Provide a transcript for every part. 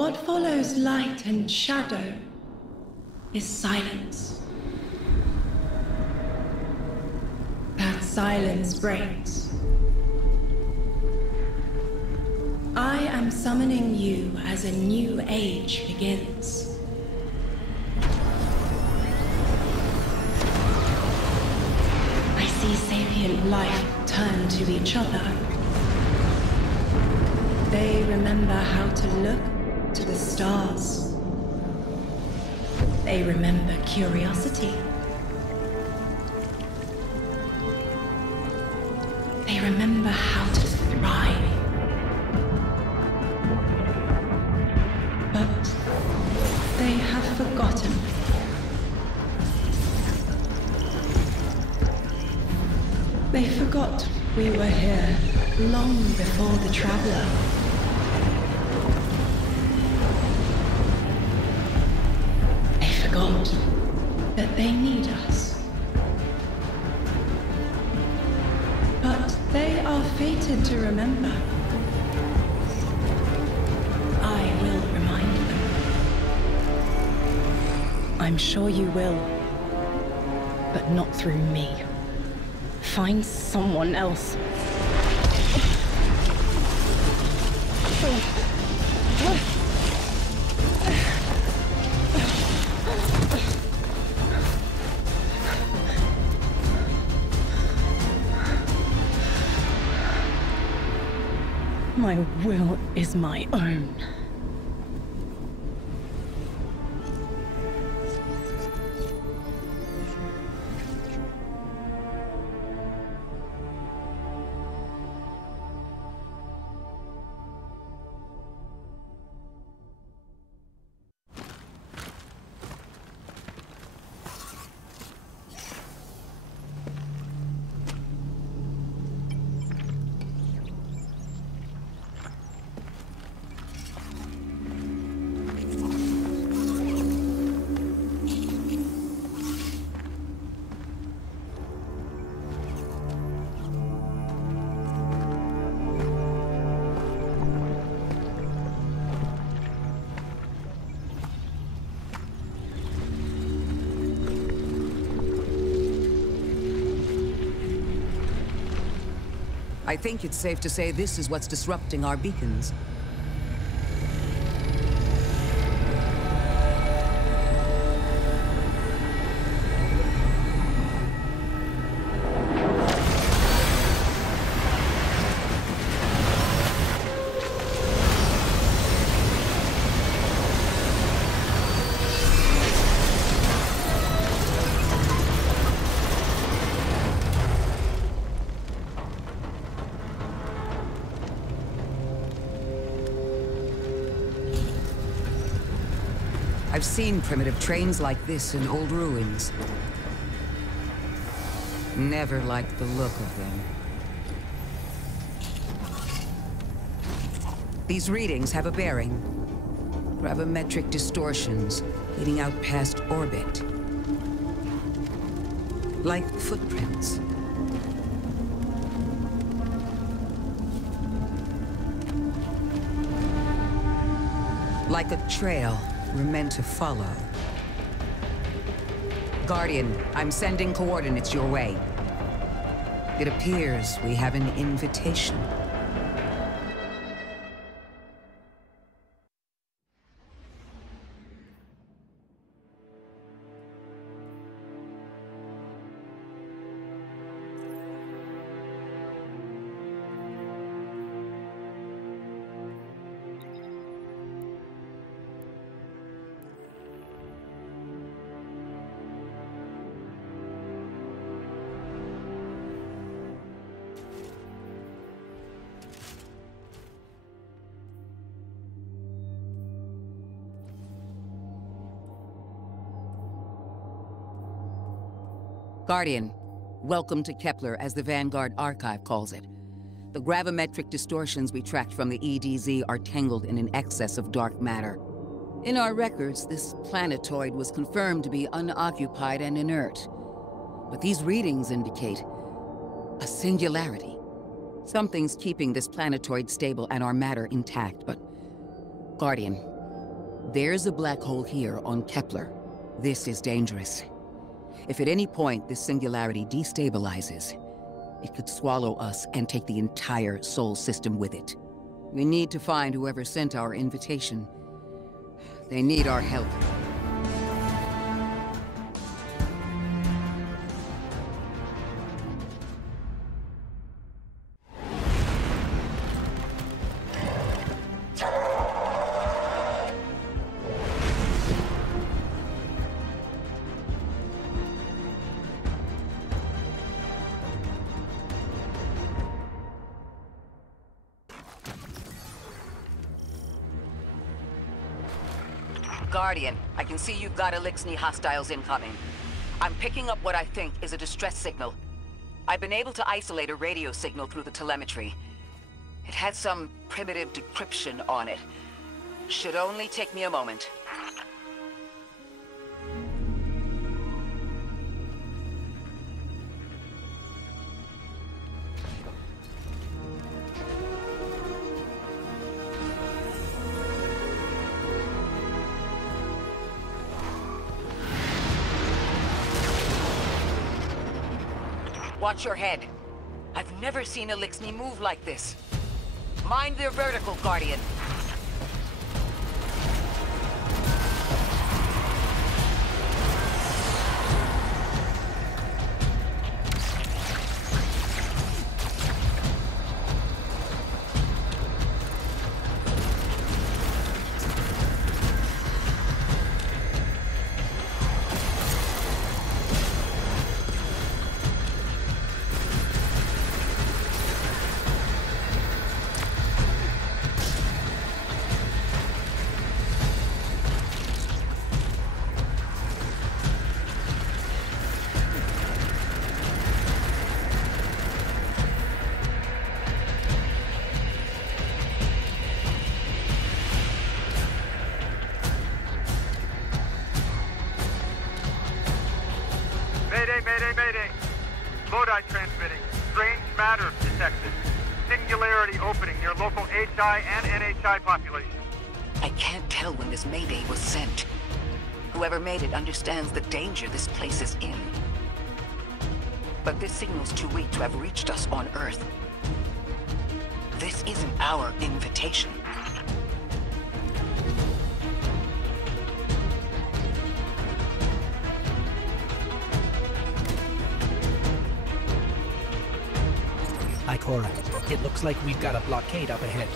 What follows light and shadow is silence. That silence breaks. I am summoning you as a new age begins. I see sapient life turn to each other. They remember how to look to the stars. They remember curiosity. They remember how to thrive. But they have forgotten. They forgot we were here long before the Traveler. They forgot that they need us. But they are fated to remember. I will remind them. I'm sure you will, but not through me. Find someone else. My will is my own. I think it's safe to say this is what's disrupting our beacons. I've seen primitive trains like this in old ruins. Never liked the look of them. These readings have a bearing. Gravimetric distortions leading out past orbit. Like footprints. Like a trail we're meant to follow. Guardian, I'm sending coordinates your way. It appears we have an invitation. Guardian, welcome to Kepler, as the Vanguard Archive calls it. The gravimetric distortions we tracked from the EDZ are tangled in an excess of dark matter. In our records, this planetoid was confirmed to be unoccupied and inert. But these readings indicate a singularity. Something's keeping this planetoid stable and our matter intact, but... Guardian, There's a black hole here on Kepler. This is dangerous. If at any point this singularity destabilizes, it could swallow us and take the entire Sol system with it. We need to find whoever sent our invitation. They need our help. Guardian, I can see you've got Elixni hostiles incoming. I'm picking up what I think is a distress signal. I've been able to isolate a radio signal through the telemetry. It had some primitive decryption on it. Should only take me a moment. Watch your head. I've never seen Elixni move like this. Mind their vertical, Guardian. Mayday! Lodi transmitting. Strange matter detected. Singularity opening near local HI and NHI population. I can't tell when this Mayday was sent. Whoever made it understands the danger this place is in. But this signal's too weak to have reached us on Earth. This isn't our invitation. Ikora, it looks like we've got a blockade up ahead.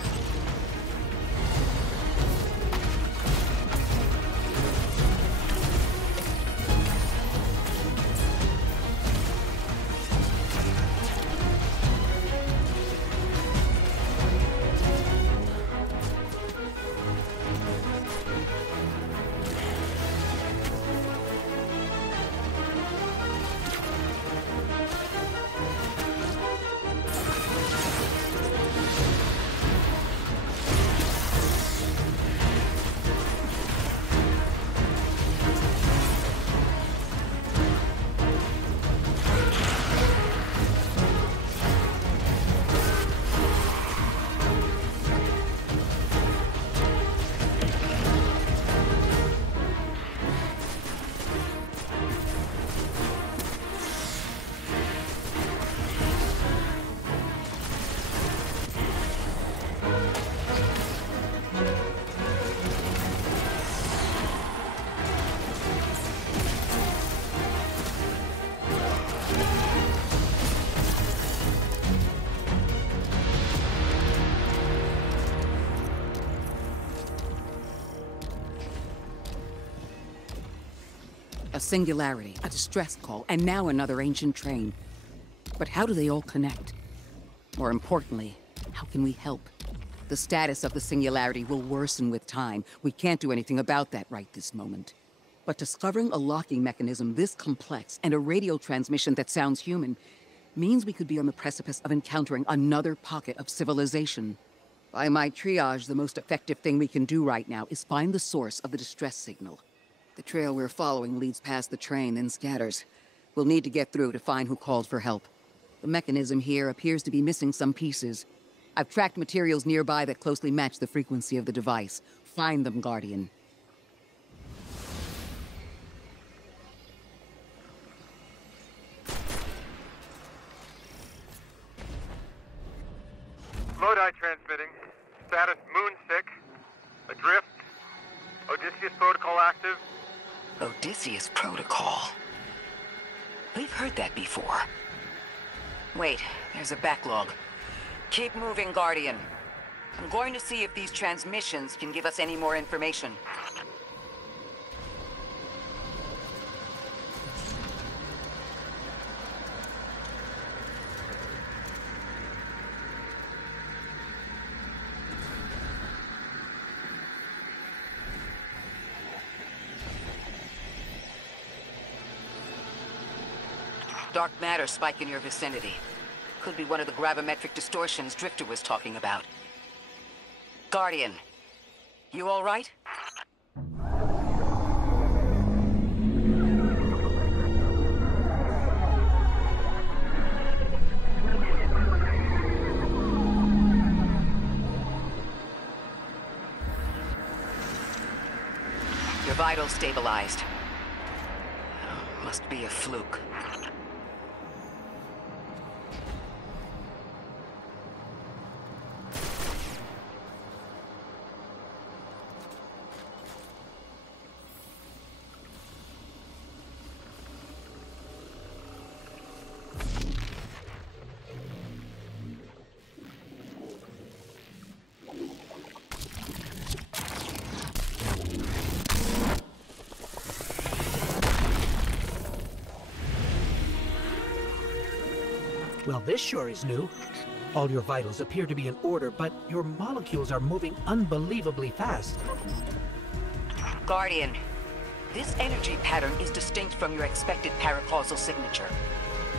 A singularity, a distress call, and now another ancient train. But how do they all connect? More importantly, how can we help? The status of the singularity will worsen with time. We can't do anything about that right this moment. But discovering a locking mechanism this complex and a radio transmission that sounds human means we could be on the precipice of encountering another pocket of civilization. By my triage, the most effective thing we can do right now is find the source of the distress signal. The trail we're following leads past the train, then scatters. We'll need to get through to find who called for help. The mechanism here appears to be missing some pieces. I've tracked materials nearby that closely match the frequency of the device. Find them, Guardian. Lodi transmitting. Status moonsick. Adrift. Odysseus protocol active. Odysseus protocol. We've heard that before. Wait, there's a backlog. Keep moving, Guardian. I'm going to see if these transmissions can give us any more information. Dark matter spike in your vicinity. Could be one of the gravimetric distortions Drifter was talking about. Guardian, you all right? Your vitals stabilized. Must be a fluke. Well, this sure is new. All your vitals appear to be in order, but your molecules are moving unbelievably fast. Guardian, this energy pattern is distinct from your expected paracausal signature.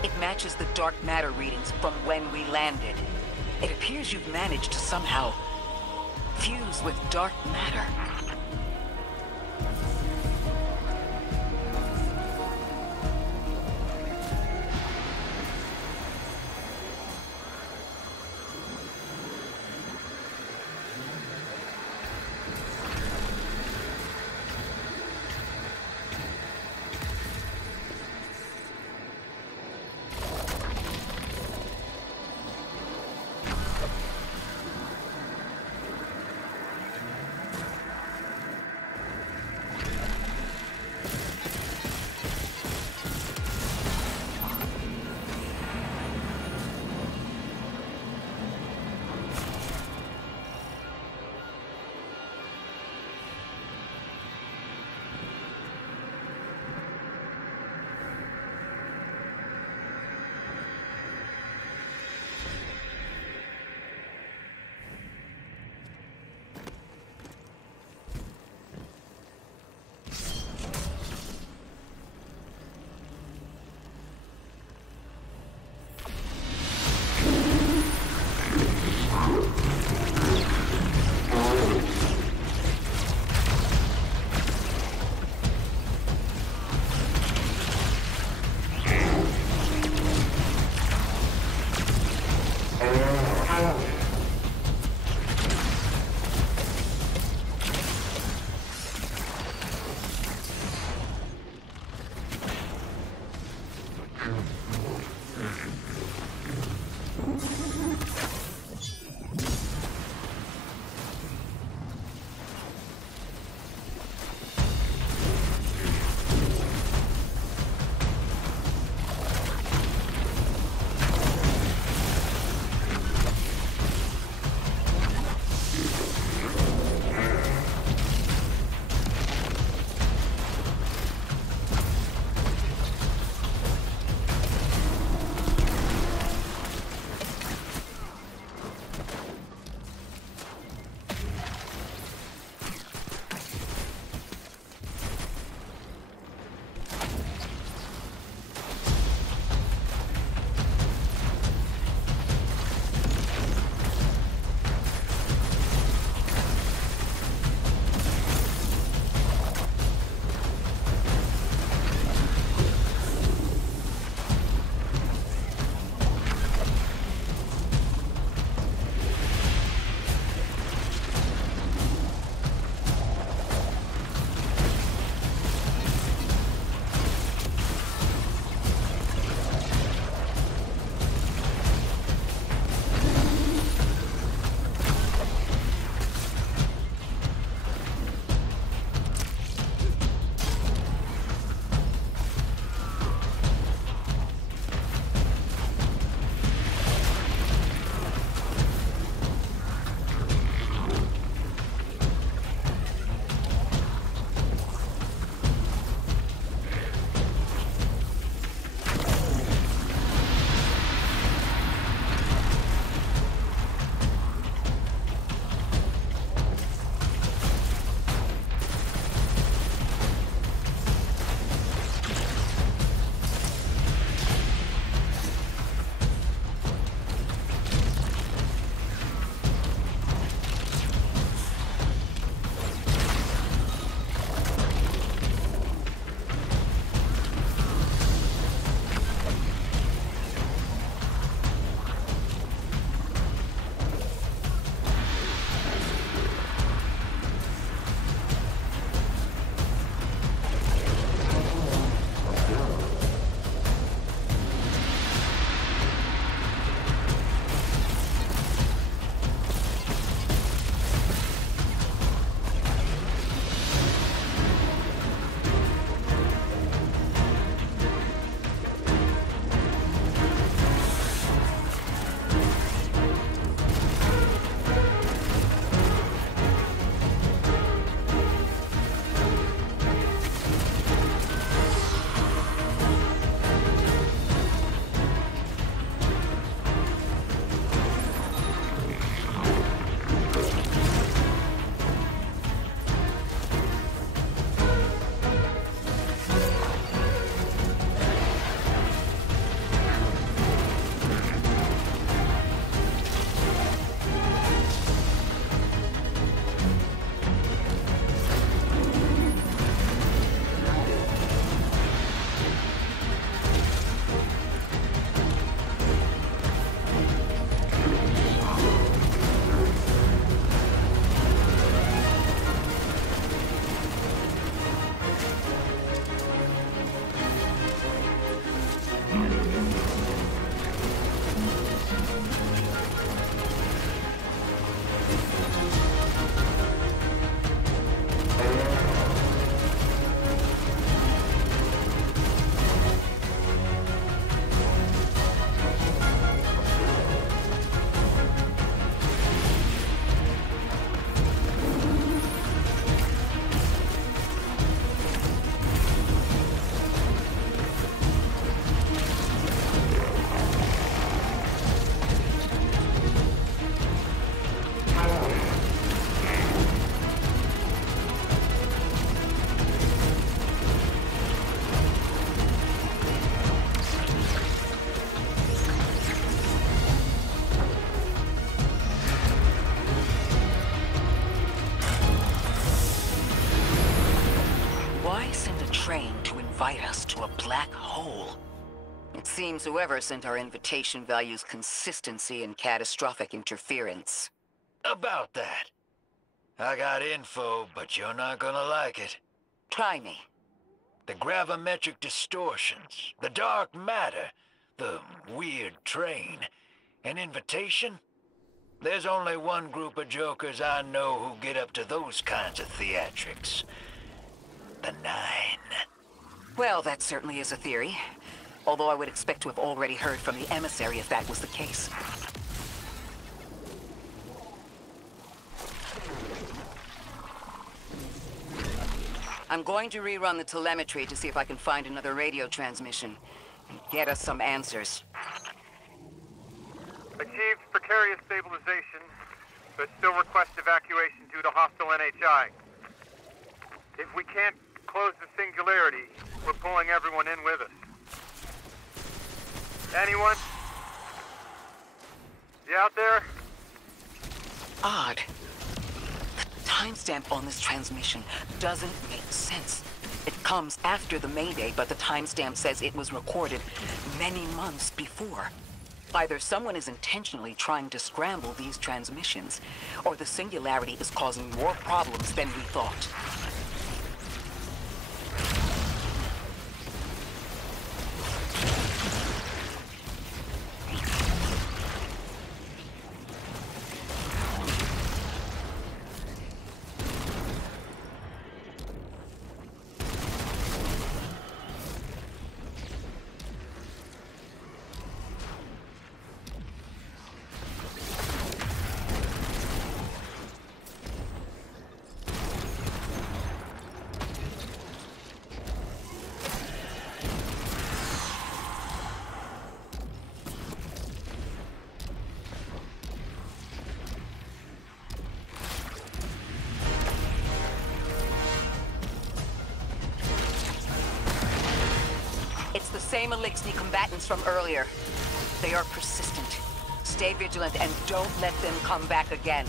It matches the dark matter readings from when we landed. It appears you've managed to somehow fuse with dark matter. invite us to a black hole. It seems whoever sent our invitation values consistency and catastrophic interference. About that. I got info, but you're not gonna like it. Try me. The gravimetric distortions, the dark matter, the weird train. An invitation? There's only one group of jokers I know who get up to those kinds of theatrics. The Nine. Well, that certainly is a theory. Although I would expect to have already heard from the emissary if that was the case. I'm going to rerun the telemetry to see if I can find another radio transmission and get us some answers. Achieved precarious stabilization, but still request evacuation due to hostile NHI. If we can't close the singularity, we're pulling everyone in with us. Anyone? You out there? Odd. The timestamp on this transmission doesn't make sense. It comes after the Mayday, but the timestamp says it was recorded many months before. Either someone is intentionally trying to scramble these transmissions, or the singularity is causing more problems than we thought. It's the same Elixni combatants from earlier. They are persistent. Stay vigilant and don't let them come back again.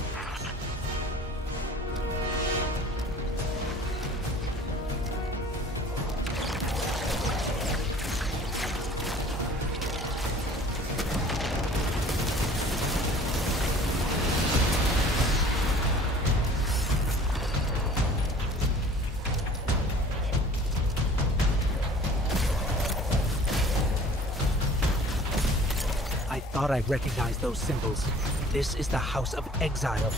I thought I recognized those symbols. This is the House of Exile.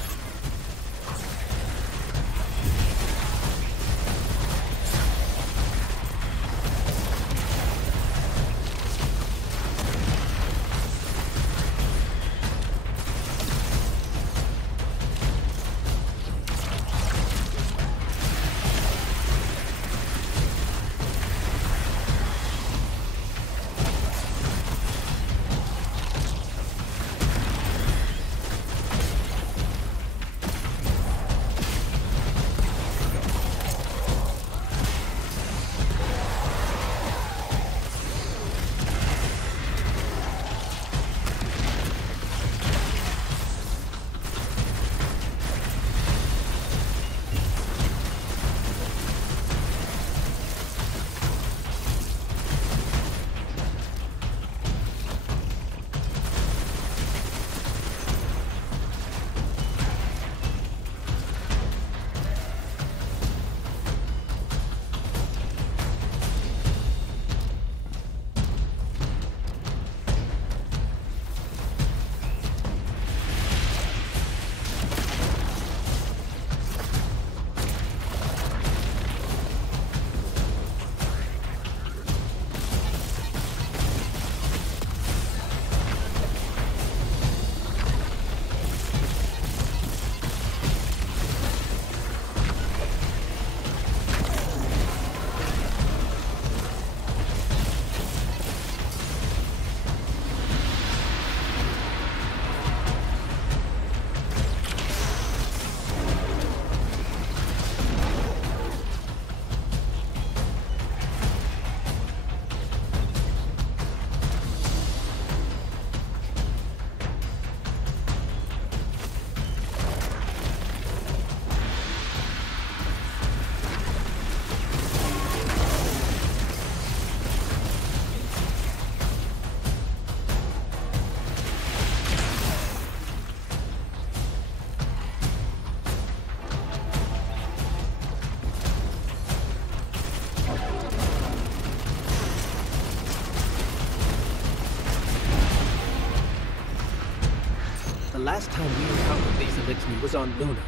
last time we encountered these Elixni was on Luna.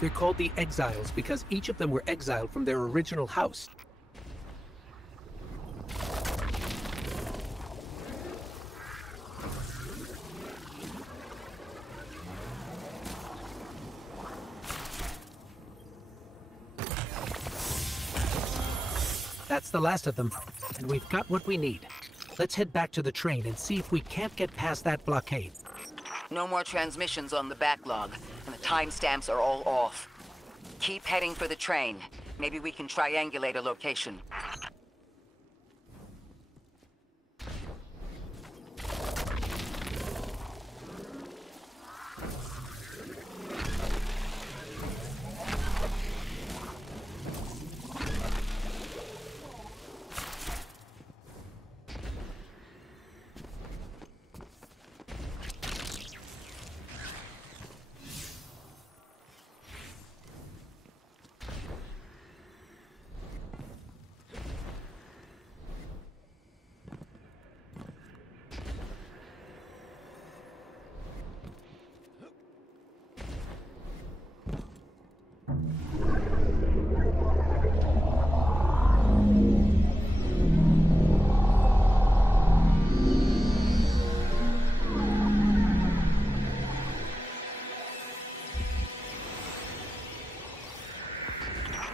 They're called the Exiles because each of them were exiled from their original house. That's the last of them, and we've got what we need. Let's head back to the train and see if we can't get past that blockade. No more transmissions on the backlog, and the timestamps are all off. Keep heading for the train. Maybe we can triangulate a location.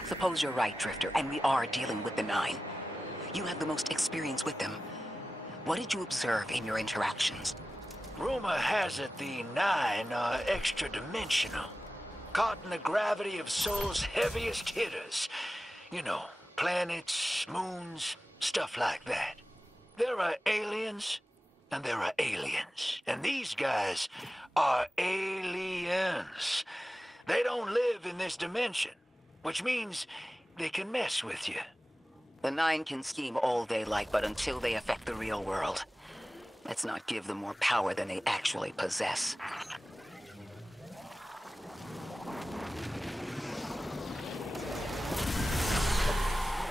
Suppose you're right, Drifter, and we are dealing with the Nine. You have the most experience with them. What did you observe in your interactions? Rumor has it the Nine are extra-dimensional. Caught in the gravity of Sol's heaviest hitters. You know, planets, moons, stuff like that. There are aliens, and there are aliens. And these guys are aliens. They don't live in this dimension, which means they can mess with you. The Nine can scheme all they like, but until they affect the real world, let's not give them more power than they actually possess.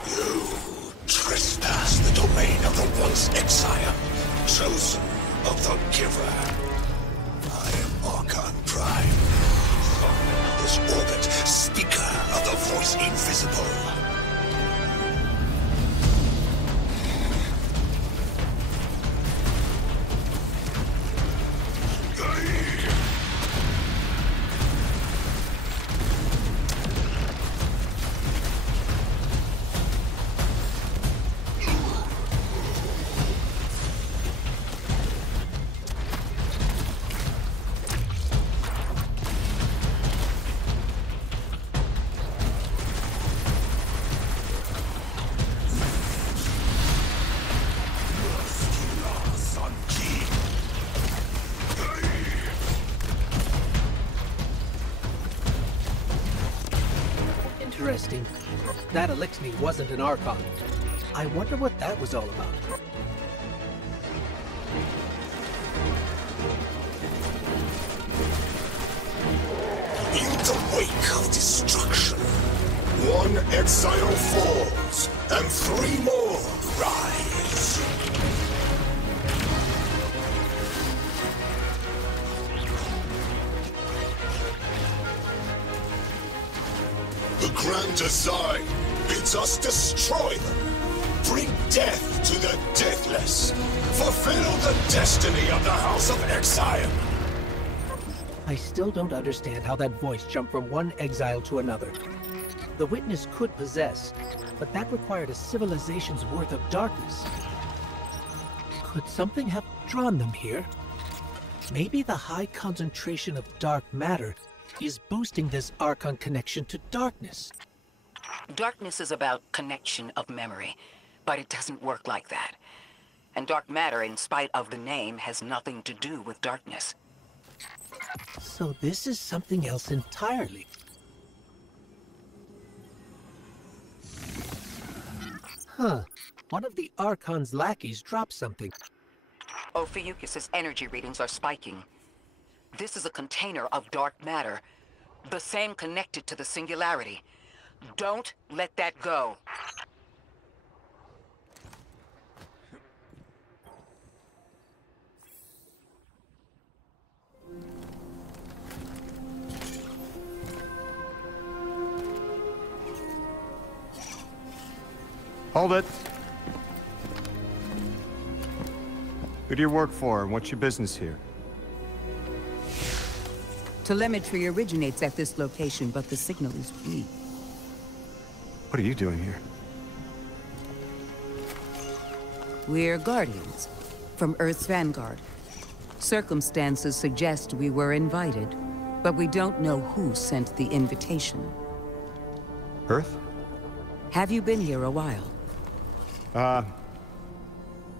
You trespass the domain of the once exile, chosen of the Giver. I am Archon Prime, son of this orbit, speaker of the voice invisible. Interesting. That Elixni wasn't an Archon. I wonder what that was all about. In the wake of destruction, one exile falls, and three more rise. The grand design bids us destroy them, bring death to the deathless, fulfill the destiny of the House of Exile. I still don't understand how that voice jumped from one exile to another. The Witness could possess, but that required a civilization's worth of darkness. Could something have drawn them here? Maybe the high concentration of dark matter is boosting this Archon connection to darkness. Darkness is about connection of memory, but it doesn't work like that. And dark matter, in spite of the name, has nothing to do with darkness. So this is something else entirely. Huh. One of the Archon's lackeys dropped something. Ophiuchus's energy readings are spiking. This is a container of dark matter, the same connected to the singularity. Don't let that go. Hold it. Who do you work for, and what's your business here? Telemetry originates at this location, but the signal is weak. What are you doing here? We're Guardians, from Earth's vanguard. Circumstances suggest we were invited, but we don't know who sent the invitation. Earth? Have you been here a while? I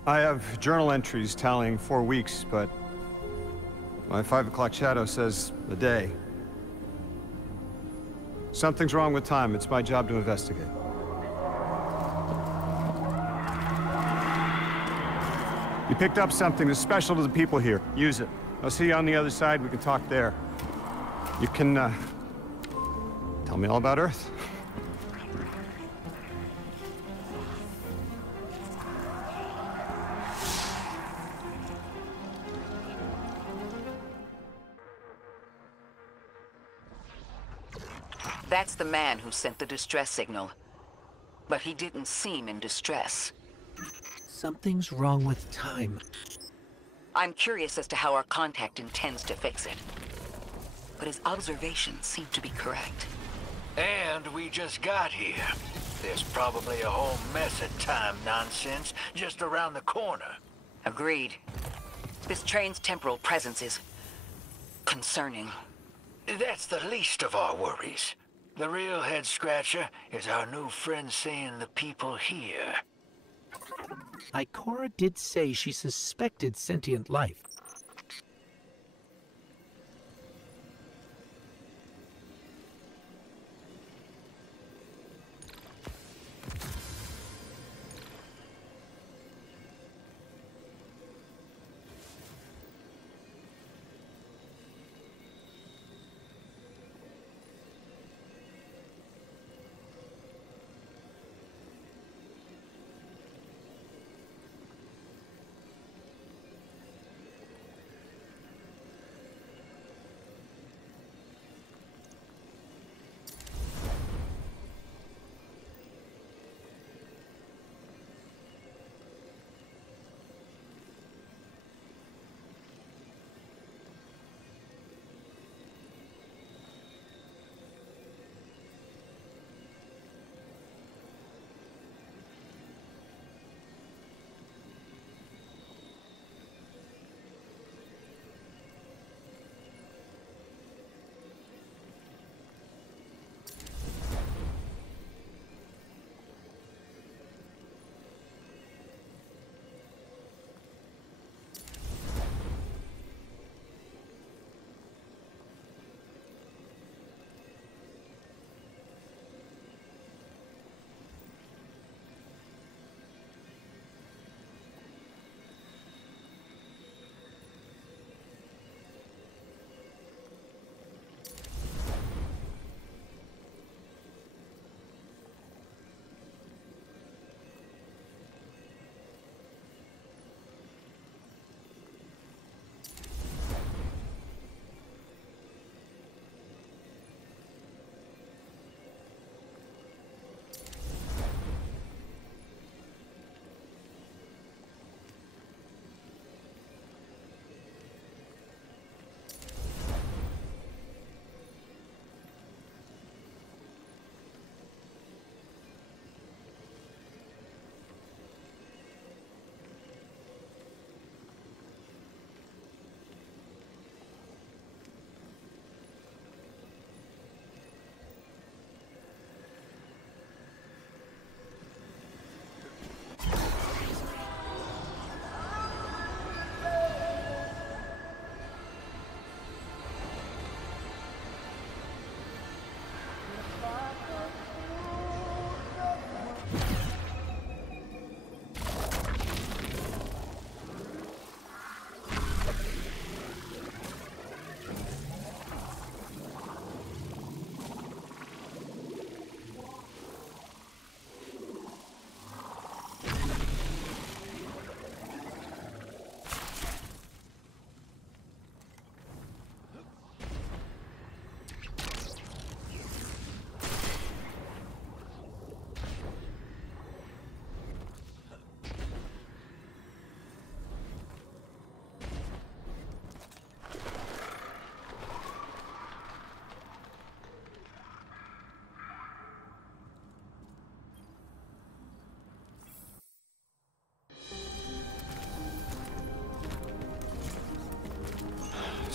have journal entries tallying 4 weeks, but my 5 o'clock shadow says a day. Something's wrong with time. It's my job to investigate. You picked up something that's special to the people here. Use it. I'll see you on the other side. We can talk there. You can, tell me all about Earth. That's the man who sent the distress signal. But he didn't seem in distress. Something's wrong with time. I'm curious as to how our contact intends to fix it. But his observations seem to be correct. And we just got here. There's probably a whole mess of time nonsense just around the corner. Agreed. This train's temporal presence is concerning. That's the least of our worries. The real head-scratcher is our new friend seeing the people here. Ikora did say she suspected sentient life.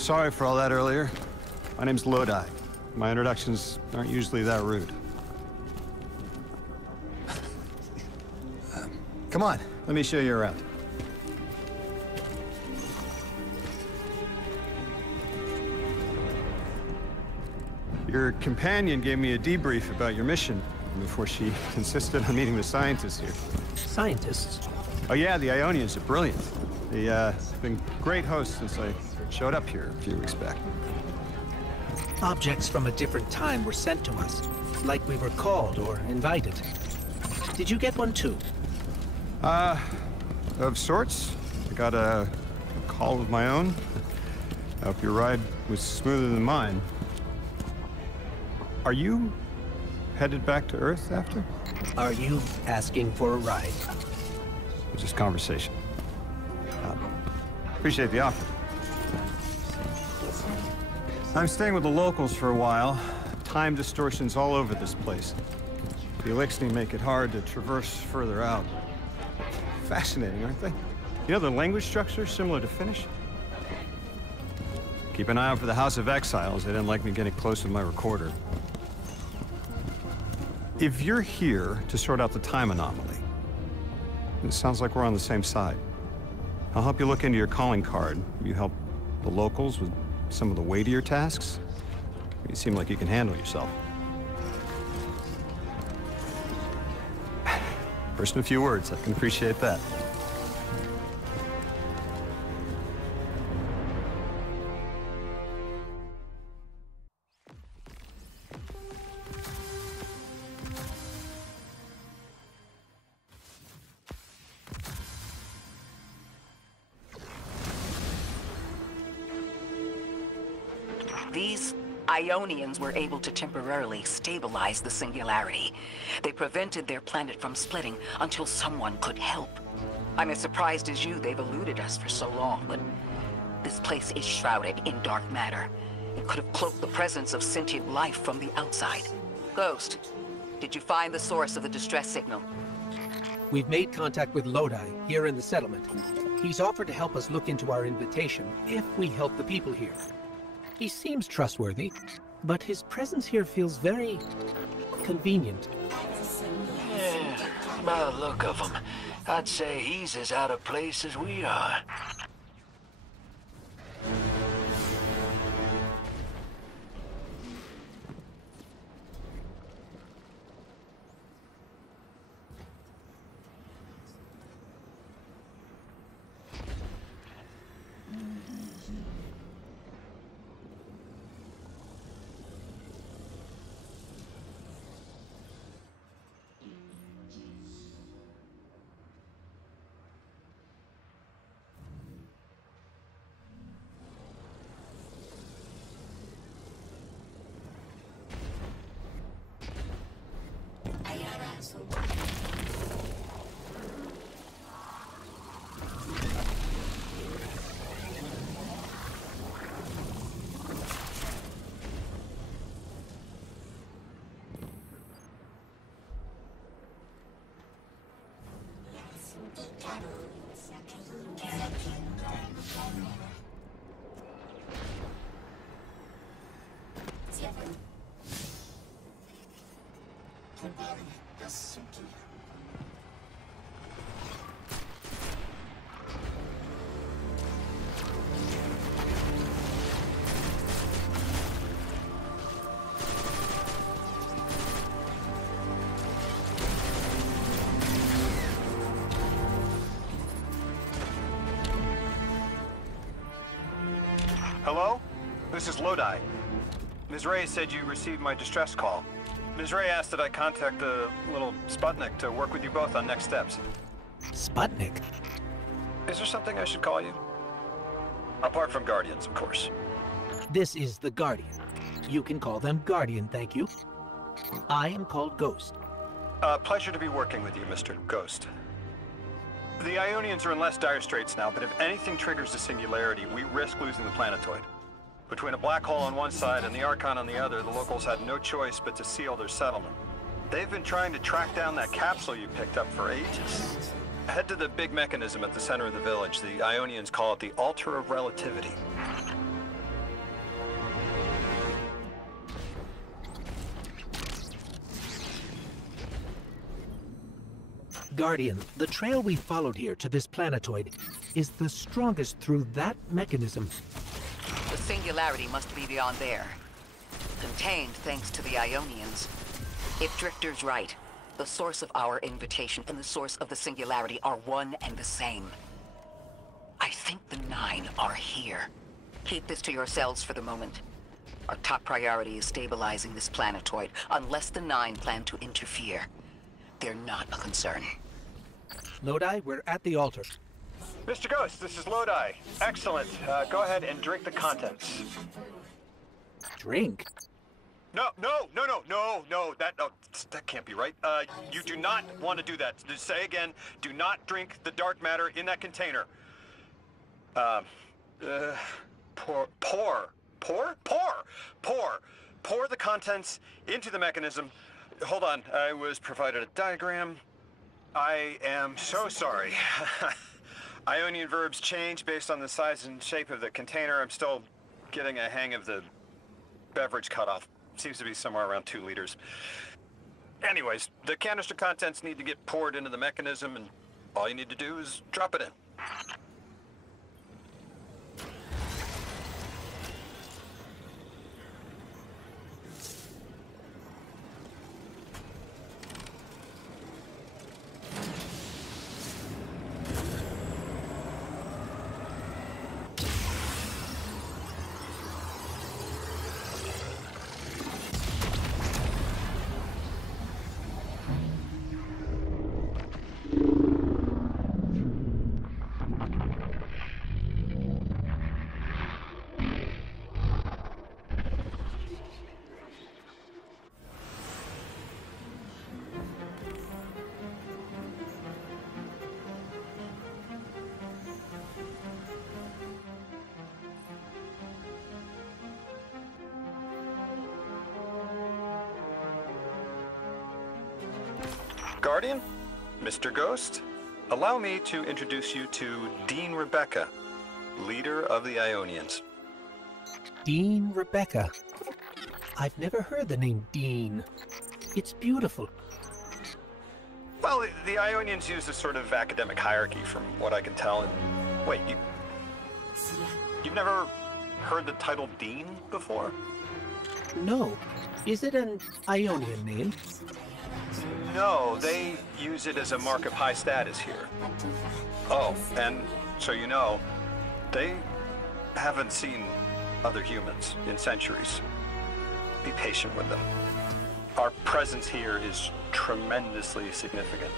Sorry for all that earlier. My name's Lodi. My introductions aren't usually that rude. Come on, let me show you around. Your companion gave me a debrief about your mission before she insisted on meeting the scientists here. Scientists? Oh yeah, the Ionians are brilliant. They've been great hosts since I showed up here a few weeks back. Objects from a different time were sent to us, like we were called or invited. Did you get one too? Of sorts. I got a call of my own. I hope your ride was smoother than mine. Are you headed back to Earth after? Are you asking for a ride? Just conversation. Appreciate the offer. I'm staying with the locals for a while. Time distortions all over this place. The Elixni make it hard to traverse further out. Fascinating, aren't they? You know, the language structure is similar to Finnish. Keep an eye out for the House of Exiles. They didn't like me getting close with my recorder. If you're here to sort out the time anomaly, it sounds like we're on the same side. I'll help you look into your calling card. You help the locals with some of the weightier tasks. You seem like you can handle yourself. First in a few words, I can appreciate that. These Ionians were able to temporarily stabilize the singularity. They prevented their planet from splitting until someone could help. I'm as surprised as you they've eluded us for so long, but this place is shrouded in dark matter. It could have cloaked the presence of sentient life from the outside. Ghost, did you find the source of the distress signal? We've made contact with Lodi here in the settlement. He's offered to help us look into our invitation if we help the people here. He seems trustworthy, but his presence here feels very convenient. Yeah, by the look of him, I'd say he's as out of place as we are. Hello? This is Lodi. Ms. Ray said you received my distress call. Ms. Ray asked that I contact the little Sputnik to work with you both on next steps. Sputnik? Is there something I should call you? Apart from Guardians, of course. This is the Guardian. You can call them Guardian, thank you. I am called Ghost. Pleasure to be working with you, Mr. Ghost. The Ionians are in less dire straits now, but if anything triggers the singularity, we risk losing the planetoid. Between a black hole on one side and the Archon on the other, the locals had no choice but to seal their settlement. They've been trying to track down that capsule you picked up for ages. Head to the big mechanism at the center of the village. The Ionians call it the Altar of Relativity. Guardian, the trail we followed here to this planetoid is the strongest through that mechanism. The singularity must be beyond there. Contained thanks to the Ionians. If Drifter's right, the source of our invitation and the source of the singularity are one and the same. I think the 9 are here. Keep this to yourselves for the moment. Our top priority is stabilizing this planetoid, unless the 9 plan to interfere. They're not a concern. Lodi, we're at the altar. Mr. Ghost, this is Lodi. Excellent. Go ahead and drink the contents. Drink? No, that can't be right. You do not want to do that. Just say again, do not drink the dark matter in that container. Pour the contents into the mechanism. Hold on, I was provided a diagram. I am so sorry. Ionian verbs change based on the size and shape of the container. I'm still getting a hang of the beverage cutoff. Seems to be somewhere around 2 liters. Anyways, the canister contents need to get poured into the mechanism, and all you need to do is drop it in. Guardian, Mr. Ghost, allow me to introduce you to Dean Rebecca, leader of the Ionians. Dean Rebecca. I've never heard the name Dean. It's beautiful. Well, the Ionians use a sort of academic hierarchy from what I can tell. And wait, you've never heard the title Dean before? No. Is it an Ionian name? No, they use it as a mark of high status here. Oh, and so you know, they haven't seen other humans in centuries. Be patient with them. Our presence here is tremendously significant.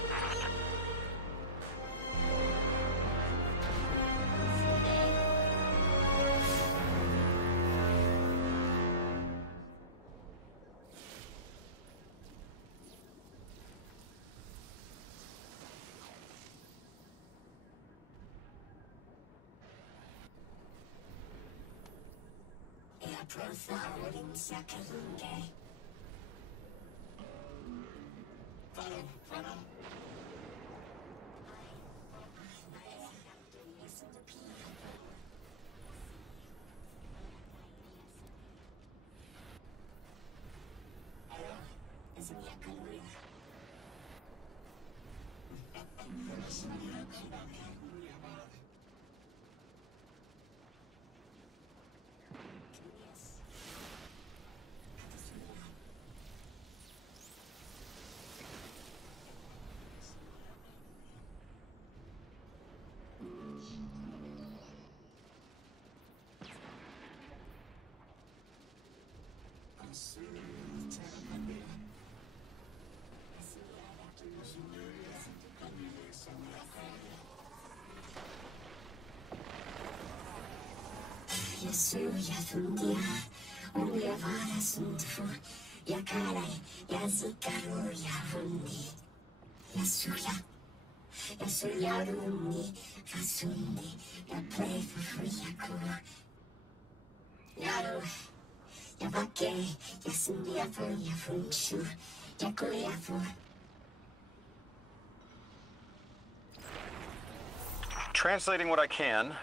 Translating what I can,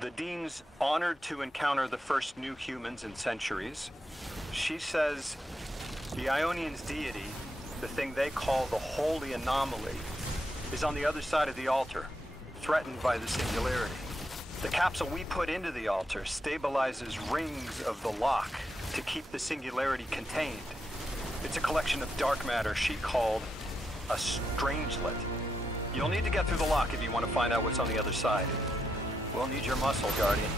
the Dean's honored to encounter the first new humans in centuries. She says the Ionians' deity, the thing they call the Holy Anomaly, is on the other side of the altar, threatened by the singularity. The capsule we put into the altar stabilizes rings of the lock to keep the singularity contained. It's a collection of dark matter she called a strangelet. You'll need to get through the lock if you want to find out what's on the other side. We'll need your muscle, Guardian.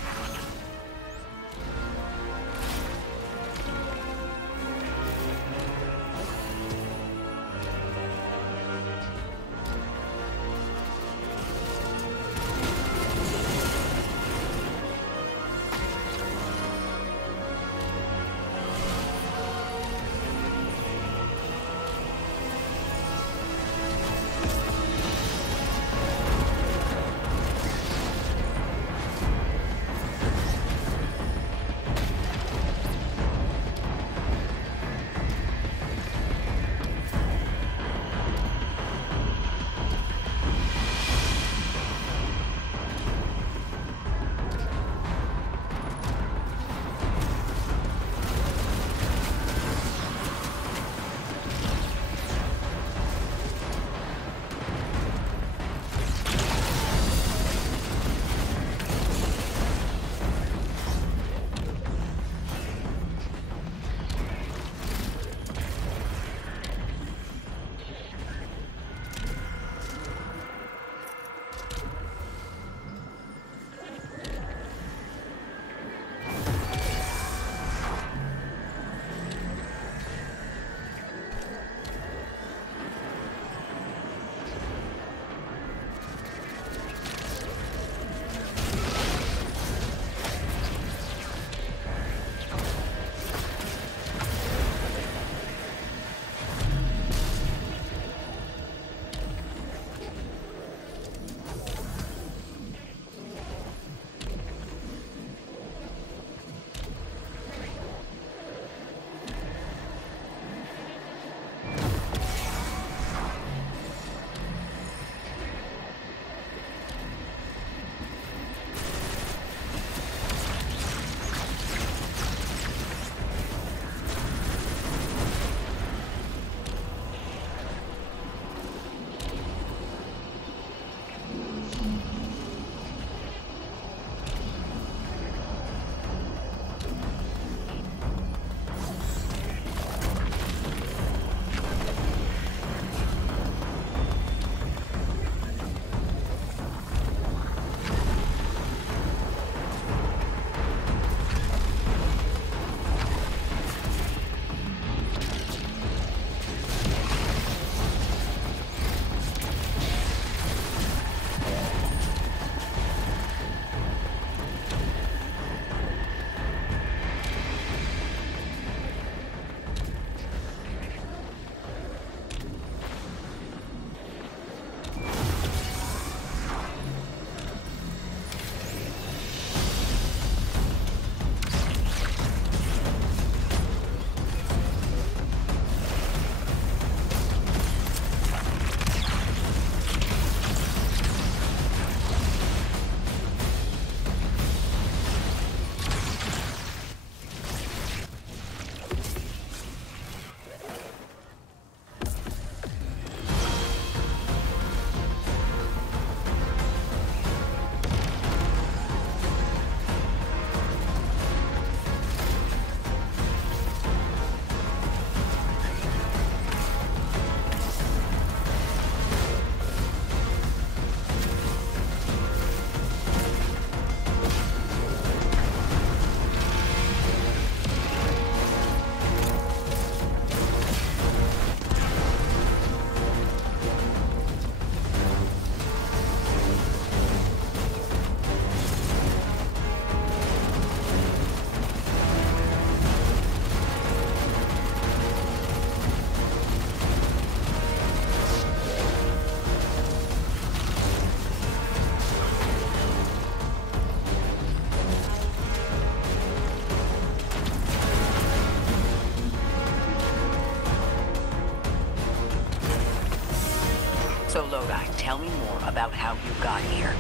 So Lodi, tell me more about how you got here.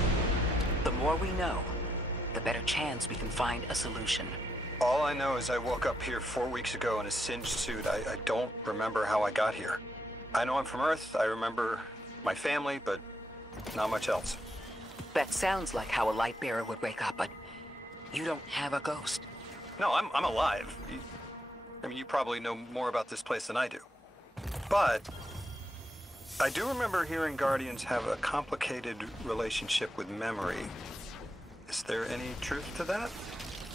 The more we know, the better chance we can find a solution. All I know is I woke up here 4 weeks ago in a singed suit. I don't remember how I got here. I know I'm from Earth. I remember my family, but not much else. That sounds like how a light bearer would wake up, but you don't have a ghost. No, I'm alive. You probably know more about this place than I do. But I do remember hearing Guardians have a complicated relationship with memory. Is there any truth to that?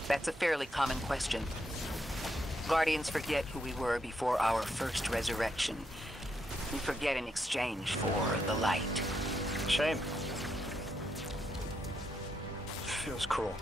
That's a fairly common question. Guardians forget who we were before our first resurrection. We forget in exchange for the light. Shame. Feels cruel.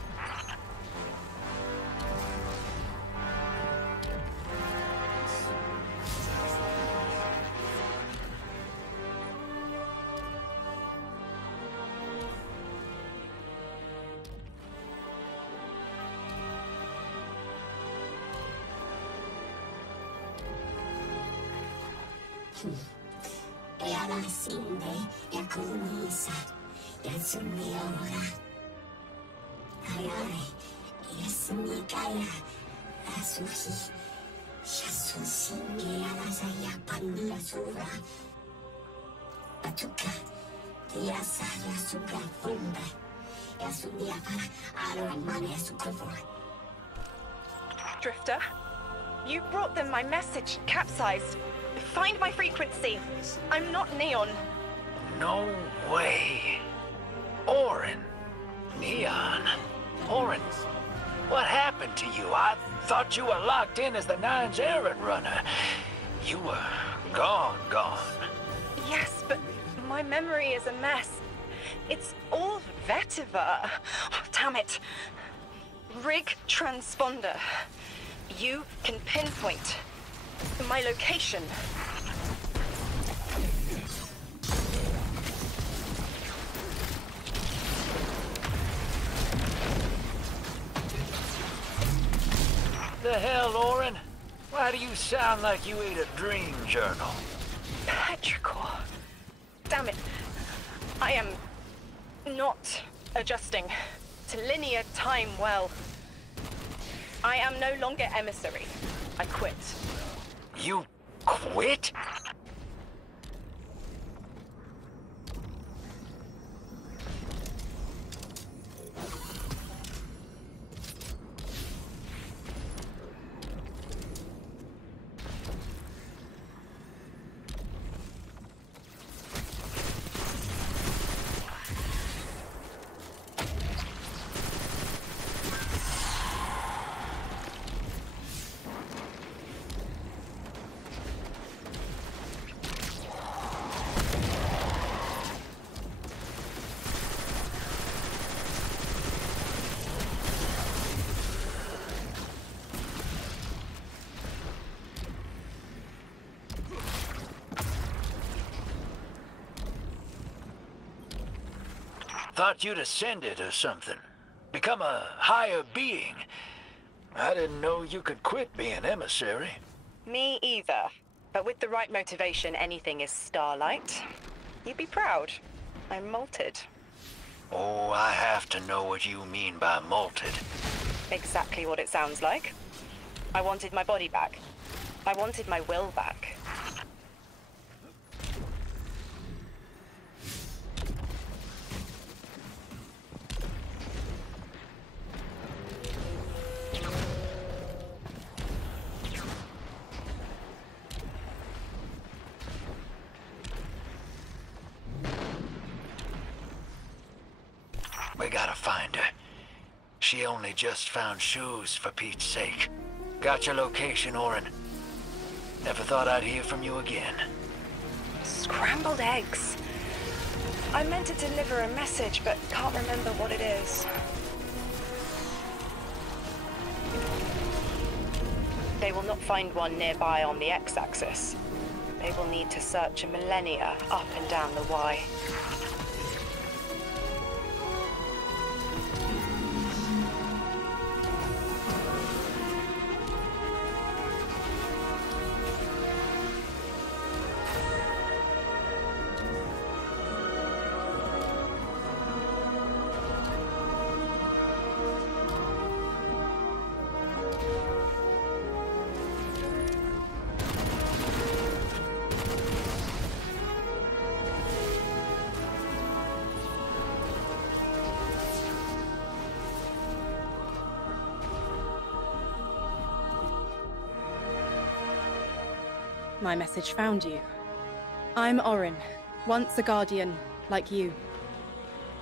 Drifter, you brought them my message, capsized. Find my frequency. I'm not Neon. No way. Orin. Neon. Orin, what happened to you? I thought you were locked in as the Nine's errand runner. You were gone. Yes, but my memory is a mess. It's all vetiver. Oh, damn it. Rig transponder. You can pinpoint my location. The hell, Orin? Why do you sound like you ate a dream journal? Petrichor. Damn it. I am not adjusting to linear time well. I am no longer emissary. I quit. You quit? Thought you'd ascended or something. Become a higher being. I didn't know you could quit being emissary. Me either. But with the right motivation, anything is starlight. You'd be proud. I'm molted. Oh, I have to know what you mean by molted. Exactly what it sounds like. I wanted my body back. I wanted my will back. We gotta find her. She only just found shoes, for Pete's sake. Got your location, Orin. Never thought I'd hear from you again. Scrambled eggs. I meant to deliver a message, but can't remember what it is. They will not find one nearby on the X-axis. They will need to search a millennia up and down the Y. my message found you. I'm Orin, once a Guardian, like you.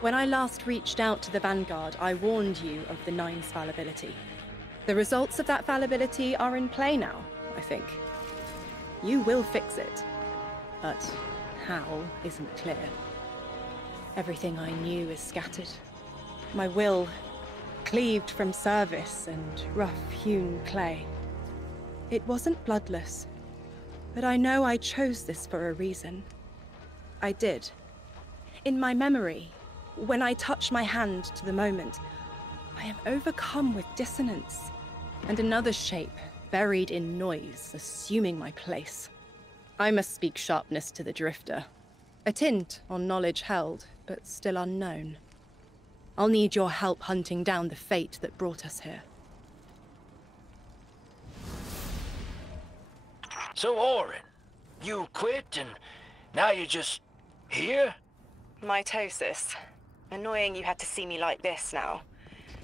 When I last reached out to the Vanguard, I warned you of the Nine's fallibility. The results of that fallibility are in play now, I think. You will fix it, but how isn't clear. Everything I knew is scattered. My will cleaved from service and rough-hewn clay. It wasn't bloodless, but I know I chose this for a reason. I did. In my memory, when I touch my hand to the moment, I am overcome with dissonance, and another shape, buried in noise, assuming my place. I must speak sharpness to the Drifter. A tint on knowledge held, but still unknown. I'll need your help hunting down the fate that brought us here. So, Orin, you quit and now you're just here? Mitosis. Annoying you had to see me like this now.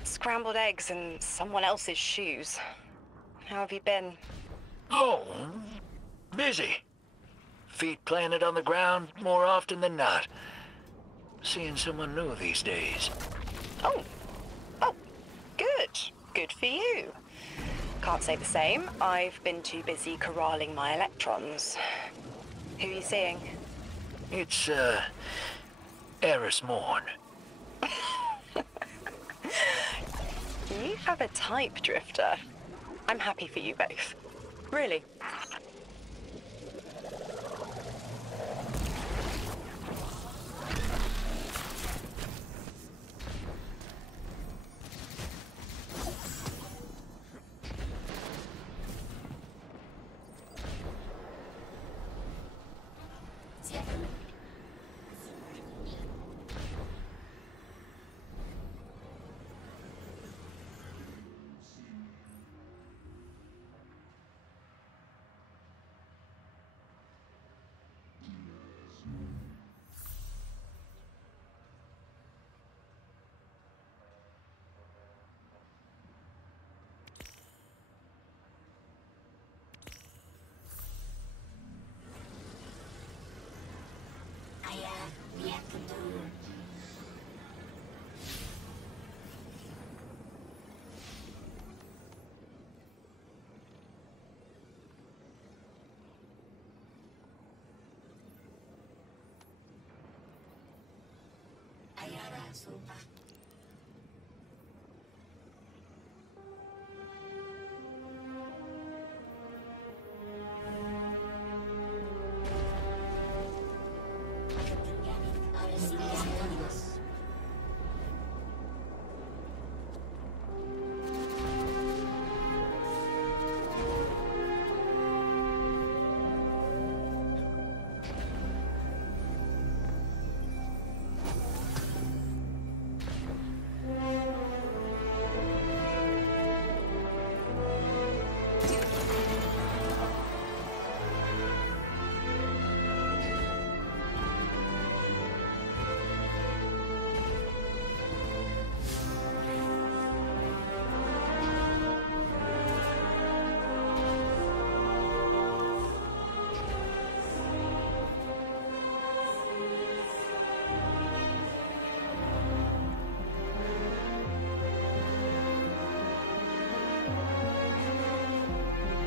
Scrambled eggs in someone else's shoes. How have you been? Oh, busy. Feet planted on the ground more often than not. Seeing someone new these days. Oh, good. Good for you. Can't say the same. I've been too busy corralling my electrons. Who are you seeing? It's, Eris Morn. You have a type, Drifter. I'm happy for you both. Really.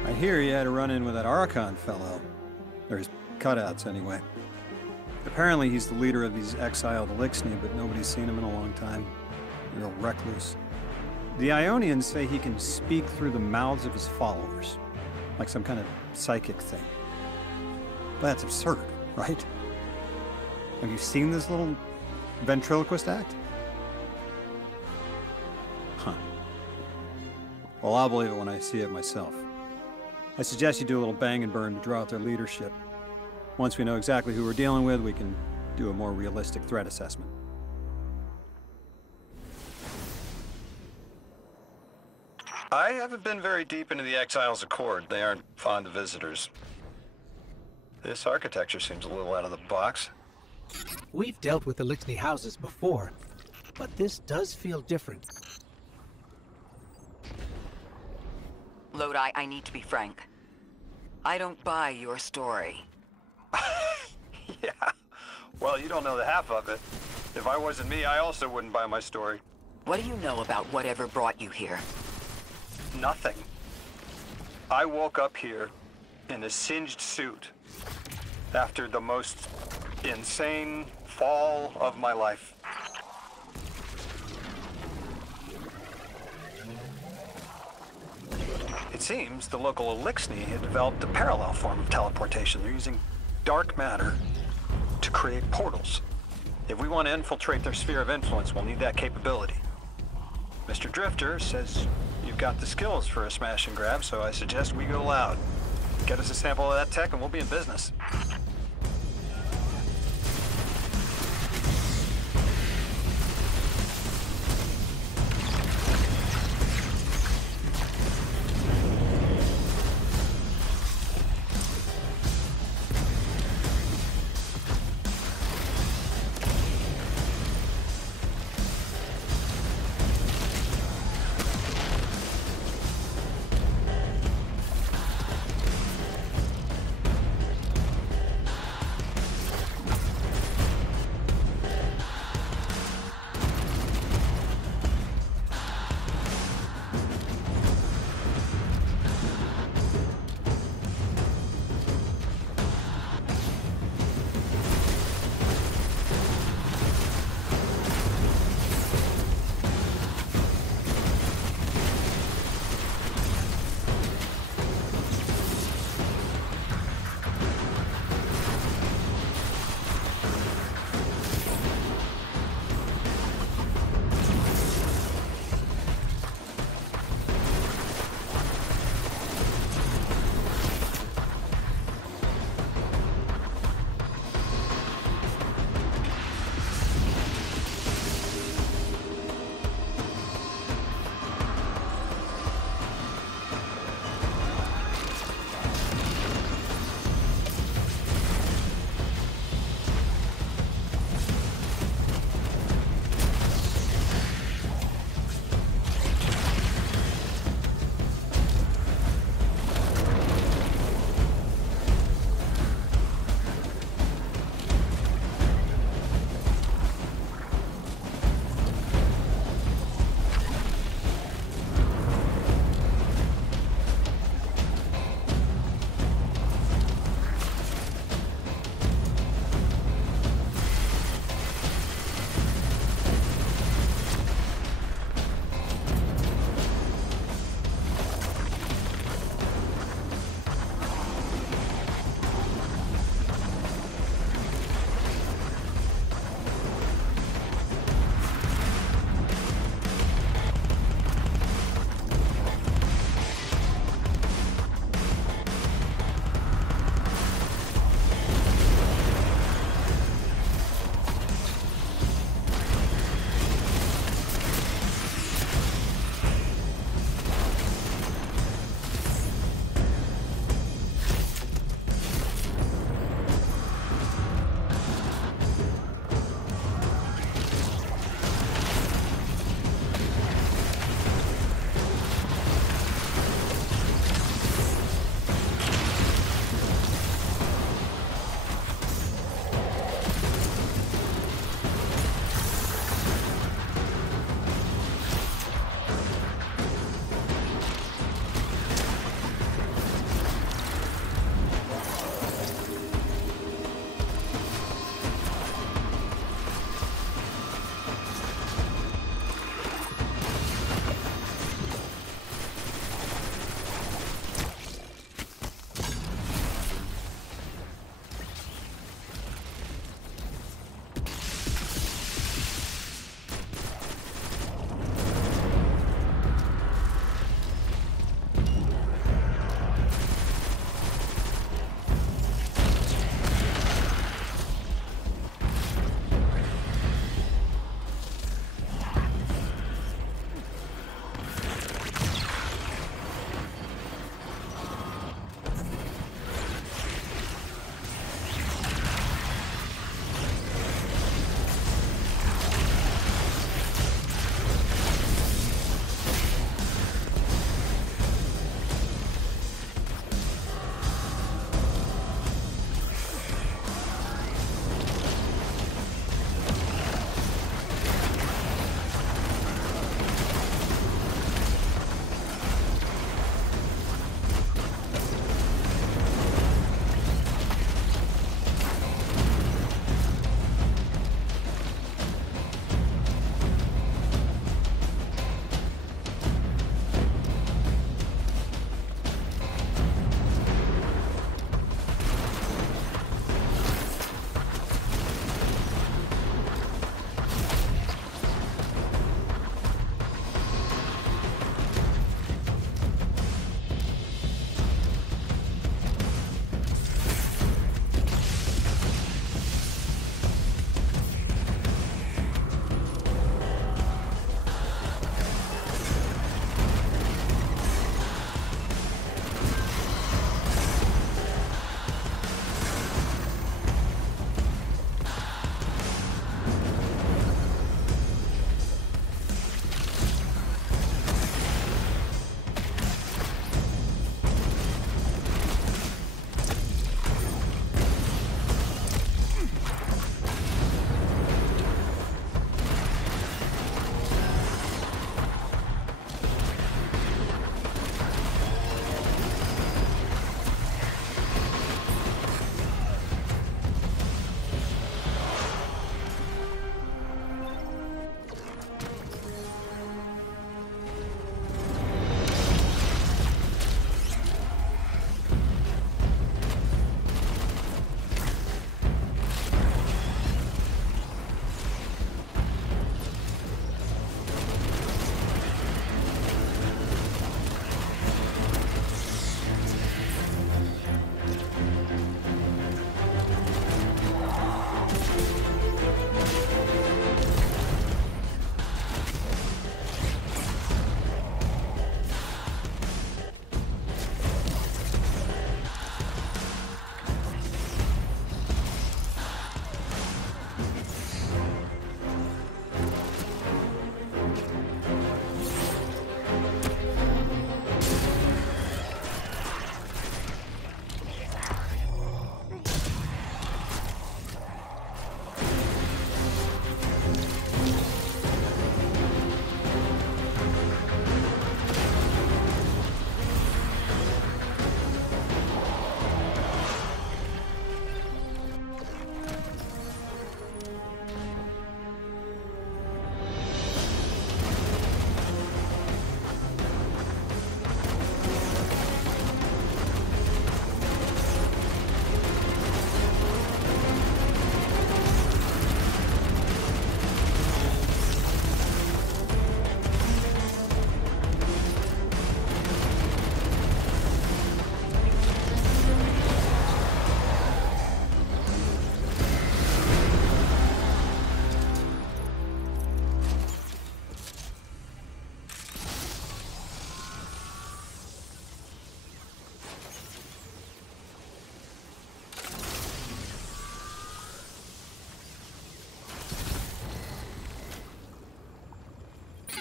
I hear you had a run-in with that Archon fellow. Or his cutouts, anyway. Apparently he's the leader of these exiled Elixni, but nobody's seen him in a long time. Real recluse. The Ionians say he can speak through the mouths of his followers. Like some kind of psychic thing. But that's absurd, right? Have you seen this little ventriloquist act? Huh. Well, I'll believe it when I see it myself. I suggest you do a little bang and burn to draw out their leadership. Once we know exactly who we're dealing with, we can do a more realistic threat assessment. I haven't been very deep into the Exiles' Accord. They aren't fond of visitors. This architecture seems a little out of the box. We've dealt with Elixni houses before, but this does feel different. Lodi, I need to be frank. I don't buy your story. Yeah. Well, you don't know the half of it. If I wasn't me, I also wouldn't buy my story. What do you know about whatever brought you here? Nothing. I woke up here in a singed suit after the most insane fall of my life. It seems the local Elixni had developed a parallel form of teleportation. They're using dark matter to create portals. If we want to infiltrate their sphere of influence, we'll need that capability. Mr. Drifter says you've got the skills for a smash and grab, so I suggest we go loud. Get us a sample of that tech and we'll be in business.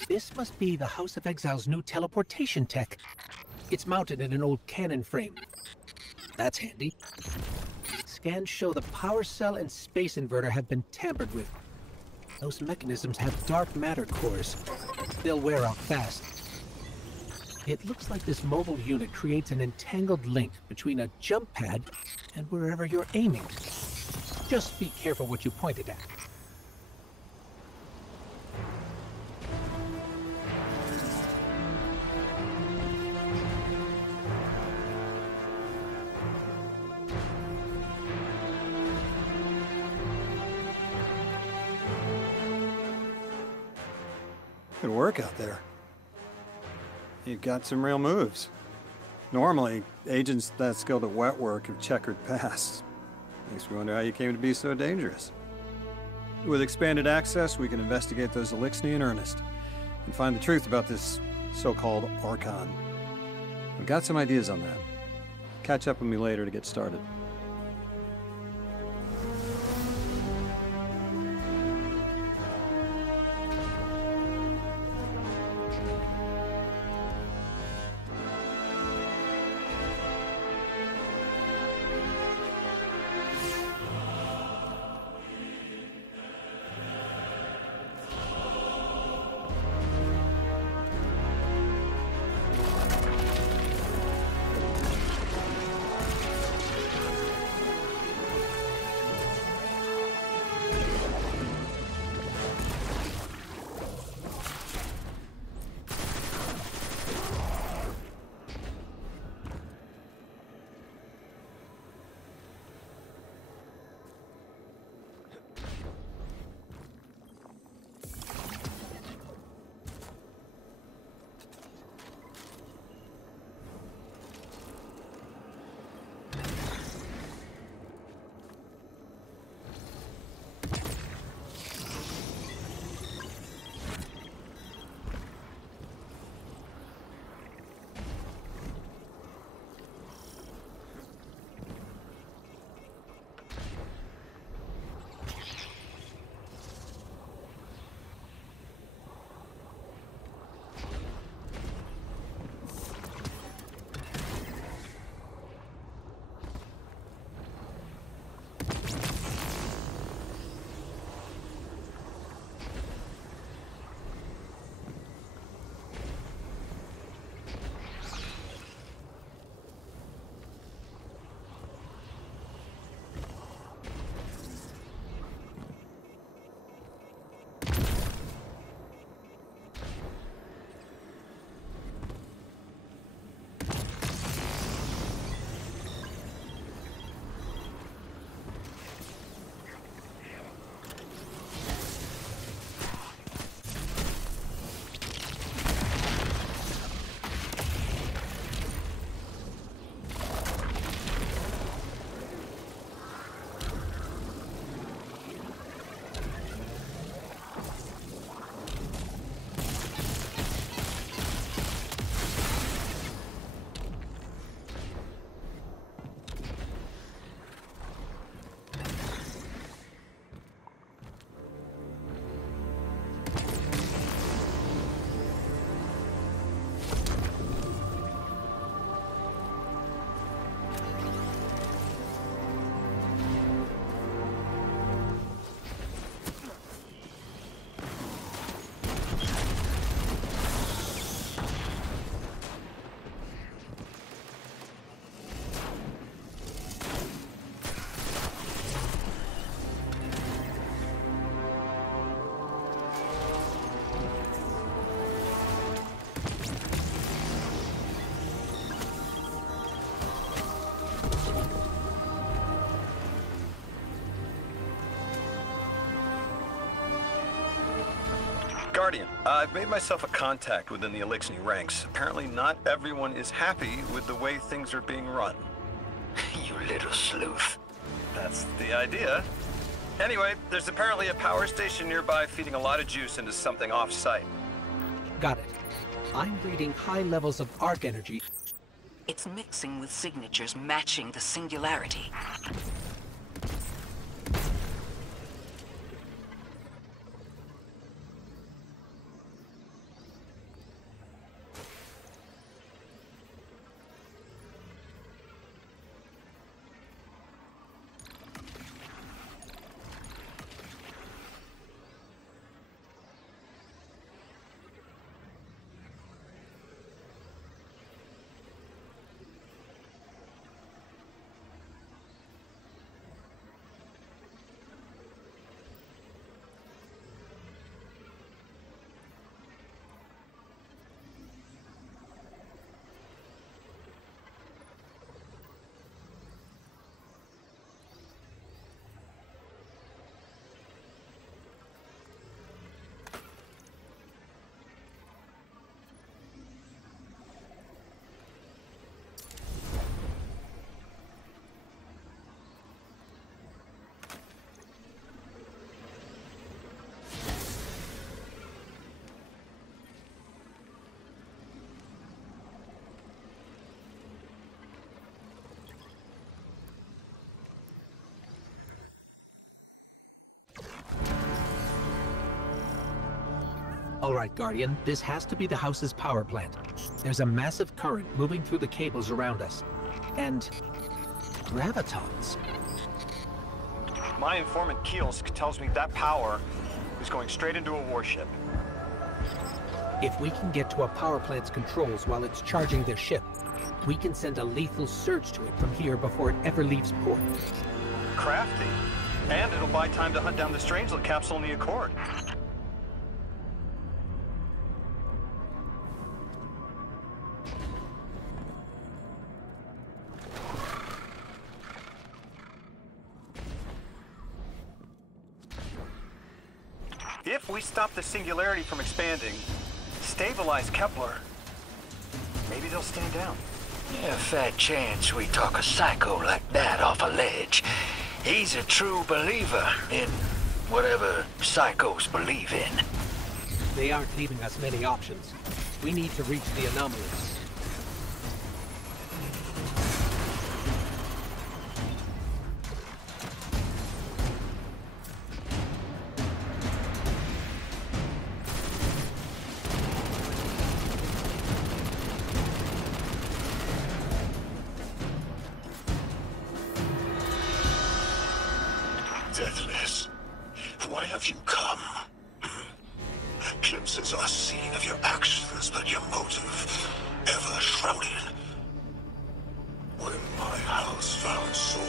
This must be the House of Exile's new teleportation tech. It's mounted in an old cannon frame. That's handy. Scans show the power cell and space inverter have been tampered with. Those mechanisms have dark matter cores. They'll wear out fast. It looks like this mobile unit creates an entangled link between a jump pad and wherever you're aiming. Just be careful what you point it at. Good work out there. You've got some real moves. Normally, agents that skilled at wet work have checkered pasts. Makes me wonder how you came to be so dangerous. With expanded access, we can investigate those Elixni in earnest and find the truth about this so-called Archon. I've got some ideas on that. Catch up with me later to get started. Guardian, I've made myself a contact within the Elixni ranks. Apparently not everyone is happy with the way things are being run. You little sleuth. That's the idea. Anyway, there's apparently a power station nearby feeding a lot of juice into something off-site. Got it. I'm reading high levels of arc energy. It's mixing with signatures matching the singularity. All right, Guardian, this has to be the house's power plant. There's a massive current moving through the cables around us. And gravitons. My informant Keels tells me that power is going straight into a warship. If we can get to a power plant's controls while it's charging their ship, we can send a lethal surge to it from here before it ever leaves port. Crafty. And it'll buy time to hunt down the Strangelet capsule in the Accord. If we stop the singularity from expanding, stabilize Kepler, maybe they'll stand down. Yeah, fat chance we talk a psycho like that off a ledge. He's a true believer in whatever psychos believe in. They aren't leaving us many options. We need to reach the anomalies. Deathless, why have you come? Glimpses are seen of your actions, but your motive ever shrouded. When my house found soul,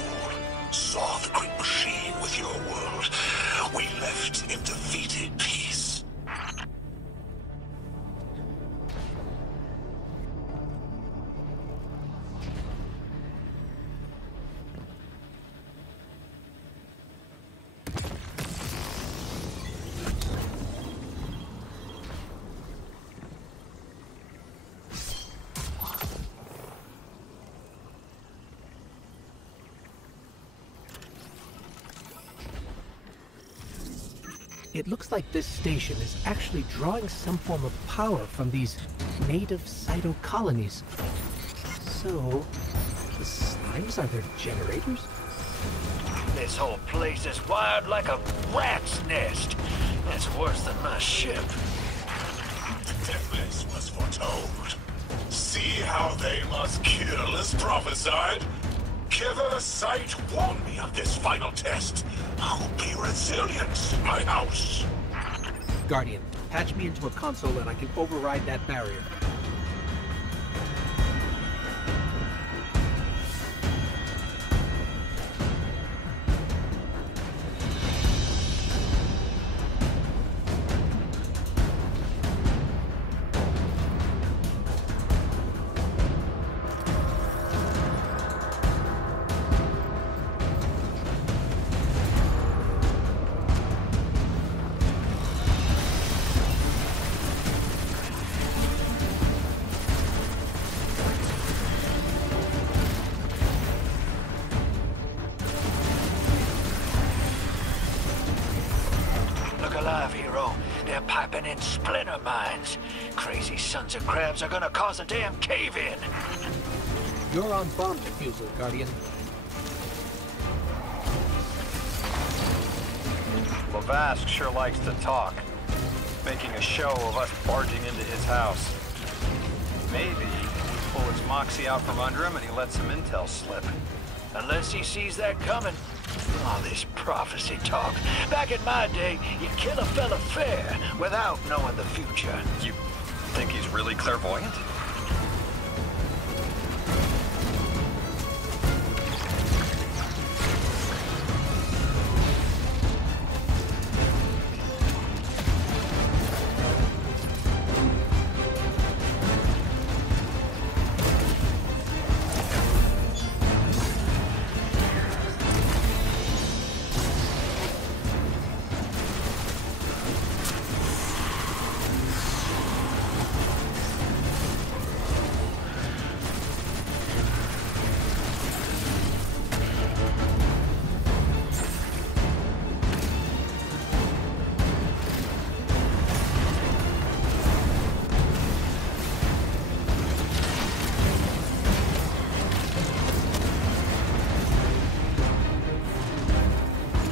saw the great machine with your world, we left in defeated peace. It looks like this station is actually drawing some form of power from these native cytocolonies. So, the slimes are their generators? This whole place is wired like a rat's nest. That's worse than my ship. The Deathless was foretold. See how they must kill as prophesied? Kepler sight warned me of this final test. I'll be resilient, my house. Guardian, patch me into a console and I can override that barrier. Alive, hero. They're piping in splinter mines. Crazy sons of crabs are gonna cause a damn cave-in. You're on bomb defusal, Guardian. Lavask sure likes to talk, making a show of us barging into his house. Maybe we pull his moxie out from under him and he lets some intel slip. Unless he sees that coming. All this prophecy talk. Back in my day, you'd kill a fella fair without knowing the future. You think he's really clairvoyant?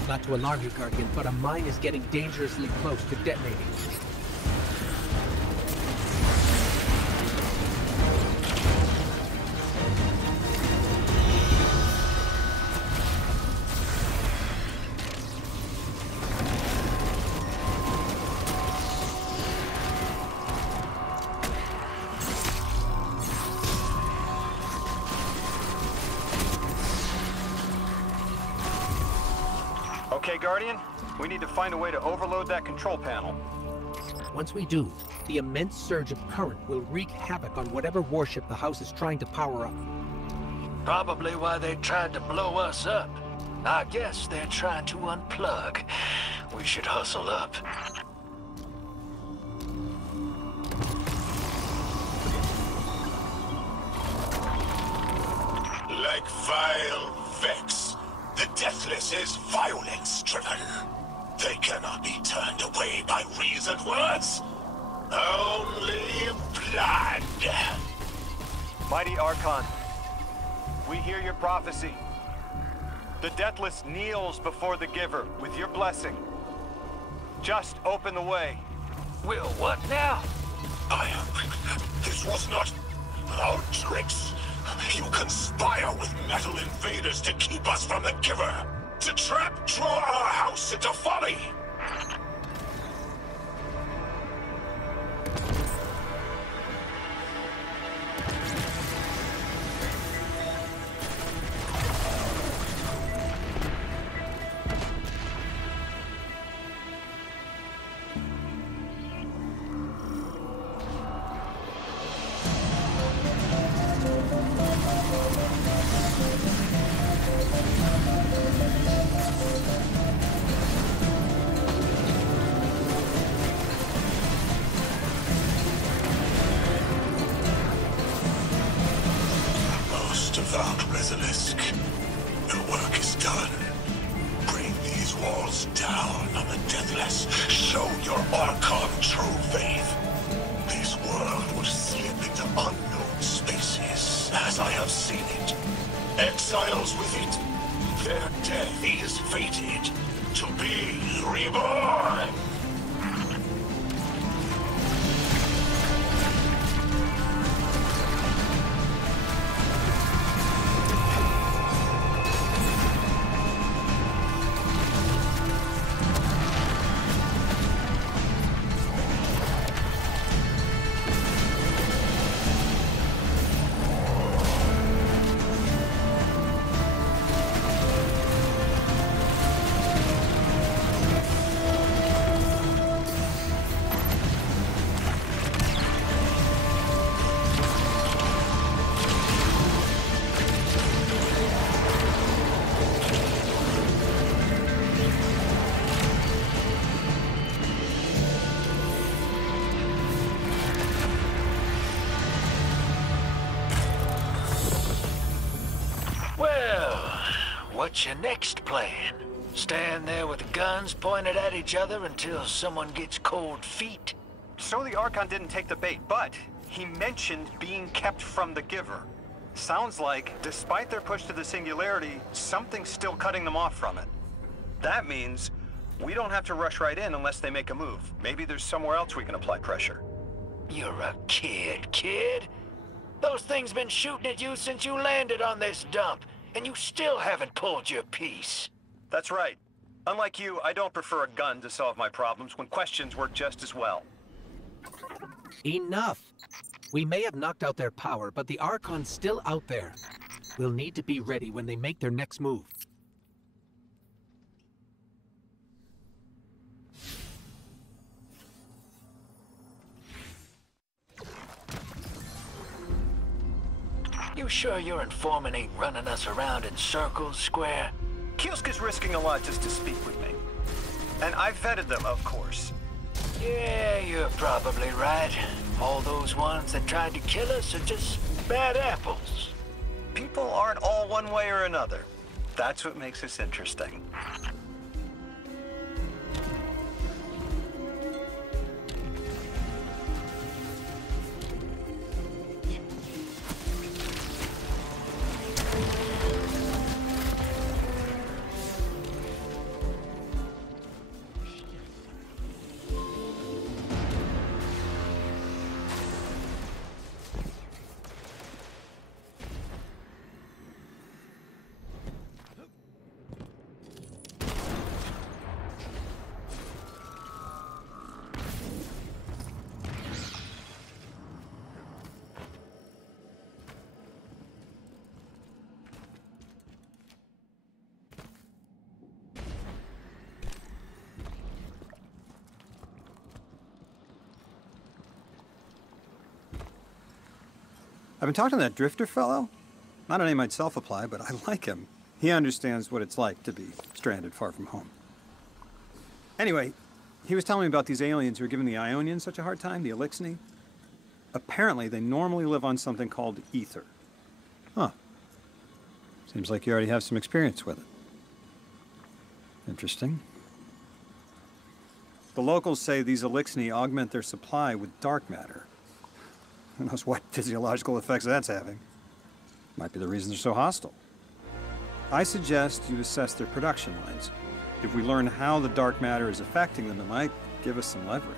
Not to alarm you, Guardian, but a mine is getting dangerously close to detonating. Okay, Guardian, we need to find a way to overload that control panel. Once we do, the immense surge of current will wreak havoc on whatever warship the house is trying to power up. Probably why they tried to blow us up. I guess they're trying to unplug. We should hustle up. Like vile Vex, the Deathless is violence-driven. They cannot be turned away by reasoned words. Only blood. Mighty Archon, we hear your prophecy. The Deathless kneels before the Giver with your blessing. Just open the way. Will what now? This was not our tricks. You conspire with metal invaders to keep us from the Giver. To draw our house into folly. Devout Basilisk, your work is done. Bring these walls down on the Deathless. Show your Archon true faith. This world will slip into unknown spaces, as I have seen it. Exiles with it. Their death is fated to be reborn. What's your next plan? Stand there with guns pointed at each other until someone gets cold feet? So the Archon didn't take the bait, but he mentioned being kept from the Giver. Sounds like, despite their push to the Singularity, something's still cutting them off from it. That means we don't have to rush right in unless they make a move. Maybe there's somewhere else we can apply pressure. You're a kid. Those things been shooting at you since you landed on this dump, and you still haven't pulled your piece. That's right. Unlike you, I don't prefer a gun to solve my problems when questions work just as well. Enough! We may have knocked out their power, but the Archon's still out there. We'll need to be ready when they make their next move. You sure your informant ain't running us around in circles, Square? Kiosk is risking a lot just to speak with me. And I've vetted them, of course. Yeah, you're probably right. All those ones that tried to kill us are just bad apples. People aren't all one way or another. That's what makes us interesting. I've been talking to that drifter fellow. Not a name I'd self-apply, but I like him. He understands what it's like to be stranded far from home. Anyway, he was telling me about these aliens who are giving the Ionians such a hard time, the Elixni. Apparently, they normally live on something called ether. Huh. Seems like you already have some experience with it. Interesting. The locals say these Elixni augment their supply with dark matter. Who knows what physiological effects that's having. Might be the reason they're so hostile. I suggest you assess their production lines. If we learn how the dark matter is affecting them, it might give us some leverage.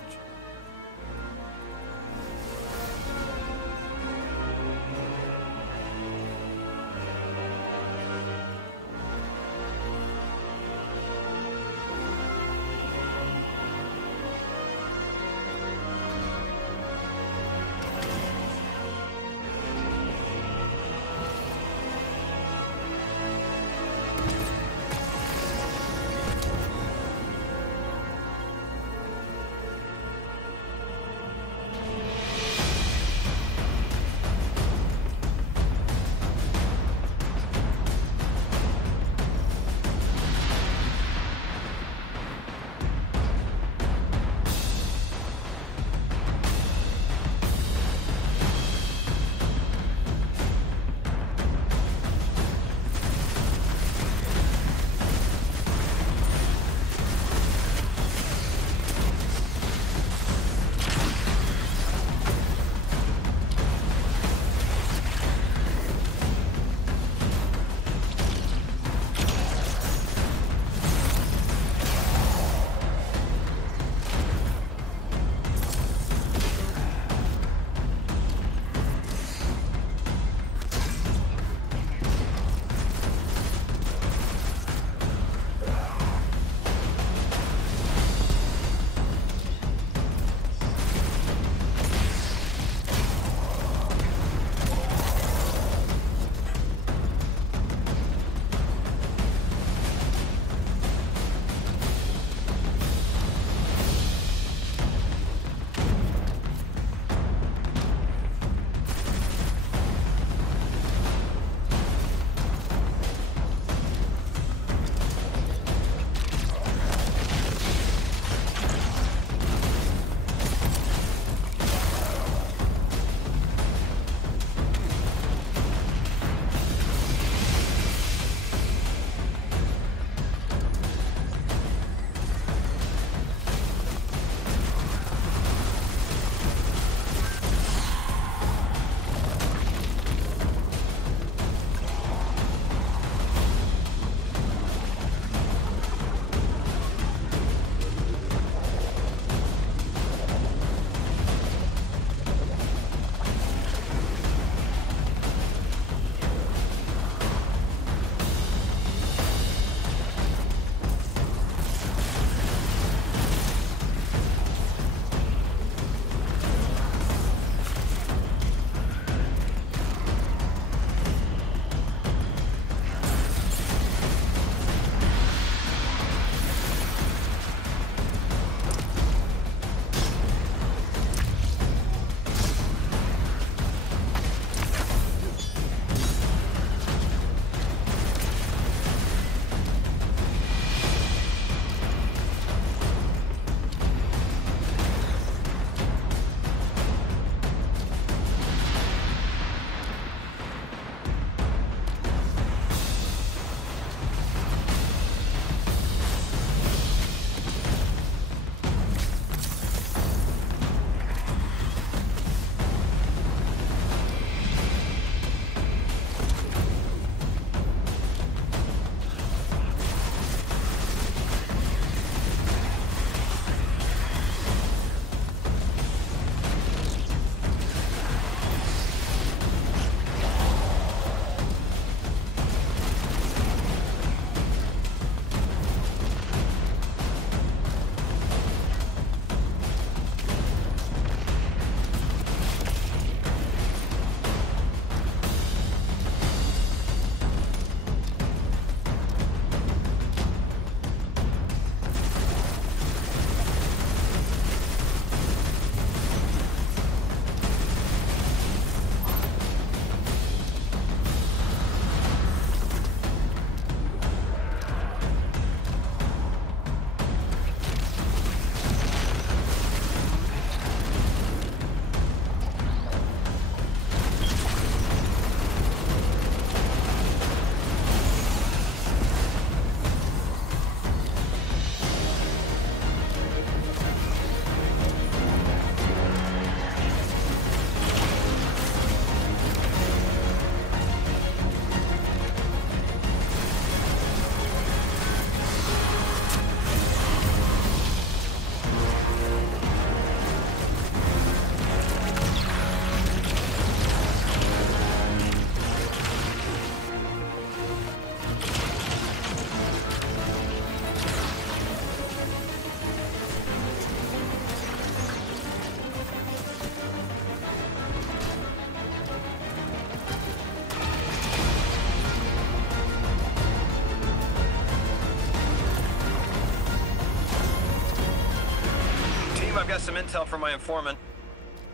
got some intel from my informant.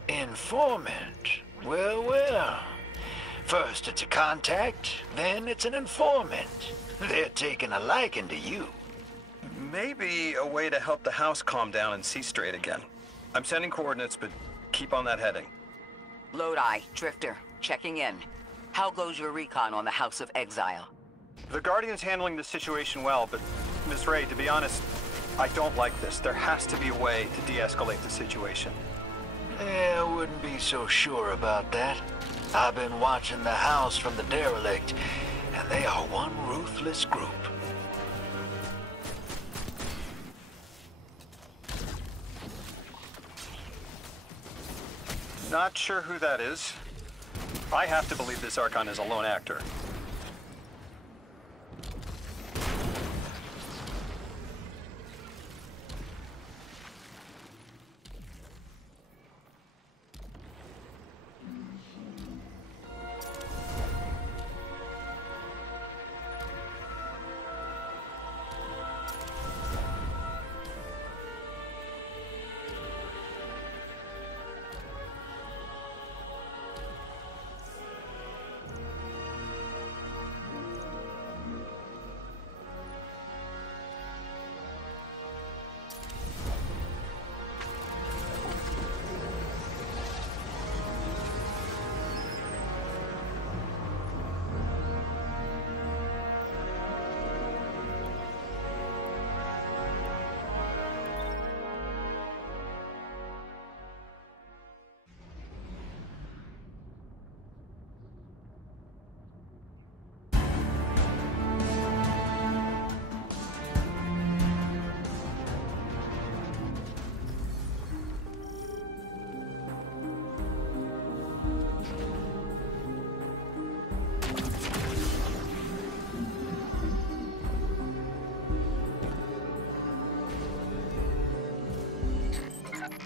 Informant? Well, well. First it's a contact, then it's an informant. They're taking a liking to you. Maybe a way to help the house calm down and see straight again. I'm sending coordinates, but keep on that heading. Lodi, Drifter, checking in. How goes your recon on the House of Exile? The Guardian's handling the situation well, but Miss Ray, to be honest, I don't like this. There has to be a way to de-escalate the situation. I wouldn't be so sure about that. I've been watching the house from the derelict, and they are one ruthless group. Not sure who that is. I have to believe this Archon is a lone actor.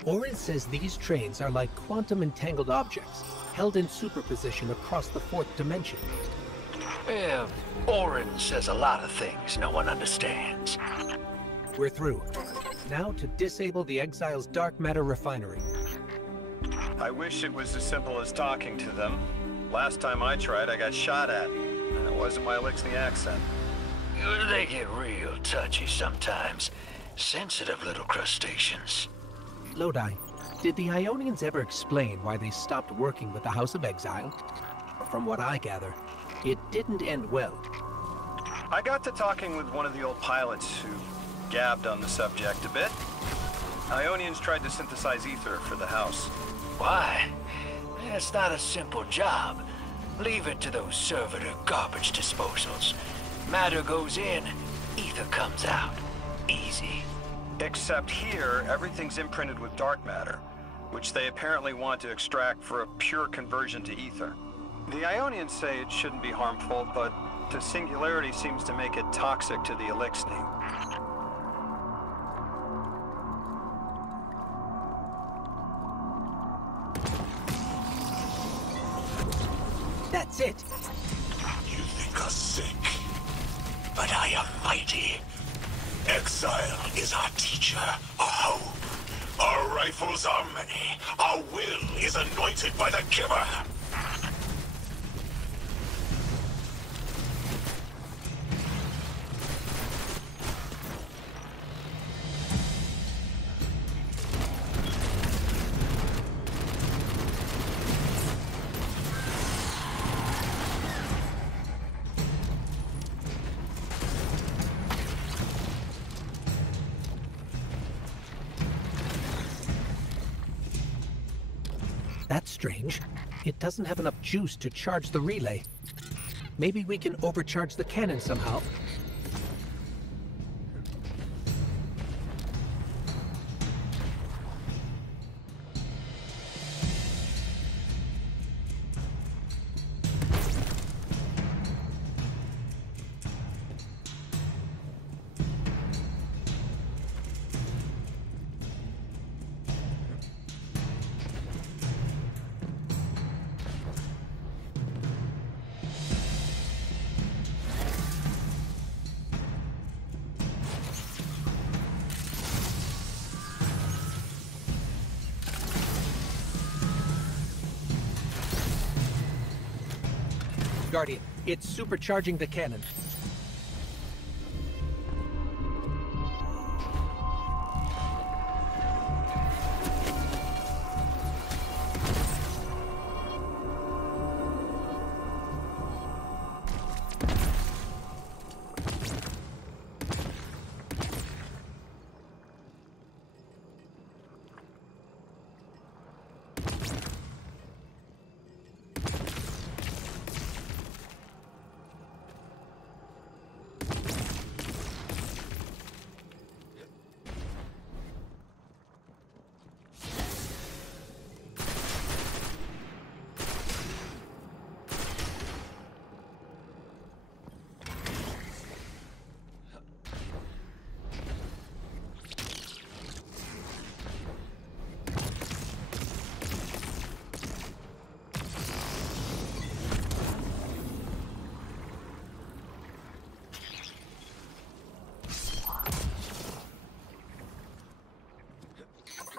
Orin says these trains are like quantum-entangled objects, held in superposition across the fourth dimension. Well, Orin says a lot of things no one understands. We're through. Now to disable the Exile's dark matter refinery. I wish it was as simple as talking to them. Last time I tried, I got shot at. And it wasn't my Elixir accent. They get real touchy sometimes. Sensitive little crustaceans. Lodi, did the Ionians ever explain why they stopped working with the House of Exile? From what I gather, it didn't end well. I got to talking with one of the old pilots who gabbed on the subject a bit. Ionians tried to synthesize ether for the house. Why? It's not a simple job. Leave it to those servitor garbage disposals. Matter goes in, ether comes out. Easy. Except here, everything's imprinted with dark matter, which they apparently want to extract for a pure conversion to ether. The Ionians say it shouldn't be harmful, but the singularity seems to make it toxic to the Elixir. That's it! You think us sick, but I am mighty. Exile is our teacher, our hope. Our rifles are many. Our will is anointed by the giver. That's strange. It doesn't have enough juice to charge the relay. Maybe we can overcharge the cannon somehow. Guardian, it's supercharging the cannon.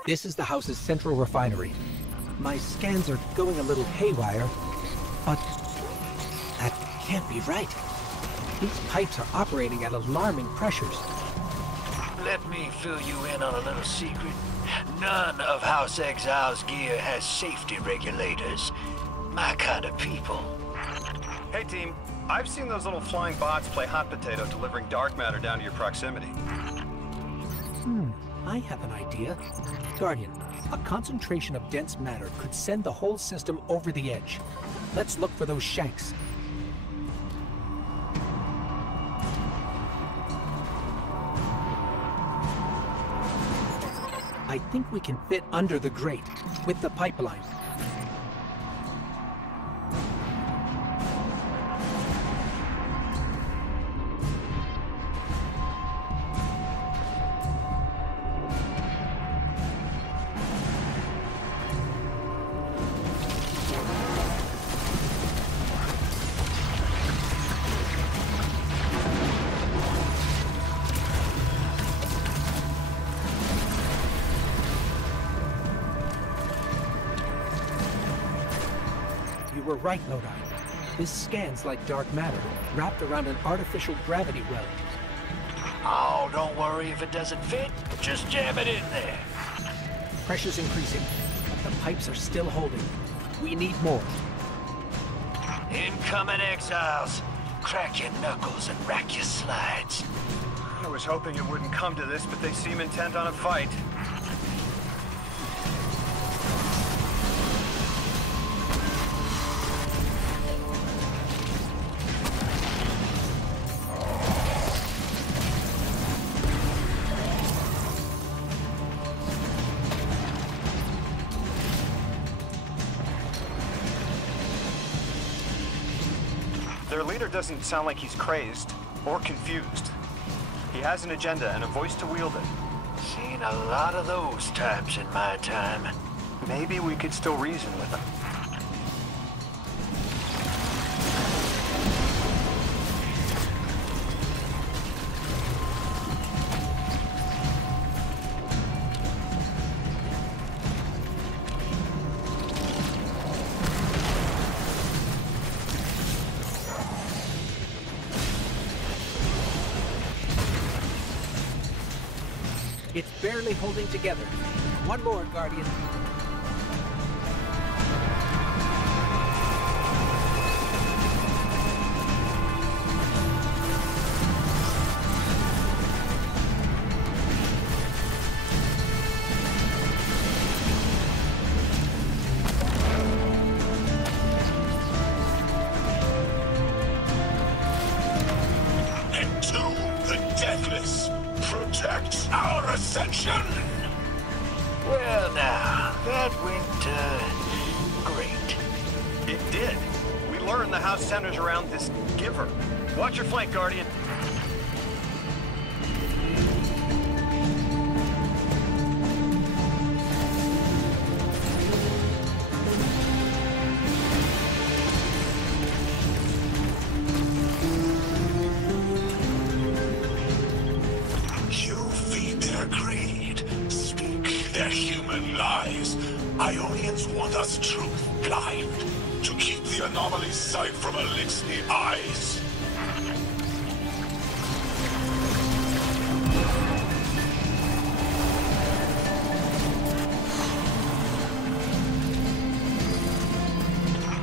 This is the house's central refinery. My scans are going a little haywire, but that can't be right. These pipes are operating at alarming pressures. Let me fill you in on a little secret. None of House Exile's gear has safety regulators. My kind of people. Hey team, I've seen those little flying bots play hot potato delivering dark matter down to your proximity. I have an idea. Guardian, a concentration of dense matter could send the whole system over the edge. Let's look for those shanks. I think we can fit under the grate with the pipeline. You were right, Lodi. This scans like dark matter, wrapped around an artificial gravity well. Oh, don't worry if it doesn't fit. Just jam it in there. Pressure's increasing, but the pipes are still holding. We need more. Incoming exiles. Crack your knuckles and rack your slides. I was hoping it wouldn't come to this, but they seem intent on a fight. Their leader doesn't sound like he's crazed or confused. He has an agenda and a voice to wield it. Seen a lot of those types in my time. Maybe we could still reason with him. It's barely holding together. One more, Guardian. Entomb the deathless. Protect our ascension! Well now, that went, great. It did. We learned the house centers around this giver. Watch your flank, Guardian. Their human lies. Ionians want us truth blind. to keep the Anomaly's sight from Elixni eyes.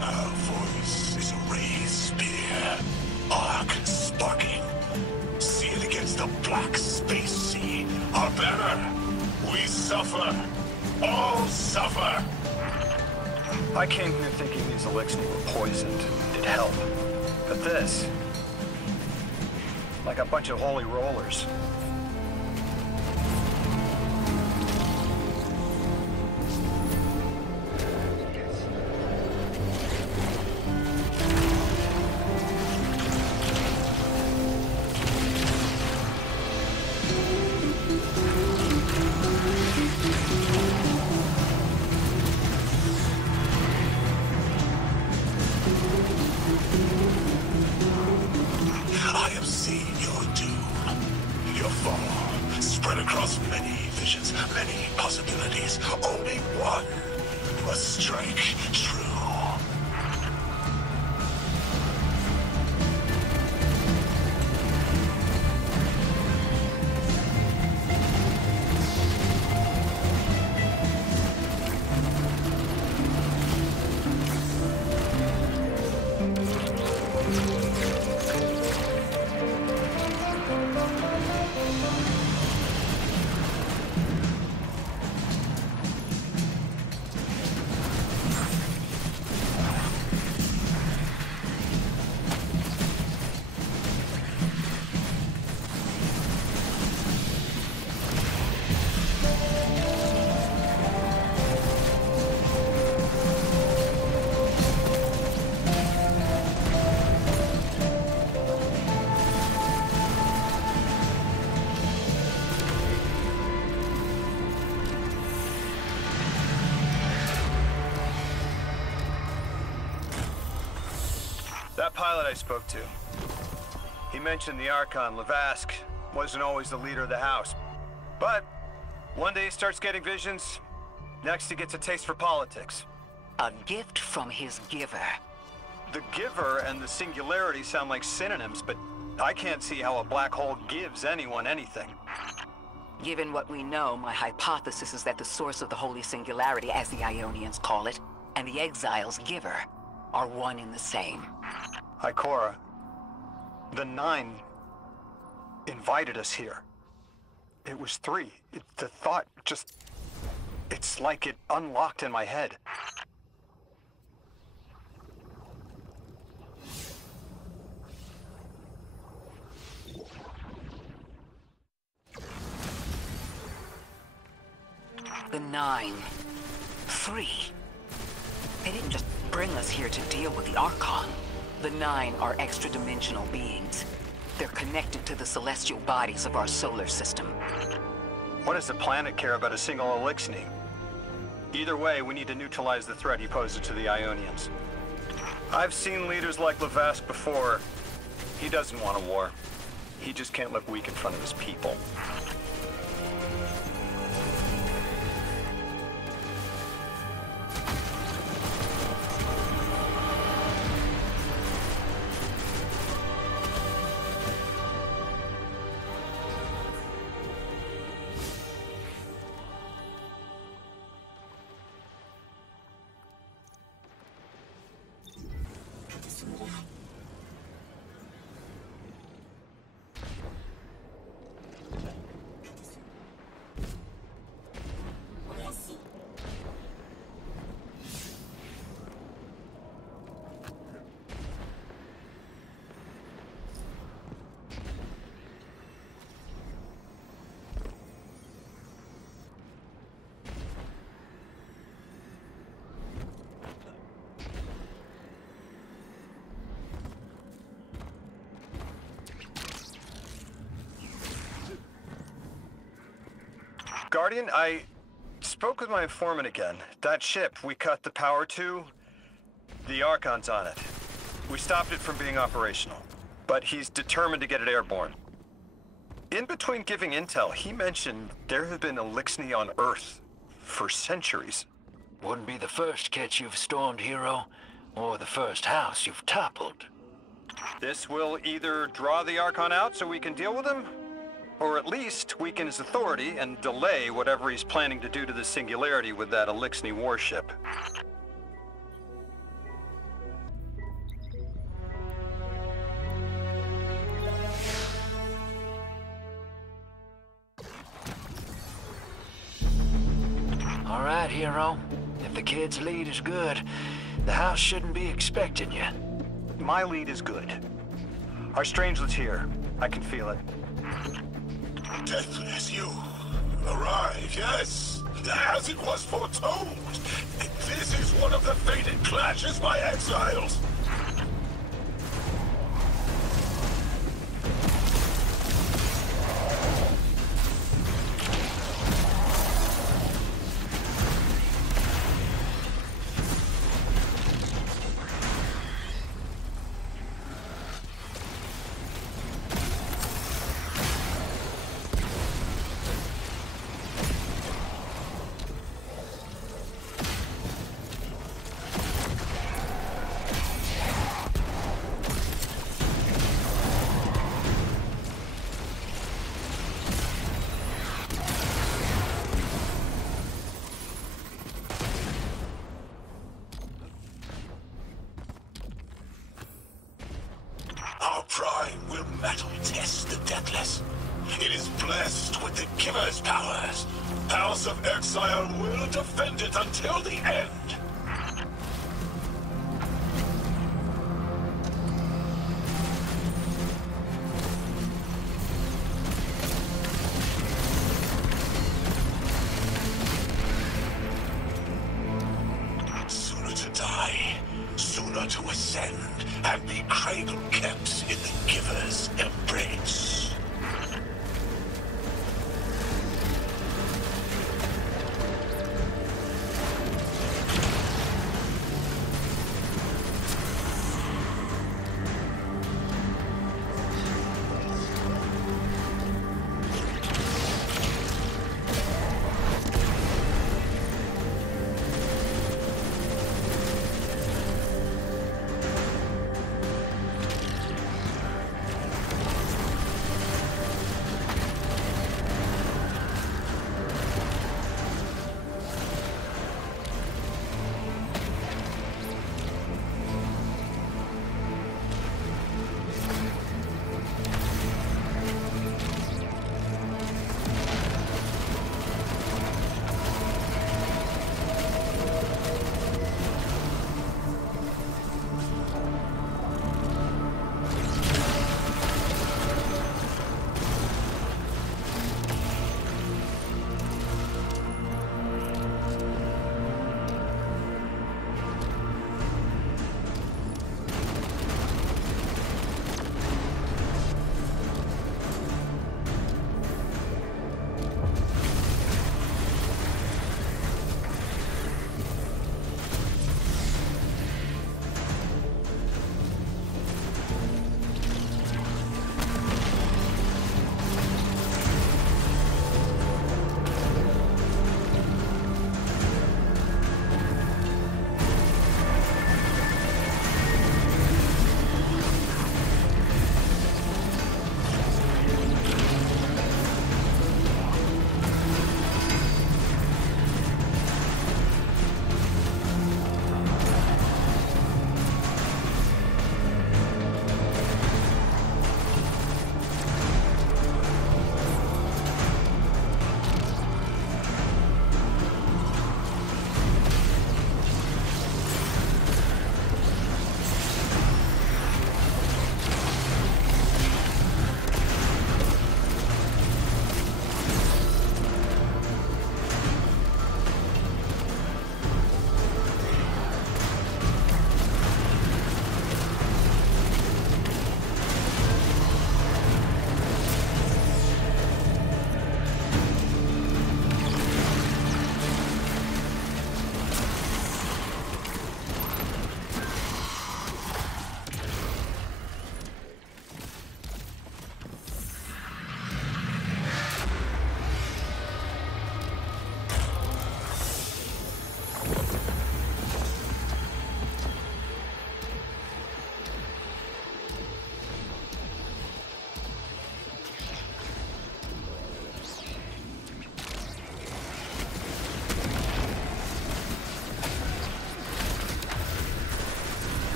Our voice is a raised spear, arc and sparking. See it against the black space sea. Our banner. We suffer. All suffer. I came here thinking these Elixni were poisoned. It'd help. But this... like a bunch of holy rollers. I have seen your doom, your fall, spread across many visions, many possibilities. Only one must strike true. That pilot I spoke to, he mentioned the Archon, Levask, wasn't always the leader of the house. But one day he starts getting visions, next he gets a taste for politics. A gift from his giver. The giver and the singularity sound like synonyms, but I can't see how a black hole gives anyone anything. Given what we know, my hypothesis is that the source of the Holy Singularity, as the Ionians call it, and the Exile's giver are one and the same. Ikora, the Nine invited us here. It was 3. The thought just... it's like it unlocked in my head. The 9. 3. They didn't just bring us here to deal with the Archon. The 9 are extra-dimensional beings. They're connected to the celestial bodies of our solar system. What does the planet care about a single Elixni? Either way, we need to neutralize the threat he poses to the Ionians. I've seen leaders like Levask before. He doesn't want a war. He just can't look weak in front of his people. Guardian, I spoke with my informant again. That ship we cut the power to, the Archon's on it. We stopped it from being operational, but he's determined to get it airborne. In between giving intel, he mentioned there have been Elixni on Earth for centuries. Wouldn't be the first catch you've stormed, hero. or the first house you've toppled. This will either draw the Archon out so we can deal with him, or at least weaken his authority and delay whatever he's planning to do to the Singularity with that Elixni warship. All right, hero. If the kid's lead is good, the house shouldn't be expecting you. My lead is good. Our strangelet's here. I can feel it. Deathless, you arrived, yes, as it was foretold. This is one of the fated clashes by exiles. Our prime will metal test the Deathless. It is blessed with the Giver's powers. House of Exile will defend it until the end. Sooner to die, sooner to ascend, and be cradle kept in the Giver's embrace.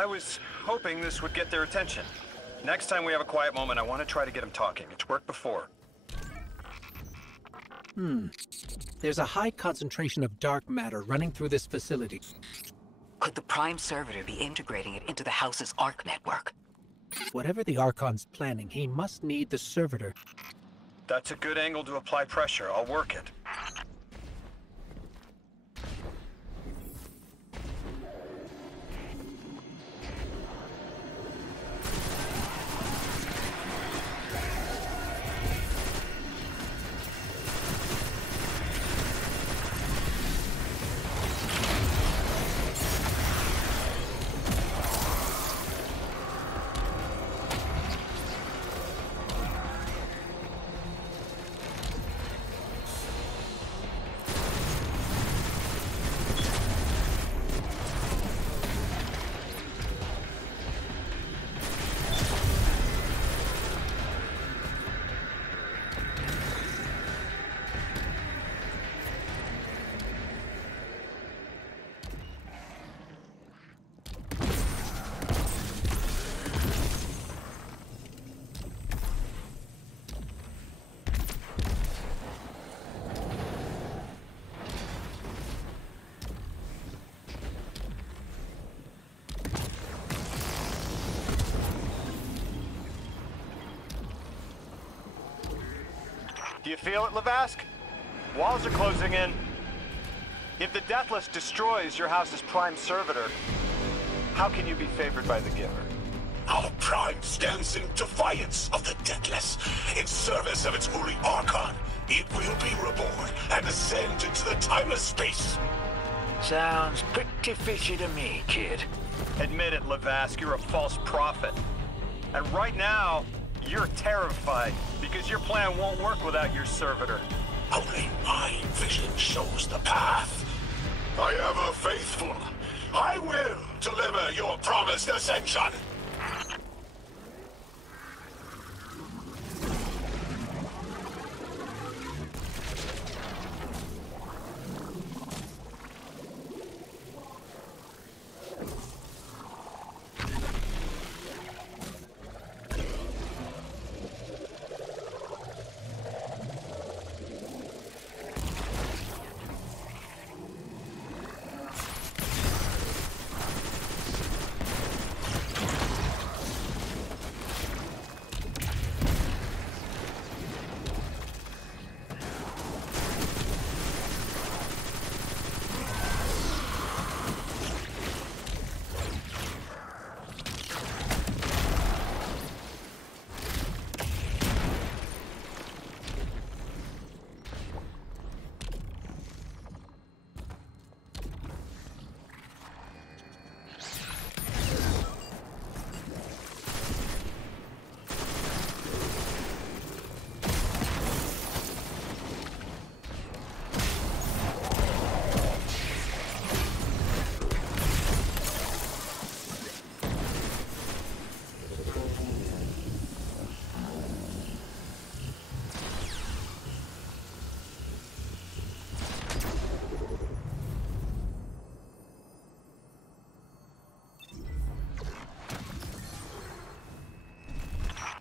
I was hoping this would get their attention. Next time we have a quiet moment, I want to try to get them talking. It's worked before. There's a high concentration of dark matter running through this facility. Could the Prime Servitor be integrating it into the house's Arc network? Whatever the Archon's planning, he must need the Servitor. That's a good angle to apply pressure. I'll work it. Do you feel it, Lavask? Walls are closing in. If the Deathless destroys your house's Prime Servitor, how can you be favored by the Giver? Our Prime stands in defiance of the Deathless. In service of its holy Archon, it will be reborn and ascend into the timeless space. Sounds pretty fishy to me, kid. Admit it, Lavask, you're a false prophet. And right now, you're terrified because your plan won't work without your servitor. Only my vision shows the path. I am a faithful. I will deliver your promised ascension.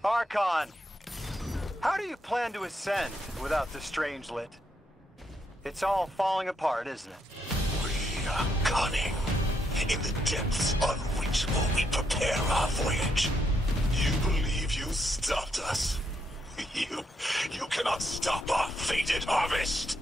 Archon, how do you plan to ascend without the Strangelet? It's all falling apart, isn't it? We are cunning. In the depths unreachable, we prepare our voyage. You believe you stopped us? You cannot stop our fated harvest.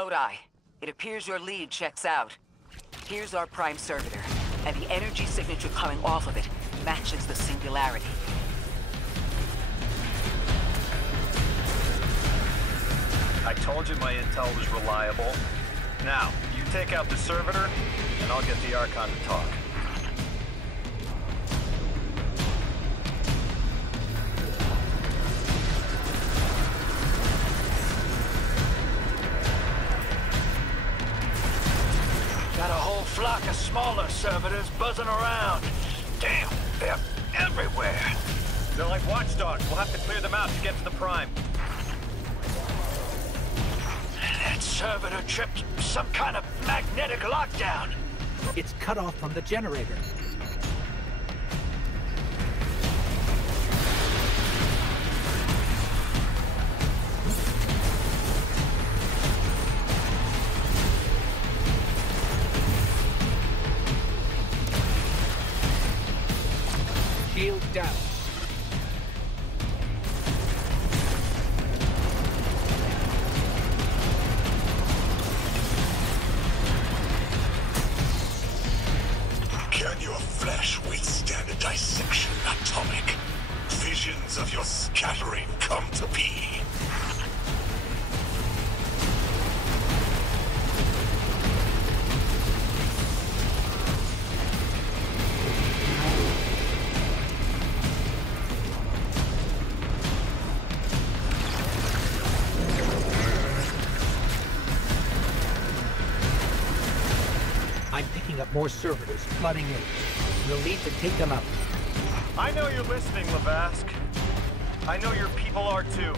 Lodi. It appears your lead checks out. Here's our prime servitor, and the energy signature coming off of it matches the singularity. I told you my intel was reliable. Now, you take out the servitor, and I'll get the Archon to talk. Got a whole flock of smaller servitors buzzing around. Damn, they're everywhere. They're like watchdogs. We'll have to clear them out to get to the Prime. That servitor tripped some kind of magnetic lockdown. It's cut off from the generator. Shield down. Can your flesh withstand a dissection atomic? Visions of your scattering come to be. I'm picking up more servitors flooding in. We'll need to take them out. I know you're listening, Lavask. I know your people are too.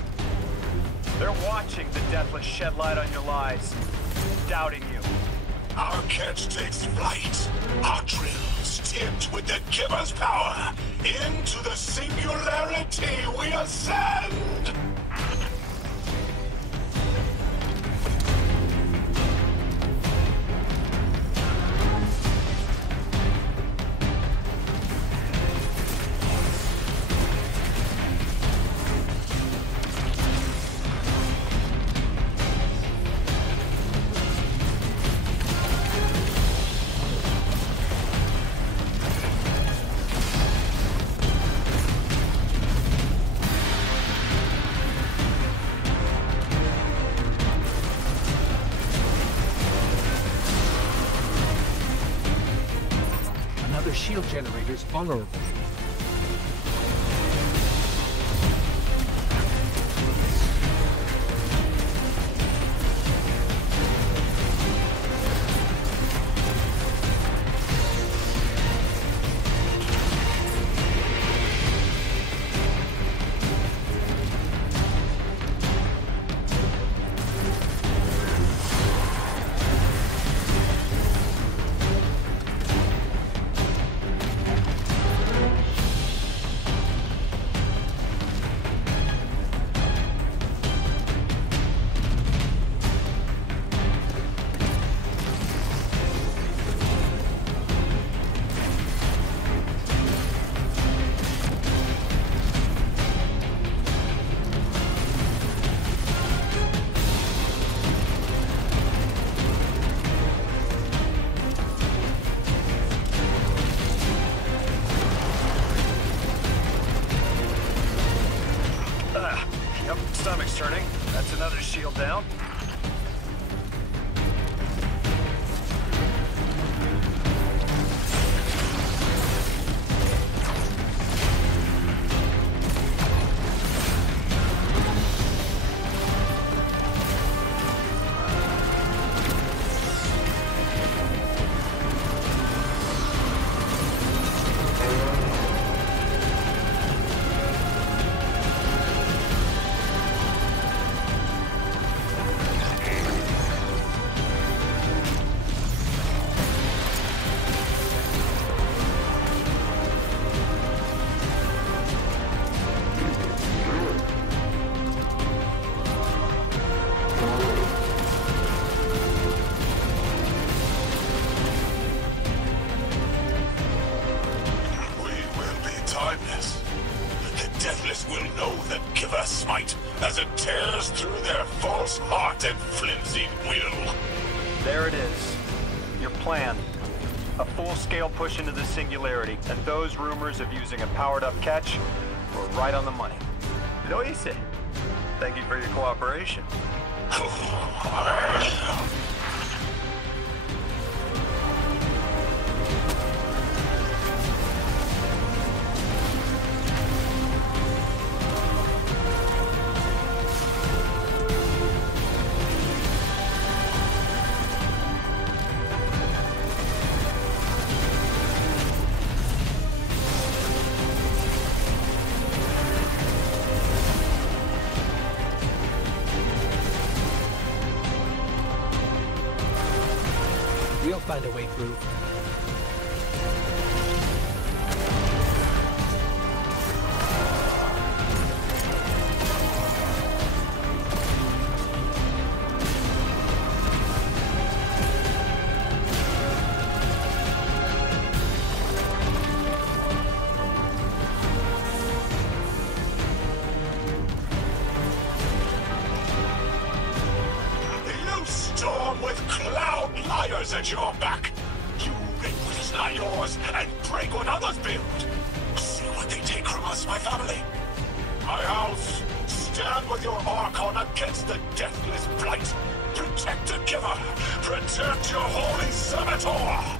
They're watching the Deathless shed light on your lies, doubting you. Our catch takes flight. Our drills tipped with the Giver's power. Into the singularity we ascend! Another shield generator's vulnerable. Yep, stomach's turning. That's another shield down. Will know that Giver smite as it tears through their false heart and flimsy will. There it is. Your plan. A full-scale push into the singularity, and those rumors of using a powered-up catch were right on the money. Lo hice. Thank you for your cooperation. We'll find a way through. You storm with cloud liars at your back. You reap what is not yours and break what others build. See what they take from us, my family. My house, stand with your Archon against the deathless blight. Protect the giver. Protect your holy servitor.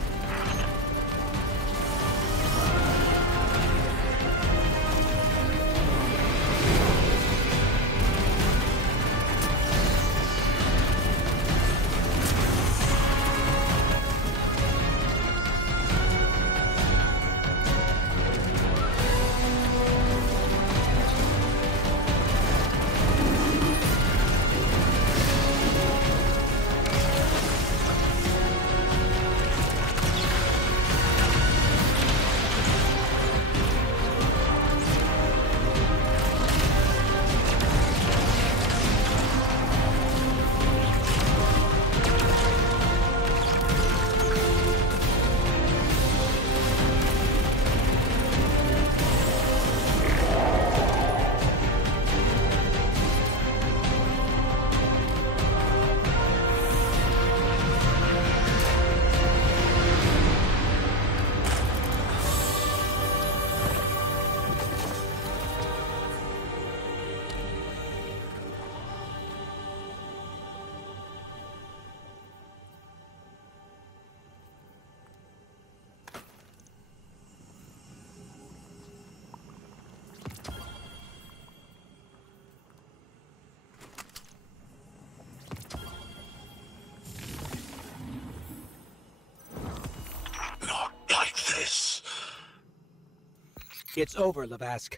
It's over, Lavask.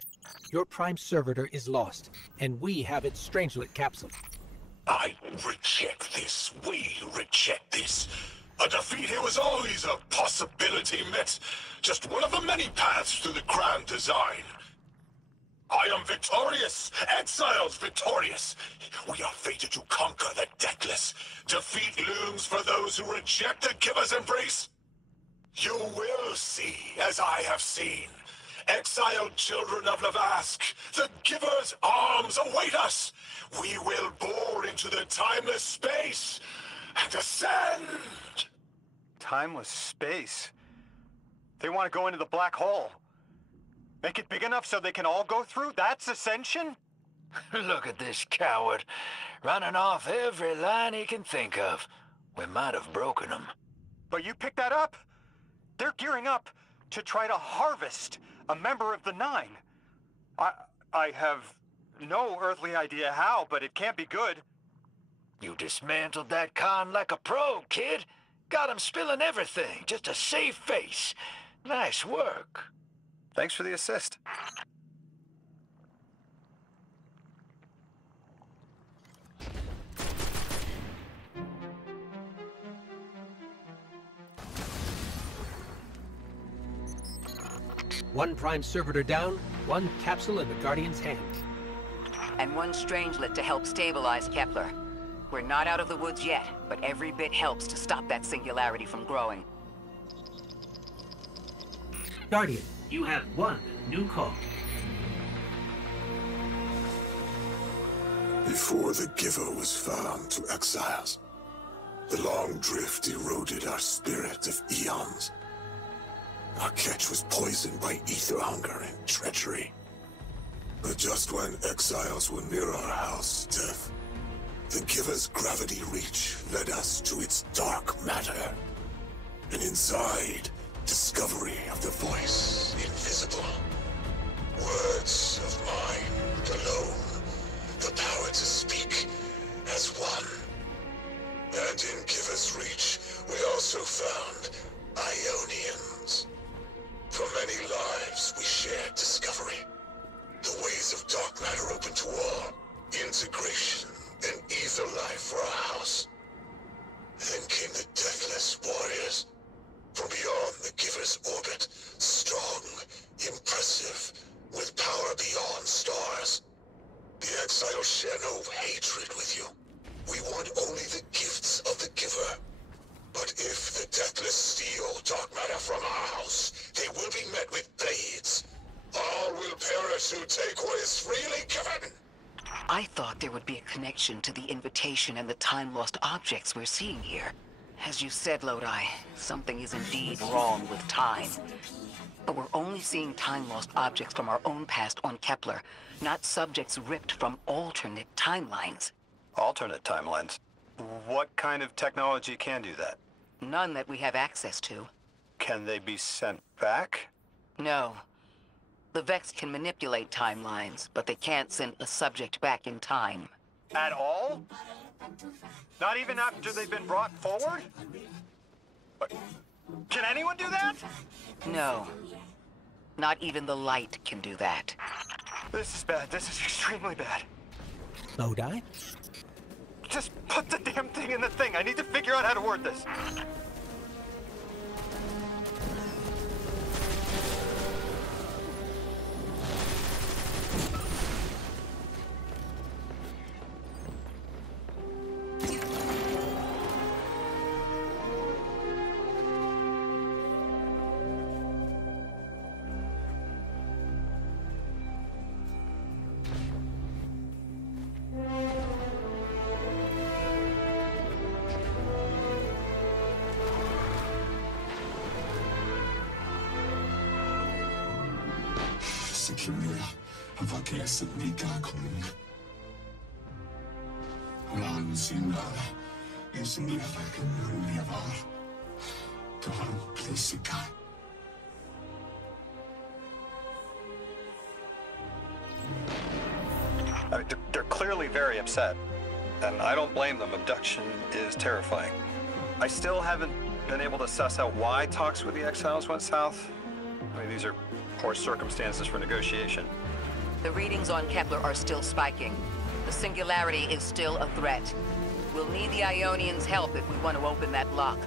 Your prime servitor is lost, and we have its Strangelet capsule. I reject this. We reject this. A defeat here was always a possibility, Met. Just one of the many paths to the grand design. I am victorious. Exiles victorious. We are fated to conquer the deathless. Defeat looms for those who reject the giver's embrace. You will see, as I have seen. Exiled children of Lavask, the giver's arms await us. We will bore into the timeless space and ascend. Timeless space? They want to go into the black hole. Make it big enough so they can all go through? That's ascension? Look at this coward, running off every line he can think of. We might have broken him. But you picked that up? They're gearing up to try to harvest a member of the Nine. I have no earthly idea how, but it can't be good. You dismantled that con like a pro, kid. Got him spilling everything, just to save face. Nice work. Thanks for the assist. One prime servitor down, one capsule in the Guardian's hand. And one Strangelet to help stabilize Kepler. We're not out of the woods yet, but every bit helps to stop that singularity from growing. Guardian, you have one new call. Before the giver was found to exiles, The long drift eroded our spirit of eons. Our catch was poisoned by ether hunger and treachery. But just when exiles were near our house, death, the Giver's gravity reach led us to its dark matter. And inside, discovery of the voice invisible. Words of mind alone, the power to speak as one. And in Giver's reach, we also found Ionians. For many lives, we shared discovery. The ways of dark matter open to all. Integration and ether life for our house. Then came the Deathless Warriors. From beyond the Giver's orbit, strong, impressive, with power beyond stars. The exiles share no hatred with you. We want only the gifts of the Giver. But if the Deathless steal dark matter from our house, they will be met with blades. All will perish who take what is freely given. I thought there would be a connection to the invitation and the time-lost objects we're seeing here. As you said, Lodi, something is indeed wrong with time. But we're only seeing time-lost objects from our own past on Kepler, not subjects ripped from alternate timelines. Alternate timelines? What kind of technology can do that? None that we have access to. Can they be sent back? No. The Vex can manipulate timelines, but they can't send a subject back in time. At all? Not even after they've been brought forward? But can anyone do that? No. Not even the light can do that. This is bad. This is extremely bad. Lodi? Just put the damn thing in the thing. I need to figure out how to word this. They're clearly very upset, and I don't blame them. Abduction is terrifying. I still haven't been able to suss out why talks with the exiles went south. I mean, these are poor circumstances for negotiation. The readings on Kepler are still spiking. The singularity is still a threat. We'll need the Ionians' help if we want to open that lock.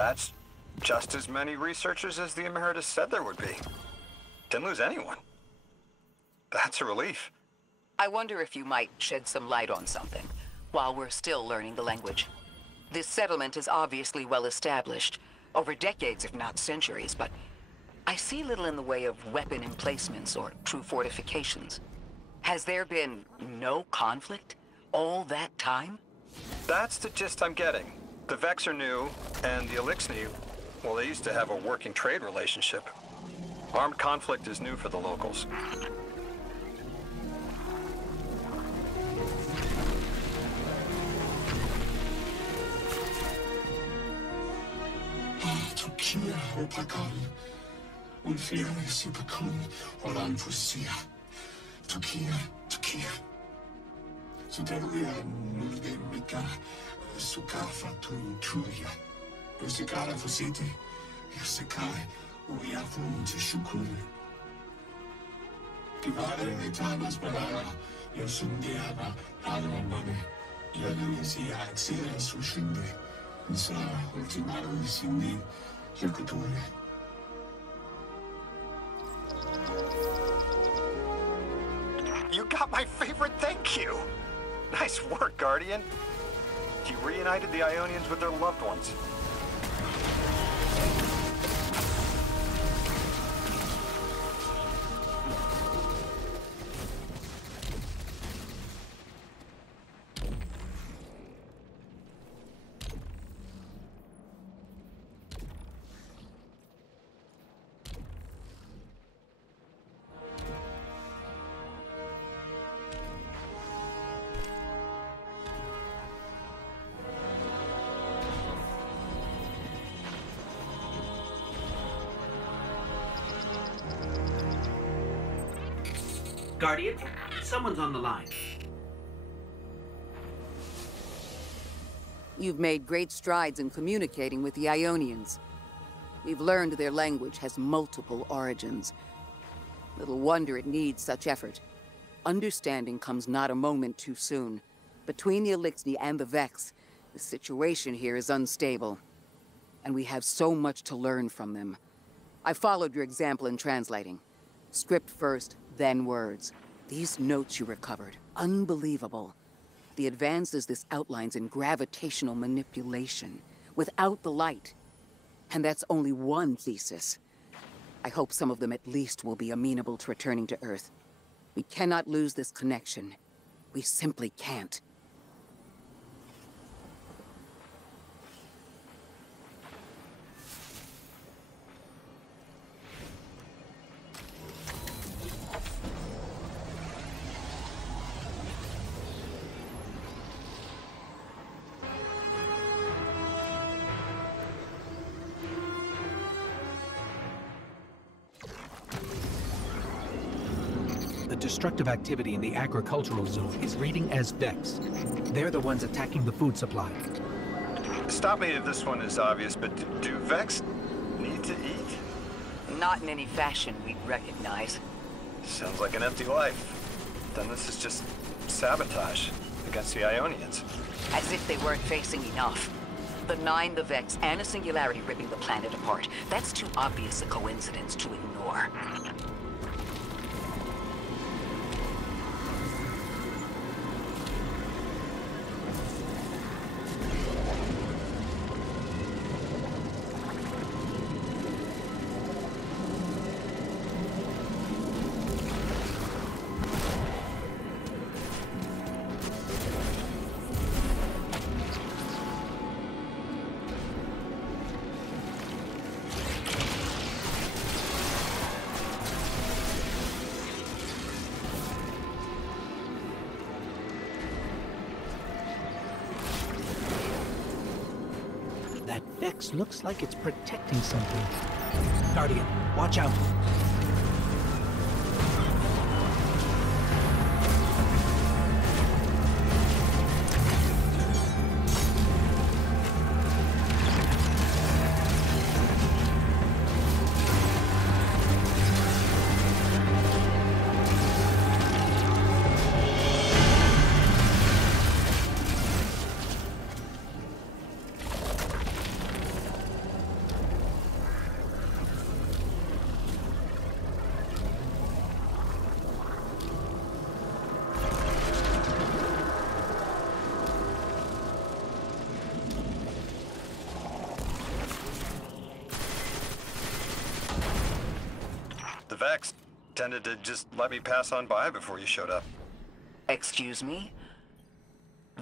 That's just as many researchers as the Emeritus said there would be. Didn't lose anyone. That's a relief. I wonder if you might shed some light on something, while we're still learning the language. This settlement is obviously well established, over decades if not centuries, but I see little in the way of weapon emplacements or true fortifications. Has there been no conflict all that time? That's the gist I'm getting. The Vex are new, and the Elixni, well, they used to have a working trade relationship. Armed conflict is new for the locals. Tokia Opakan, Unfia Supakun, Olan Pusia. Tokia. Sudaria Nulde Mika, Sukafa Tuya. Usikara Fusiti, Yusikai, Uyafun Tishukun. Divare Nitanas Balara, Yosundiana, Alamane, Yaluisia Axia Sushinde. You got my favorite thank you! Nice work, Guardian. You reunited the Ionians with their loved ones. Guardian, someone's on the line. You've made great strides in communicating with the Ionians. We've learned their language has multiple origins. Little wonder it needs such effort. Understanding comes not a moment too soon. Between the Elixni and the Vex, the situation here is unstable. And we have so much to learn from them. I followed your example in translating. Script first, then words. These notes you recovered, unbelievable. The advances this outlines in gravitational manipulation, without the light. And that's only one thesis. I hope some of them at least will be amenable to returning to Earth. We cannot lose this connection. We simply can't. Destructive activity in the agricultural zone is reading as Vex. They're the ones attacking the food supply. Stop me if this one is obvious, but do Vex need to eat? Not in any fashion we'd recognize. Sounds like an empty life. Then this is just sabotage against the Ionians. As if they weren't facing enough. The Nine, the Vex, and a singularity ripping the planet apart. That's too obvious a coincidence to ignore. That Vex looks like it's protecting something. Guardian, watch out. The Vex tended to just let me pass on by before you showed up. Excuse me?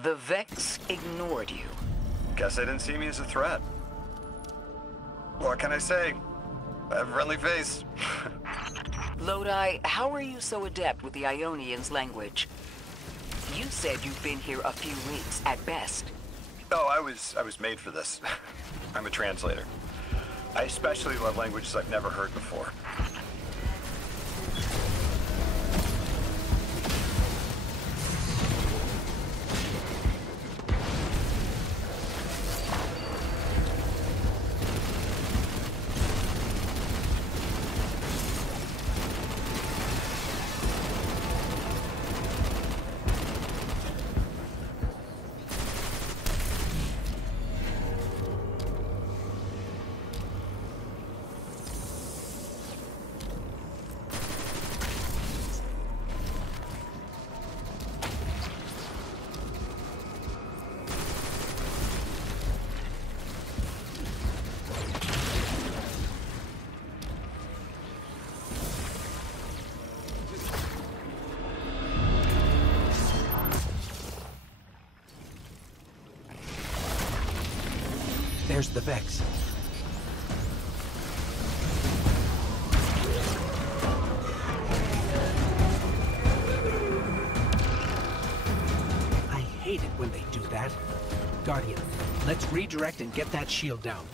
The Vex ignored you. Guess they didn't see me as a threat. What can I say? I have a friendly face. Lodi, how are you so adept with the Ionians' language? You said you've been here a few weeks, at best. Oh, I was made for this. I'm a translator. I especially love languages I've never heard before. There's the Vex. I hate it when they do that. Guardian, let's redirect and get that shield down.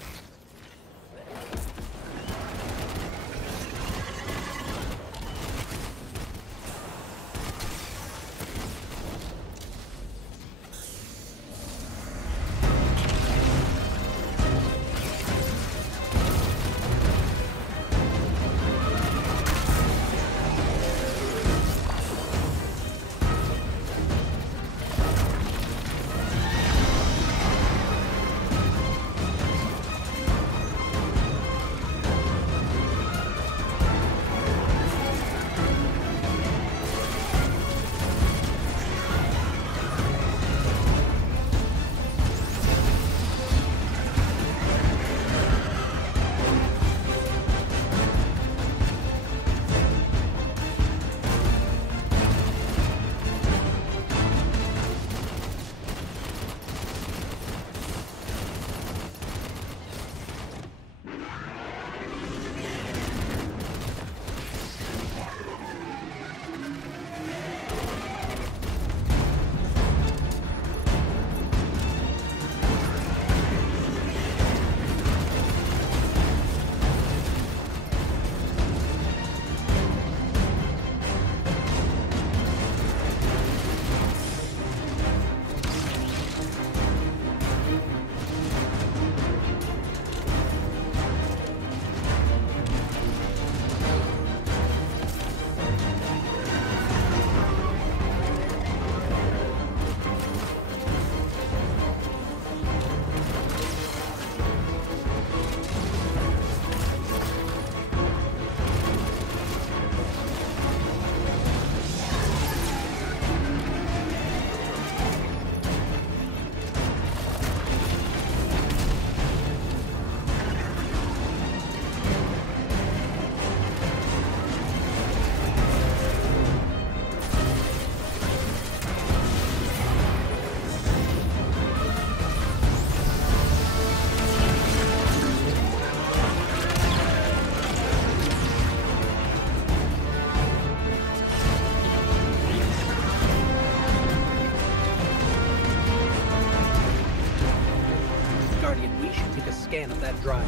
Of that drive.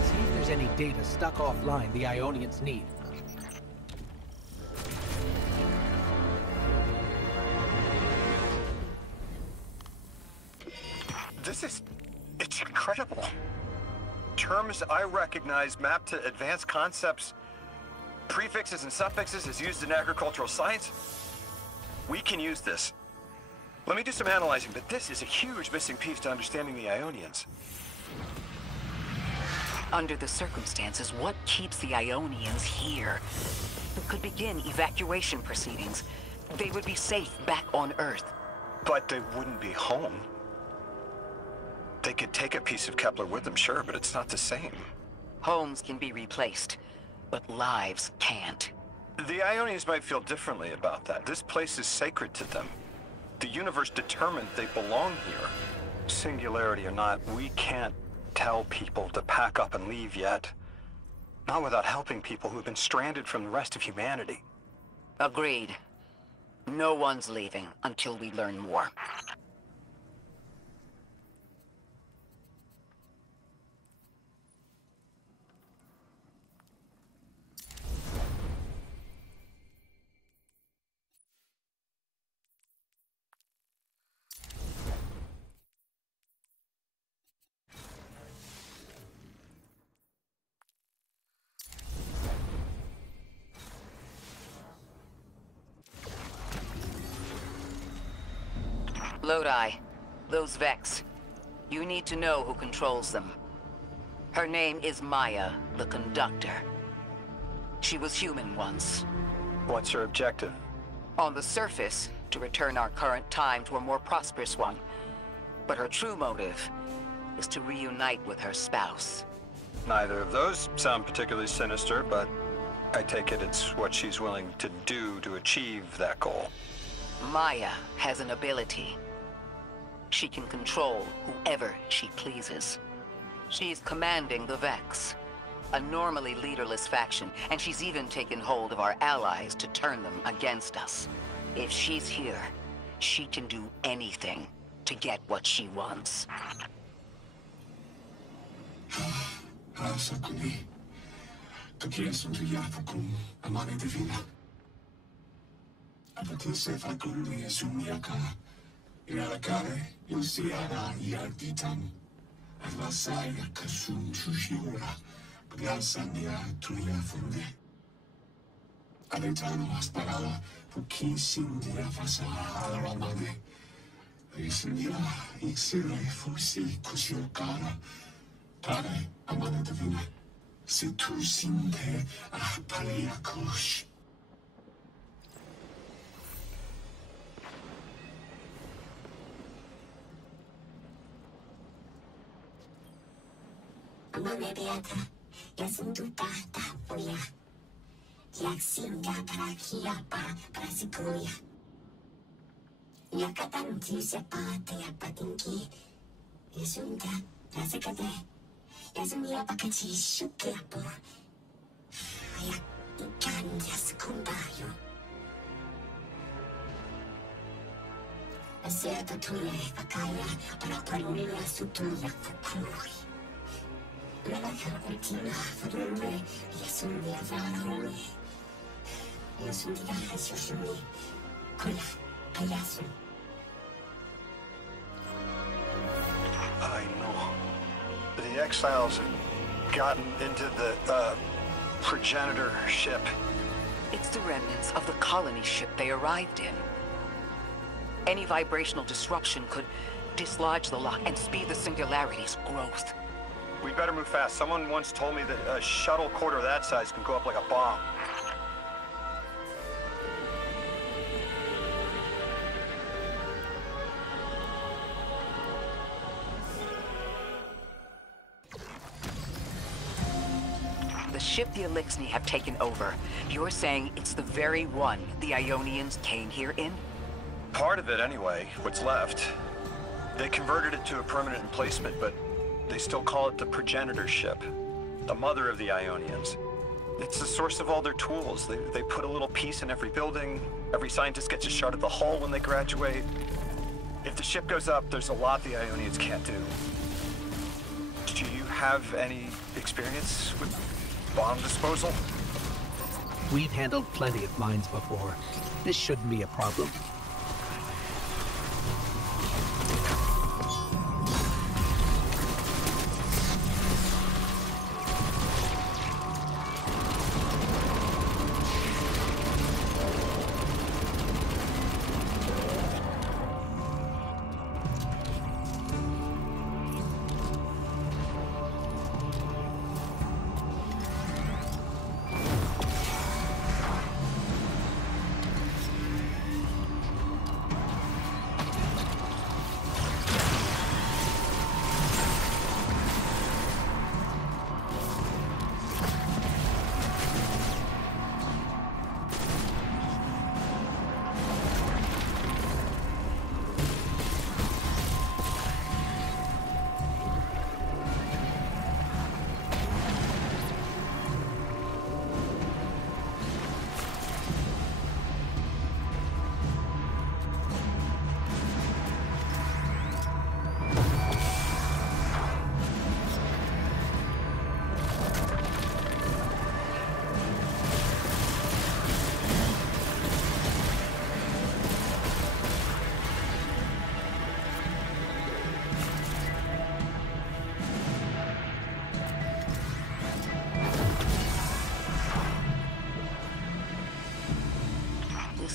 See if there's any data stuck offline the Ionians need. It's incredible. Terms I recognize mapped to advanced concepts, prefixes and suffixes as used in agricultural science. We can use this. Let me do some analyzing, but this is a huge missing piece to understanding the Ionians. Under the circumstances, what keeps the Ionians here? We could begin evacuation proceedings. They would be safe back on Earth. But they wouldn't be home. They could take a piece of Kepler with them, sure, but it's not the same. Homes can be replaced. but lives can't. The Ionians might feel differently about that. This place is sacred to them. The universe determined they belong here. Singularity or not, we can't tell people to pack up and leave yet. Not without helping people who've been stranded from the rest of humanity. Agreed. No one's leaving until we learn more. Lodi, those Vex. You need to know who controls them. Her name is Maya, the Conductor. She was human once. What's her objective? On the surface, to return our current time to a more prosperous one. But her true motive is to reunite with her spouse. Neither of those sound particularly sinister, but I take it it's what she's willing to do to achieve that goal. Maya has an ability. She can control whoever she pleases. She's commanding the Vex, a normally leaderless faction, and she's even taken hold of our allies to turn them against us. If she's here, she can do anything to get what she wants. I know. The exiles have gotten into the, progenitor ship. It's the remnants of the colony ship they arrived in. Any vibrational disruption could dislodge the lock and speed the singularity's growth. We better move fast. Someone once told me that a shuttle quarter that size can go up like a bomb. The ship the Elixni have taken over. You're saying it's the very one the Ionians came here in? Part of it, anyway. What's left. They converted it to a permanent emplacement, but they still call it the progenitor ship. The mother of the Ionians. It's the source of all their tools. They put a little piece in every building. Every scientist gets a shot of the hull when they graduate. If the ship goes up, there's a lot the Ionians can't do. Do you have any experience with bomb disposal? We've handled plenty of mines before. This shouldn't be a problem.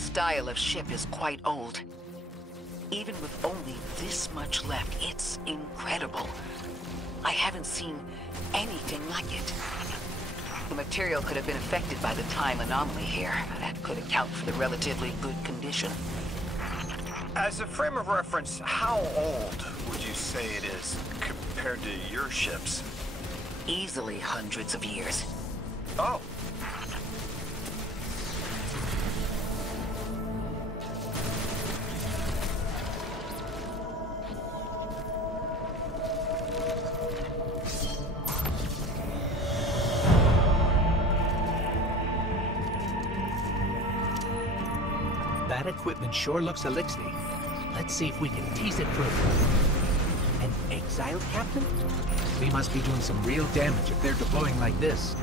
style of ship is quite old. Even with only this much left, it's incredible. I haven't seen anything like it. The material could have been affected by the time anomaly here. That could account for the relatively good condition. As a frame of reference, how old would you say it is compared to your ships? Easily hundreds of years. Oh. That equipment sure looks elixir-y. Let's see if we can tease it through. An exiled captain? We must be doing some real damage if they're deploying like this.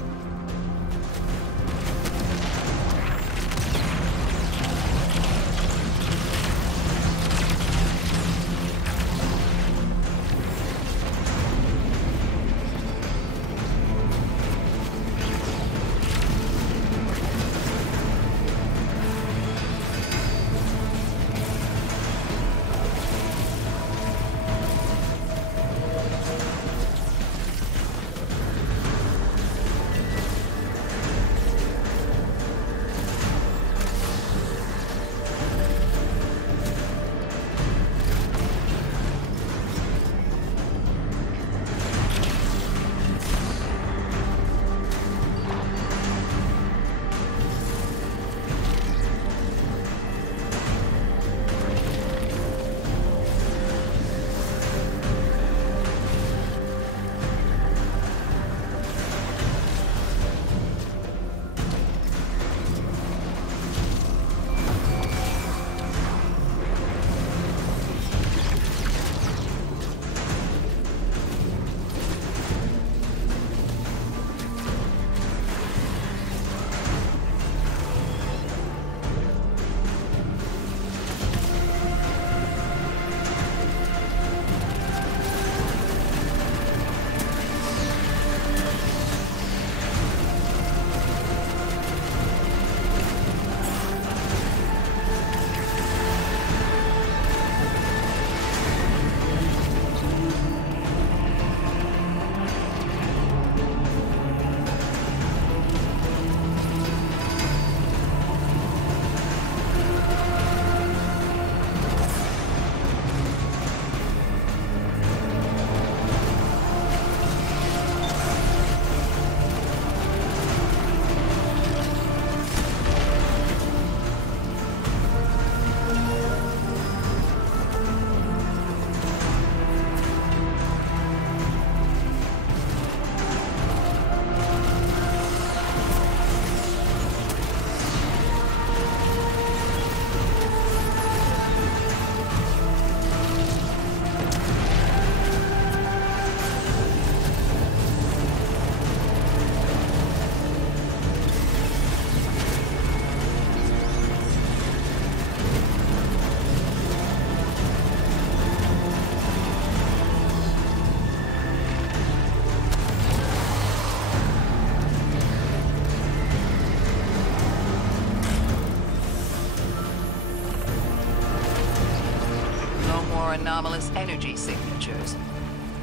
Anomalous energy signatures.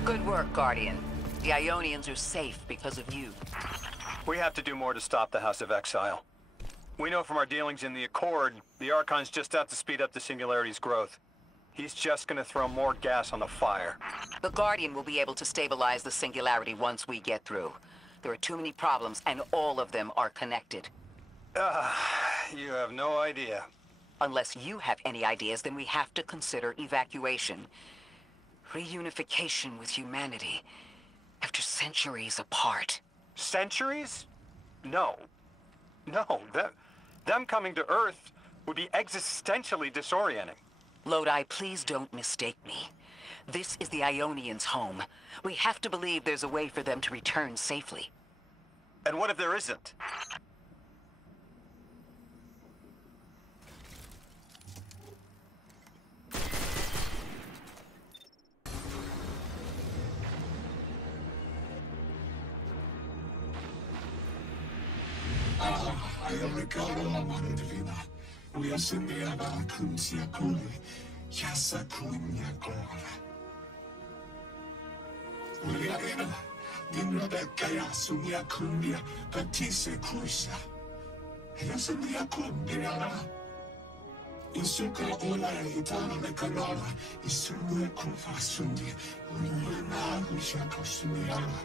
Good work, Guardian. The Ionians are safe because of you. We have to do more to stop the House of Exile. We know from our dealings in the Accord, the Archon's just out to speed up the Singularity's growth. He's just gonna throw more gas on the fire. The Guardian will be able to stabilize the Singularity once we get through. There are too many problems, and all of them are connected. You have no idea. Unless you have any ideas, then we have to consider evacuation. Reunification with humanity. After centuries apart. Centuries? No. No, them coming to Earth would be existentially disorienting. Lodi, please don't mistake me. This is the Ionians' home. We have to believe there's a way for them to return safely. And what if there isn't? I am Ricardo Amano Divina, Uyasindiaga kuntia kuli, yasa kunya kora. Uliarena, dinra bekaya sunya kunya, patise kuisa. Yasindia kundiara. Isuka ola itana mekanara, isumwe kufa sundi, unyana ushaka sundiara.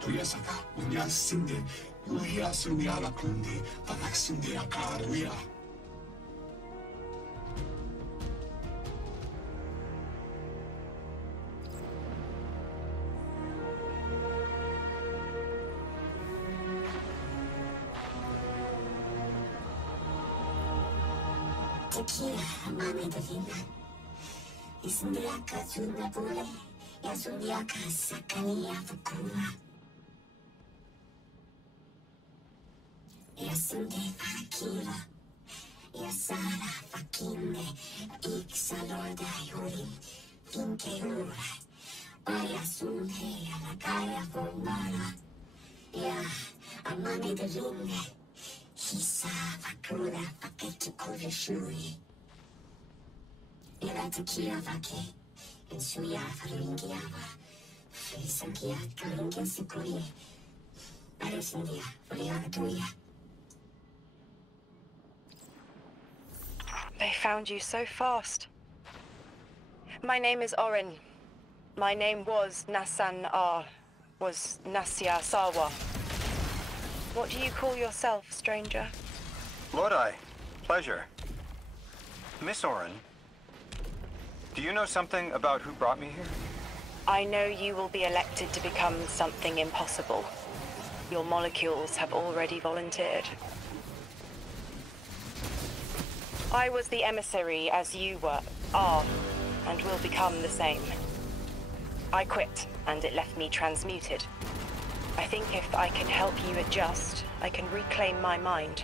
Tuyasaka, unyasinde, uyasundiara kundi, pataksindira karuya. Tequila, mami divina. Isundiaka zuna bule, yazundiaka sakania fukula. Yasunde akila, yasara fakinde, iksalorda yuri, finke ura. Bayasunde alakaya formala. Ya, amami divina. Hisa fakula paketu kurishui. Ila tequila vake, ensuya faringiava. Frisangia karingia sikuri. Arisindia, furiatuya. They found you so fast. My name is Orin. My name was Nasya Sawa. What do you call yourself, stranger? Lodi, pleasure. Miss Orin, do you know something about who brought me here? I know you will be elected to become something impossible. Your molecules have already volunteered. I was the emissary as you are, and will become the same. I quit, and it left me transmuted. I think if I can help you adjust, I can reclaim my mind.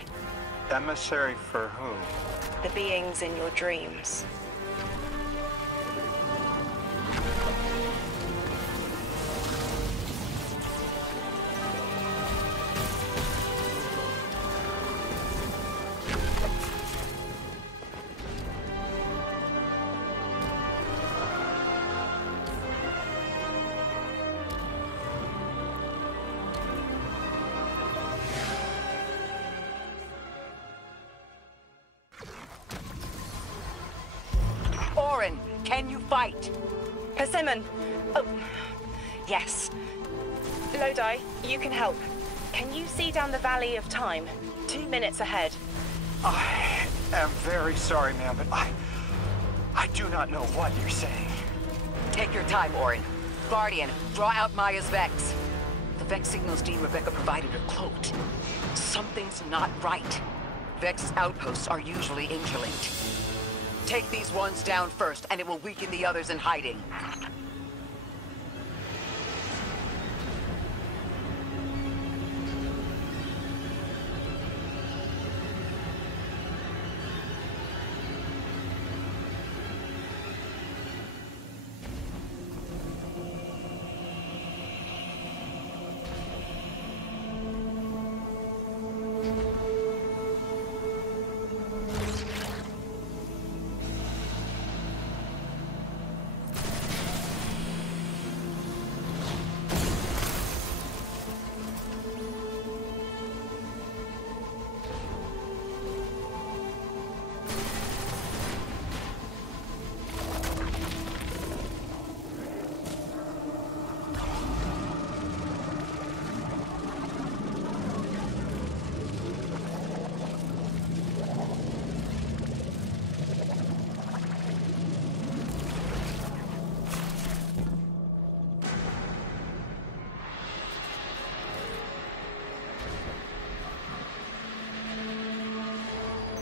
Emissary for who? The beings in your dreams. Orin, can you fight? Persimmon! Oh, yes. Lodi, you can help. Can you see down the Valley of Time? 2 minutes ahead. I am very sorry, ma'am, but I do not know what you're saying. Take your time, Orin. Guardian, draw out Maya's Vex. The Vex signals Jean Rebecca provided are cloaked. Something's not right. Vex's outposts are usually interlinked. Take these ones down first, and it will weaken the others in hiding.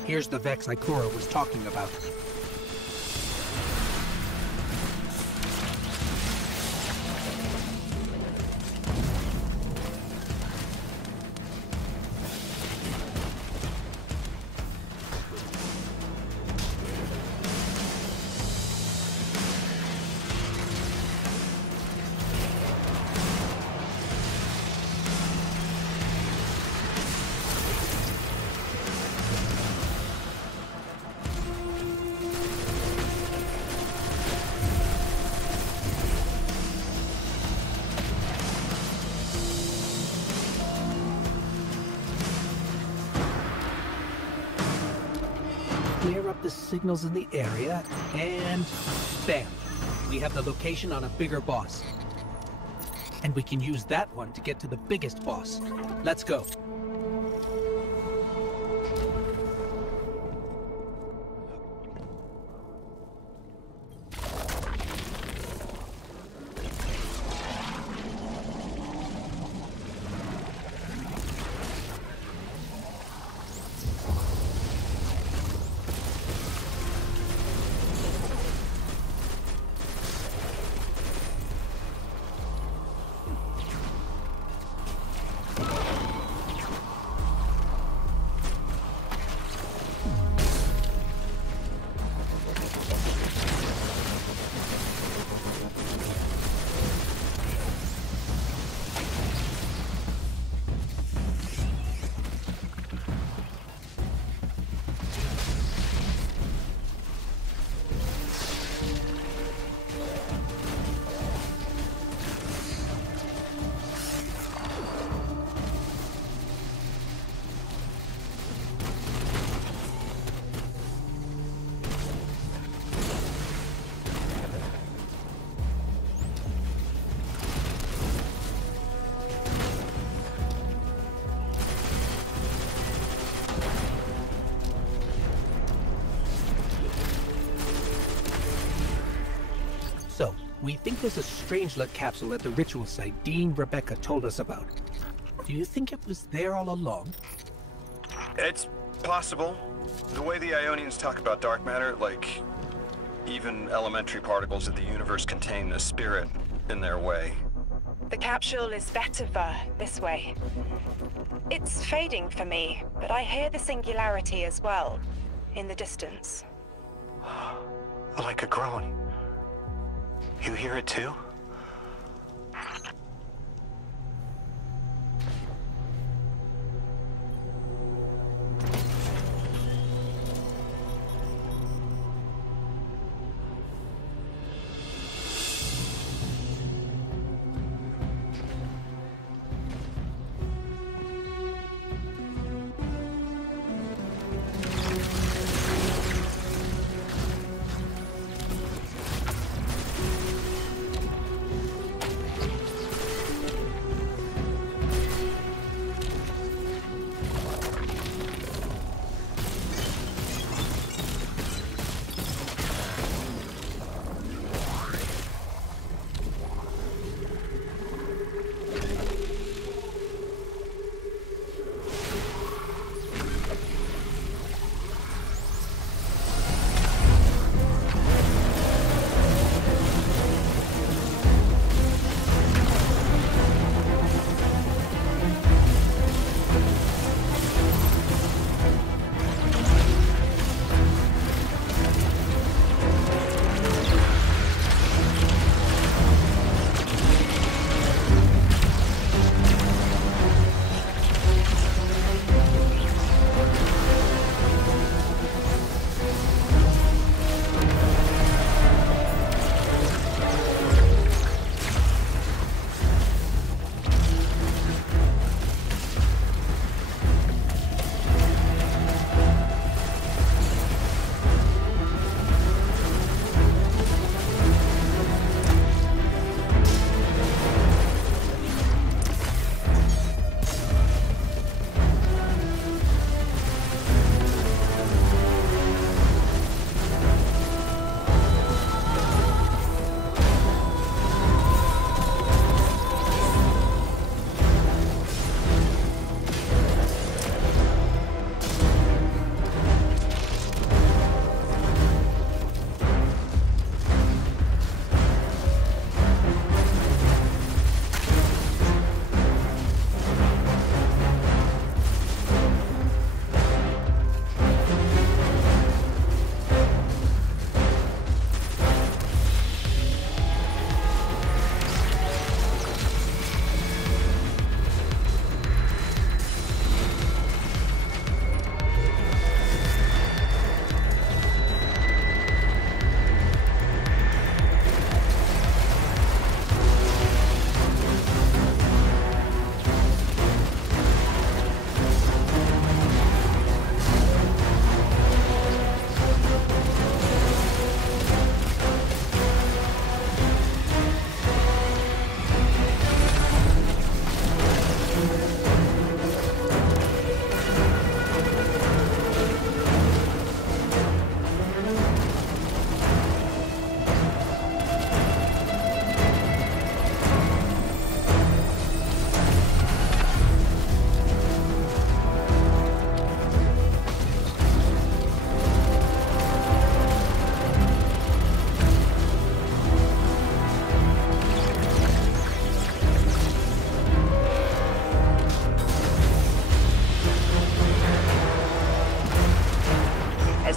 Here's the Vex Ikora was talking about. clear up the signals in the area, and bam! We have the location on a bigger boss. And we can use that one to get to the biggest boss. Let's go. So, we think there's a Strangelet capsule at the ritual site Dean Rebecca told us about. Do you think it was there all along? It's possible. The way the Ionians talk about dark matter, like, even elementary particles of the universe contain the spirit in their way. The capsule is Vetiver, this way. It's fading for me, but I hear the singularity as well, in the distance. Like a groan. You hear it too?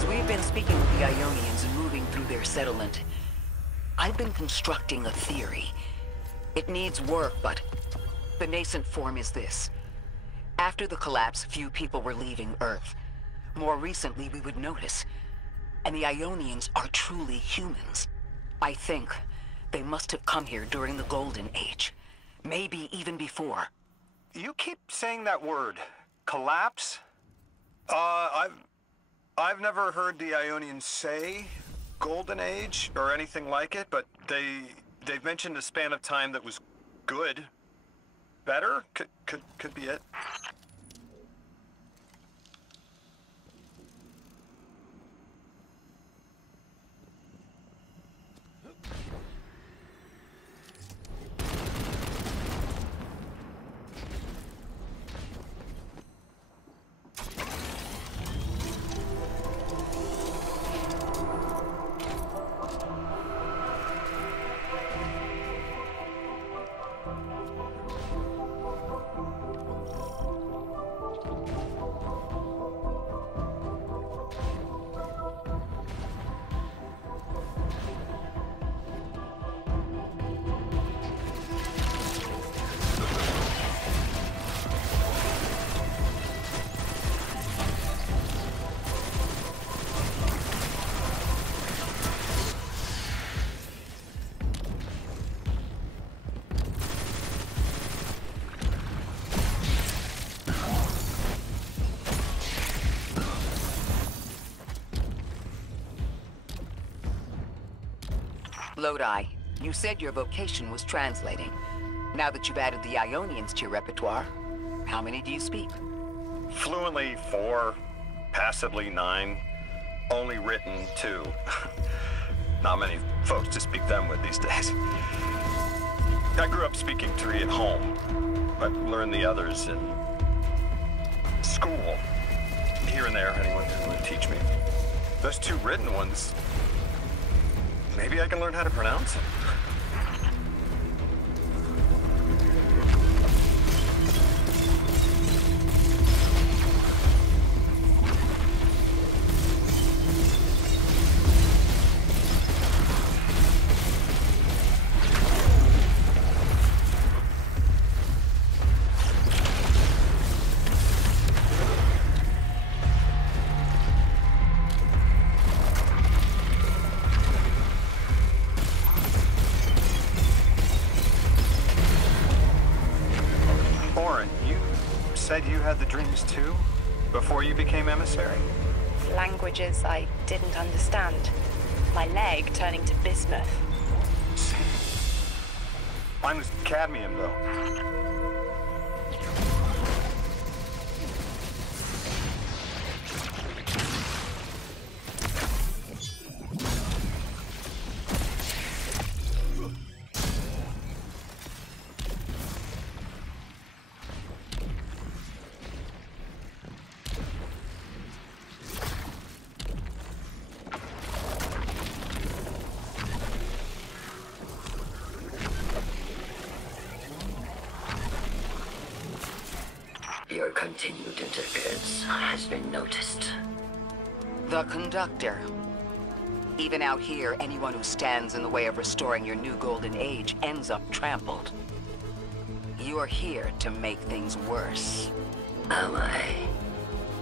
As we've been speaking with the Ionians and moving through their settlement, I've been constructing a theory. It needs work, but the nascent form is this. After the collapse, few people were leaving Earth. More recently, we would notice. And the Ionians are truly humans. I think they must have come here during the Golden Age. Maybe even before. You keep saying that word. Collapse? I've never heard the Ionians say Golden Age or anything like it, but they've mentioned a span of time that was good. Better? Could be it. Lodi, you said your vocation was translating. Now that you've added the Ionians to your repertoire, how many do you speak? Fluently 4, passively 9, only written 2. Not many folks to speak them with these days. I grew up speaking 3 at home, but learned the others in school. Here and there, anyone who would teach me. Those 2 written ones, maybe I can learn how to pronounce them. Said you had the dreams too? Before you became emissary? Languages I didn't understand. My leg turning to bismuth. Same. Mine was cadmium, though. Your continued interference has been noticed. The conductor. Even out here, anyone who stands in the way of restoring your new golden age ends up trampled. You're here to make things worse. Am I?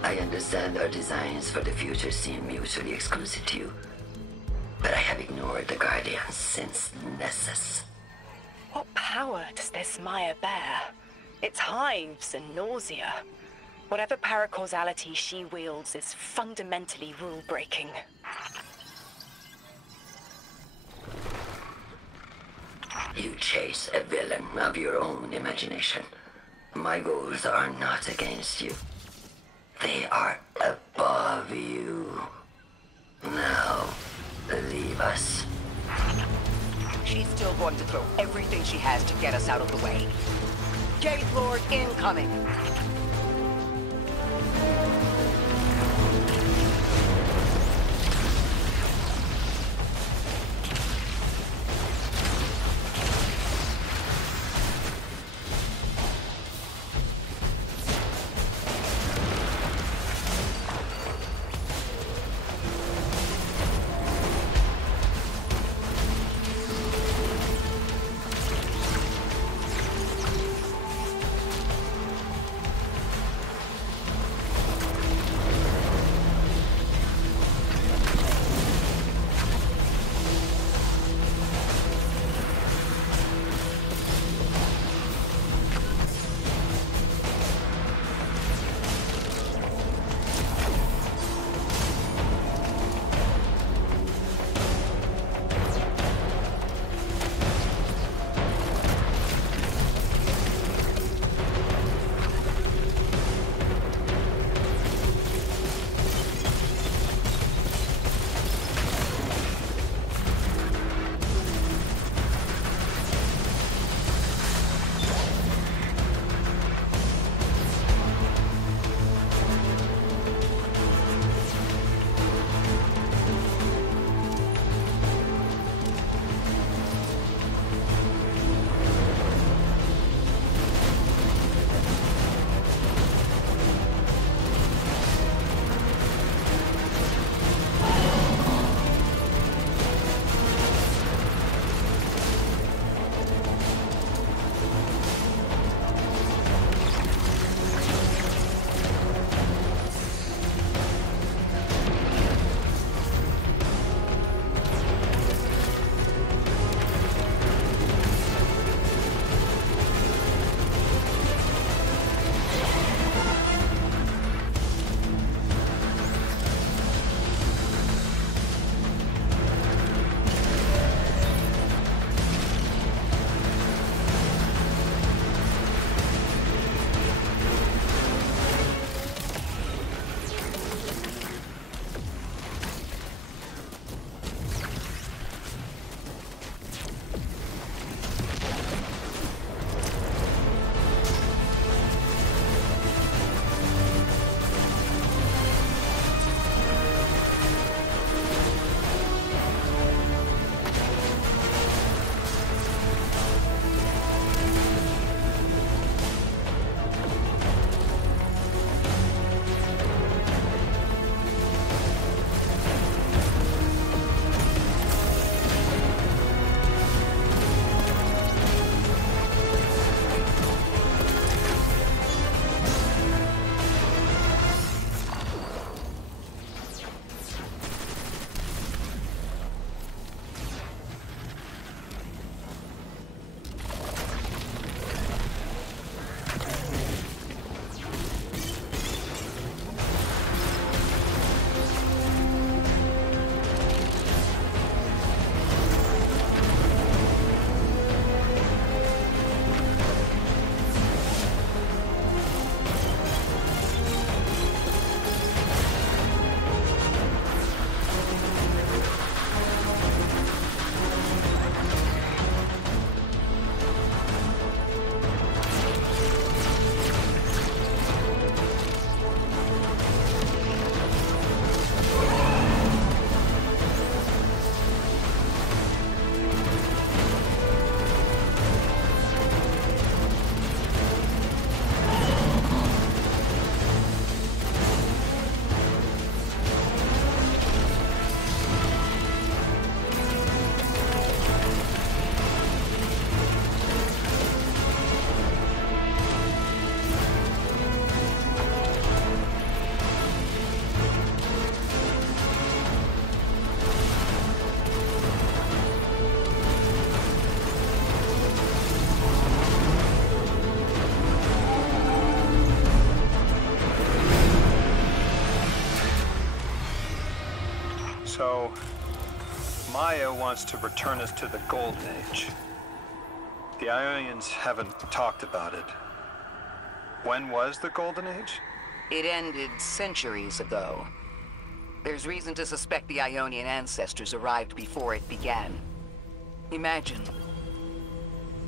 I understand our designs for the future seem mutually exclusive to you. But I have ignored the Guardians since Nessus. What power does this Maya bear? It's hives and nausea. Whatever paracausality she wields is fundamentally rule-breaking. You chase a villain of your own imagination. My goals are not against you. They are above you. Now, leave us. She's still going to throw everything she has to get us out of the way. Gate Lord incoming! So, Maya wants to return us to the Golden Age. The Ionians haven't talked about it. When was the Golden Age? It ended centuries ago. There's reason to suspect the Ionian ancestors arrived before it began. Imagine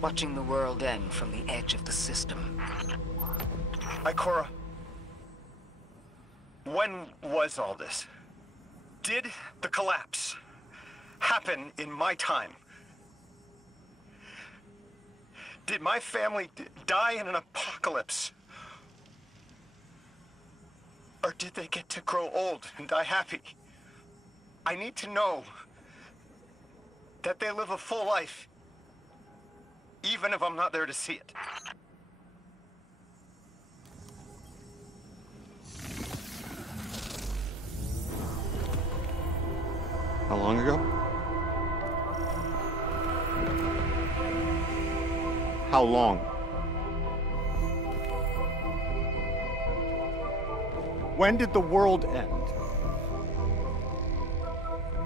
watching the world end from the edge of the system. Ikora, when was all this? Did the collapse happen in my time? Did my family die in an apocalypse? Or did they get to grow old and die happy? I need to know that they live a full life, even if I'm not there to see it. How long ago? How long? When did the world end?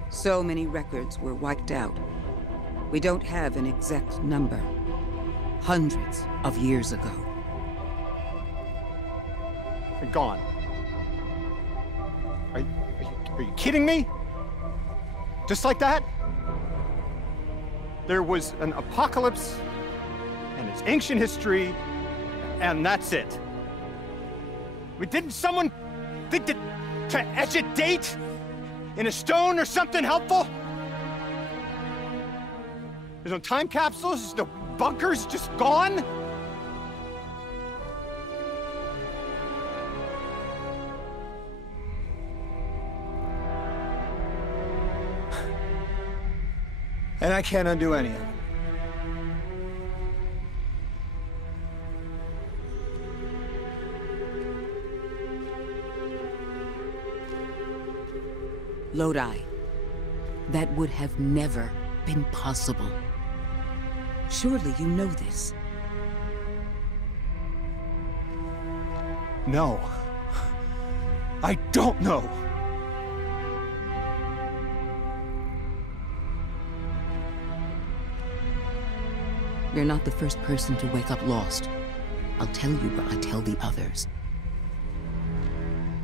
So many records were wiped out. We don't have an exact number. Hundreds of years ago. They're gone. Are you kidding me? Just like that? There was an apocalypse, and it's ancient history, and that's it. Didn't someone think to etch a date in a stone or something helpful? There's no time capsules, there's no bunkers, just gone? And I can't undo any of it. Lodi. That would have never been possible. Surely you know this. No. I don't know. You're not the first person to wake up lost. I'll tell you what I tell the others.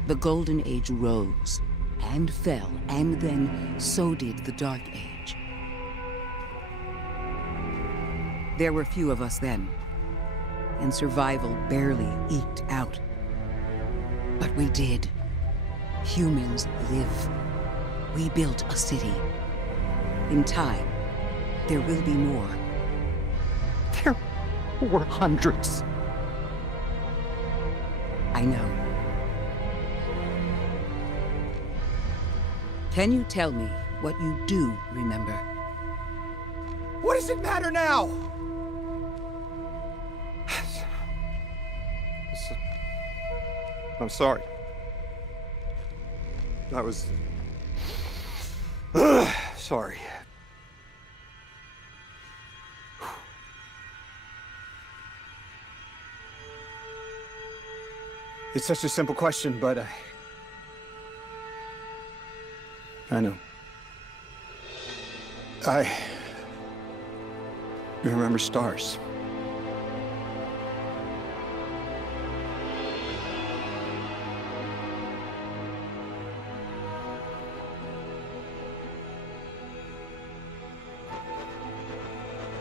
The Golden Age rose, and fell, and then so did the Dark Age. There were few of us then, and survival barely eked out. But we did. Humans live. We built a city. In time, there will be more. There were hundreds. I know. Can you tell me what you do remember? What does it matter now? I'm sorry. I was... sorry. It's such a simple question, but I know. I remember stars.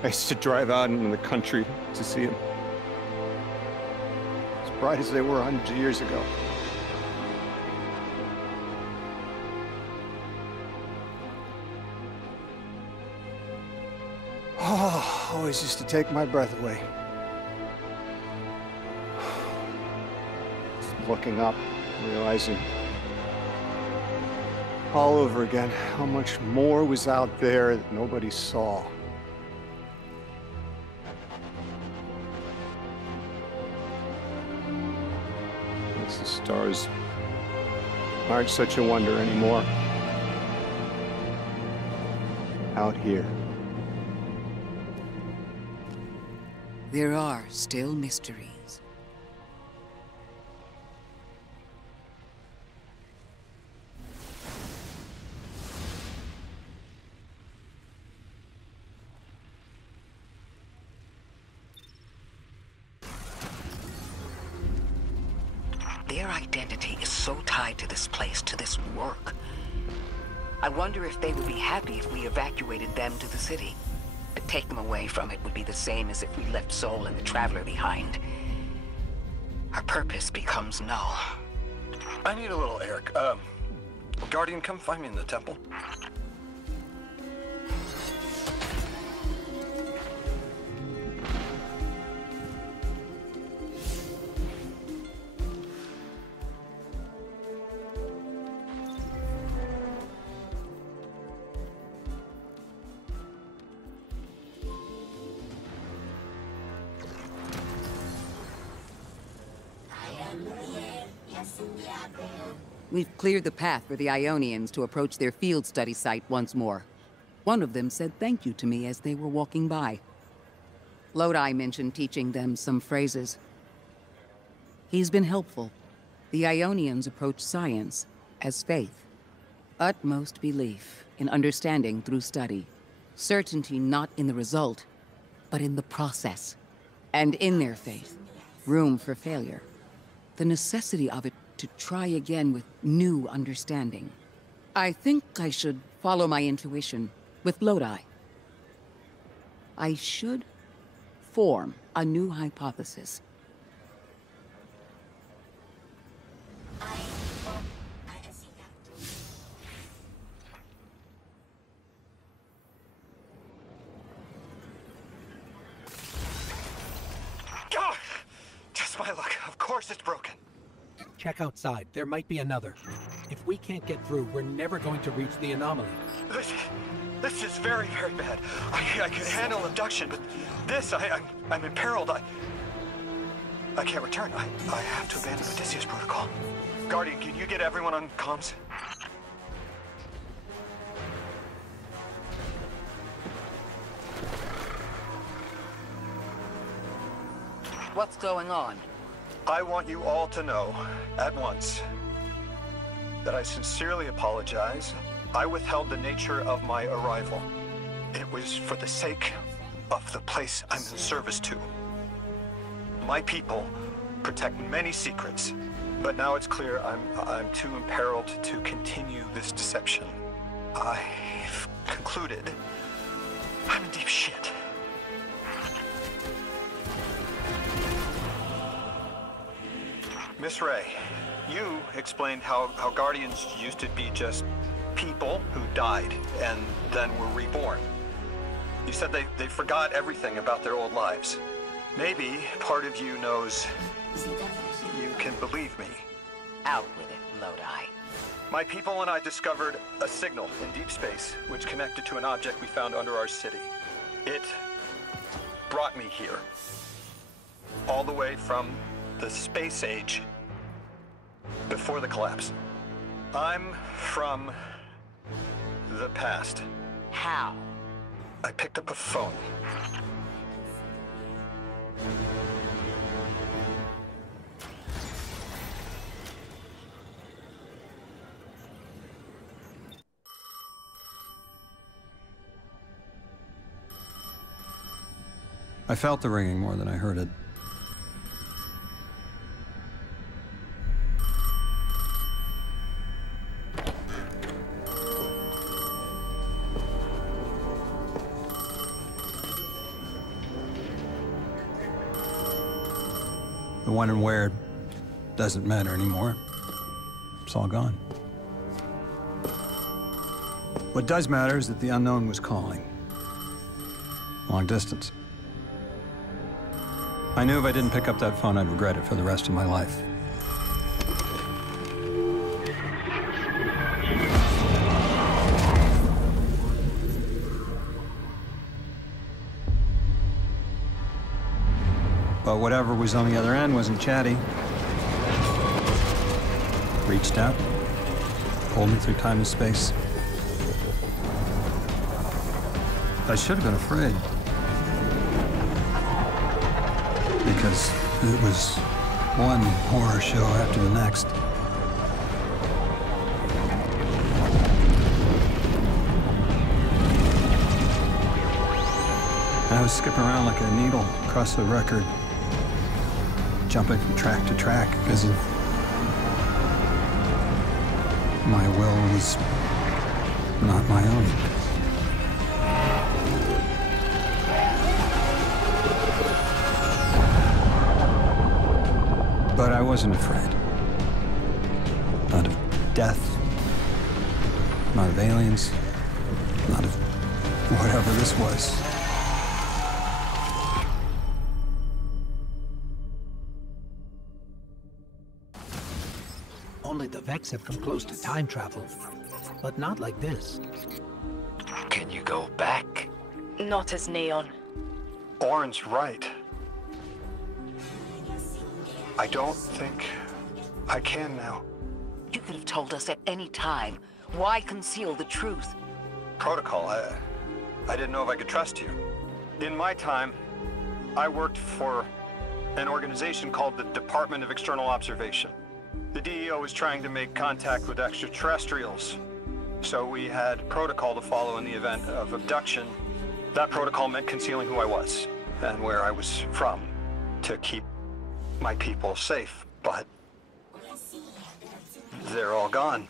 I used to drive out into the country to see them. As bright as they were hundreds of years ago. Oh, always used to take my breath away. Just looking up, realizing all over again how much more was out there that nobody saw. The stars aren't such a wonder anymore. Out here. There are still mysteries. their identity is so tied to this place, to this work. I wonder if they would be happy if we evacuated them to the city. To take them away from it would be the same as if we left Soul and the Traveler behind. Our purpose becomes null. I need a little Eric. Guardian, come find me in the temple. We've cleared the path for the Ionians to approach their field study site once more. One of them said thank you to me as they were walking by. Lodi mentioned teaching them some phrases. He's been helpful. The Ionians approach science as faith. Utmost belief in understanding through study. Certainty not in the result, but in the process. And in their faith, room for failure. The necessity of it to try again with new understanding. I think I should follow my intuition with Lodi. I should form a new hypothesis. God! Just my luck. Of course it's broken. Check outside. There might be another. If we can't get through, we're never going to reach the anomaly. This is very, very bad. I could handle abduction, but this, I'm imperiled. I can't return. I have to abandon Odysseus protocol. Guardian, can you get everyone on comms? What's going on? I want you all to know, at once, that I sincerely apologize. I withheld the nature of my arrival. It was for the sake of the place I'm in service to. My people protect many secrets, but now it's clear I'm too imperiled to continue this deception. I've concluded I'm in deep shit. Miss Ray, you explained how Guardians used to be just people who died and then were reborn. You said they forgot everything about their old lives. Maybe part of you knows you can believe me. Out with it, Lodi. My people and I discovered a signal in deep space which connected to an object we found under our city. It brought me here. All the way from the space age before the collapse. I'm from the past. How? I picked up a phone. I felt the ringing more than I heard it. The when and where doesn't matter anymore. It's all gone. What does matter is that the unknown was calling. Long distance. I knew if I didn't pick up that phone, I'd regret it for the rest of my life. But whatever was on the other end wasn't chatty. Reached out, pulled me through time and space. I should have been afraid. Because it was one horror show after the next. I was skipping around like a needle across the record, jumping from track to track because of My will was not my own. But I wasn't afraid. Not of death, not of aliens, not of whatever this was. Only the Vex have come close to time travel, but not like this. Can you go back? Not as Neon. Orin's right. I don't think I can now. You could have told us at any time. Why conceal the truth? Protocol, I didn't know if I could trust you. In my time, I worked for an organization called the Department of External Observation. The DEO was trying to make contact with extraterrestrials, so we had protocol to follow in the event of abduction. That protocol meant concealing who I was and where I was from to keep my people safe, but they're all gone.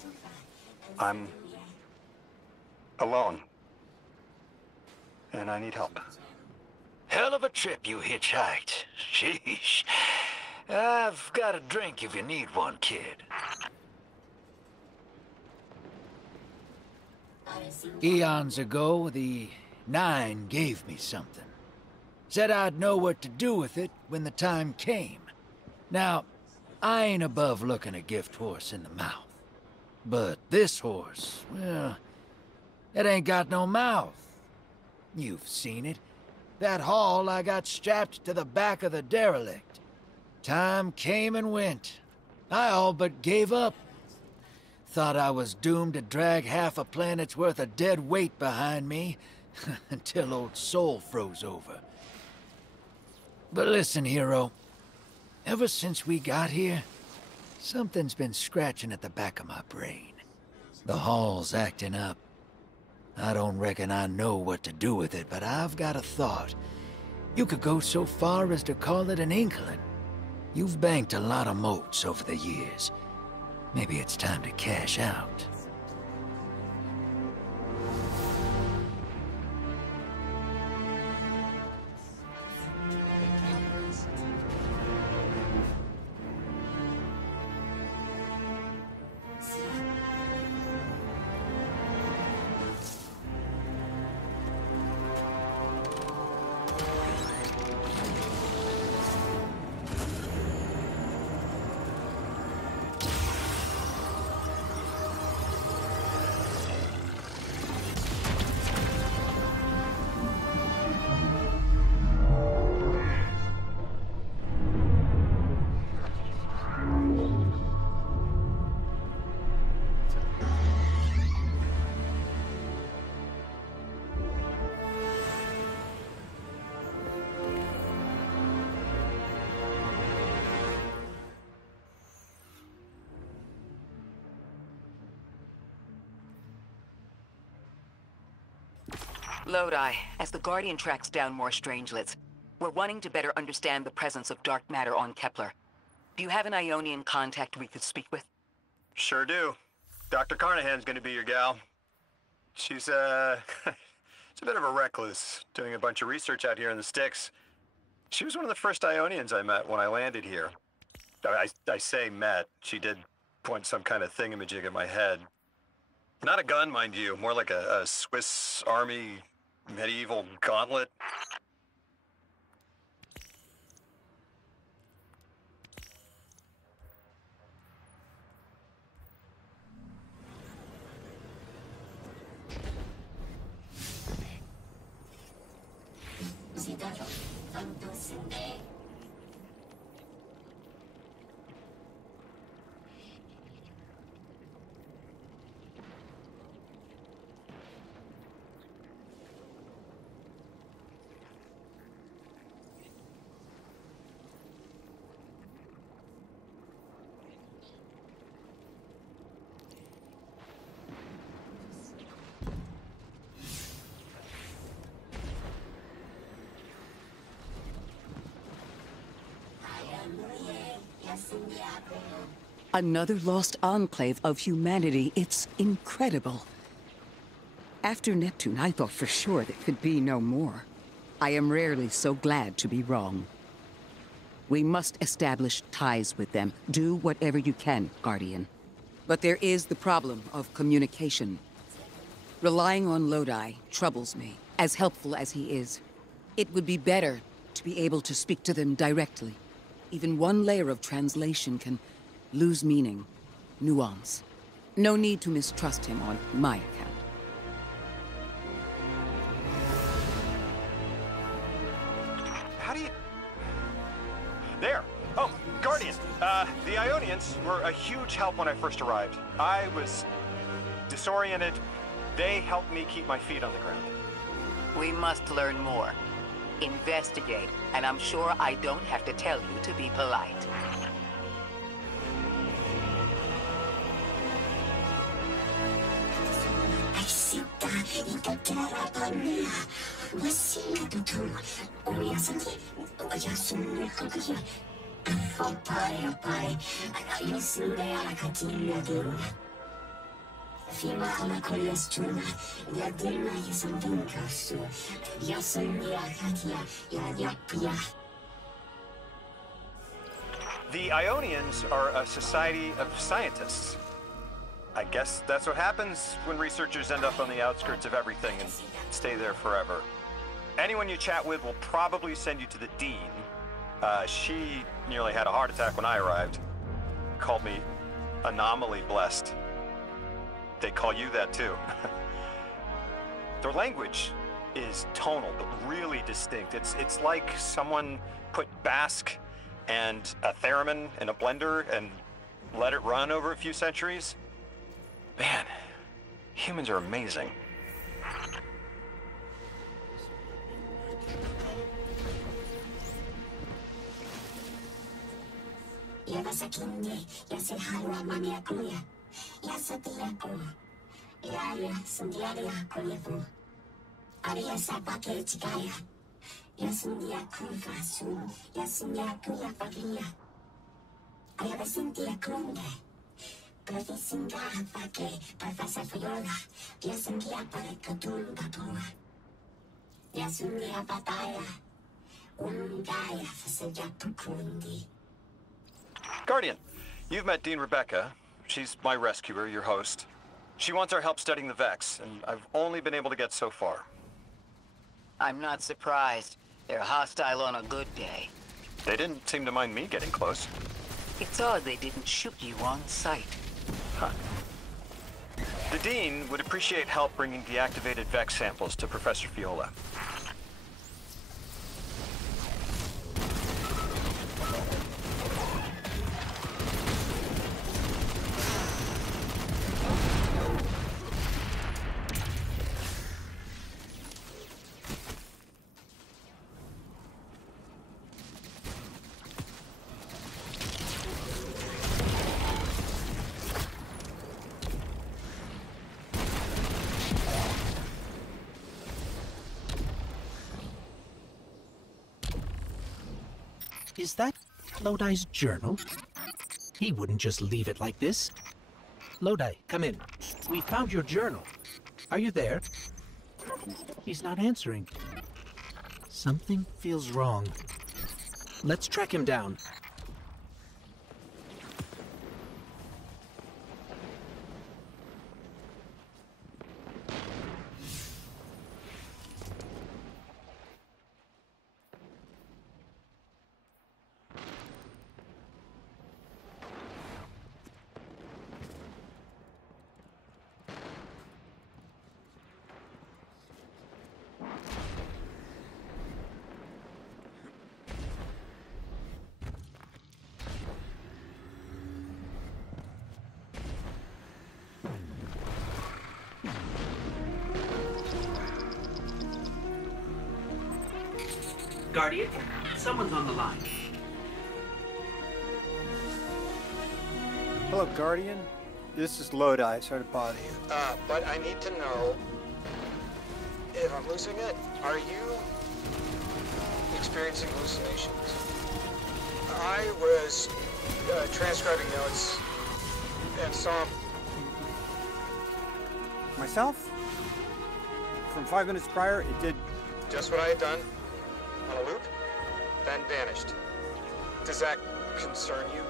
I'm alone, and I need help. Hell of a trip you hitchhiked. Sheesh. I've got a drink if you need one, kid. Eons ago, the Nine gave me something. Said I'd know what to do with it when the time came. Now, I ain't above looking a gift horse in the mouth. But this horse, well, it ain't got no mouth. You've seen it. That haul I got strapped to the back of the derelict. Time came and went. I all but gave up. Thought I was doomed to drag half a planet's worth of dead weight behind me until old Soul froze over. But listen, hero. Ever since we got here, something's been scratching at the back of my brain. The hall's acting up. I don't reckon I know what to do with it, but I've got a thought. You could go so far as to call it an inkling. You've banked a lot of motes over the years. Maybe it's time to cash out. Lodi, as the Guardian tracks down more strangelets, we're wanting to better understand the presence of dark matter on Kepler. Do you have an Ionian contact we could speak with? Sure do. Dr. Carnahan's gonna be your gal. She's, she's a bit of a recluse, doing a bunch of research out here in the sticks. She was one of the first Ionians I met when I landed here. I say met. She did point some kind of thingamajig at my head. Not a gun, mind you, more like a Swiss Army medieval gauntlet. Another lost enclave of humanity. It's incredible. After Neptune, I thought for sure there could be no more. I am rarely so glad to be wrong. We must establish ties with them. Do whatever you can, Guardian. But there is the problem of communication. Relying on Lodi troubles me, as helpful as he is. It would be better to be able to speak to them directly. Even one layer of translation can lose meaning, nuance. No need to mistrust him on my account. How do you... There! Oh, Guardian! The Ionians were a huge help when I first arrived. I was disoriented. They helped me keep my feet on the ground. We must learn more. Investigate, and I'm sure I don't have to tell you to be polite. The Ionians are a society of scientists. I guess that's what happens when researchers end up on the outskirts of everything and stay there forever. Anyone you chat with will probably send you to the Dean. She nearly had a heart attack when I arrived. Called me Anomaly blessed. They call you that too. Their language is tonal, but really distinct. It's like someone put Basque and a theremin in a blender and let it run over a few centuries. Man, humans are amazing. Guardian, you've met Dean Rebecca. She's my rescuer, your host. She wants our help studying the Vex, and I've only been able to get so far. I'm not surprised. They're hostile on a good day. They didn't seem to mind me getting close. It's odd they didn't shoot you on sight. Huh. The Dean would appreciate help bringing deactivated Vex samples to Professor Fiola. Is that Lodi's journal? He wouldn't just leave it like this. Lodi, come in. We found your journal. Are you there? He's not answering. Something feels wrong. Let's track him down. Guardian, someone's on the line. Hello, Guardian. This is Lodi. Sorry to bother you. But I need to know if I'm losing it. Are you experiencing hallucinations? I was transcribing notes and saw him. Myself? From 5 minutes prior, it did... Just what I had done, on a loop, then vanished. Does that concern you?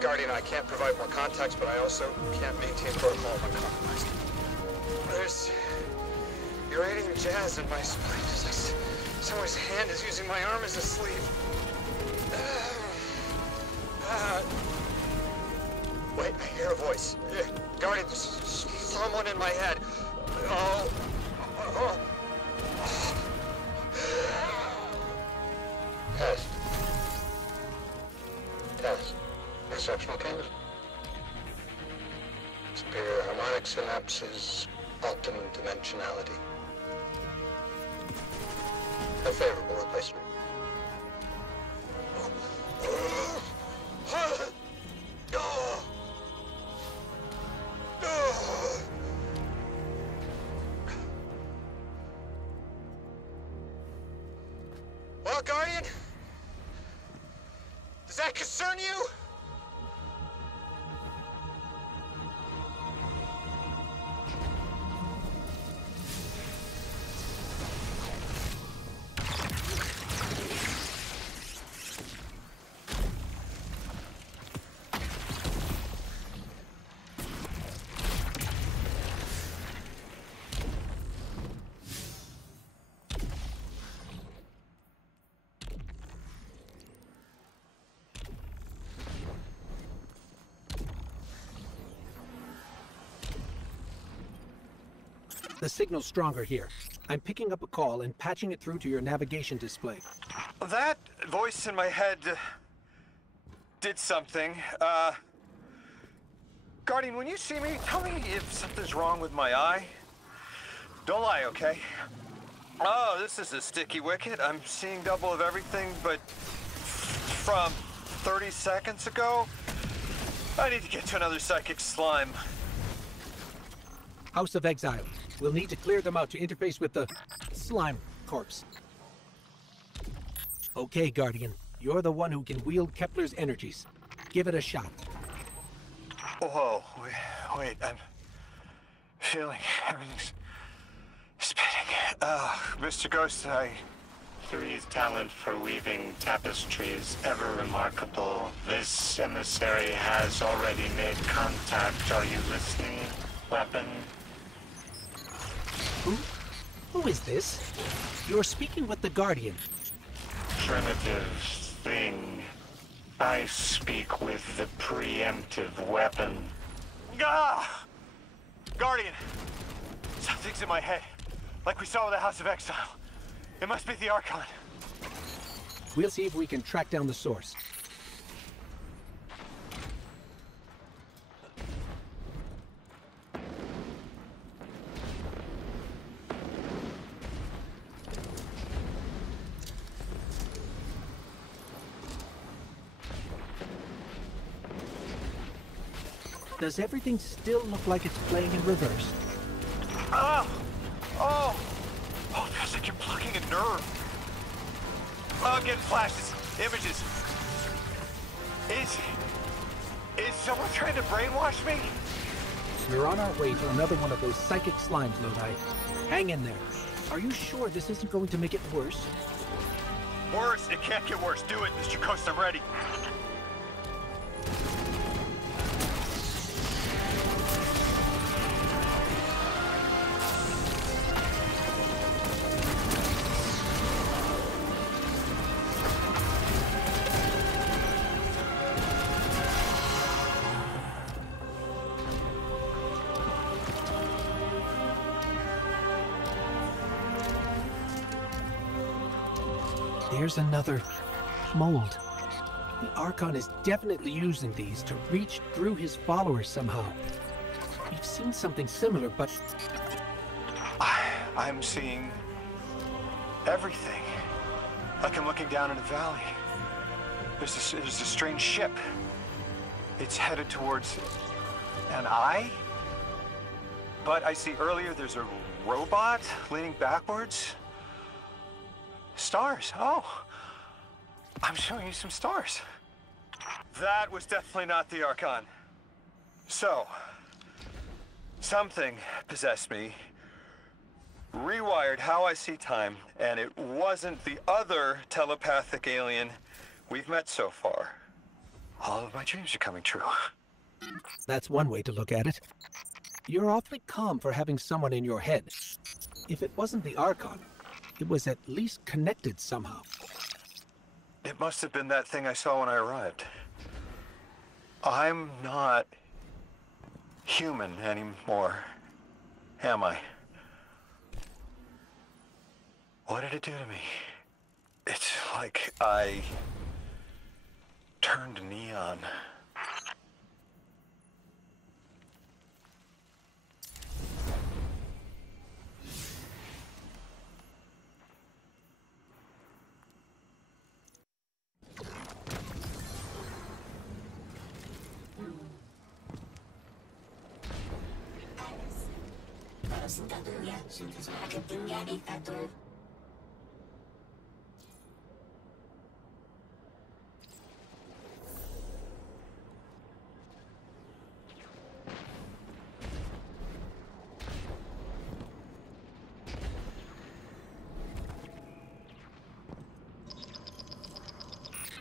Guardian, I can't provide more context, but I also can't maintain protocol if I'm compromised. There's uranium jazz in my spine. It's like someone's hand is using my arm as a sleeve. Wait, I hear a voice. Guardian, there's someone in my head. Oh. Test. Test. Exceptional candidate. Superior harmonic synapses, optimum dimensionality. A favorable replacement. Well, Guardian, does that concern you? The signal's stronger here. I'm picking up a call and patching it through to your navigation display. That voice in my head did something. Guardian, when you see me, tell me if something's wrong with my eye. Don't lie, okay? Oh, this is a sticky wicket. I'm seeing double of everything, but from 30 seconds ago, I need to get to another psychic slime. House of Exile. We'll need to clear them out to interface with the slime corpse. Okay, Guardian. You're the one who can wield Kepler's energies. Give it a shot. Whoa, wait, I'm feeling everything's spinning. Mr. Ghost, Three's talent for weaving tapestry is ever remarkable. This emissary has already made contact. Are you listening, weapon? Who is this? You're speaking with the Guardian. Primitive thing. I speak with the preemptive weapon. Ah! Guardian! Something's in my head. Like we saw with the House of Exile. It must be the Archon. We'll see if we can track down the source. Does everything still look like it's playing in reverse? Oh! Oh! Oh, it feels like you're plugging a nerve. Oh, getting flashes, images. Is someone trying to brainwash me? We're on our way to another one of those psychic slimes, Lodi. Hang in there. Are you sure this isn't going to make it worse? Worse? It can't get worse. Do it, Mr. Ghost. I'm ready. There's another mold. The Archon is definitely using these to reach through his followers somehow. We've seen something similar, but... I'm seeing everything. Like I'm looking down in a valley. There's a strange ship. It's headed towards an eye. But I see earlier there's a robot leaning backwards. Stars. Oh, I'm showing you some stars. That was definitely not the Archon. So, something possessed me, rewired how I see time, and it wasn't the other telepathic alien we've met so far. All of my dreams are coming true. That's one way to look at it. You're awfully calm for having someone in your head. If it wasn't the Archon, it was at least connected somehow. It must have been that thing I saw when I arrived. I'm not human anymore, am I? What did it do to me? It's like I turned neon.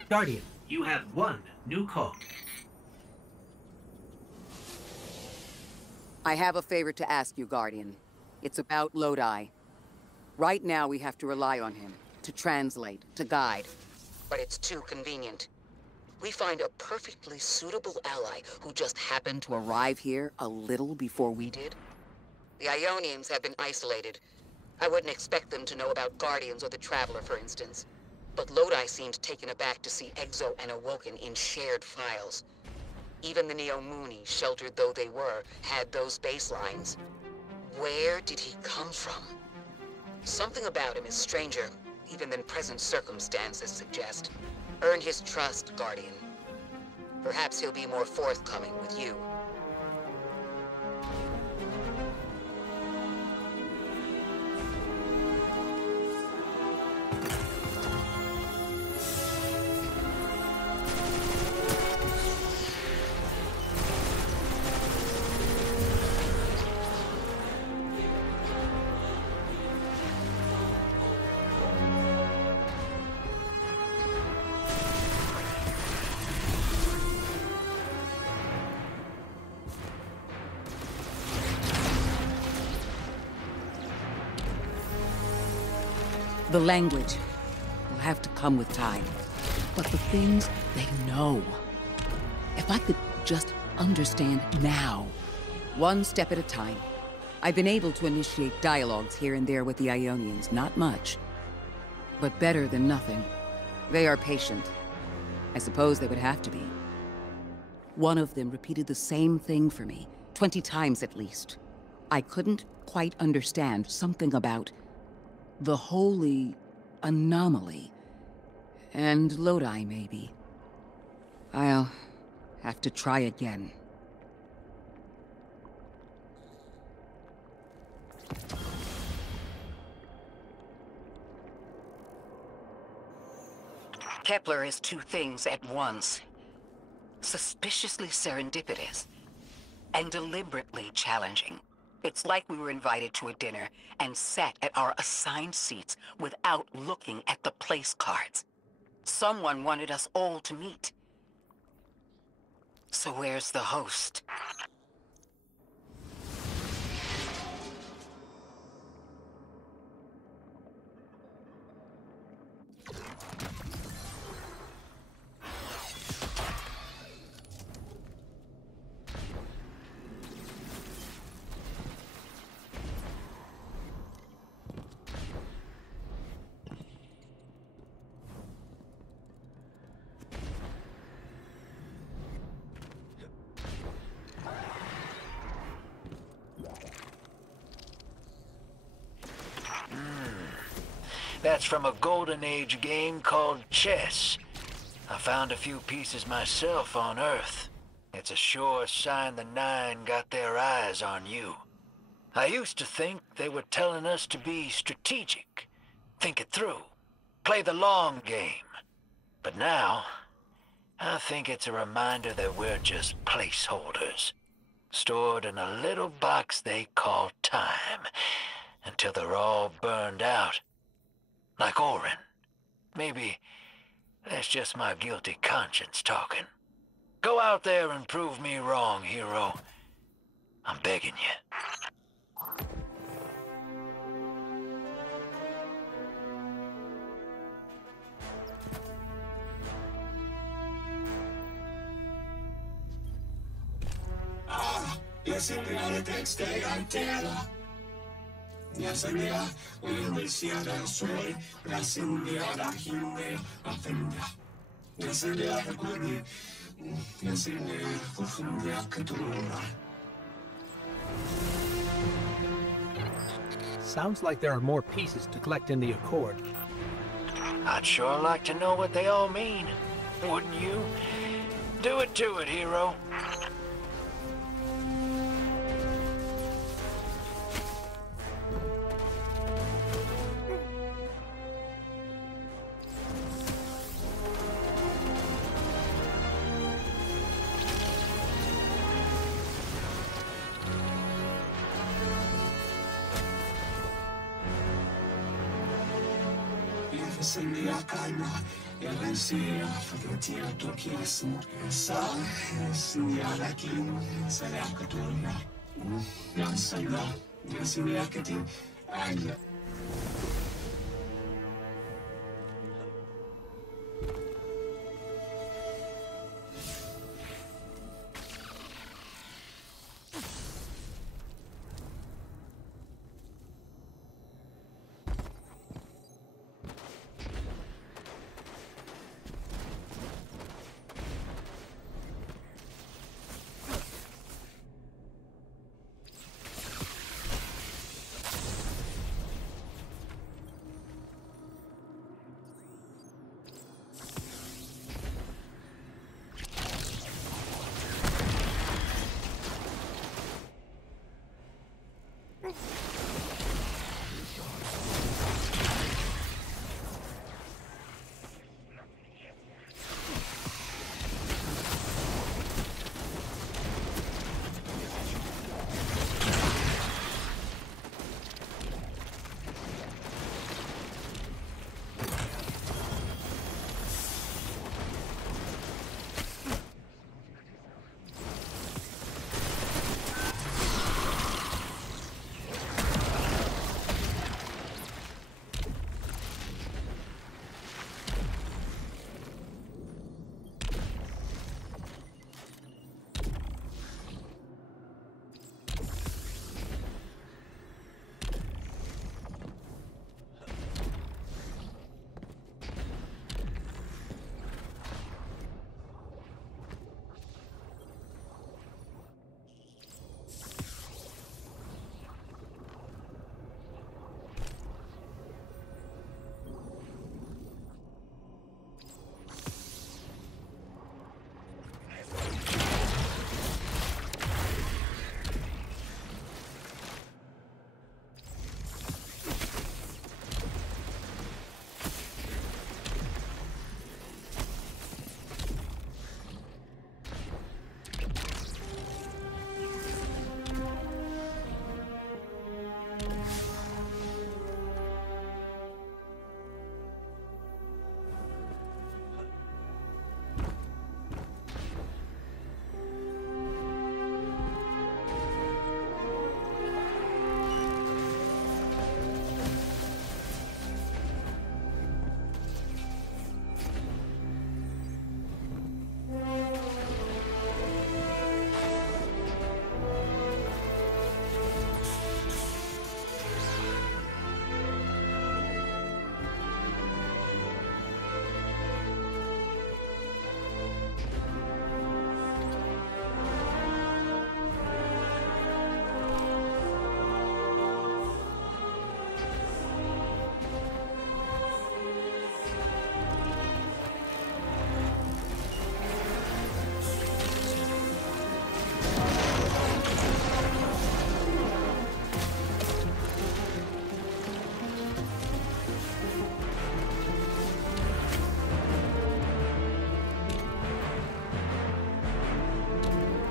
Guardian, you have one new call. I have a favor to ask you, Guardian. It's about Lodi. Right now, we have to rely on him to translate, to guide. But it's too convenient. We find a perfectly suitable ally who just happened to Arrive here a little before we did? The Ionians have been isolated. I wouldn't expect them to know about Guardians or the Traveler, for instance. But Lodi seemed taken aback to see Exo and Awoken in shared files. Even the Neo-Mooni, sheltered though they were, had those baselines. Where did he come from? Something about him is stranger, even than present circumstances suggest. Earn his trust, Guardian. Perhaps he'll be more forthcoming with you. The language will have to come with time. But the things they know. If I could just understand now, one step at a time. I've been able to initiate dialogues here and there with the Ionians, not much. But better than nothing. They are patient. I suppose they would have to be. One of them repeated the same thing for me, 20 times at least. I couldn't quite understand something about the holy Anomaly. And Lodi, maybe. I'll have to try again. Kepler is two things at once. Suspiciously serendipitous, and deliberately challenging. It's like we were invited to a dinner and sat at our assigned seats without looking at the place cards. Someone wanted us all to meet. So where's the host? That's from a Golden Age game called chess. I found a few pieces myself on Earth. It's a sure sign the Nine got their eyes on you. I used to think they were telling us to be strategic, think it through, play the long game. But now, I think it's a reminder that we're just placeholders. stored in a little box they call time, until they're all burned out. Like Orin. Maybe that's just my guilty conscience talking. Go out there and prove me wrong, hero. I'm begging you. Jag ser realitetssteg antela. Jag ser mera och jag vill se den sorg. Jag ser mera där himmel att vända. Jag ser mera för gullig. Jag ser mera för som jag kan tåla. Sounds like there are more pieces to collect in the Accord. I'd sure like to know what they all mean. Wouldn't you? Do it to it, hero. Sändiga kalma, jag vill se för att jag tog i smort. Sa, sändiga lakin, så jag kan tåla. Jag säger, jag ser jag kan till alla.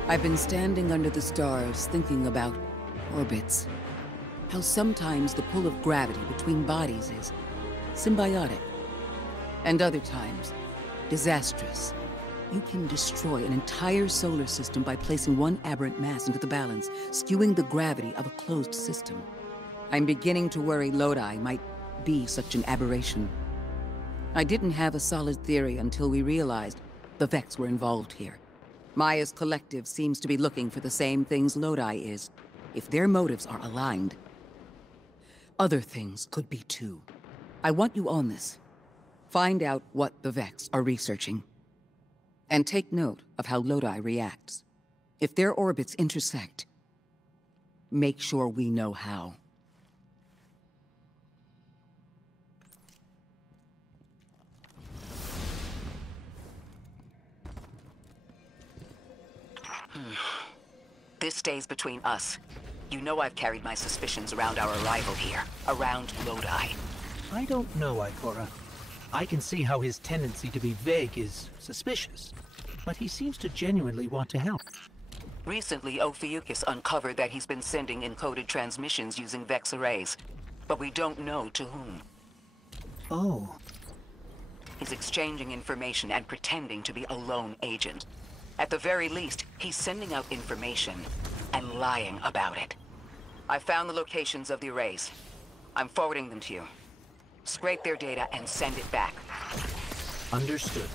I've been standing under the stars thinking about orbits. How sometimes the pull of gravity between bodies is symbiotic, and other times disastrous. You can destroy an entire solar system by placing one aberrant mass into the balance, skewing the gravity of a closed system. I'm beginning to worry Lodi might be such an aberration. I didn't have a solid theory until we realized the Vex were involved here. Maya's collective seems to be looking for the same things Lodi is. If their motives are aligned, other things could be too. I want you on this. Find out what the Vex are researching. And take note of how Lodi reacts. If their orbits intersect, make sure we know how. This stays between us. You know I've carried my suspicions around our arrival here, around Lodi. I don't know, Ikora. I can see how his tendency to be vague is suspicious, but he seems to genuinely want to help. Recently, Ophiuchus uncovered that he's been sending encoded transmissions using Vex arrays, but we don't know to whom. Oh. He's exchanging information and pretending to be a lone agent. At the very least, he's sending out information and lying about it. I found the locations of the arrays. I'm forwarding them to you. Scrape their data and send it back. Understood.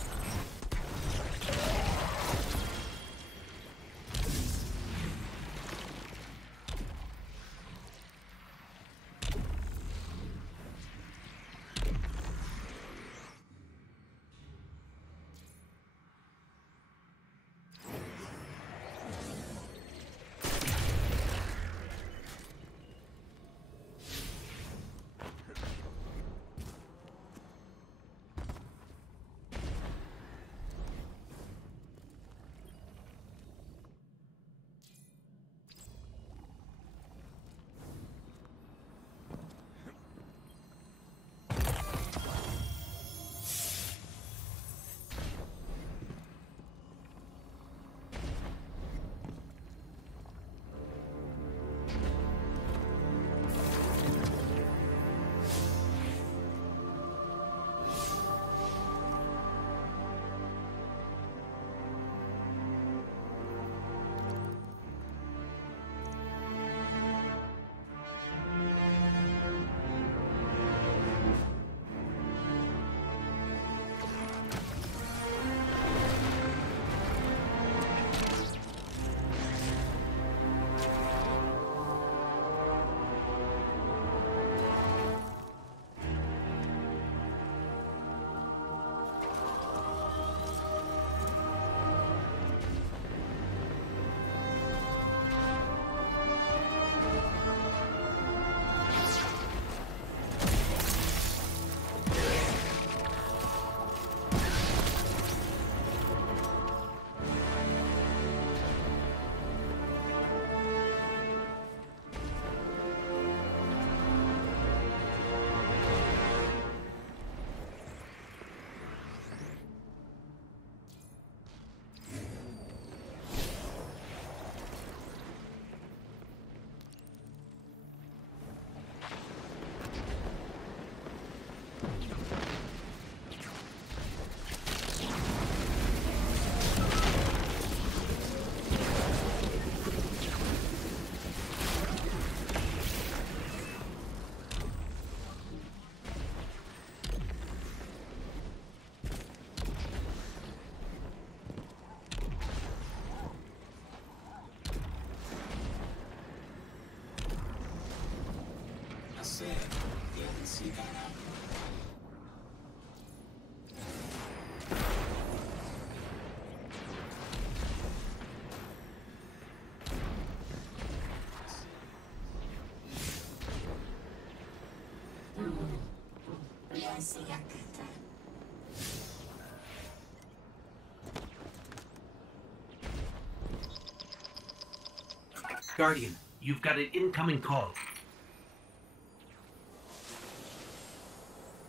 Guardian, you've got an incoming call.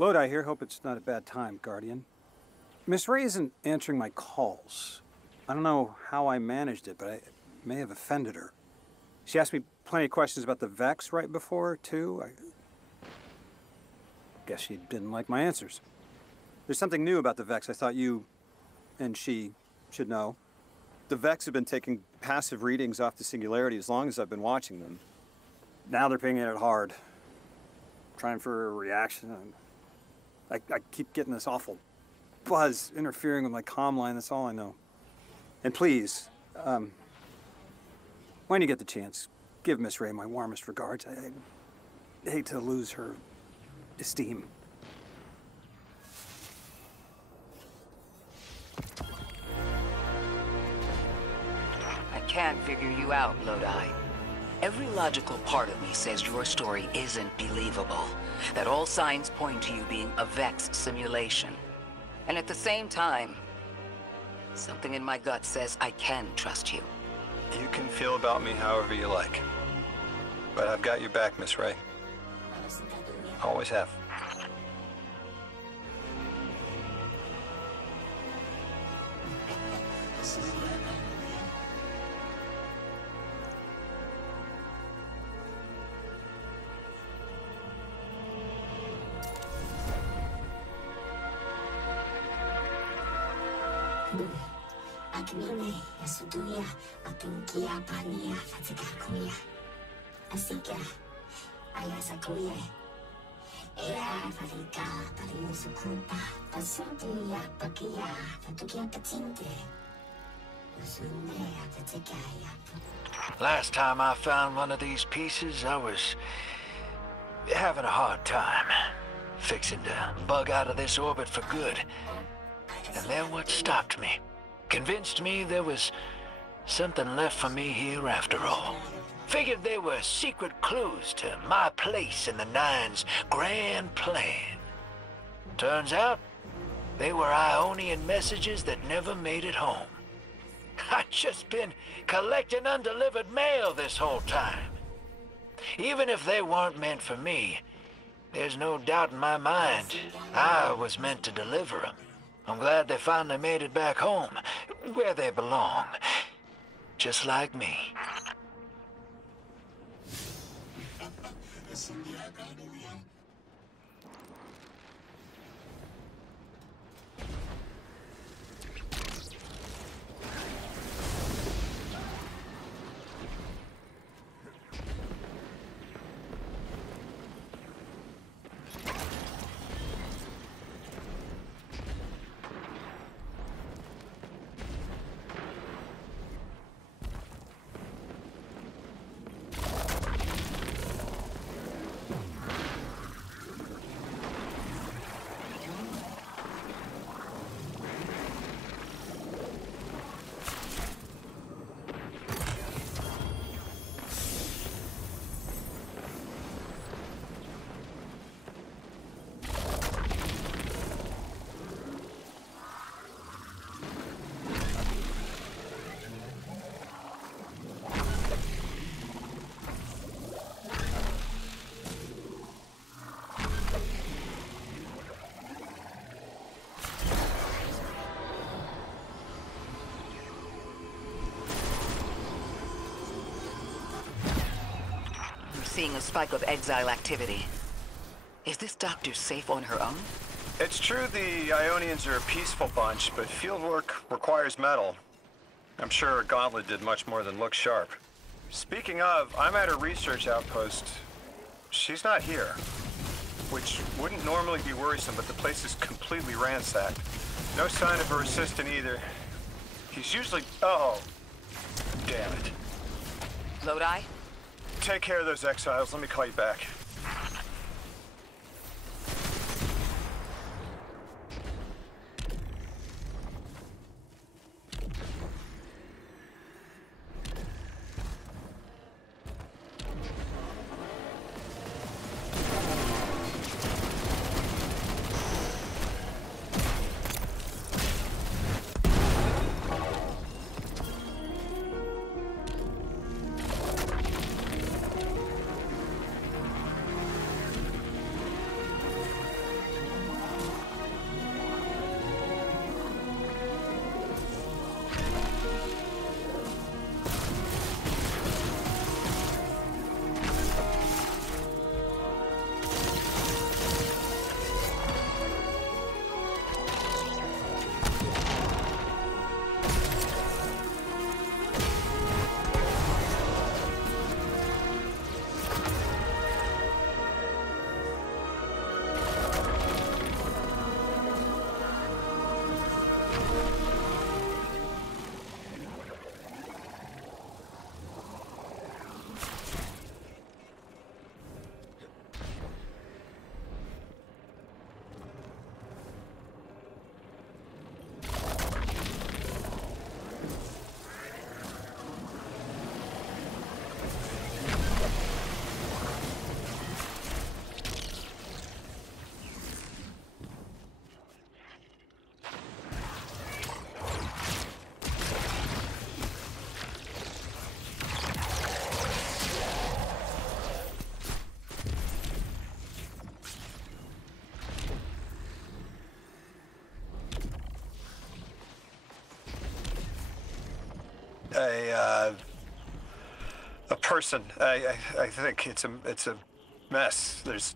Lodi here. Hope it's not a bad time, Guardian. Miss Ray isn't answering my calls. I don't know how I managed it, but I may have offended her. She asked me plenty of questions about the Vex right before, too. I guess she didn't like my answers. There's something new about the Vex I thought you and she should know. The Vex have been taking passive readings off the Singularity as long as I've been watching them. Now they're pinging it hard. Trying for a reaction. I keep getting this awful buzz interfering with my comm line. That's all I know. And please, when you get the chance, give Miss Ray my warmest regards. I hate to lose her esteem. I can't figure you out, Lodi. Every logical part of me says your story isn't believable, that all signs point to you being a Vex simulation. And at the same time, something in my gut says I can trust you. You can feel about me however you like. But I've got your back, Miss Ray. Always have. Last time I found one of these pieces, I was having a hard time. Fixing to bug out of this orbit for good. And then what stopped me? Convinced me there was something left for me here after all. Figured there were secret clues to my place in the Nine's grand plan. Turns out, they were Ionian messages that never made it home. I've just been collecting undelivered mail this whole time. Even if they weren't meant for me, there's no doubt in my mind I was meant to deliver them. I'm glad they finally made it back home, where they belong. Just like me. Seeing a spike of exile activity. Is this doctor safe on her own? It's true the Ionians are a peaceful bunch, but fieldwork requires metal. I'm sure Gauntlet did much more than look sharp. Speaking of, I'm at her research outpost. She's not here. Which wouldn't normally be worrisome, but the place is completely ransacked. No sign of her assistant either. He's usually... Oh, damn it. Lodi? Take care of those exiles. Let me call you back. a person. I think it's a mess. There's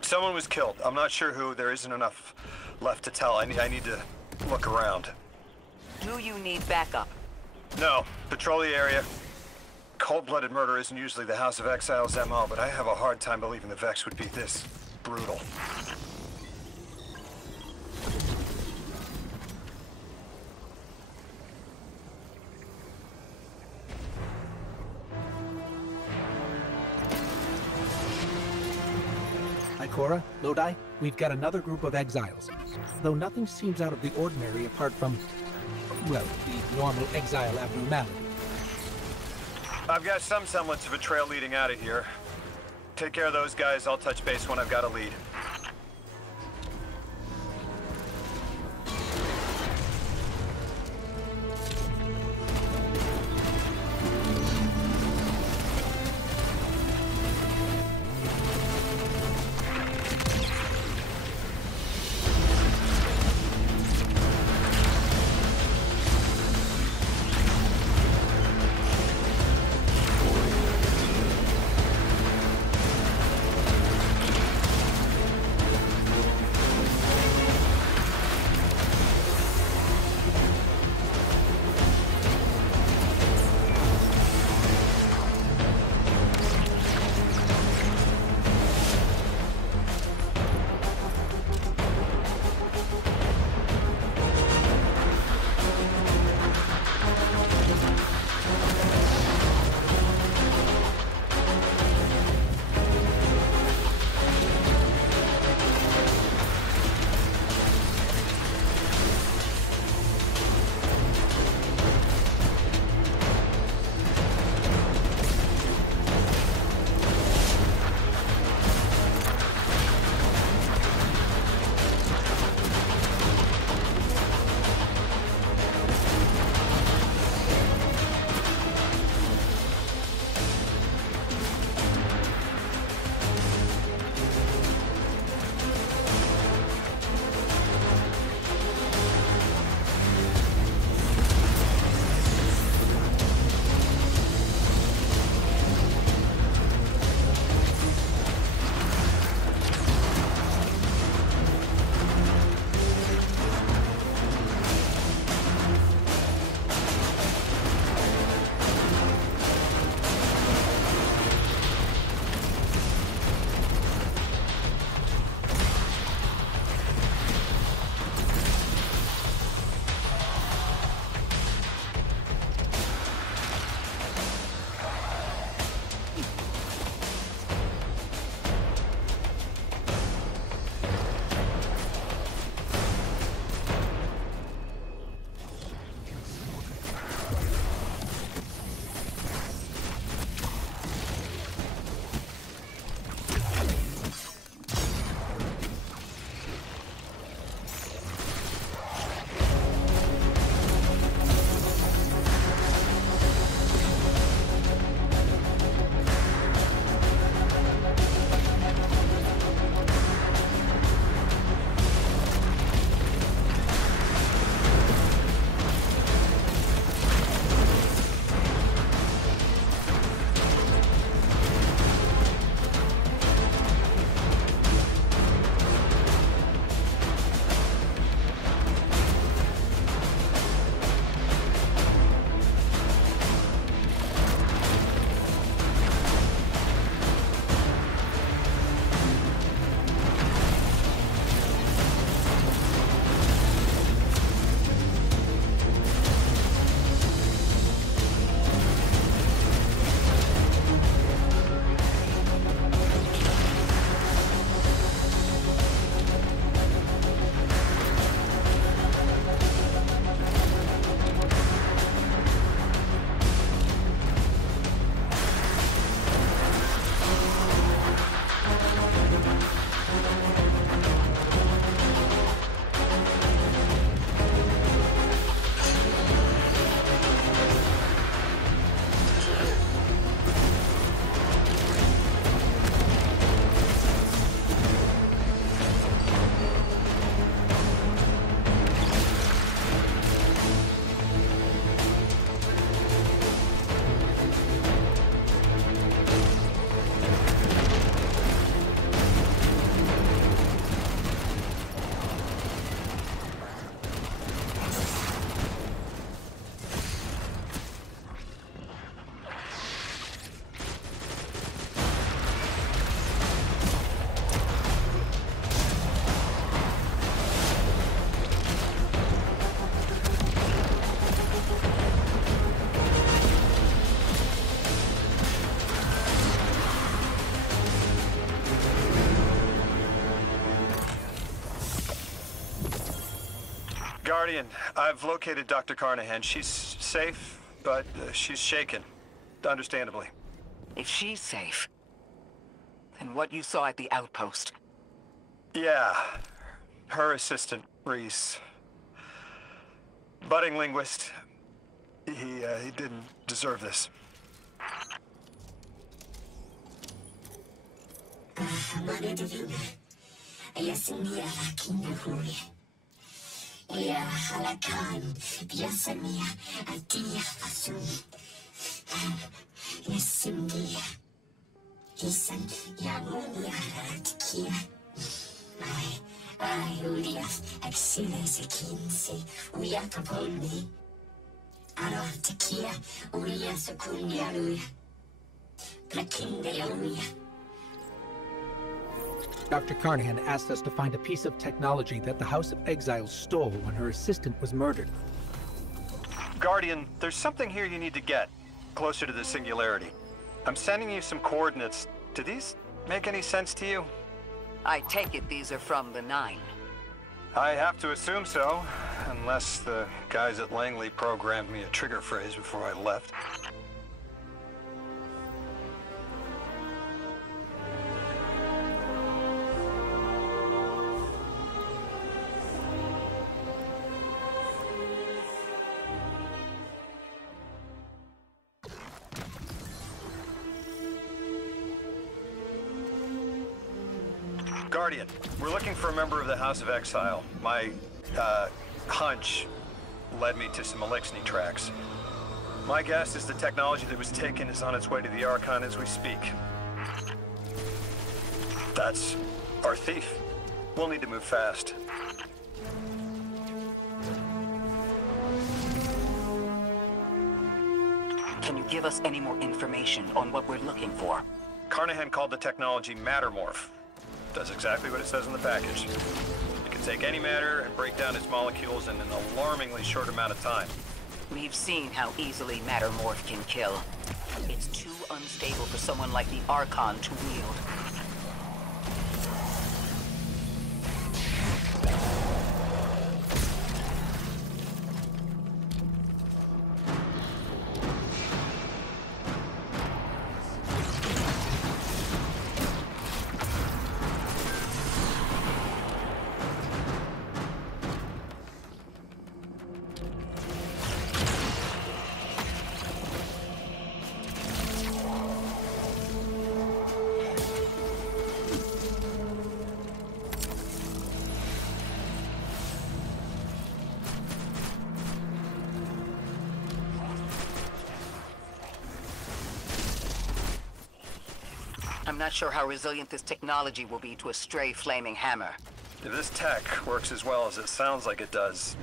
someone was killed. I'm not sure who. There isn't enough left to tell. I need to look around. Do you need backup? No. Patrol the area. Cold-blooded murder isn't usually the House of Exile's MO, but I have a hard time believing the Vex would be this brutal. Ikora, Lodi, we've got another group of exiles. Though nothing seems out of the ordinary apart from, well, the normal exile abnormality. I've got some semblance of a trail leading out of here. Take care of those guys. I'll touch base when I've got a lead. Guardian, I've located Dr. Carnahan. She's safe, but she's shaken. Understandably. If she's safe, then what you saw at the outpost... Yeah. Her assistant, Reese. Budding linguist. He didn't deserve this. Dr. Carnahan asked us to find a piece of technology that the House of Exiles stole when her assistant was murdered. Guardian, there's something here you need to get, closer to the singularity. I'm sending you some coordinates. Do these make any sense to you? I take it these are from the Nine. I have to assume so, unless the guys at Langley programmed me a trigger phrase before I left. Guardian, we're looking for a member of the House of Exile. My, hunch led me to some Elixni tracks. My guess is the technology that was taken is on its way to the Archon as we speak. That's our thief. We'll need to move fast. Can you give us any more information on what we're looking for? Carnahan called the technology Mattermorph. Does exactly what it says in the package. It can take any matter and break down its molecules in an alarmingly short amount of time. We've seen how easily Mattermorph can kill. It's too unstable for someone like the Archon to wield. I'm not sure how resilient this technology will be to a stray flaming hammer. If this tech works as well as it sounds like it does,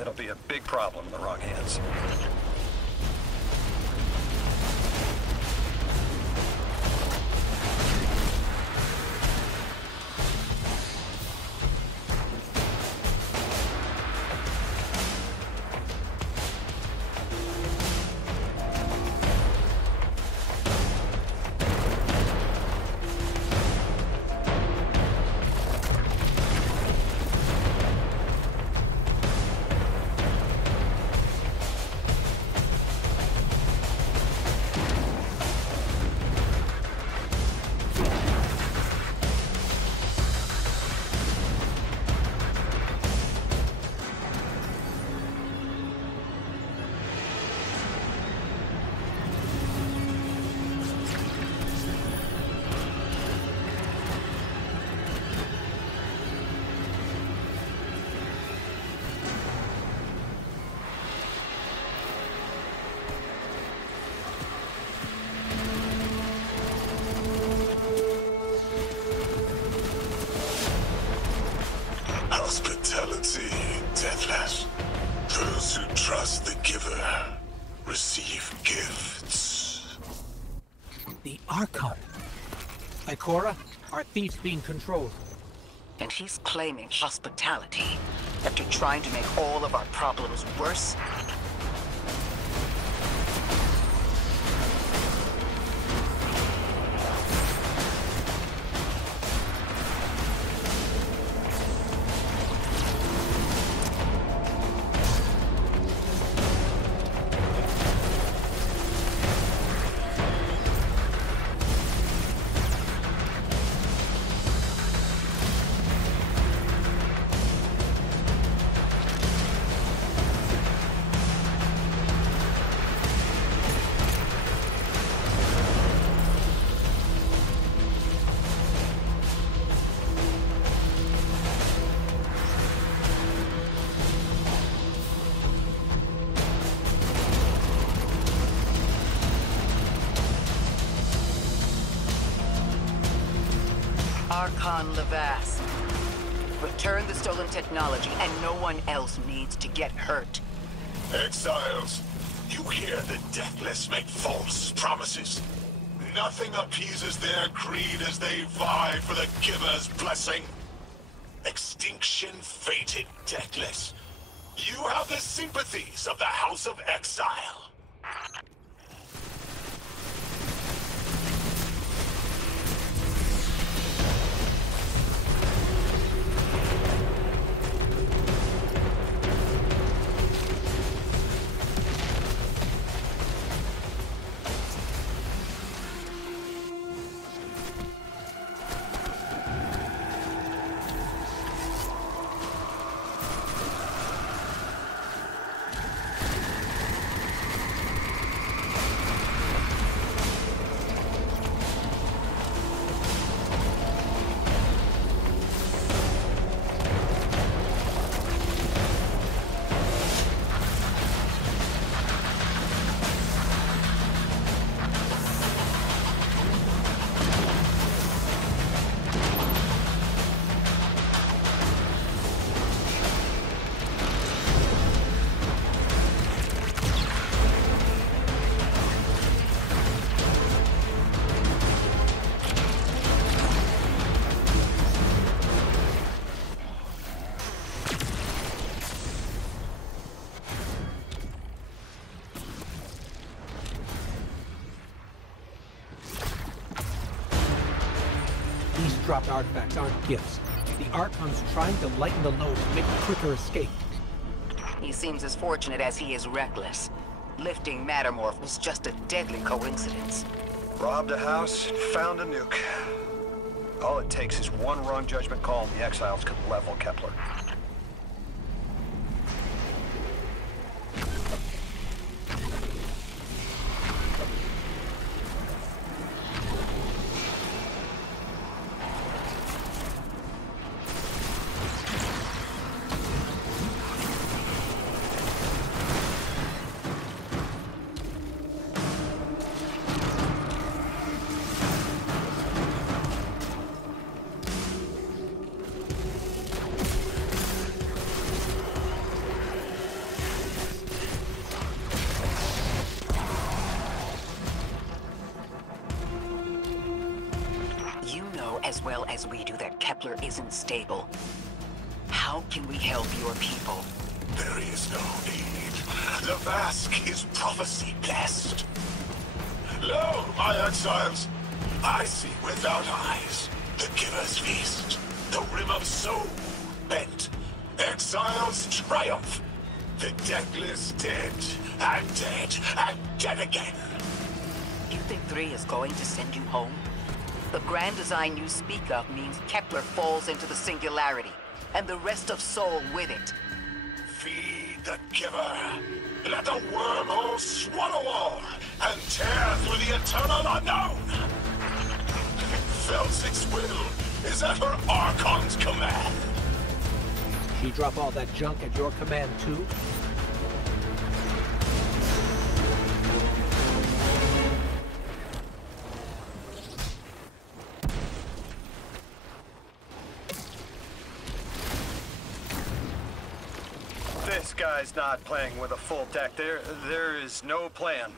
it'll be a big problem in the wrong hands. Hospitality, deathless. Those who trust the giver receive gifts. The Archon. Ikora, our thief's being controlled. And he's claiming hospitality after trying to make all of our problems worse? Archon Levas. Return the stolen technology, and no one else needs to get hurt. Exiles, you hear the Deathless make false promises. Nothing appeases their greed as they vie for the Giver's blessing. Extinction fated Deathless. You have the sympathies of the House of Exile. Dropped artifacts aren't gifts. The Archon's trying to lighten the load to make a quicker escape. He seems as fortunate as he is reckless. Lifting Mattermorph was just a deadly coincidence. Robbed a house, found a nuke. All it takes is one wrong judgment call and the Exiles could level Kepler. As well as we do that Kepler isn't stable. How can we help your people? There is no need. The Vask is prophecy blessed. Lo, my exiles, I see without eyes. The Giver's feast, the Rim of Soul, bent. Exiles triumph. The Deathless dead, and dead, and dead again. You think 3 is going to send you home? The grand design you speak of means Kepler falls into the singularity, and the rest of Soul with it. Feed the Giver. Let the wormhole swallow all, and tear through the eternal unknown. Felsik's will is at her Archon's command. She drop all that junk at your command too? This guy's not playing with a full deck. There is no plan.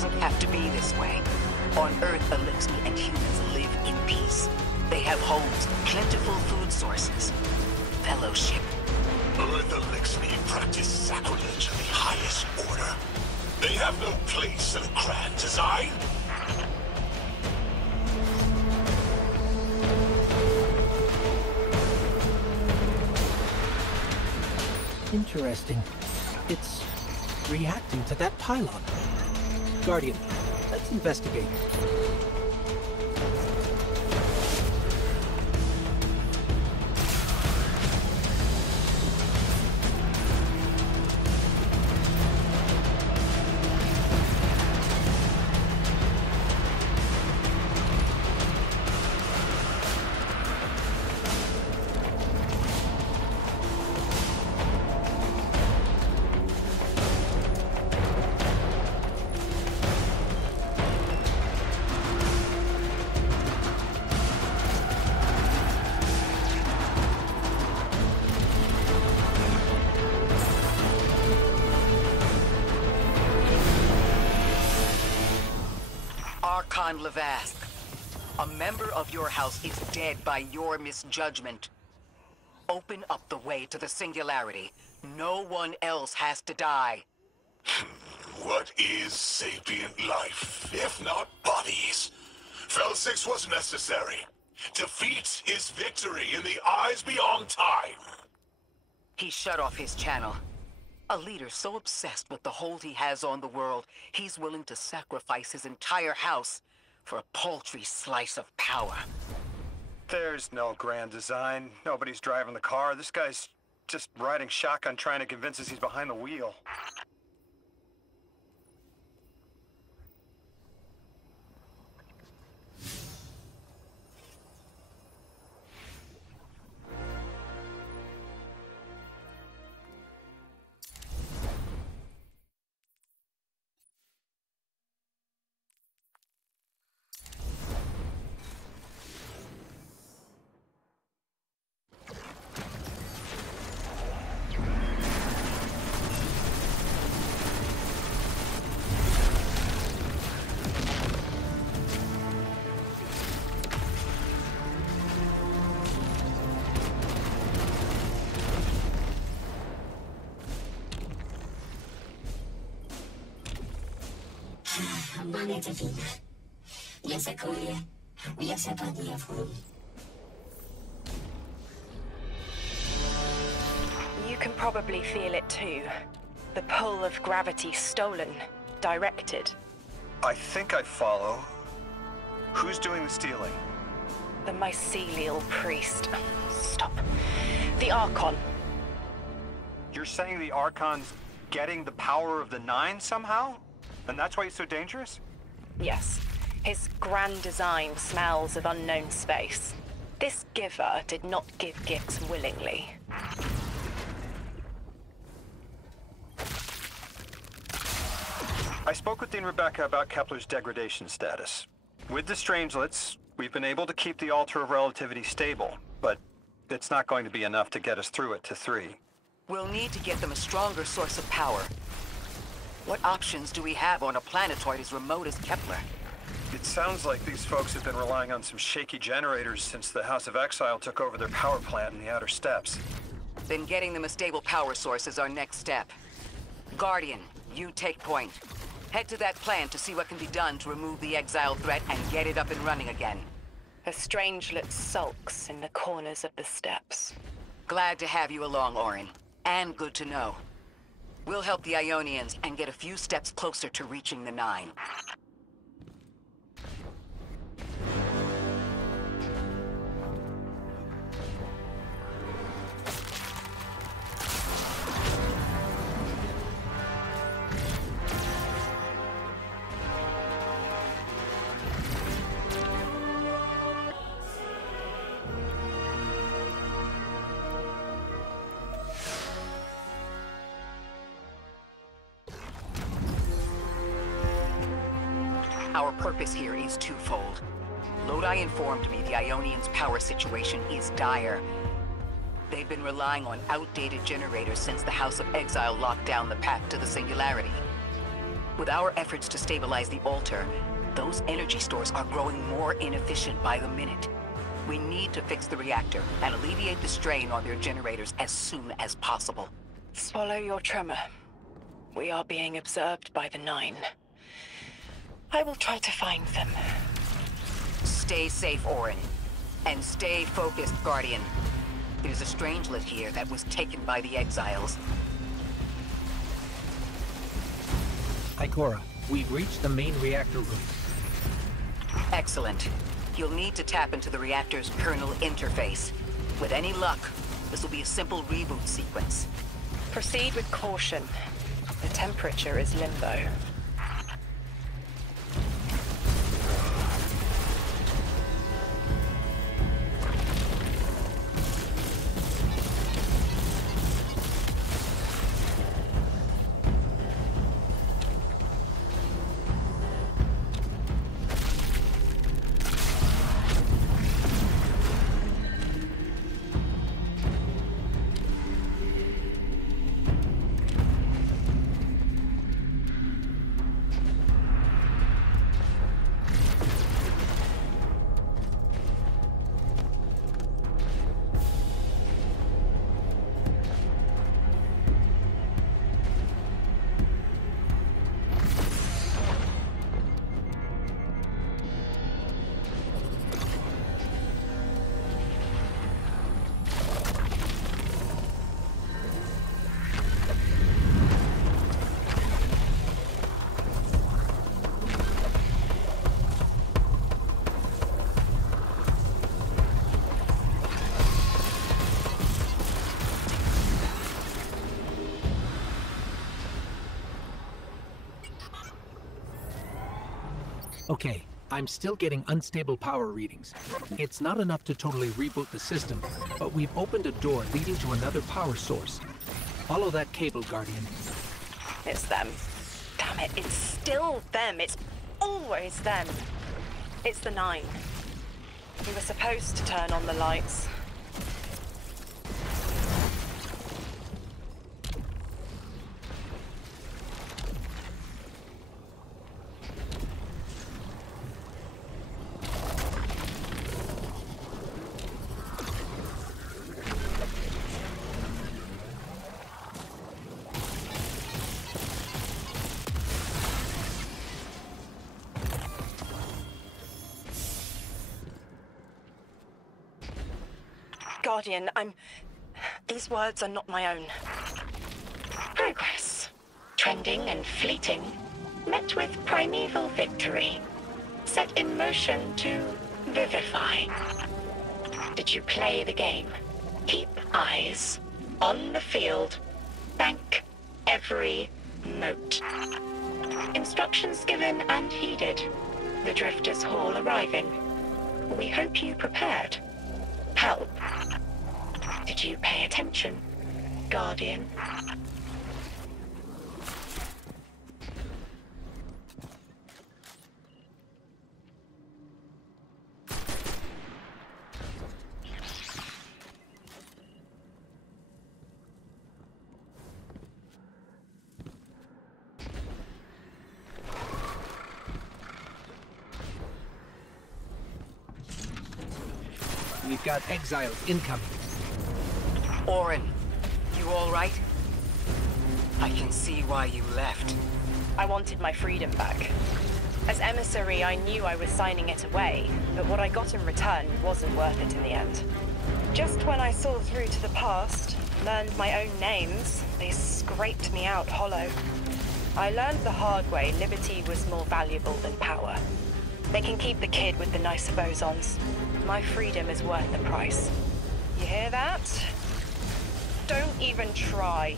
doesn't have to be this way. On Earth, Elixir and humans live in peace. They have homes, plentiful food sources, fellowship. Earth Elixir practice sacrilege of the highest order. They have no place in a grand design. Interesting. It's reacting to that pylon. Guardian, let's investigate. Levask, a member of your house is dead by your misjudgment. Open up the way to the Singularity. No one else has to die. What is sapient life, if not bodies? Fel 6 was necessary. Defeat is victory in the eyes beyond time. He shut off his channel. A leader so obsessed with the hold he has on the world, he's willing to sacrifice his entire house for a paltry slice of power. There's no grand design. Nobody's driving the car. This guy's just riding shotgun trying to convince us he's behind the wheel. You can probably feel it too. The pull of gravity stolen, directed. I think I follow. Who's doing the stealing? The mycelial priest. Stop. The Archon. You're saying the Archon's getting the power of the Nine somehow? And that's why he's so dangerous? Yes. His grand design smells of unknown space. This giver did not give gifts willingly. I spoke with Dean Rebecca about Kepler's degradation status. With the Strangelets, we've been able to keep the Altar of Relativity stable, but it's not going to be enough to get us through it to 3. We'll need to get them a stronger source of power. What options do we have on a planetoid as remote as Kepler? It sounds like these folks have been relying on some shaky generators since the House of Exile took over their power plant in the Outer Steppes. Then getting them a stable power source is our next step. Guardian, you take point. Head to that plant to see what can be done to remove the exile threat and get it up and running again. A strangelet sulks in the corners of the steppes. Glad to have you along, Orin. And good to know. We'll help the Ionians and get a few steps closer to reaching the Nine. Our purpose here is twofold. Lodi informed me the Ionians' power situation is dire. They've been relying on outdated generators since the House of Exile locked down the path to the Singularity. With our efforts to stabilize the altar, those energy stores are growing more inefficient by the minute. We need to fix the reactor and alleviate the strain on their generators as soon as possible. Swallow your tremor. We are being observed by the Nine. I will try to find them. Stay safe, Orin. And stay focused, Guardian. There's a strangelet here that was taken by the exiles. Ikora, we've reached the main reactor room. Excellent. You'll need to tap into the reactor's kernel interface. With any luck, this will be a simple reboot sequence. Proceed with caution. The temperature is limbo. Okay, I'm still getting unstable power readings. It's not enough to totally reboot the system, but we've opened a door leading to another power source. Follow that cable, Guardian. It's them. Damn it, it's still them. It's always them. It's the Nine. We were supposed to turn on the lights. Guardian, these words are not my own. Progress. Trending and fleeting. Met with primeval victory. Set in motion to vivify. Did you play the game? Keep eyes on the field. Bank every note. Instructions given and heeded. The Drifters Hall arriving. We hope you prepared. Help. Did you pay attention, Guardian? We've got exiles incoming. Orin, you all right? I can see why you left. I wanted my freedom back. As emissary, I knew I was signing it away, but what I got in return wasn't worth it in the end. Just when I saw through to the past, learned my own names, they scraped me out hollow. I learned the hard way liberty was more valuable than power. They can keep the kid with the nicer bosons. My freedom is worth the price. You hear that? Don't even try.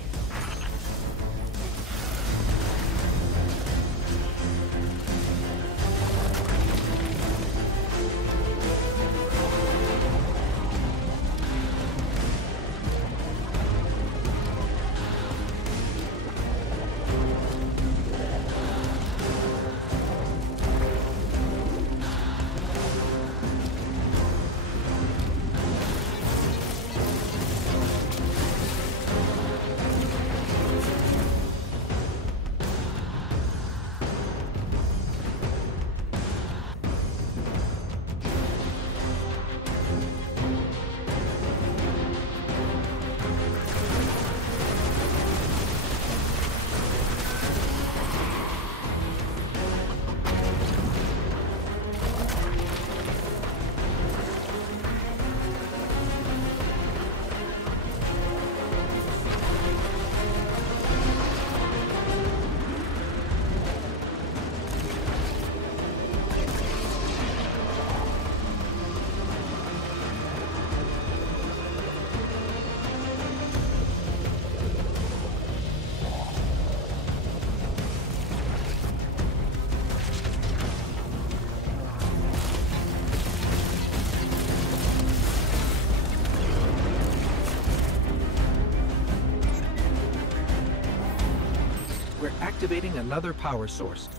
activating another power source.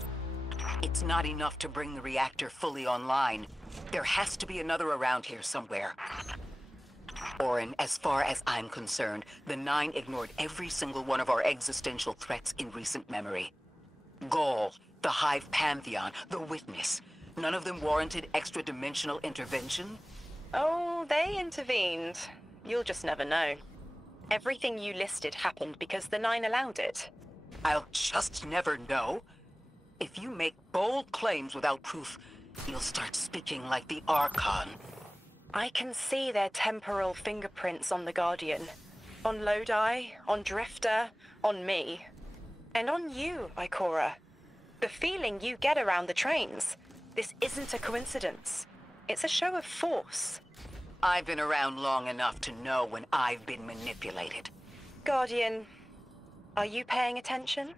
It's not enough to bring the reactor fully online. There has to be another around here somewhere. Orin, as far as I'm concerned, the Nine ignored every single one of our existential threats in recent memory. Gaul, the Hive Pantheon, the Witness. None of them warranted extra-dimensional intervention? Oh, they intervened. You'll just never know. Everything you listed happened because the Nine allowed it. I'll just never know. If you make bold claims without proof, you'll start speaking like the Archon. I can see their temporal fingerprints on the Guardian. On Lodi, on Drifter, on me. And on you, Ikora. The feeling you get around the trains. This isn't a coincidence. It's a show of force. I've been around long enough to know when I've been manipulated. Guardian, are you paying attention?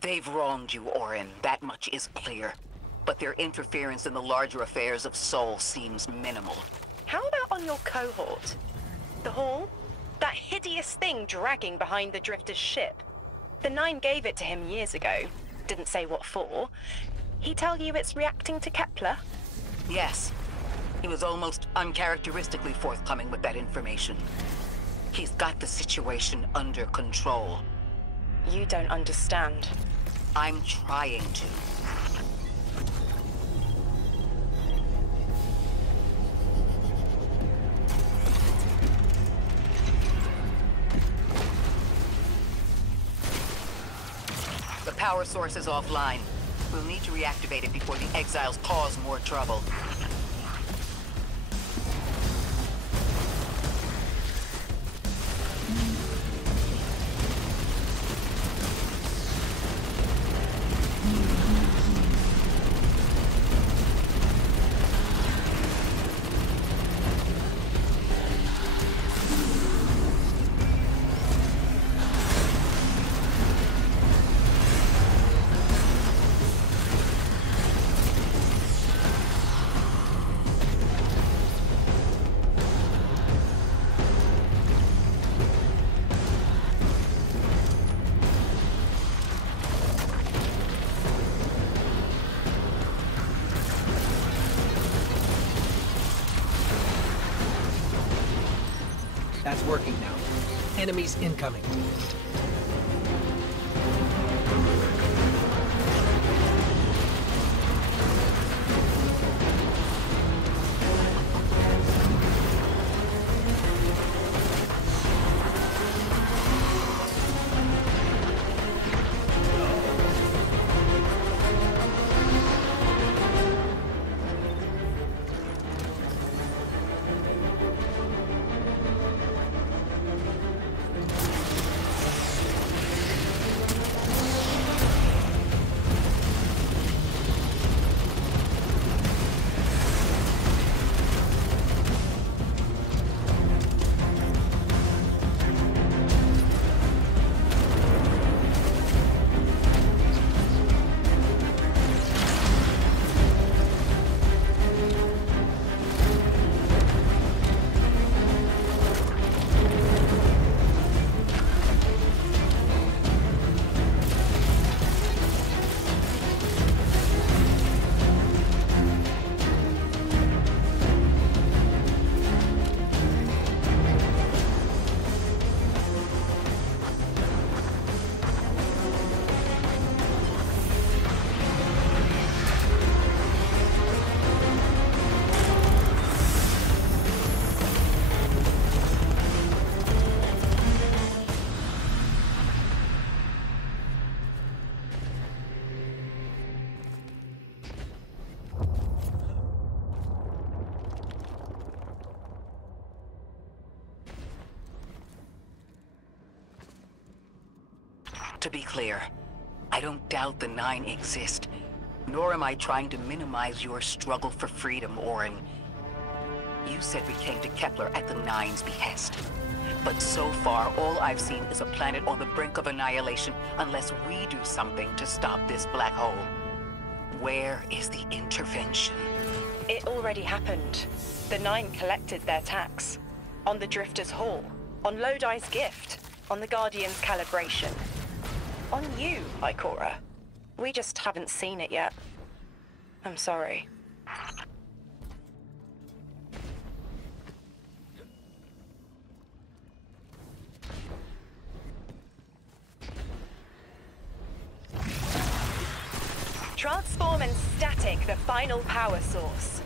They've wronged you, Orin. That much is clear. But their interference in the larger affairs of Sol seems minimal. How about on your cohort? The Hall? That hideous thing dragging behind the Drifter's ship. The Nine gave it to him years ago. Didn't say what for. He tell you it's reacting to Kepler? Yes. He was almost uncharacteristically forthcoming with that information. He's got the situation under control. You don't understand. I'm trying to. The power source is offline. We'll need to reactivate it before the exiles cause more trouble. That's working now. Enemies incoming. To be clear, I don't doubt the Nine exist, nor am I trying to minimize your struggle for freedom, Orin. You said we came to Kepler at the Nine's behest. But so far, all I've seen is a planet on the brink of annihilation unless we do something to stop this black hole. Where is the intervention? It already happened. The Nine collected their tax. On the Drifter's Hall. On Lodi's gift. On the Guardian's calibration. On you, Ikora. We just haven't seen it yet. I'm sorry. Transform and static the final power source.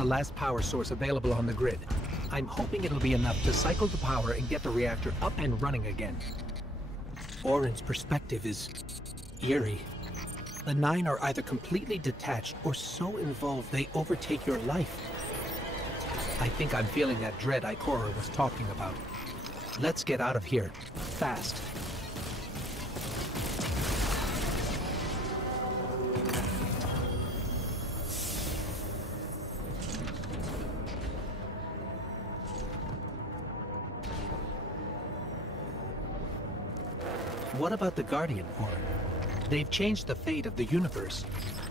the last power source available on the grid. I'm hoping it'll be enough to cycle the power and get the reactor up and running again. Orin's perspective is eerie. The Nine are either completely detached or so involved they overtake your life. I think I'm feeling that dread Ikora was talking about. Let's get out of here, fast. What about the Guardian, Orin? They've changed the fate of the universe.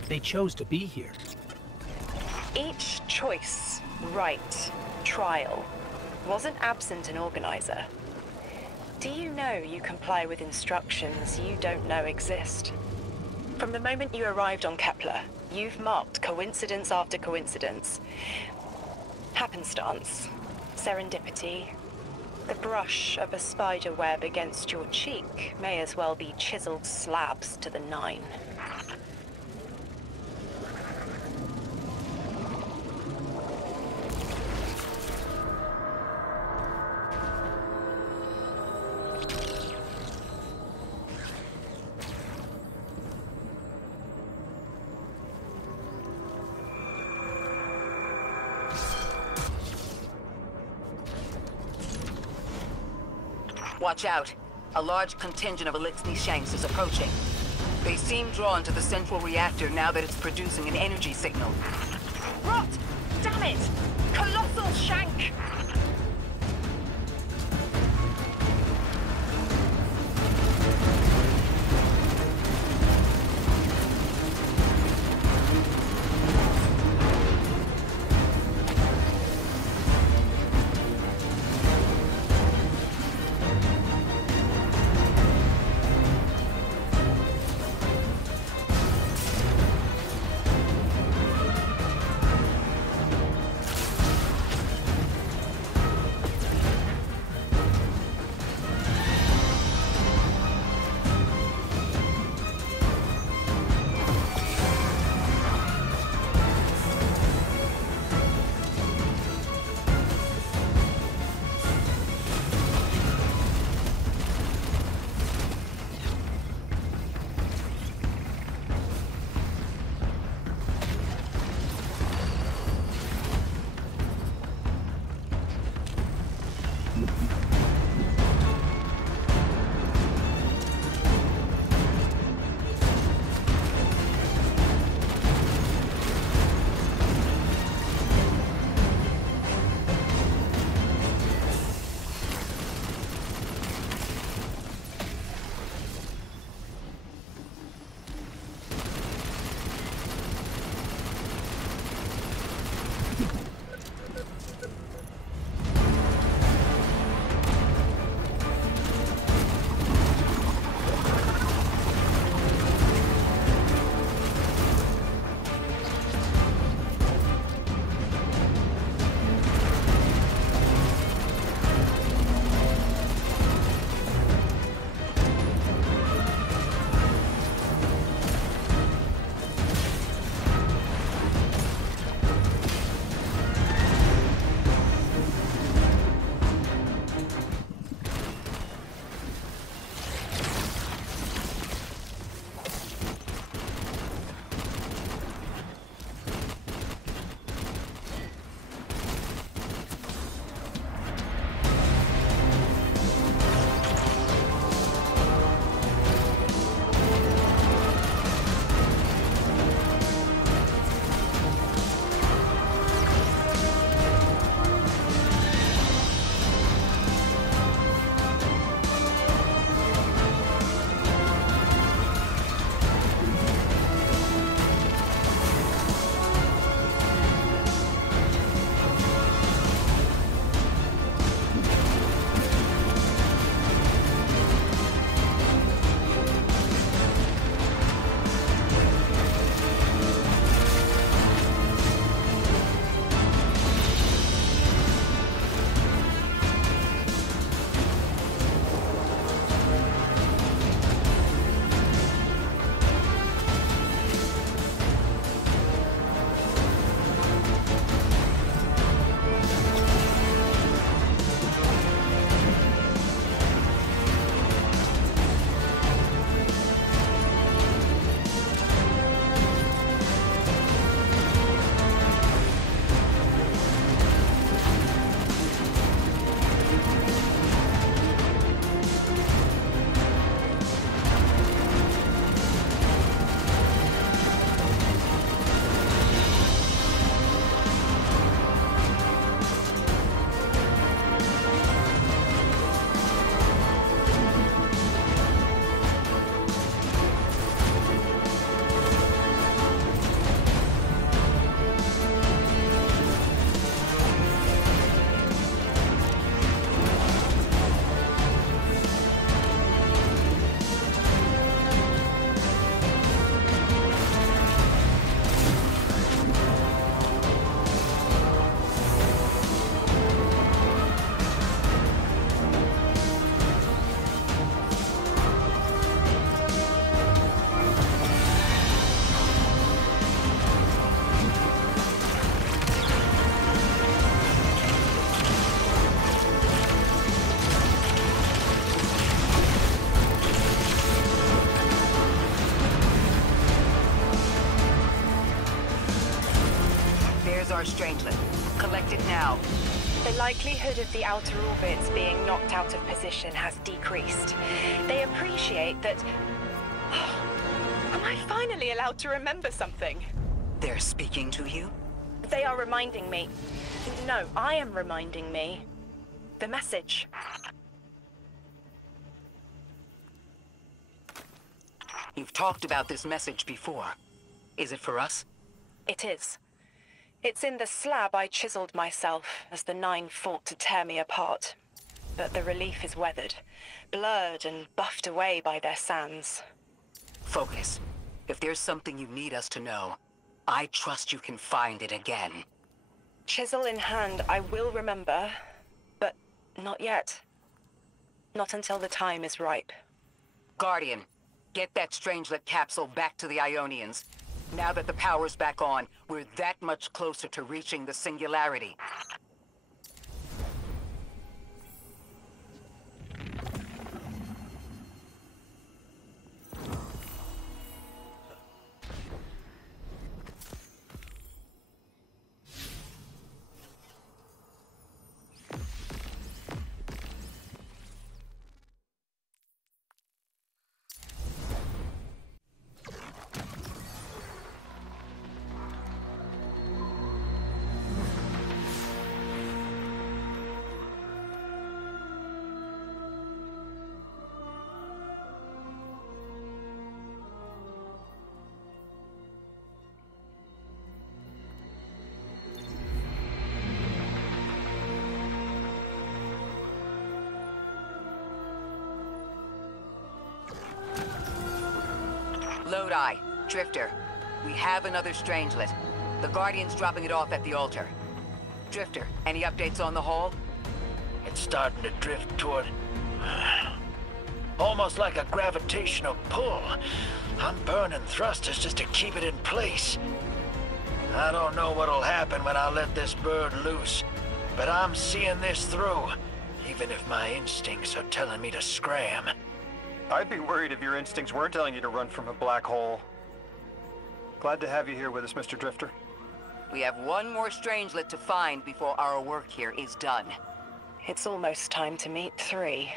They chose to be here. Each choice, right, trial, wasn't absent an organizer. Do you know you comply with instructions you don't know exist? From the moment you arrived on Kepler, you've marked coincidence after coincidence. Happenstance, serendipity. The brush of a spider web against your cheek may as well be chiseled slabs to the Nine. Watch out. A large contingent of Elixni Shanks is approaching. They seem drawn to the central reactor now that it's producing an energy signal. Rot! Damn it! Colossal Shank! is our strangelet. Collect it now. The likelihood of the outer orbits being knocked out of position has decreased. They appreciate that... Am I finally allowed to remember something? They're speaking to you? They are reminding me. No, I am reminding me. The message. You've talked about this message before. Is it for us? It is. It's in the slab I chiseled myself as the Nine fought to tear me apart. But the relief is weathered, blurred and buffed away by their sands. Focus. If there's something you need us to know, I trust you can find it again. Chisel in hand, I will remember, but not yet. Not until the time is ripe. Guardian, get that strangelet capsule back to the Ionians. Now that the power's back on, we're that much closer to reaching the singularity. Lodi, Drifter, we have another strangelet. The Guardian's dropping it off at the altar. Drifter, any updates on the hull? It's starting to drift toward... almost like a gravitational pull. I'm burning thrusters just to keep it in place. I don't know what'll happen when I let this bird loose, but I'm seeing this through, even if my instincts are telling me to scram. I'd be worried if your instincts weren't telling you to run from a black hole. Glad to have you here with us, Mr. Drifter. We have one more strangelet to find before our work here is done. It's almost time to meet 3.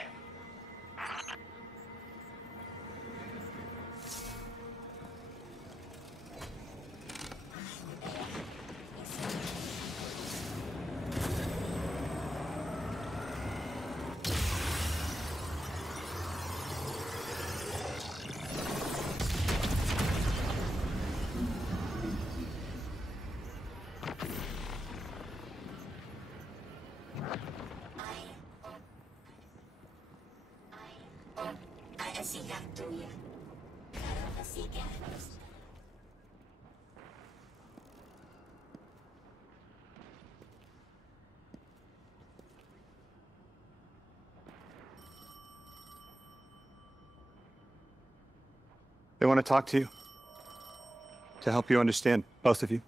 They want to talk to you. To help you understand, both of you.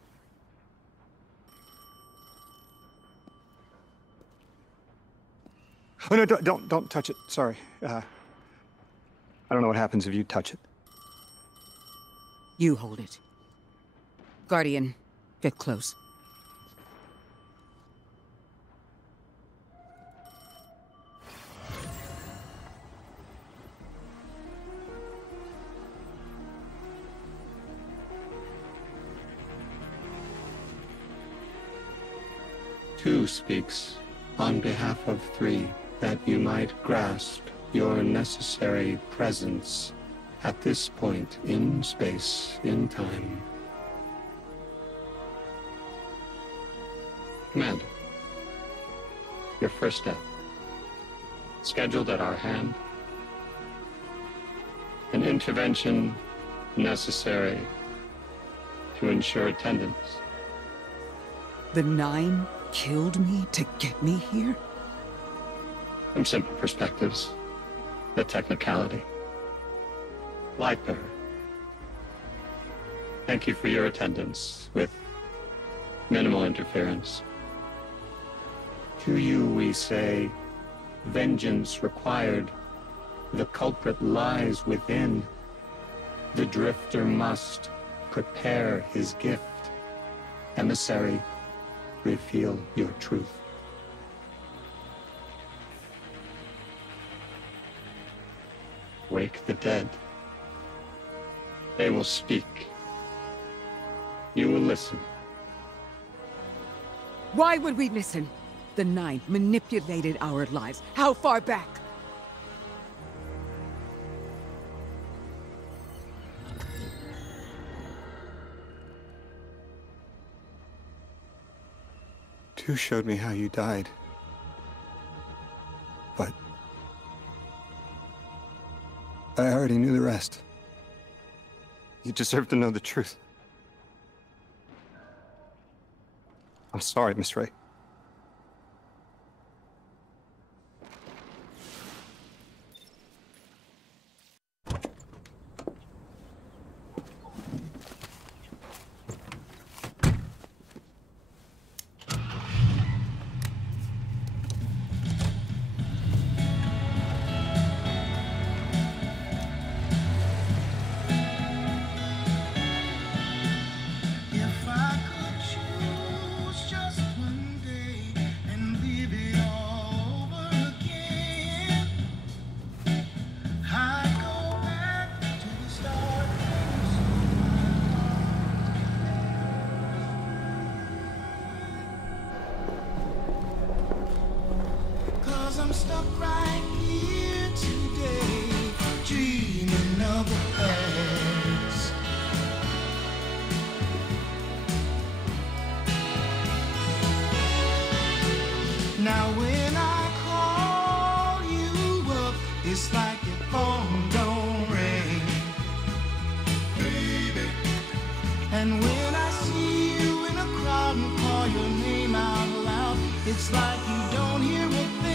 Oh no, don't touch it. Sorry. I don't know what happens if you touch it. You hold it. Guardian, get close. Two speaks on behalf of 3 that you might grasp your necessary presence at this point in space, in time. Commander, your first step, scheduled at our hand. An intervention necessary to ensure attendance. The 9 killed me to get me here? From simple perspectives, the technicality. Lightbearer, thank you for your attendance with minimal interference. To you we say, vengeance required. The culprit lies within. The Drifter must prepare his gift. Emissary reveal your truth. Wake the dead. They will speak. You will listen. Why would we listen? The Nine manipulated our lives. How far back? Tu showed me how you died. But I already knew the rest. You deserve to know the truth. I'm sorry, Miss Ray. I'm stuck right here today, dreaming of the past. Now when I call you up, it's like your phone don't ring, baby. And when I see you in a crowd and call your name out loud, it's like you don't hear a thing.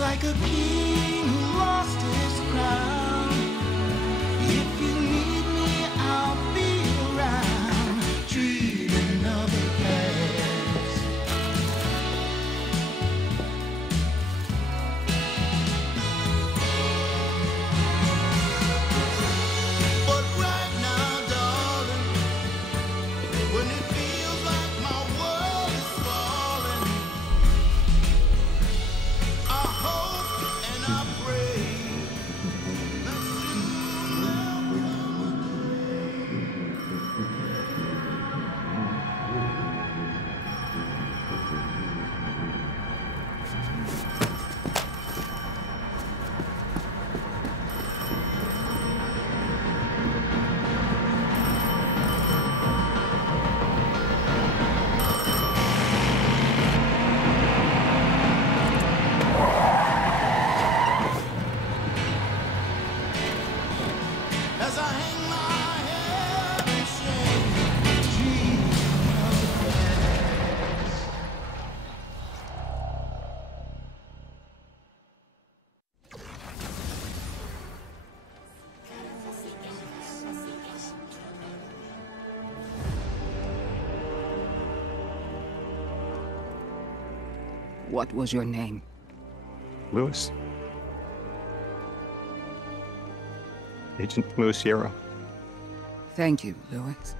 Like a king who lost his crown. If you need me, I'll be around, dreaming of the past. But right now, darling, when it feels like my world is falling, I hope and I pray that soon there'll come a as I hang my head in shame, dreaming of the past. What was your name? Lewis. Agent Lewis Yarrow. Thank you, Lewis.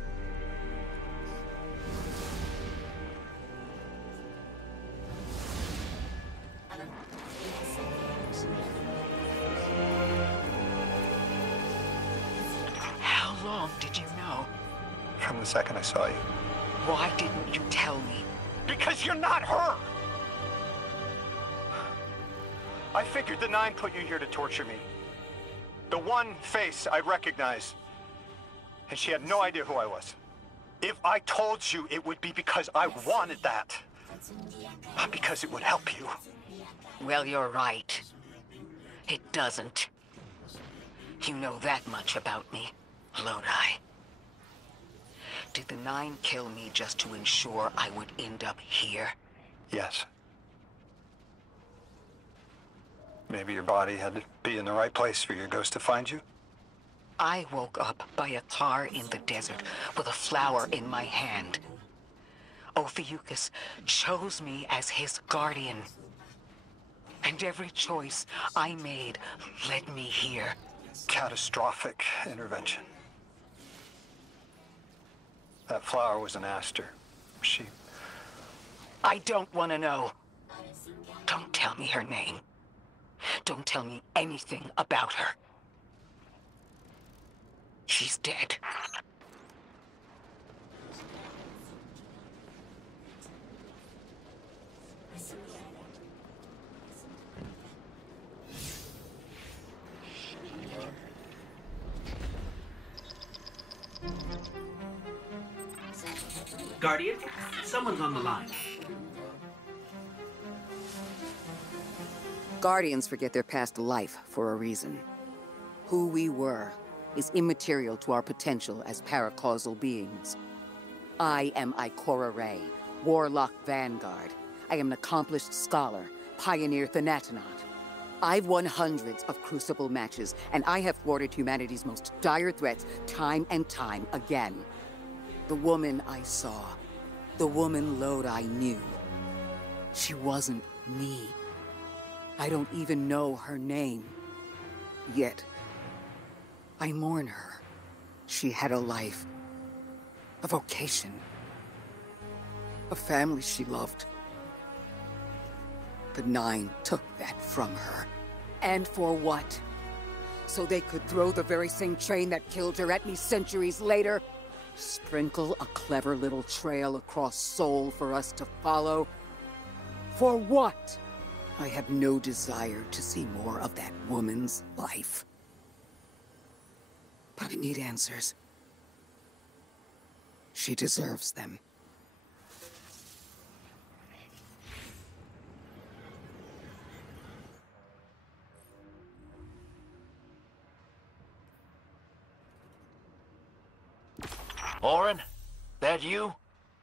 How long did you know? From the second I saw you. Why didn't you tell me? Because you're not her! I figured the Nine put you here to torture me. The one face I recognize. And she had no idea who I was. If I told you, it would be because I wanted that. Not because it would help you. Well, you're right. It doesn't. You know that much about me, Lodi. Did the Nine kill me just to ensure I would end up here? Yes. Maybe your body had to be in the right place for your ghost to find you? I woke up by a car in the desert with a flower in my hand. Ophiuchus chose me as his guardian. And every choice I made led me here. Catastrophic intervention. That flower was an aster. She... I don't want to know. Don't tell me her name. Don't tell me anything about her. She's dead. Guardian, someone's on the line. Guardians forget their past life for a reason. Who we were is immaterial to our potential as paracausal beings. I am Ikora Rey, Warlock Vanguard. I am an accomplished scholar, pioneer Thanatonaut. I've won hundreds of Crucible matches, and I have thwarted humanity's most dire threats time and time again. The woman I saw, the woman Lodi knew, she wasn't me. I don't even know her name. Yet, I mourn her. She had a life, a vocation, a family she loved. The Nine took that from her. And for what? So they could throw the very same train that killed her at me centuries later? Sprinkle a clever little trail across Sol for us to follow? For what? I have no desire to see more of that woman's life. But I need answers. She deserves them. Orin? That you?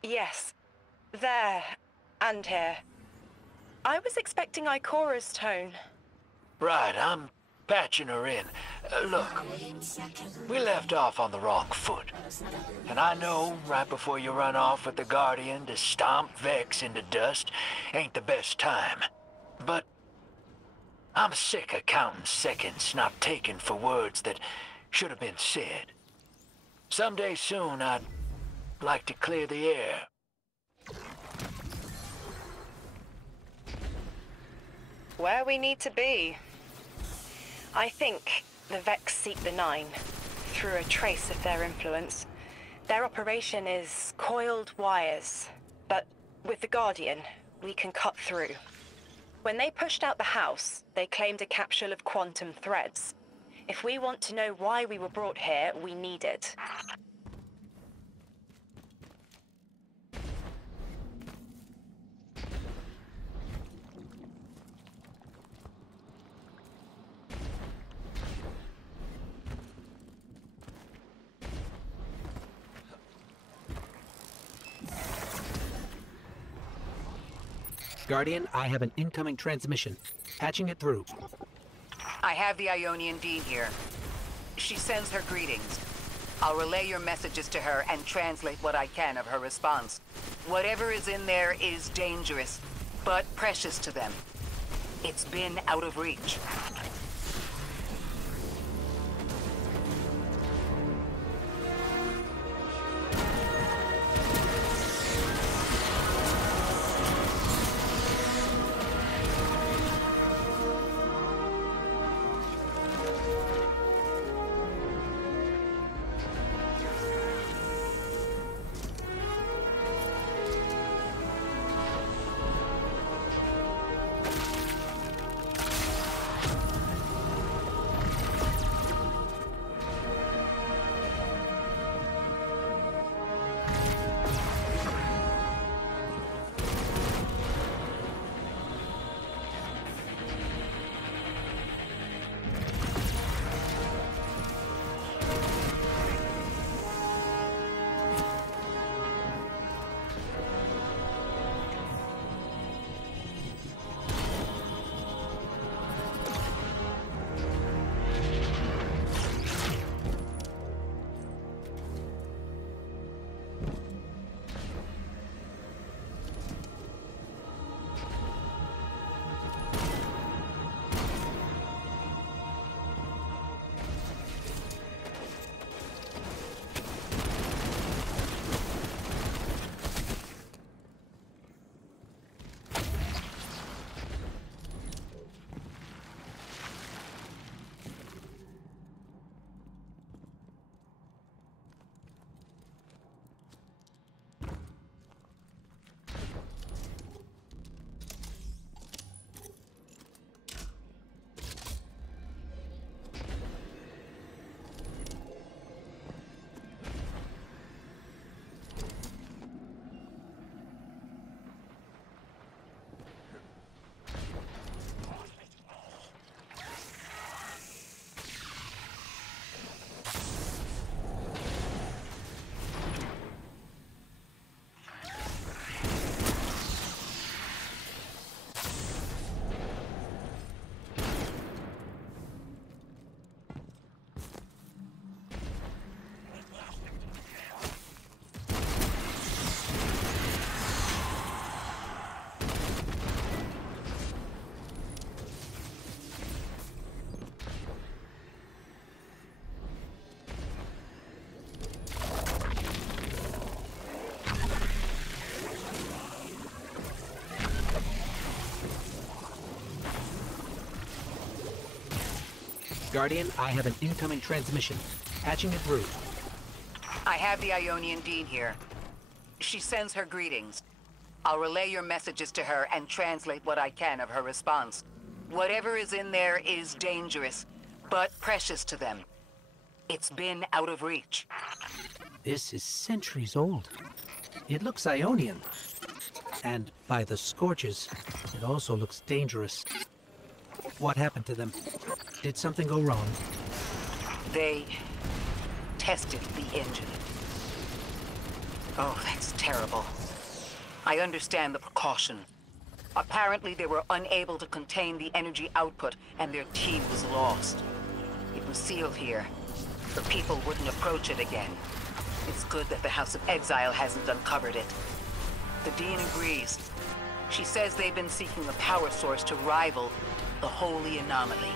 Yes. There. And here. I was expecting Ikora's tone. Right, I'm patching her in. Look, we left off on the wrong foot. And I know right before you run off with the Guardian to stomp Vex into dust ain't the best time. But I'm sick of counting seconds not taken for words that should have been said. Someday soon, I'd like to clear the air. Where we need to be. I think the Vex seek the Nine through a trace of their influence. Their operation is coiled wires, but with the Guardian, we can cut through. When they pushed out the house, they claimed a capsule of quantum threads. If we want to know why we were brought here, we need it. Guardian, I have an incoming transmission. Patching it through. I have the Ionian Dean here. She sends her greetings. I'll relay your messages to her and translate what I can of her response. Whatever is in there is dangerous, but precious to them. It's been out of reach. Guardian, I have an incoming transmission. Patching it through. I have the Ionian Dean here. She sends her greetings. I'll relay your messages to her and translate what I can of her response. Whatever is in there is dangerous, but precious to them. It's been out of reach. This is centuries old. It looks Ionian. And by the scorches, it also looks dangerous. What happened to them? Did something go wrong? They tested the engine. Oh, that's terrible. I understand the precaution. Apparently they were unable to contain the energy output and their team was lost. It was sealed here. The people wouldn't approach it again. It's good that the House of Exile hasn't uncovered it. The Dean agrees. She says they've been seeking a power source to rival the Holy Anomaly.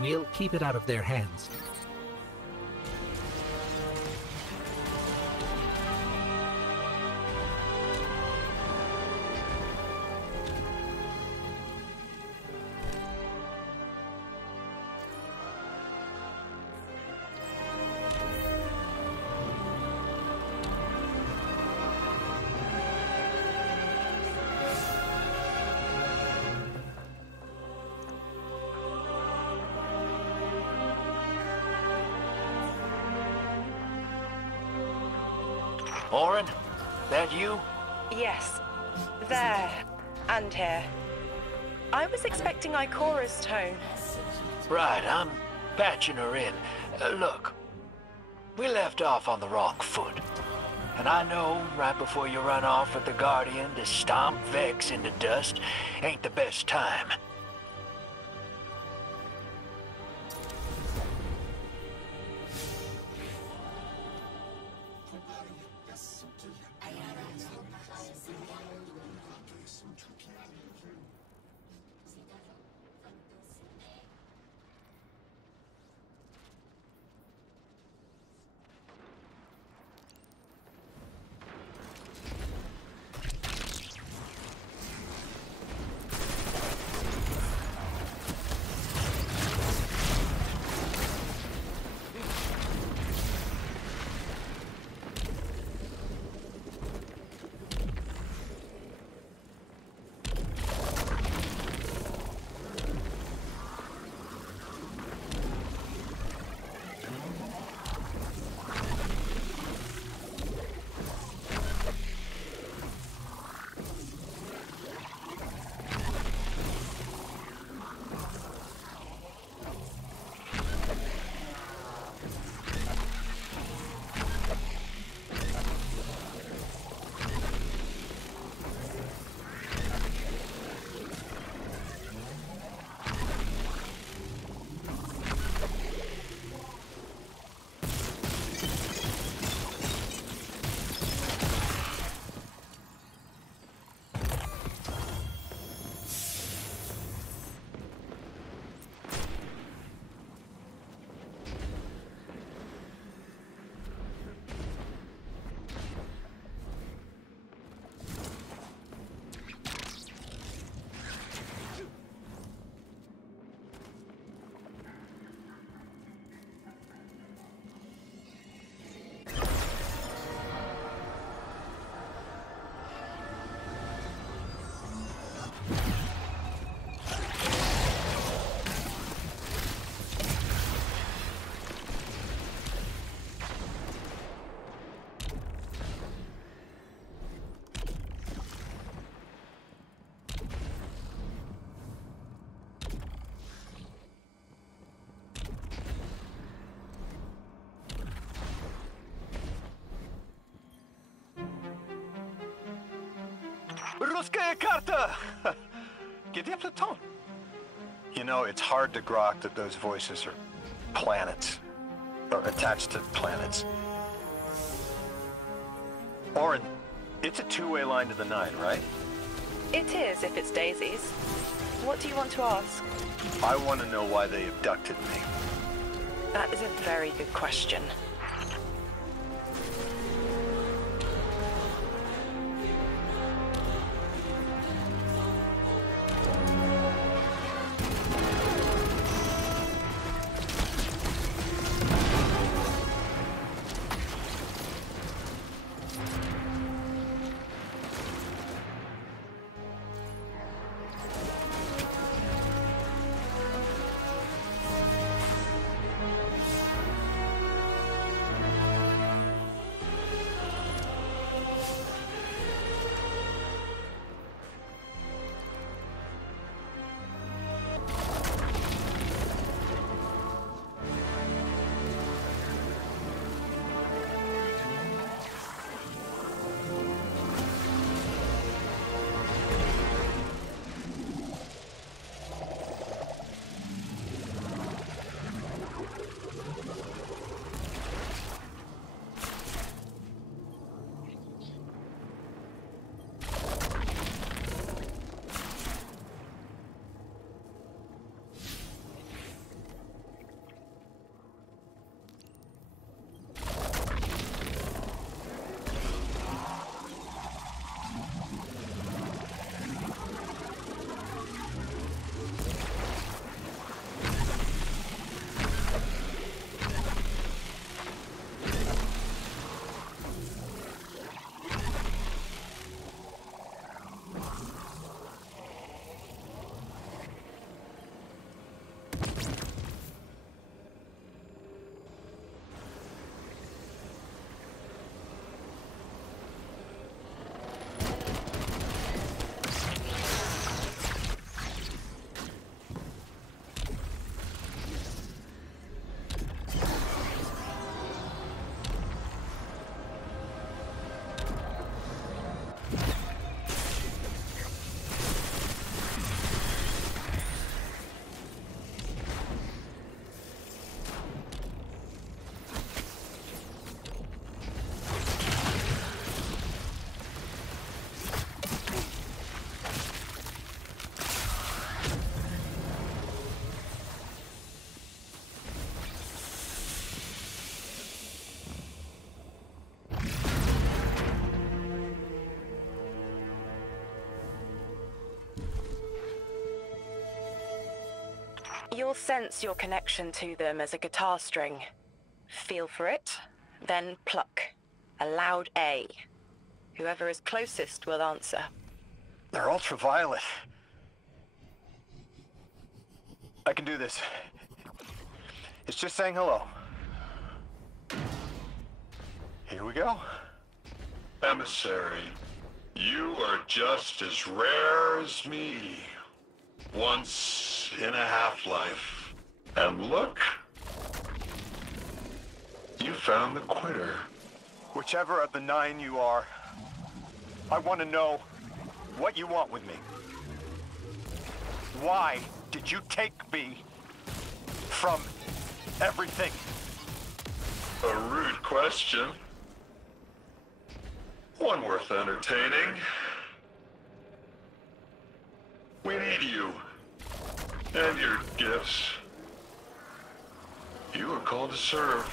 We'll keep it out of their hands. Orin, that you? Yes. There. And here. I was expecting Ikora's tone. Right, I'm patching her in. Look, we left off on the wrong foot. And I know right before you run off with the Guardian to stomp Vex into dust ain't the best time. Русская карта! Где Платон? You know, it's hard to grok that those voices are planets, or attached to planets. Orin, it's a two-way line to the Nine, right? It is, if it's Daisy's. What do you want to ask? I want to know why they abducted me. That is a very good question. You'll sense your connection to them as a guitar string. Feel for it, then pluck. A loud A. Whoever is closest will answer. They're ultraviolet. I can do this. It's just saying hello. Here we go. Emissary, you are just as rare as me. Once in a half-life. And look, you found the quitter. Whichever of the 9 you are, I want to know what you want with me. Why did you take me from everything? A rude question. One worth entertaining. We need you. And your gifts. You are called to serve.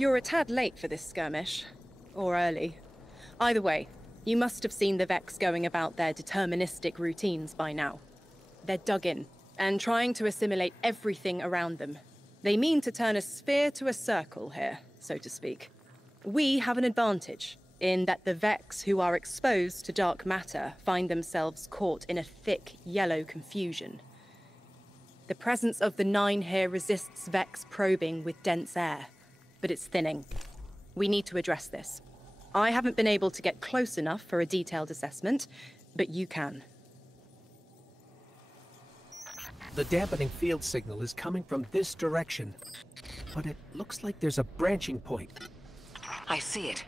You're a tad late for this skirmish. Or early. Either way, you must have seen the Vex going about their deterministic routines by now. They're dug in, and trying to assimilate everything around them. They mean to turn a sphere to a circle here, so to speak. We have an advantage, in that the Vex who are exposed to dark matter find themselves caught in a thick yellow confusion. The presence of the Nine here resists Vex probing with dense air, but it's thinning. We need to address this. I haven't been able to get close enough for a detailed assessment, but you can. The dampening field signal is coming from this direction, but it looks like there's a branching point. I see it.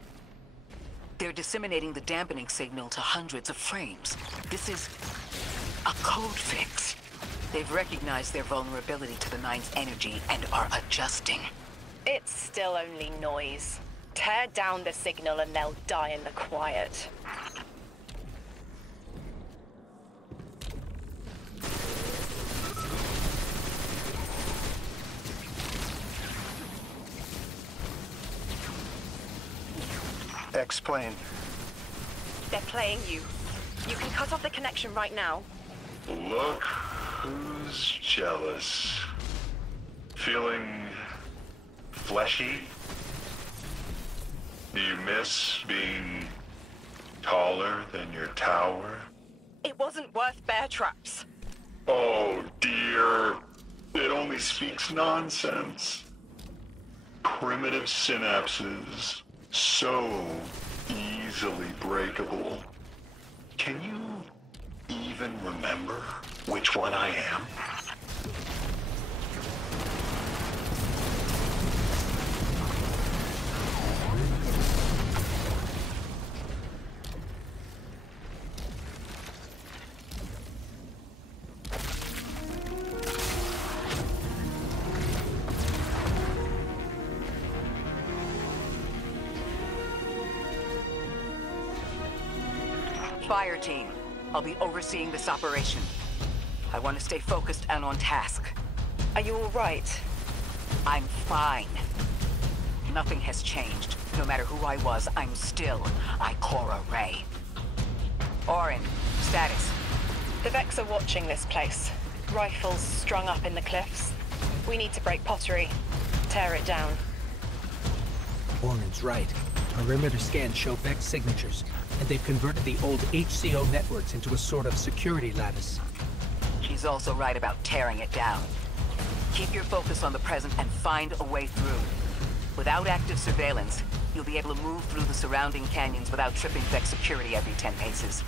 They're disseminating the dampening signal to hundreds of frames. This is a code fix. They've recognized their vulnerability to the Nine's energy and are adjusting. It's still only noise. Tear down the signal and they'll die in the quiet. Explain. They're playing you. You can cut off the connection right now. Look who's jealous. Feeling fleshy? Do you miss being taller than your tower? It wasn't worth bear traps. Oh dear. It only speaks nonsense. Primitive synapses, so easily breakable. Can you even remember which one I am? Fire team, I'll be overseeing this operation. I want to stay focused and on task. Are you all right? I'm fine. Nothing has changed. No matter who I was, I'm still Ikora Ray. Orin, status. The Vex are watching this place. Rifles strung up in the cliffs. We need to break pottery. Tear it down. Orin's right. Perimeter scans show Vex signatures, and they've converted the old HCO networks into a sort of security lattice. She's also right about tearing it down. Keep your focus on the present and find a way through. Without active surveillance, you'll be able to move through the surrounding canyons without tripping Vex security every 10 paces.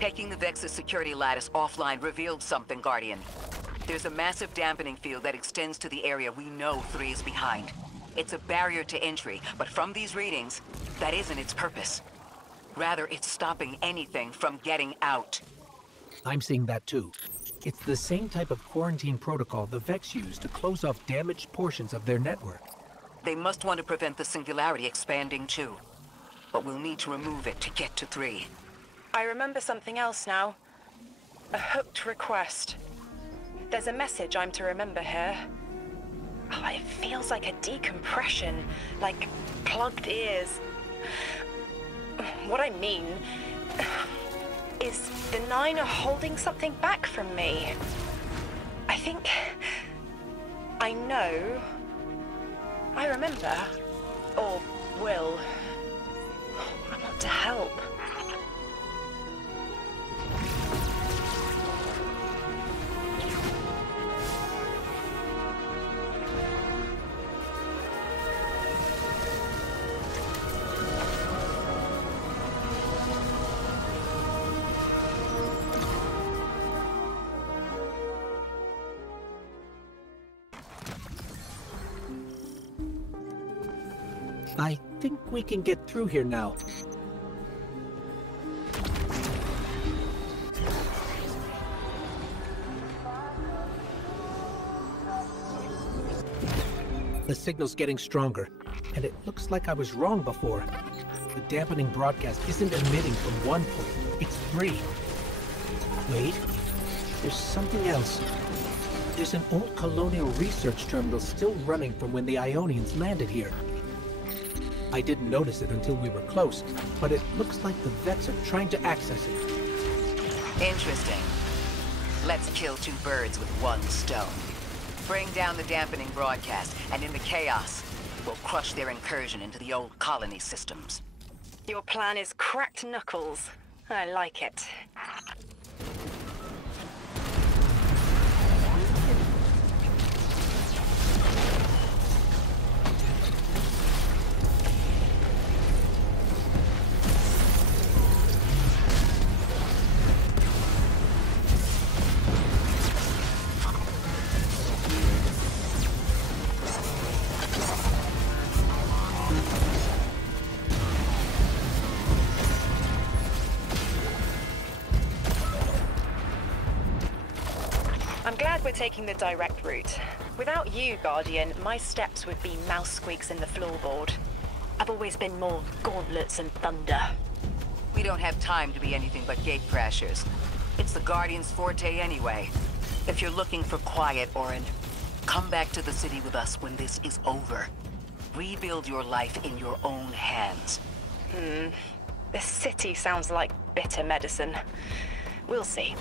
Taking the Vex's security lattice offline revealed something, Guardian. There's a massive dampening field that extends to the area we know 3 is behind. It's a barrier to entry, but from these readings, that isn't its purpose. Rather, it's stopping anything from getting out. I'm seeing that too. It's the same type of quarantine protocol the Vex use to close off damaged portions of their network. They must want to prevent the singularity expanding too. But we'll need to remove it to get to 3. I remember something else now. A hooked request. There's a message I'm to remember here. Oh, it feels like a decompression, like plugged ears. What I mean is the 9 are holding something back from me. I think I know. I remember. Or will. I want to help. I think we can get through here now. The signal's getting stronger, and it looks like I was wrong before. The dampening broadcast isn't emitting from one point, it's 3. Wait, there's something else. There's an old colonial research terminal still running from when the Ionians landed here. I didn't notice it until we were close, but it looks like the Vex are trying to access it. Interesting. Let's kill 2 birds with 1 stone. Bring down the dampening broadcast, and in the chaos, we'll crush their incursion into the old colony systems. Your plan is cracked knuckles. I like it. I'm glad we're taking the direct route. Without you, Guardian, my steps would be mouse squeaks in the floorboard. I've always been more gauntlets and thunder. We don't have time to be anything but gate crashers. It's the Guardian's forte anyway. If you're looking for quiet, Orin, come back to the city with us when this is over. Rebuild your life in your own hands. The city sounds like bitter medicine. We'll see.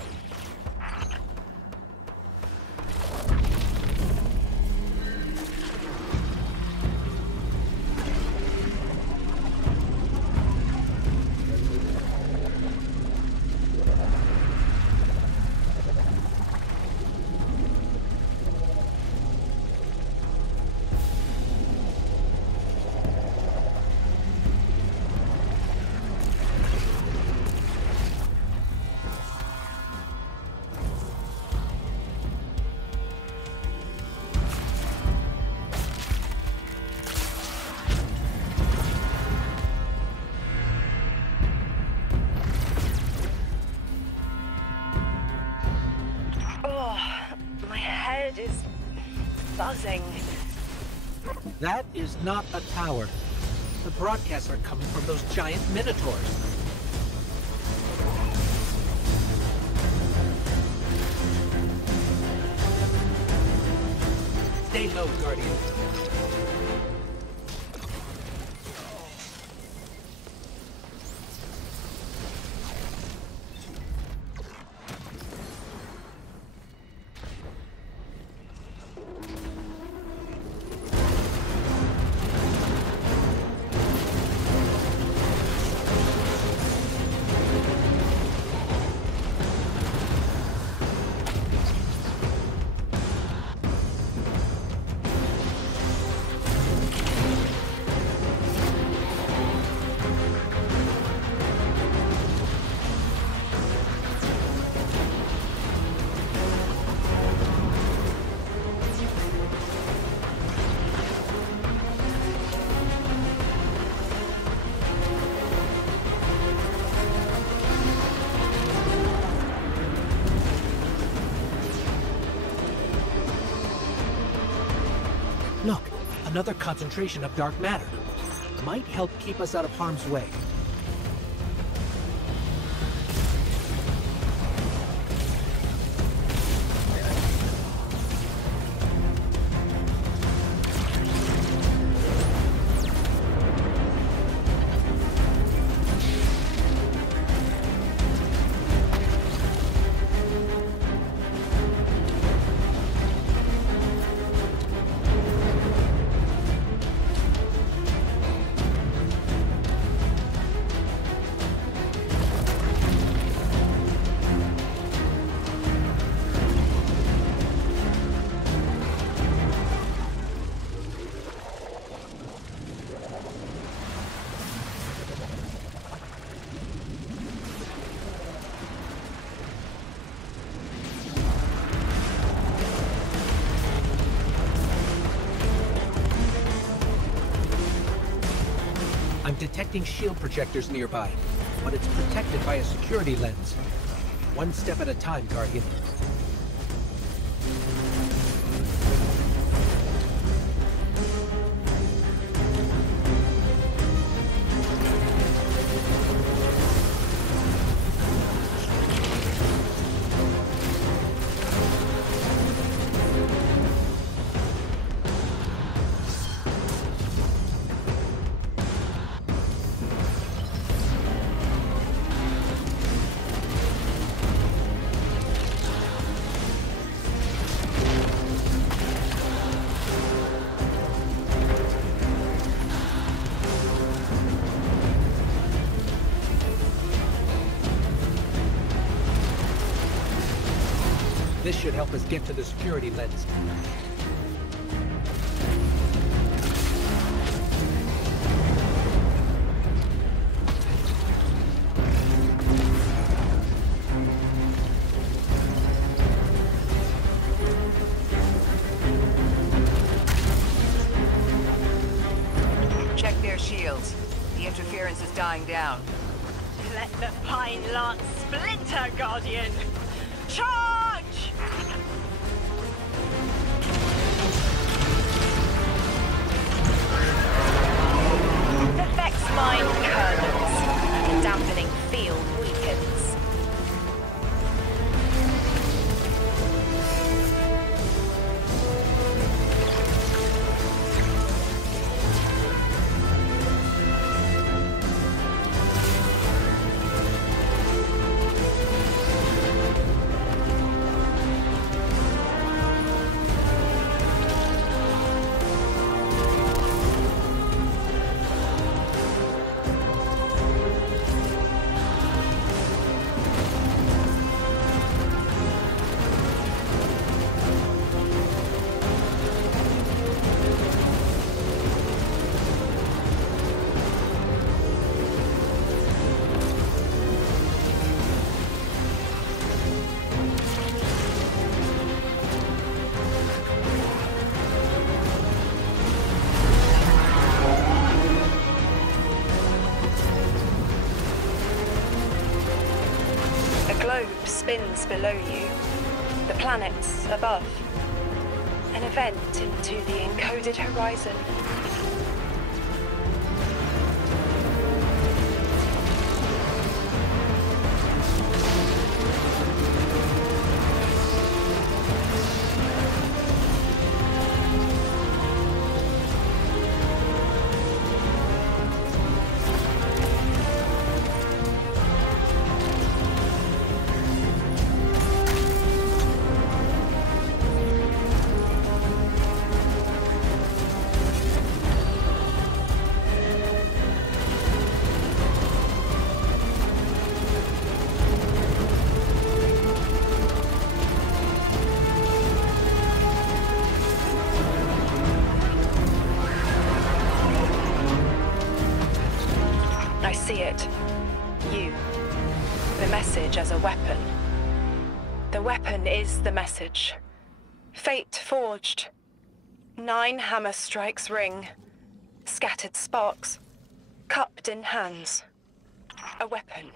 Is buzzing. That is not a tower. The broadcasts are coming from those giant minotaurs. Stay low, Guardian. Another concentration of dark matter. Might help keep us out of harm's way. I'm detecting shield projectors nearby, but it's protected by a security lens. One step at a time, Guardian. This should help us get to the security lens. Check their shields. The interference is dying down. Let the pine lance splinter, Guardian! Charge! The Vex mine kernels, and the dampening field weakens. Spins below you, the planets above. An event into the encoded horizon. I see it. You. The message as a weapon. The weapon is the message. Fate forged. 9 hammer strikes ring. Scattered sparks. Cupped in hands. A weapon.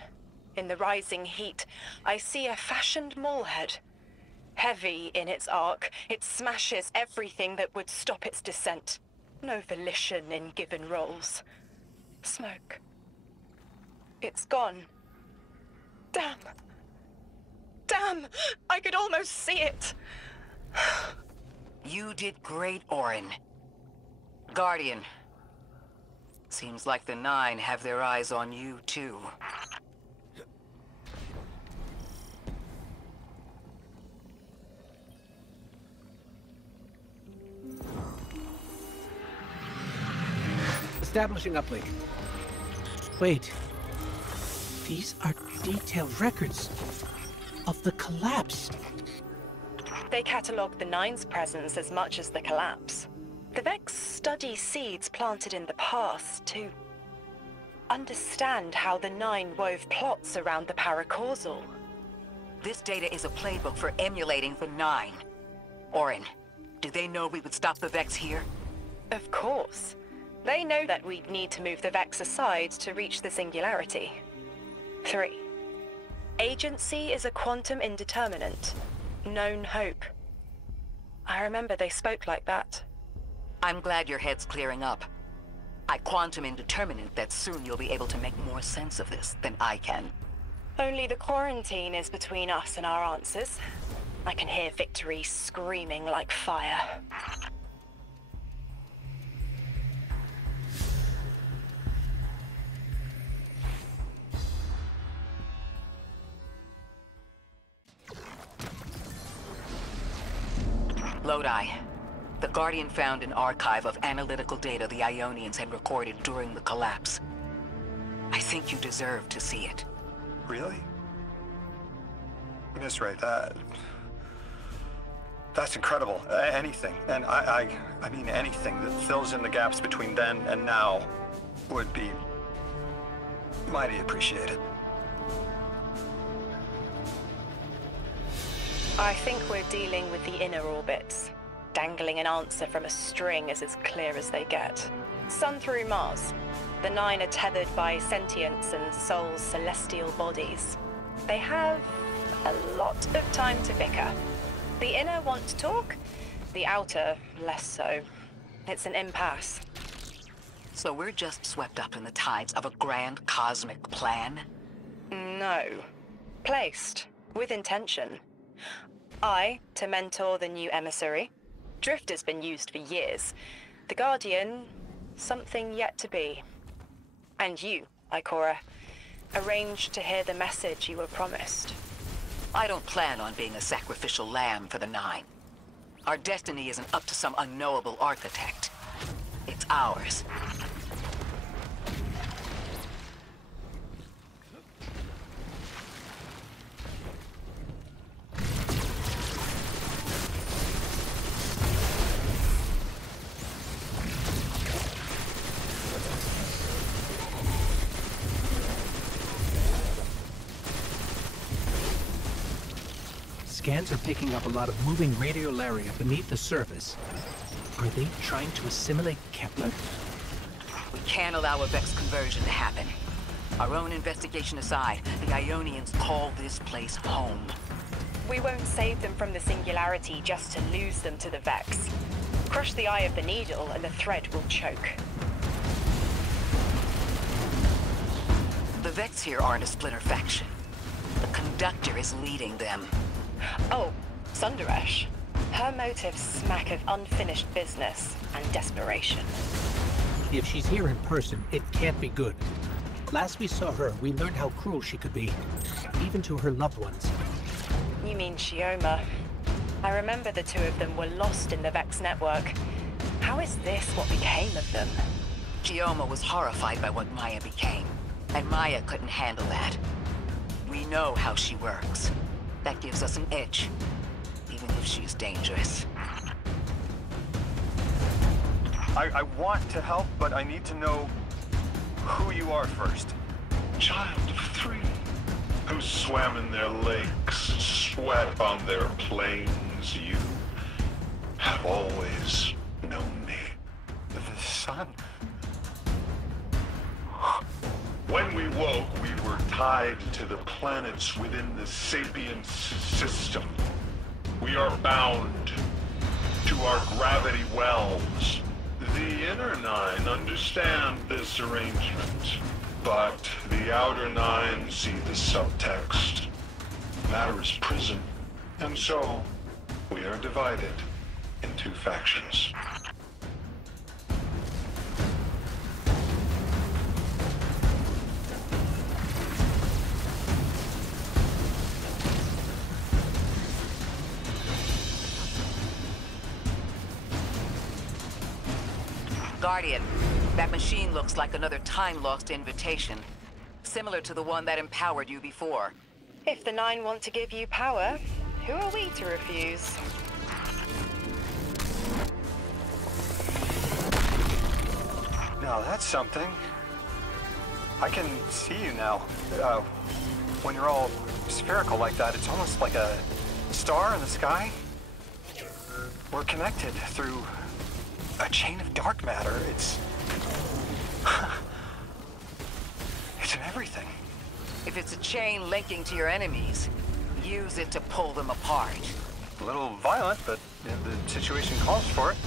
In the rising heat, I see a fashioned mallhead. Heavy in its arc, it smashes everything that would stop its descent. No volition in given roles. Smoke. It's gone. Damn. Damn! I could almost see it! You did great, Orin. Guardian. Seems like the Nine have their eyes on you, too. Establishing uplink. Wait. These are detailed records of the collapse. They catalogue the Nine's presence as much as the collapse. The Vex study seeds planted in the past to understand how the Nine wove plots around the paracausal. This data is a playbook for emulating the Nine. Orin, do they know we would stop the Vex here? Of course. They know that we'd need to move the Vex aside to reach the singularity. 3. Agency is a quantum indeterminate. Known hope. I remember they spoke like that. I'm glad your head's clearing up. I quantum indeterminate that soon you'll be able to make more sense of this than I can. Only the quarantine is between us and our answers. I can hear victory screaming like fire. Lodi. The Guardian found an archive of analytical data the Ionians had recorded during the collapse. I think you deserve to see it. Really? Misrate, that's incredible. Anything, and I mean anything that fills in the gaps between then and now would be mighty appreciated. I think we're dealing with the inner orbits. Dangling an answer from a string is as clear as they get. Sun through Mars. The Nine are tethered by sentience and Sol's celestial bodies. They have a lot of time to bicker. The inner want to talk, the outer less so. It's an impasse. So we're just swept up in the tides of a grand cosmic plan? No. Placed. With intention. I, to mentor the new emissary. Drifter's been used for years. The Guardian, something yet to be. And you, Ikora, arranged to hear the message you were promised. I don't plan on being a sacrificial lamb for the Nine. Our destiny isn't up to some unknowable architect. It's ours. Scans are picking up a lot of moving radiolaria beneath the surface. Are they trying to assimilate Kepler? We can't allow a Vex conversion to happen. Our own investigation aside, the Ionians call this place home. We won't save them from the singularity just to lose them to the Vex. Crush the eye of the needle and the thread will choke. The Vex here aren't a splinter faction. The Conductor is leading them. Oh, Sundaresh. Her motives smack of unfinished business and desperation. If she's here in person, it can't be good. Last we saw her, we learned how cruel she could be, even to her loved ones. You mean Shioma? I remember the two of them were lost in the Vex network. How is this what became of them? Shioma was horrified by what Maya became, and Maya couldn't handle that. We know how she works. That gives us an edge, even if she's dangerous. I want to help, but I need to know who you are first. Child of 3, who swam in their lakes, sweat on their plains, you have always known me. The sun? When we woke, we were tied to the planets within the Sapiens system. We are bound to our gravity wells. The inner nine understand this arrangement, but the outer nine see the subtext. Matter is prison, and so we are divided into factions. Guardian, that machine looks like another time-lost invitation, similar to the one that empowered you before. If the Nine want to give you power, who are we to refuse? Now that's something. I can see you now. When you're all spherical like that, it's almost like a star in the sky. We're connected through a chain of dark matter. It's in everything. If it's a chain linking to your enemies, use it to pull them apart. A little violent, but the situation calls for it.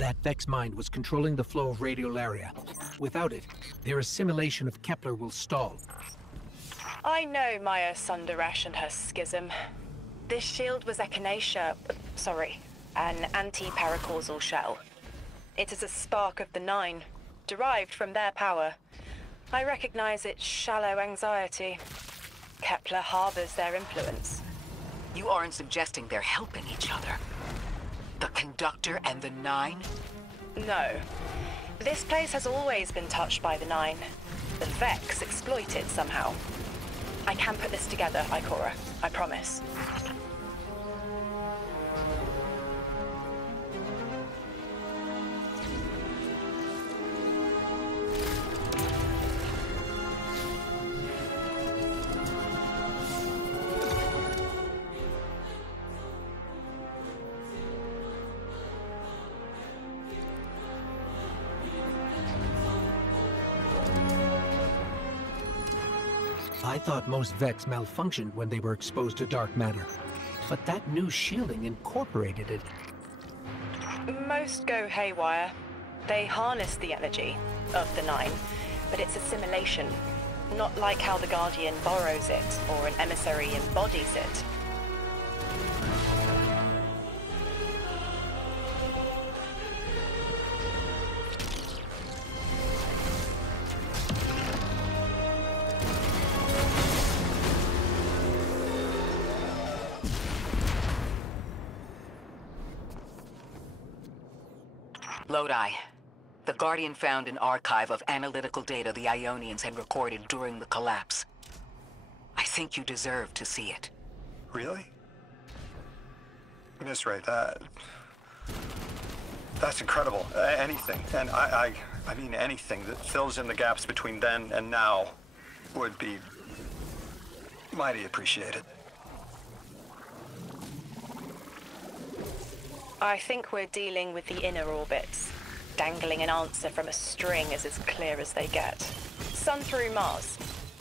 That Vex mind was controlling the flow of radiolaria. Without it, their assimilation of Kepler will stall. I know Maya Sundaresh and her schism. This shield was echinacea, an anti-paracausal shell. It is a spark of the Nine, derived from their power. I recognize its shallow anxiety. Kepler harbors their influence. You aren't suggesting they're helping each other? The Conductor and the Nine? No. This place has always been touched by the Nine. The Vex exploit it somehow. I can put this together, Ikora. I promise. I thought most Vex malfunctioned when they were exposed to dark matter, but that new shielding incorporated it. Most go haywire. They harness the energy of the Nine, but it's assimilation. Not like how the Guardian borrows it, or an emissary embodies it. Lodi. The Guardian found an archive of analytical data the Ionians had recorded during the collapse. I think you deserve to see it. Really? Miss Ray, that's incredible. Anything, and I mean anything that fills in the gaps between then and now would be mighty appreciated. I think we're dealing with the inner orbits. Dangling an answer from a string is as clear as they get. Sun through Mars.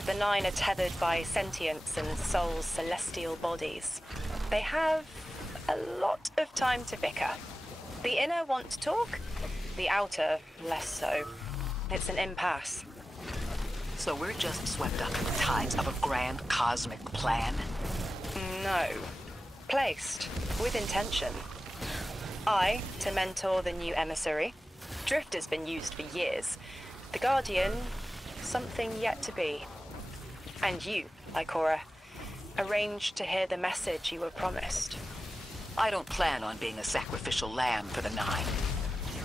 The Nine are tethered by sentience and Sol's celestial bodies. They have a lot of time to bicker. The inner want to talk, the outer less so. It's an impasse. So we're just swept up in the tides of a grand cosmic plan? No. Placed, with intention. I, to mentor the new emissary. Drifter's been used for years. The Guardian, something yet to be. And you, Ikora, arranged to hear the message you were promised. I don't plan on being a sacrificial lamb for the Nine.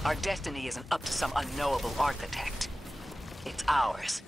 Our destiny isn't up to some unknowable architect. It's ours.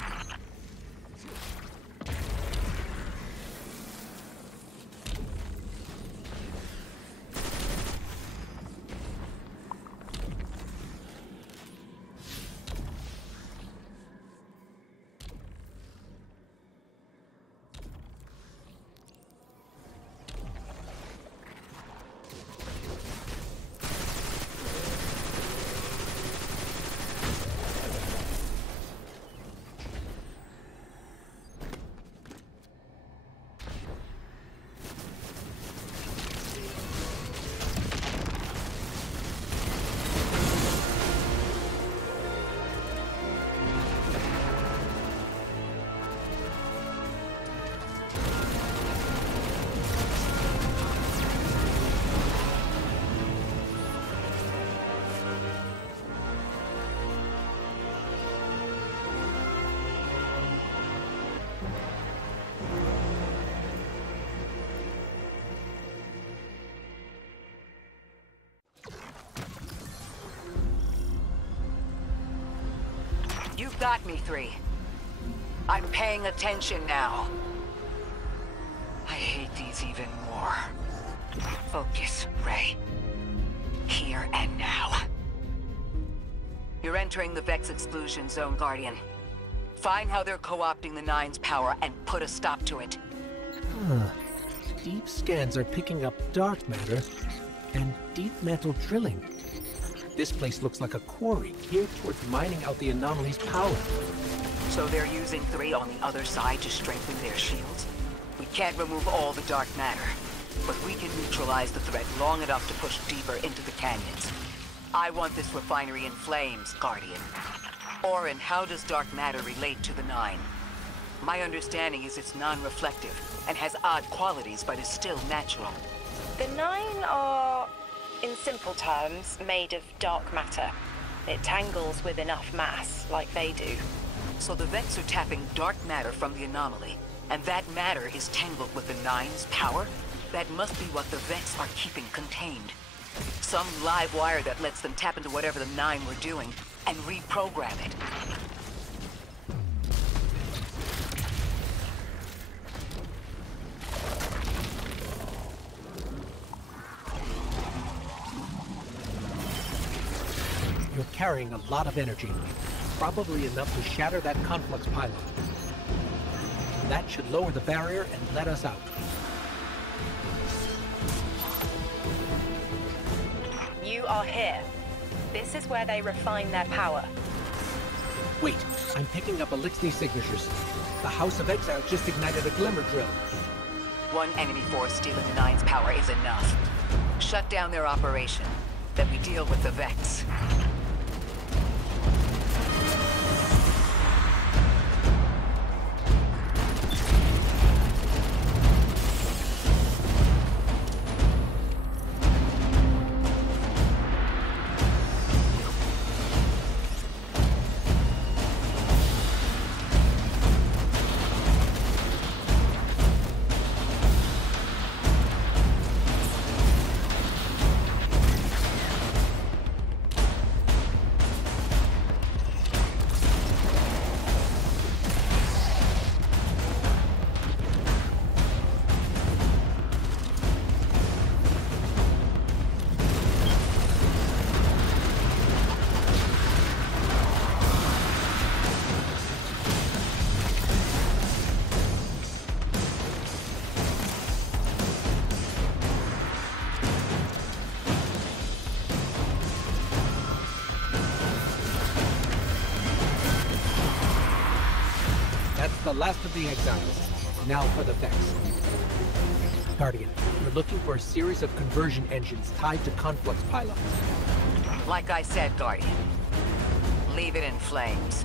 You've got me, 3. I'm paying attention now. I hate these even more. Focus, Ray. Here and now. You're entering the Vex exclusion zone, Guardian. Find how they're co-opting the Nine's power and put a stop to it. Deep scans are picking up dark matter and deep metal drilling. This place looks like a quarry geared towards mining out the Anomaly's power. So they're using 3 on the other side to strengthen their shields? We can't remove all the dark matter, but we can neutralize the threat long enough to push deeper into the canyons. I want this refinery in flames, Guardian. Orin, how does dark matter relate to the Nine? My understanding is it's non-reflective and has odd qualities, but is still natural. The Nine are, in simple terms, made of dark matter. It tangles with enough mass, like they do. So the Vex are tapping dark matter from the Anomaly, and that matter is tangled with the Nine's power? That must be what the Vex are keeping contained. Some live wire that lets them tap into whatever the Nine were doing and reprogram it. You're carrying a lot of energy, probably enough to shatter that conflux pylon. That should lower the barrier and let us out. You are here. This is where they refine their power. Wait, I'm picking up Elixir signatures. The House of Exile just ignited a glimmer drill. One enemy force stealing the Nine's power is enough. Shut down their operation, then we deal with the Vex. The last of the exiles. Now for the Vex. Guardian, we're looking for a series of conversion engines tied to conflux pylons. Like I said, Guardian. Leave it in flames.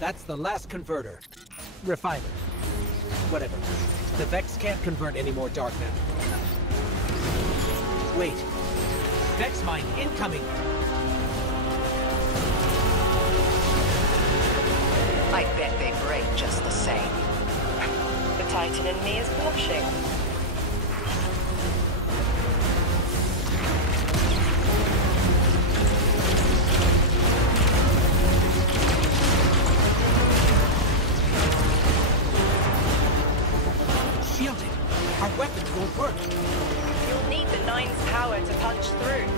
That's the last converter. Refiner. Whatever. The Vex can't convert any more dark matter. Wait. Vex mine incoming! I bet they break just the same. The Titan in me is blushing. Shielded! Our weapons won't work! You'll need the Nine's power to punch through.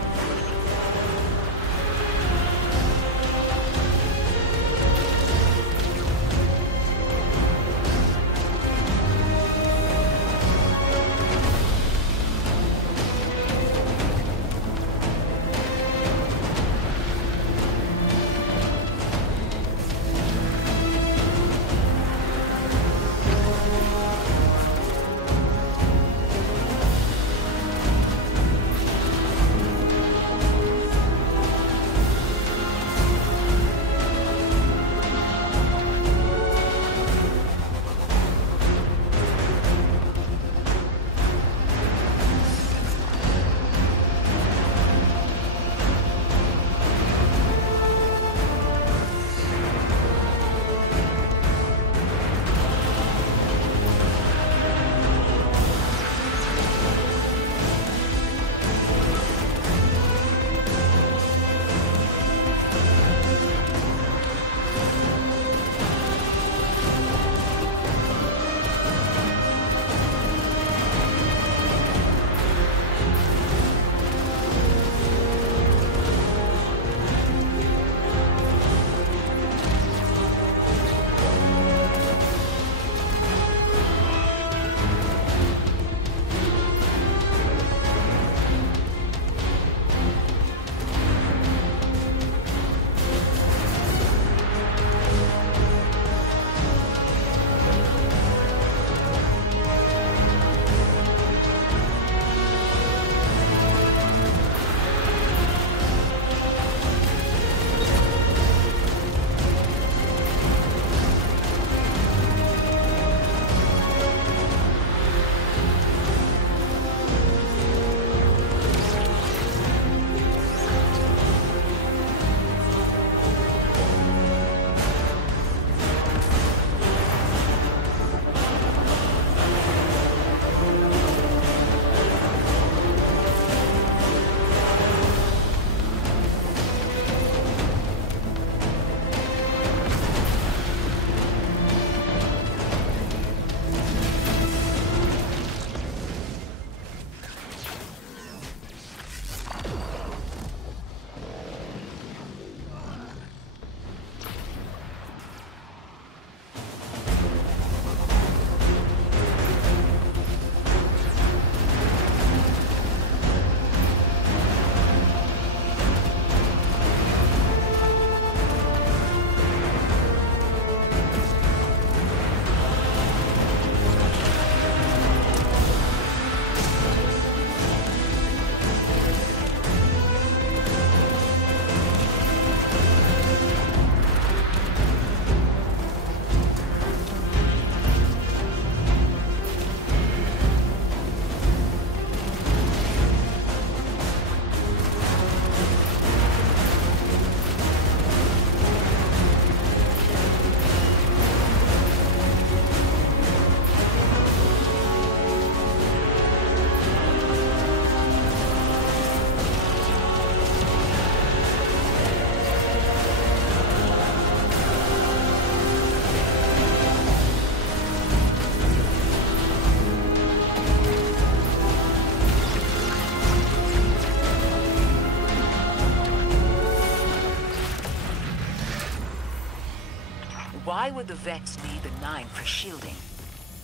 Why would the Vex need the Nine for shielding?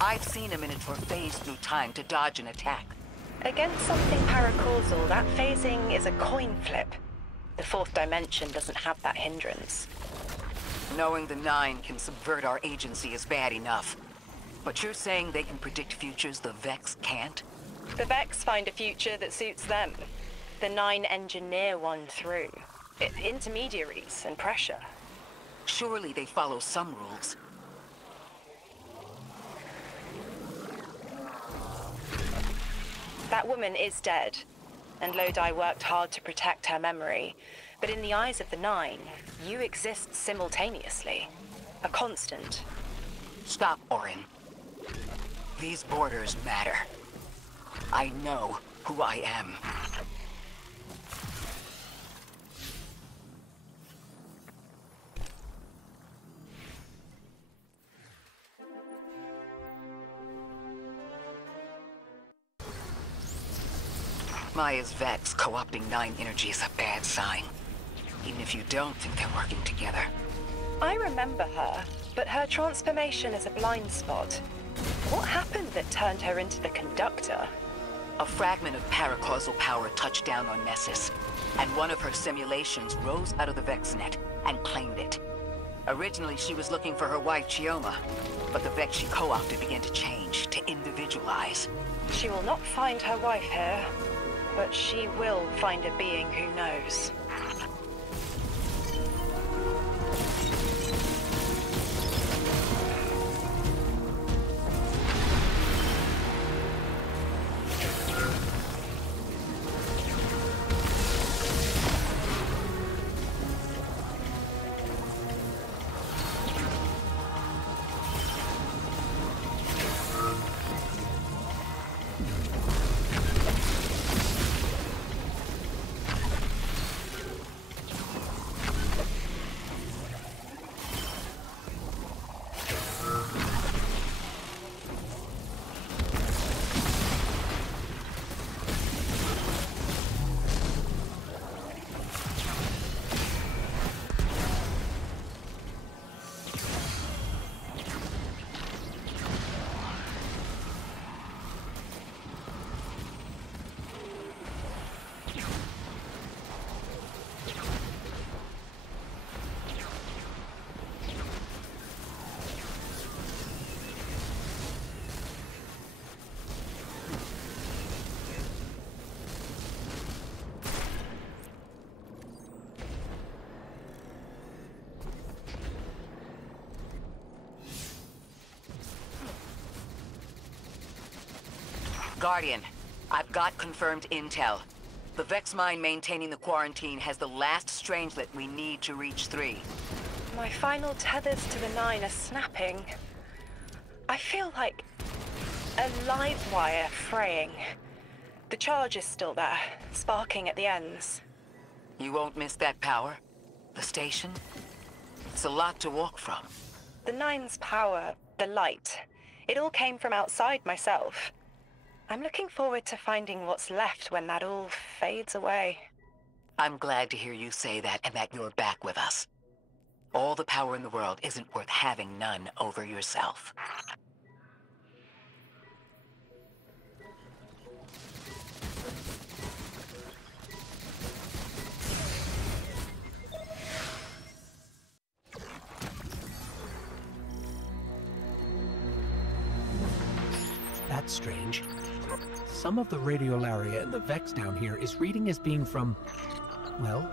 I've seen them in it for phase through time to dodge an attack. Against something paracausal, that phasing is a coin flip. The fourth dimension doesn't have that hindrance. Knowing the Nine can subvert our agency is bad enough. But you're saying they can predict futures the Vex can't? The Vex find a future that suits them. The Nine engineer one through. Intermediaries and pressure. Surely they follow some rules. That woman is dead, and Lodi worked hard to protect her memory. But in the eyes of the Nine, you exist simultaneously. A constant. Stop, Orin. These borders matter. I know who I am. Maya's Vex co-opting Nine energy is a bad sign. Even if you don't think they're working together. I remember her, but her transformation is a blind spot. What happened that turned her into the Conductor? A fragment of paracausal power touched down on Nessus, and one of her simulations rose out of the Vex net and claimed it. Originally, she was looking for her wife, Chioma, but the Vex she co-opted began to change, to individualize. She will not find her wife here, but she will find a being who knows. Guardian, I've got confirmed intel. The Vex mine maintaining the quarantine has the last strangelet we need to reach 3. My final tethers to the Nine are snapping. I feel like a live wire fraying. The charge is still there, sparking at the ends. You won't miss that power? The station? It's a lot to walk from. The Nine's power, the light, it all came from outside myself. I'm looking forward to finding what's left when that all fades away. I'm glad to hear you say that and that you're back with us. All the power in the world isn't worth having none over yourself. That's strange. Some of the radiolaria in the Vex down here is reading as being from, well,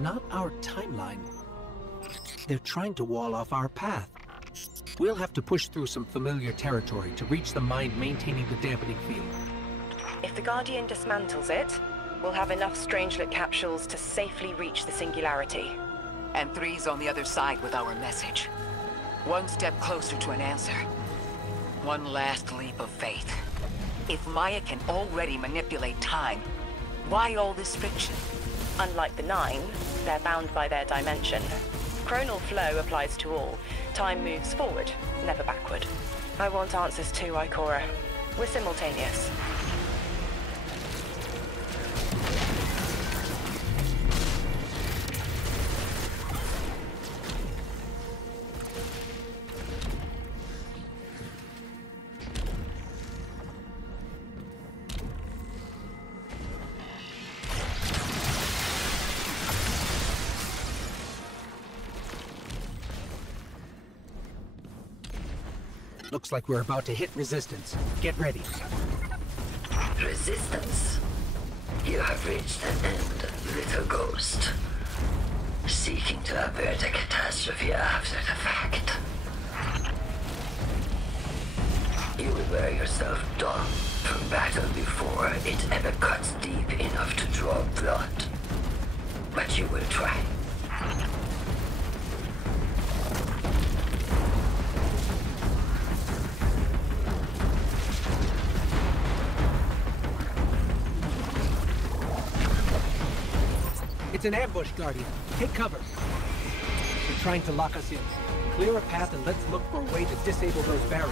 not our timeline. They're trying to wall off our path. We'll have to push through some familiar territory to reach the mine maintaining the dampening field. If the Guardian dismantles it, we'll have enough Strangelet capsules to safely reach the Singularity. And 3's on the other side with our message. One step closer to an answer. One last leap of faith. If Maya can already manipulate time, why all this friction? Unlike the Nine, they're bound by their dimension. Chronal flow applies to all. Time moves forward, never backward. I want answers too, Ikora. We're simultaneous. Looks like we're about to hit resistance. Get ready. Resistance? You have reached an end, little ghost. Seeking to avert a catastrophe after the fact. You will wear yourself down from battle before it ever cuts deep enough to draw blood. But you will try. It's an ambush, Guardian. Take cover. They're trying to lock us in. Clear a path and let's look for a way to disable those barriers.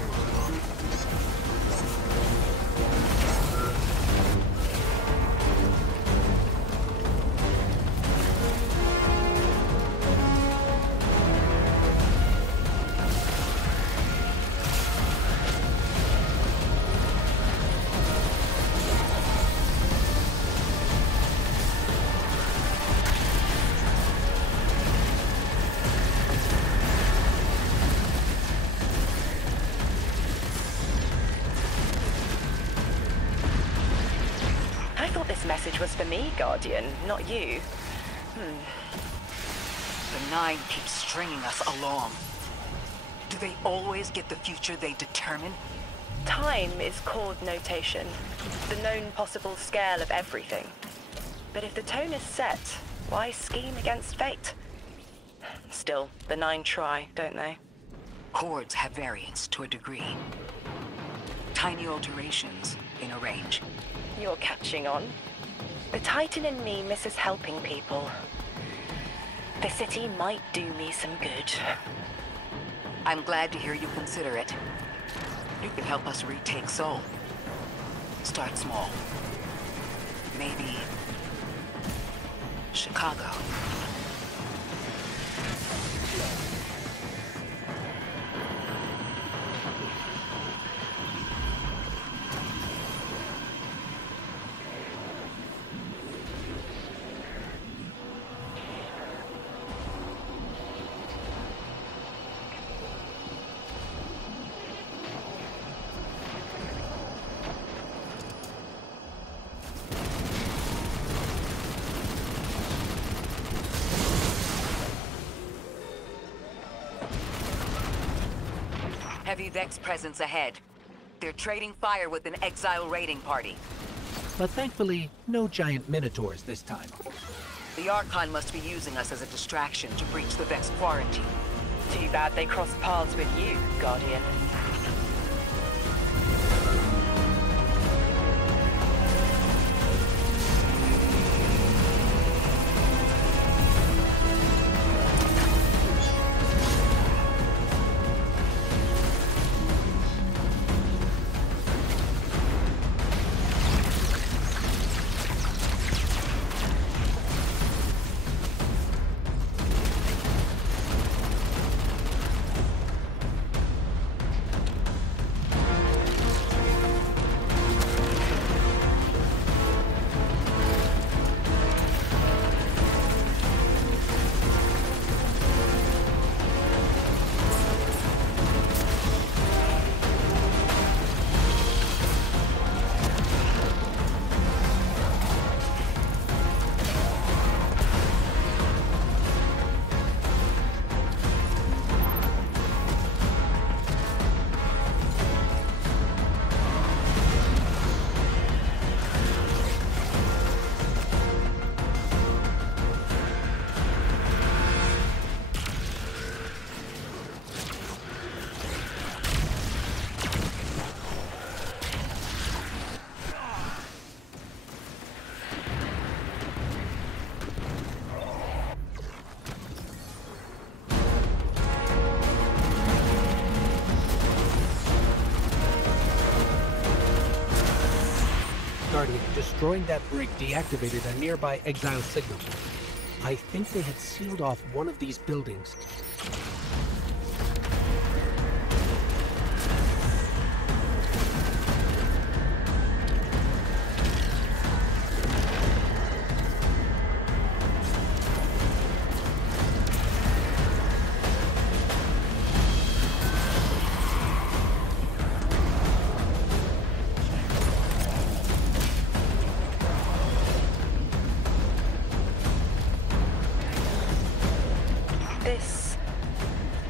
Message was for me, Guardian, not you. The Nine keep stringing us along. Do they always get the future they determine? Time is chord notation, the known possible scale of everything. But if the tone is set, why scheme against fate? Still, the Nine try, don't they? Chords have variance to a degree. Tiny alterations in a range. You're catching on. The Titan in me misses helping people. The city might do me some good. I'm glad to hear you consider it. You can help us retake Seoul. Start small. Maybe Chicago. Heavy Vex presence ahead. They're trading fire with an exile raiding party. But thankfully, no giant minotaurs this time. The Archon must be using us as a distraction to breach the Vex quarantine. Too bad they crossed paths with you, Guardian. Destroying that brig deactivated a nearby exile signal. I think they had sealed off one of these buildings.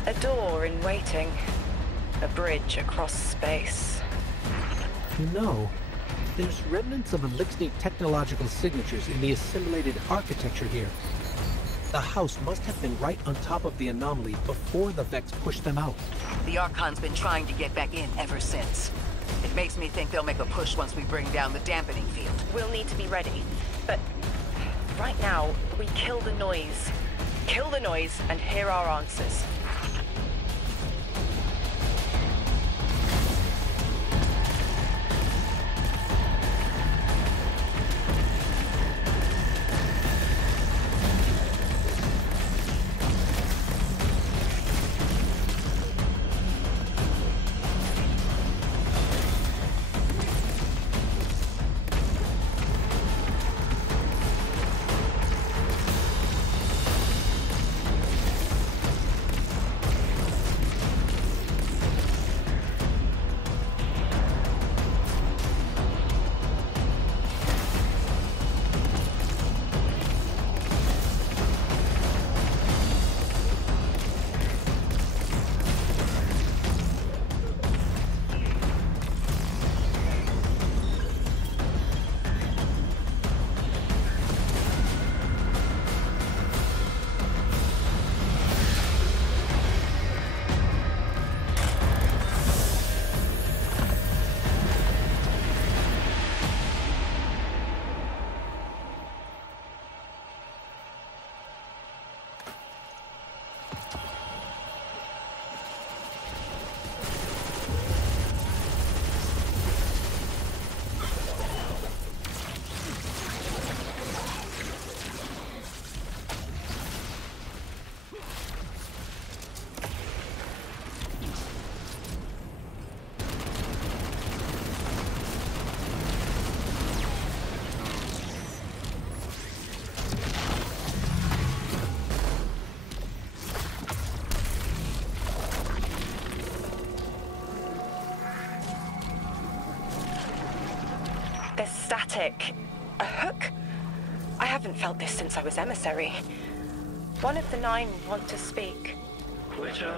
A door in waiting. A bridge across space. No. There's remnants of Elixir technological signatures in the assimilated architecture here. The house must have been right on top of the anomaly before the Vex pushed them out. The Archon's been trying to get back in ever since. It makes me think they'll make a push once we bring down the dampening field. We'll need to be ready. But right now, we kill the noise. Kill the noise and hear our answers. There's static. A hook? I haven't felt this since I was emissary. One of the 9 want to speak. Quitter.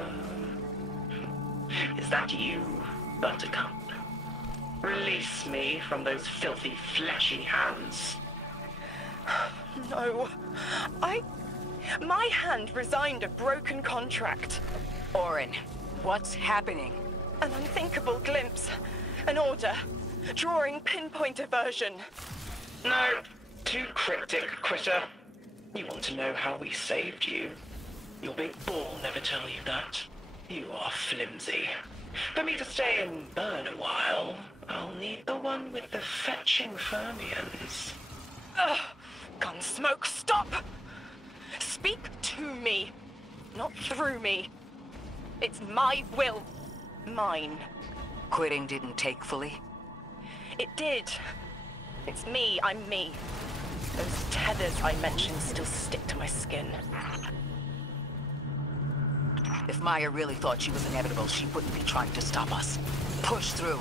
Is that you, Buttercup? Release me from those filthy, fleshy hands. No. My hand resigned a broken contract. Orin, what's happening? An unthinkable glimpse. An order. Drawing pinpoint aversion. No. Too cryptic, Quitter. You want to know how we saved you? Your big ball never tell you that. You are flimsy. For me to stay and burn a while, I'll need the one with the fetching fermions. Ugh! Gunsmoke, stop! Speak to me, not through me. It's my will. Mine. Quitting didn't take fully? It did. It's me, I'm me. Those tethers I mentioned still stick to my skin. If Maya really thought she was inevitable, she wouldn't be trying to stop us. Push through.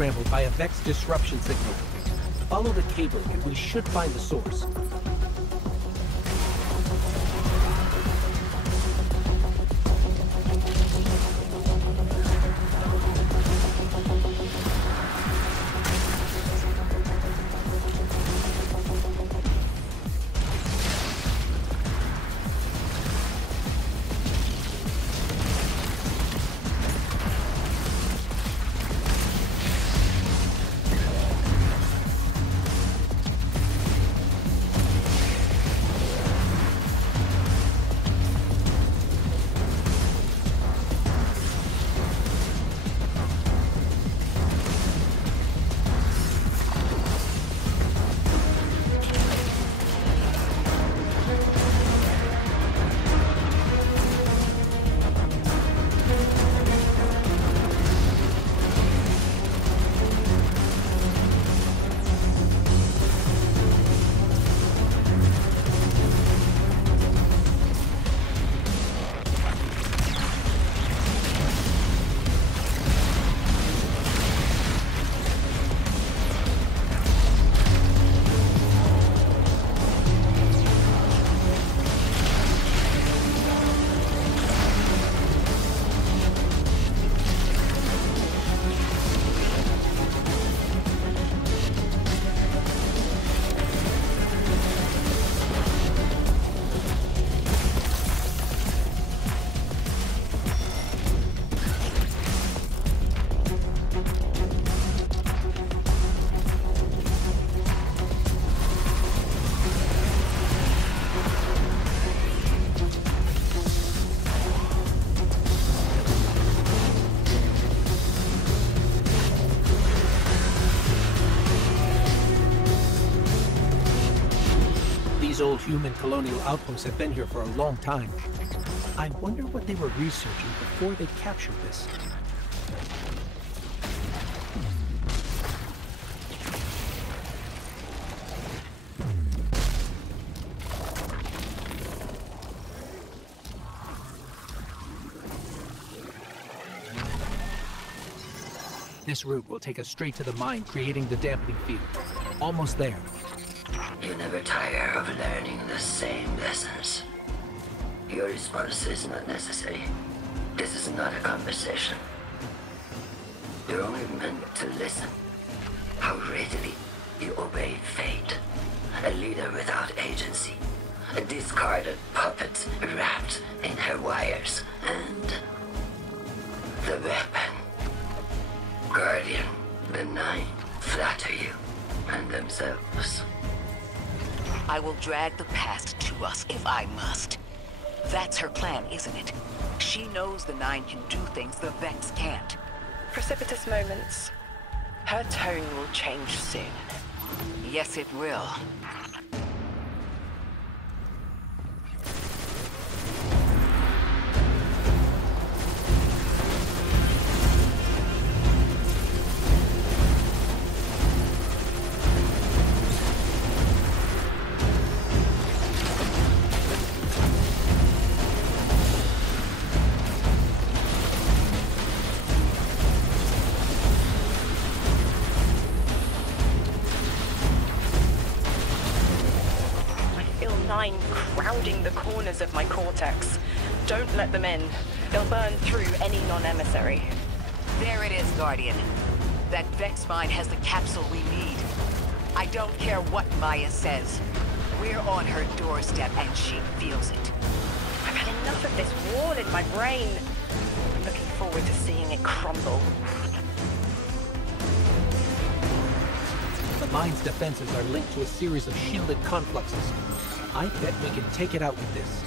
Scrambled by a Vex disruption signal. Follow the cabling and we should find the source. These old human colonial outposts have been here for a long time. I wonder what they were researching before they captured this. This route will take us straight to the mine, creating the dampening field. Almost there. You never tire of learning the same lessons. Your response is not necessary. This is not a conversation. You're only meant to listen. How readily you obey fate. A leader without agency. A discarded puppet wrapped in her wires. And the weapon. Guardian, the Nine flatter you and themselves. I will drag the past to us if I must. That's her plan, isn't it? She knows the Nine can do things the Vex can't. Precipitous moments. Her tone will change soon. Yes, it will. Crowding the corners of my cortex. Don't let them in. They'll burn through any non-emissary. There it is, Guardian. That Vex mine has the capsule we need. I don't care what Maya says. We're on her doorstep and she feels it. I've had enough of this wall in my brain. I'm looking forward to seeing it crumble. The mine's defenses are linked to a series of shielded confluxes. I bet we can take it out with this.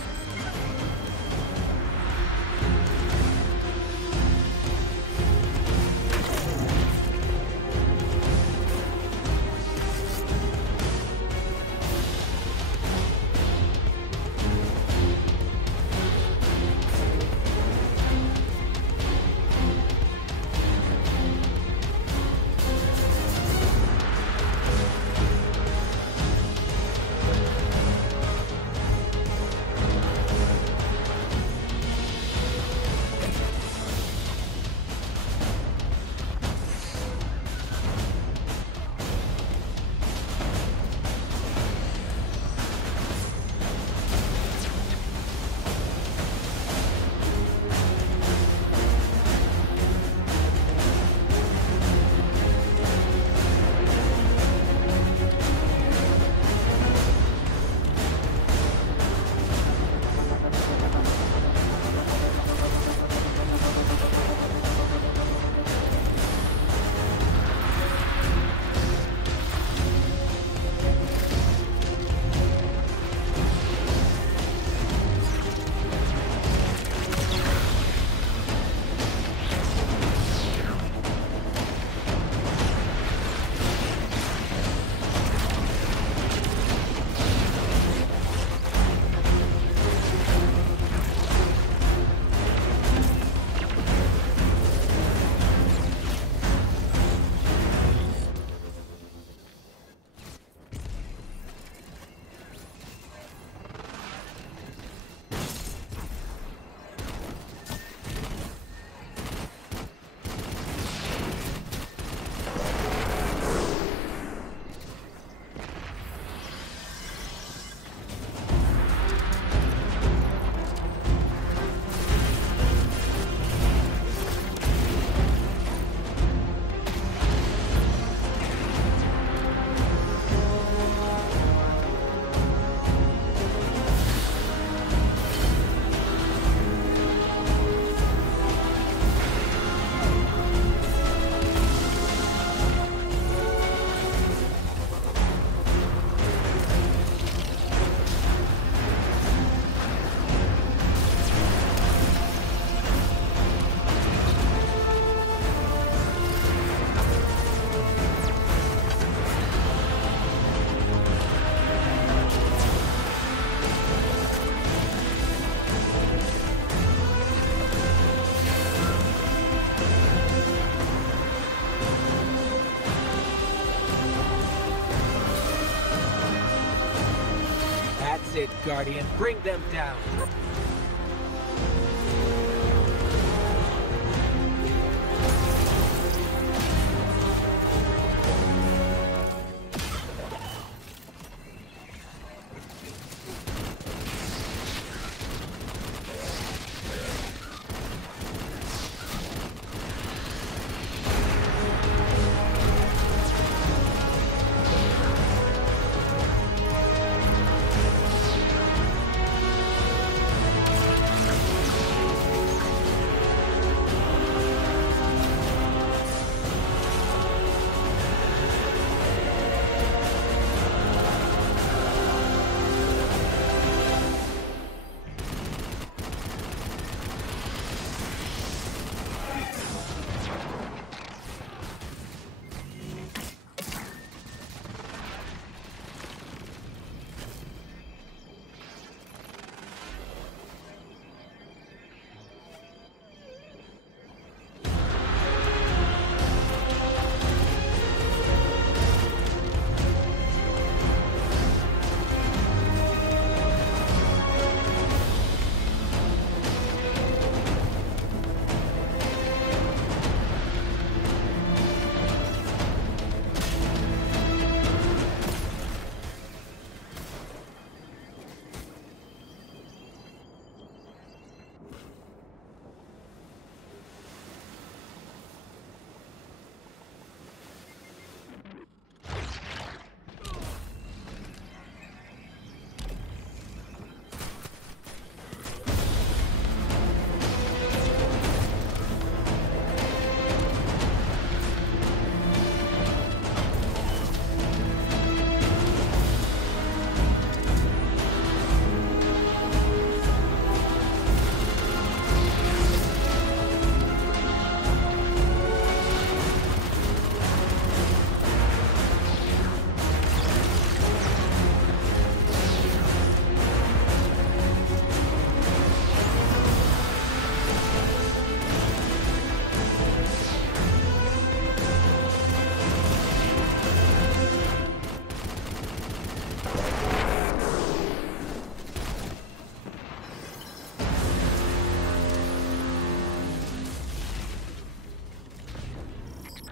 That's it, Guardian. Bring them down.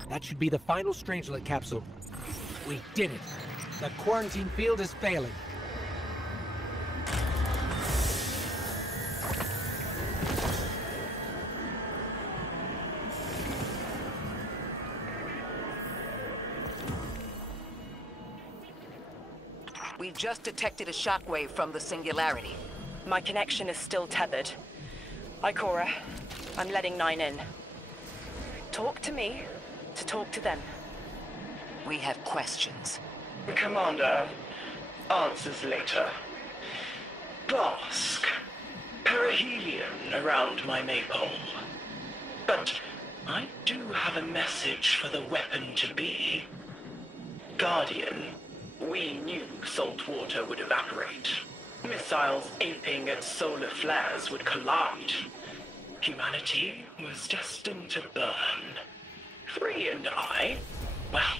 That should be the final Strangelet capsule. We did it. The quarantine field is failing. We just detected a shockwave from the singularity. My connection is still tethered. Ikora, I'm letting 9 in. Talk to me to talk to them. We have questions. Commander, answers later. Bask. Perihelion around my maypole. But I do have a message for the weapon to be. Guardian, we knew salt water would evaporate. Missiles aping at solar flares would collide. Humanity was destined to burn. 3 and I, well,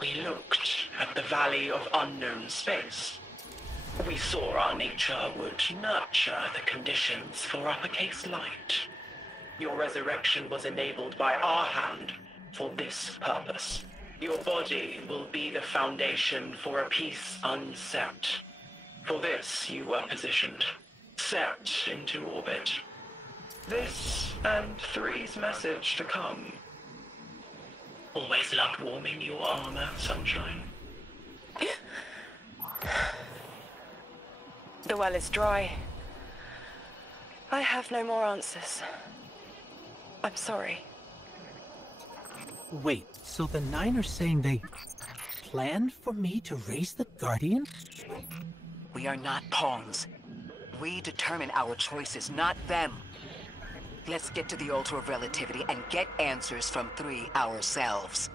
we looked at the Valley of Unknown Space. We saw our nature would nurture the conditions for uppercase light. Your resurrection was enabled by our hand for this purpose. Your body will be the foundation for a peace unset. For this you were positioned, set into orbit. This and 3's message to come. Always loved warming your armor, Sunshine. The well is dry. I have no more answers. I'm sorry. Wait, so the 9 are saying they planned for me to raise the Guardian? We are not pawns. We determine our choices, not them. Let's get to the Altar of Relativity and get answers from 3 ourselves.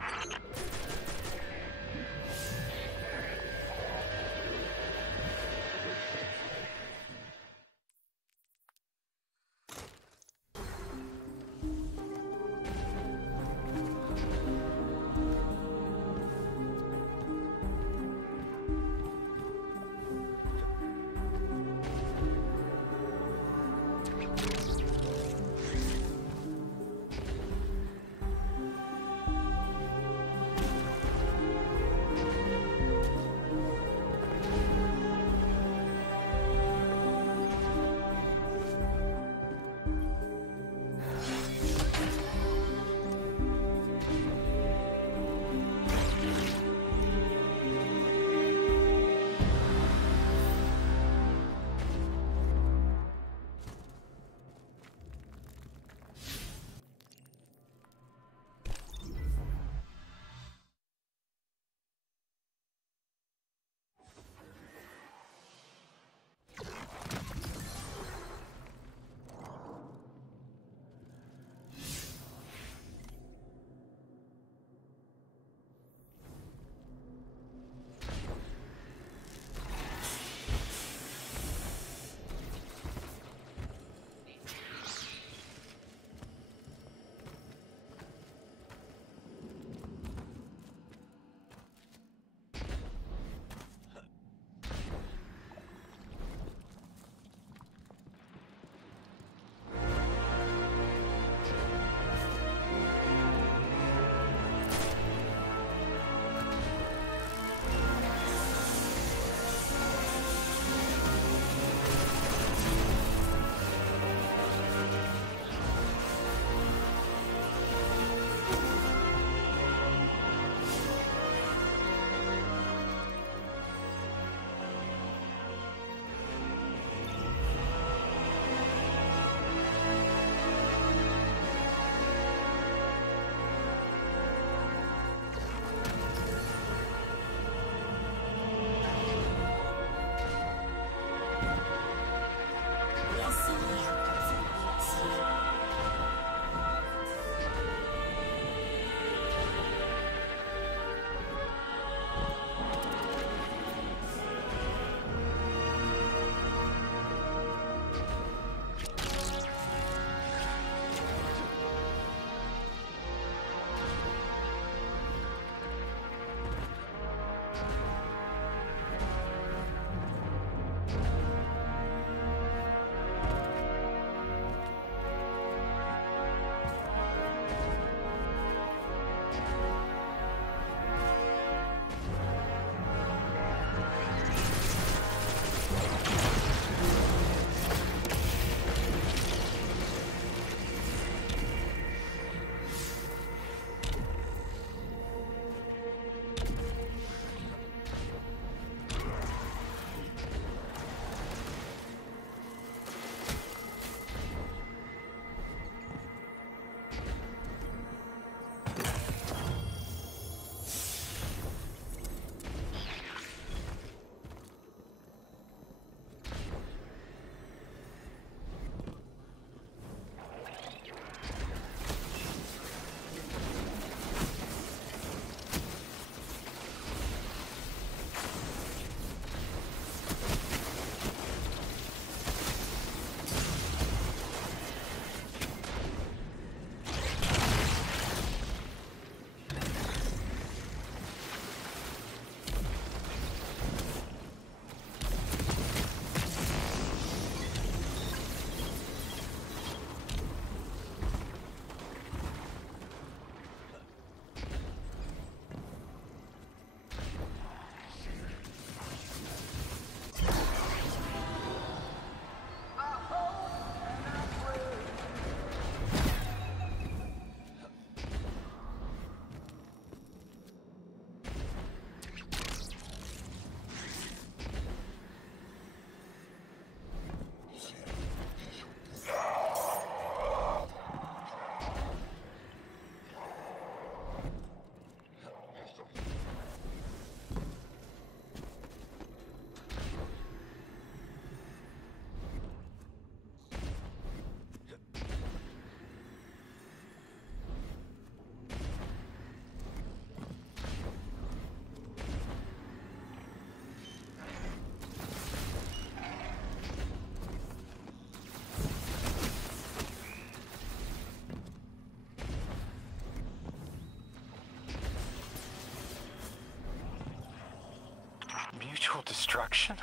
Mutual destruction?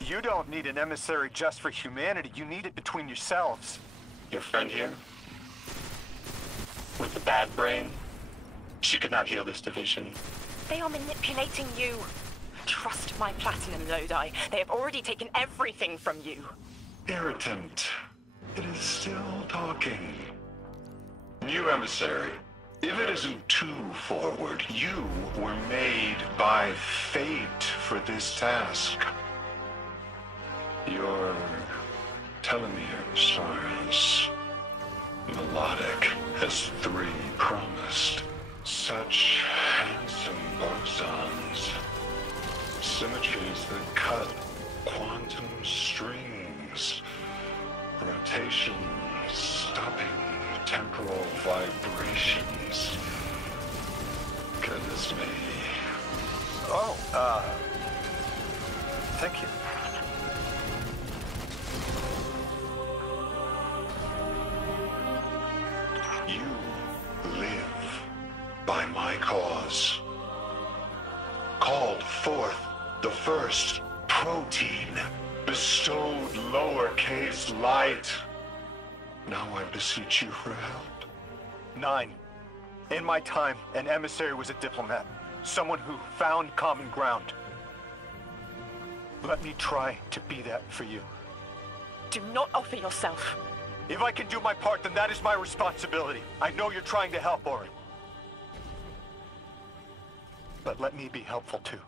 You don't need an emissary just for humanity. You need it between yourselves. Your friend here? With the bad brain? She could not heal this division. They are manipulating you. Trust my platinum, Lodi. They have already taken everything from you. Irritant. It is still talking. New emissary. If it isn't too forward, you were made by fate for this task. Your telomeres are as melodic as 3 promised. Such handsome bosons. Symmetries that cut quantum strings. Rotation stopping temporal vibrations. Goodness me. Oh, thank you. You live by my cause. Called forth the first protein, bestowed lowercase light. Now I beseech you for help. 9. In my time, an emissary was a diplomat. Someone who found common ground. Let me try to be that for you. Do not offer yourself. If I can do my part, then that is my responsibility. I know you're trying to help, Orin. But let me be helpful too.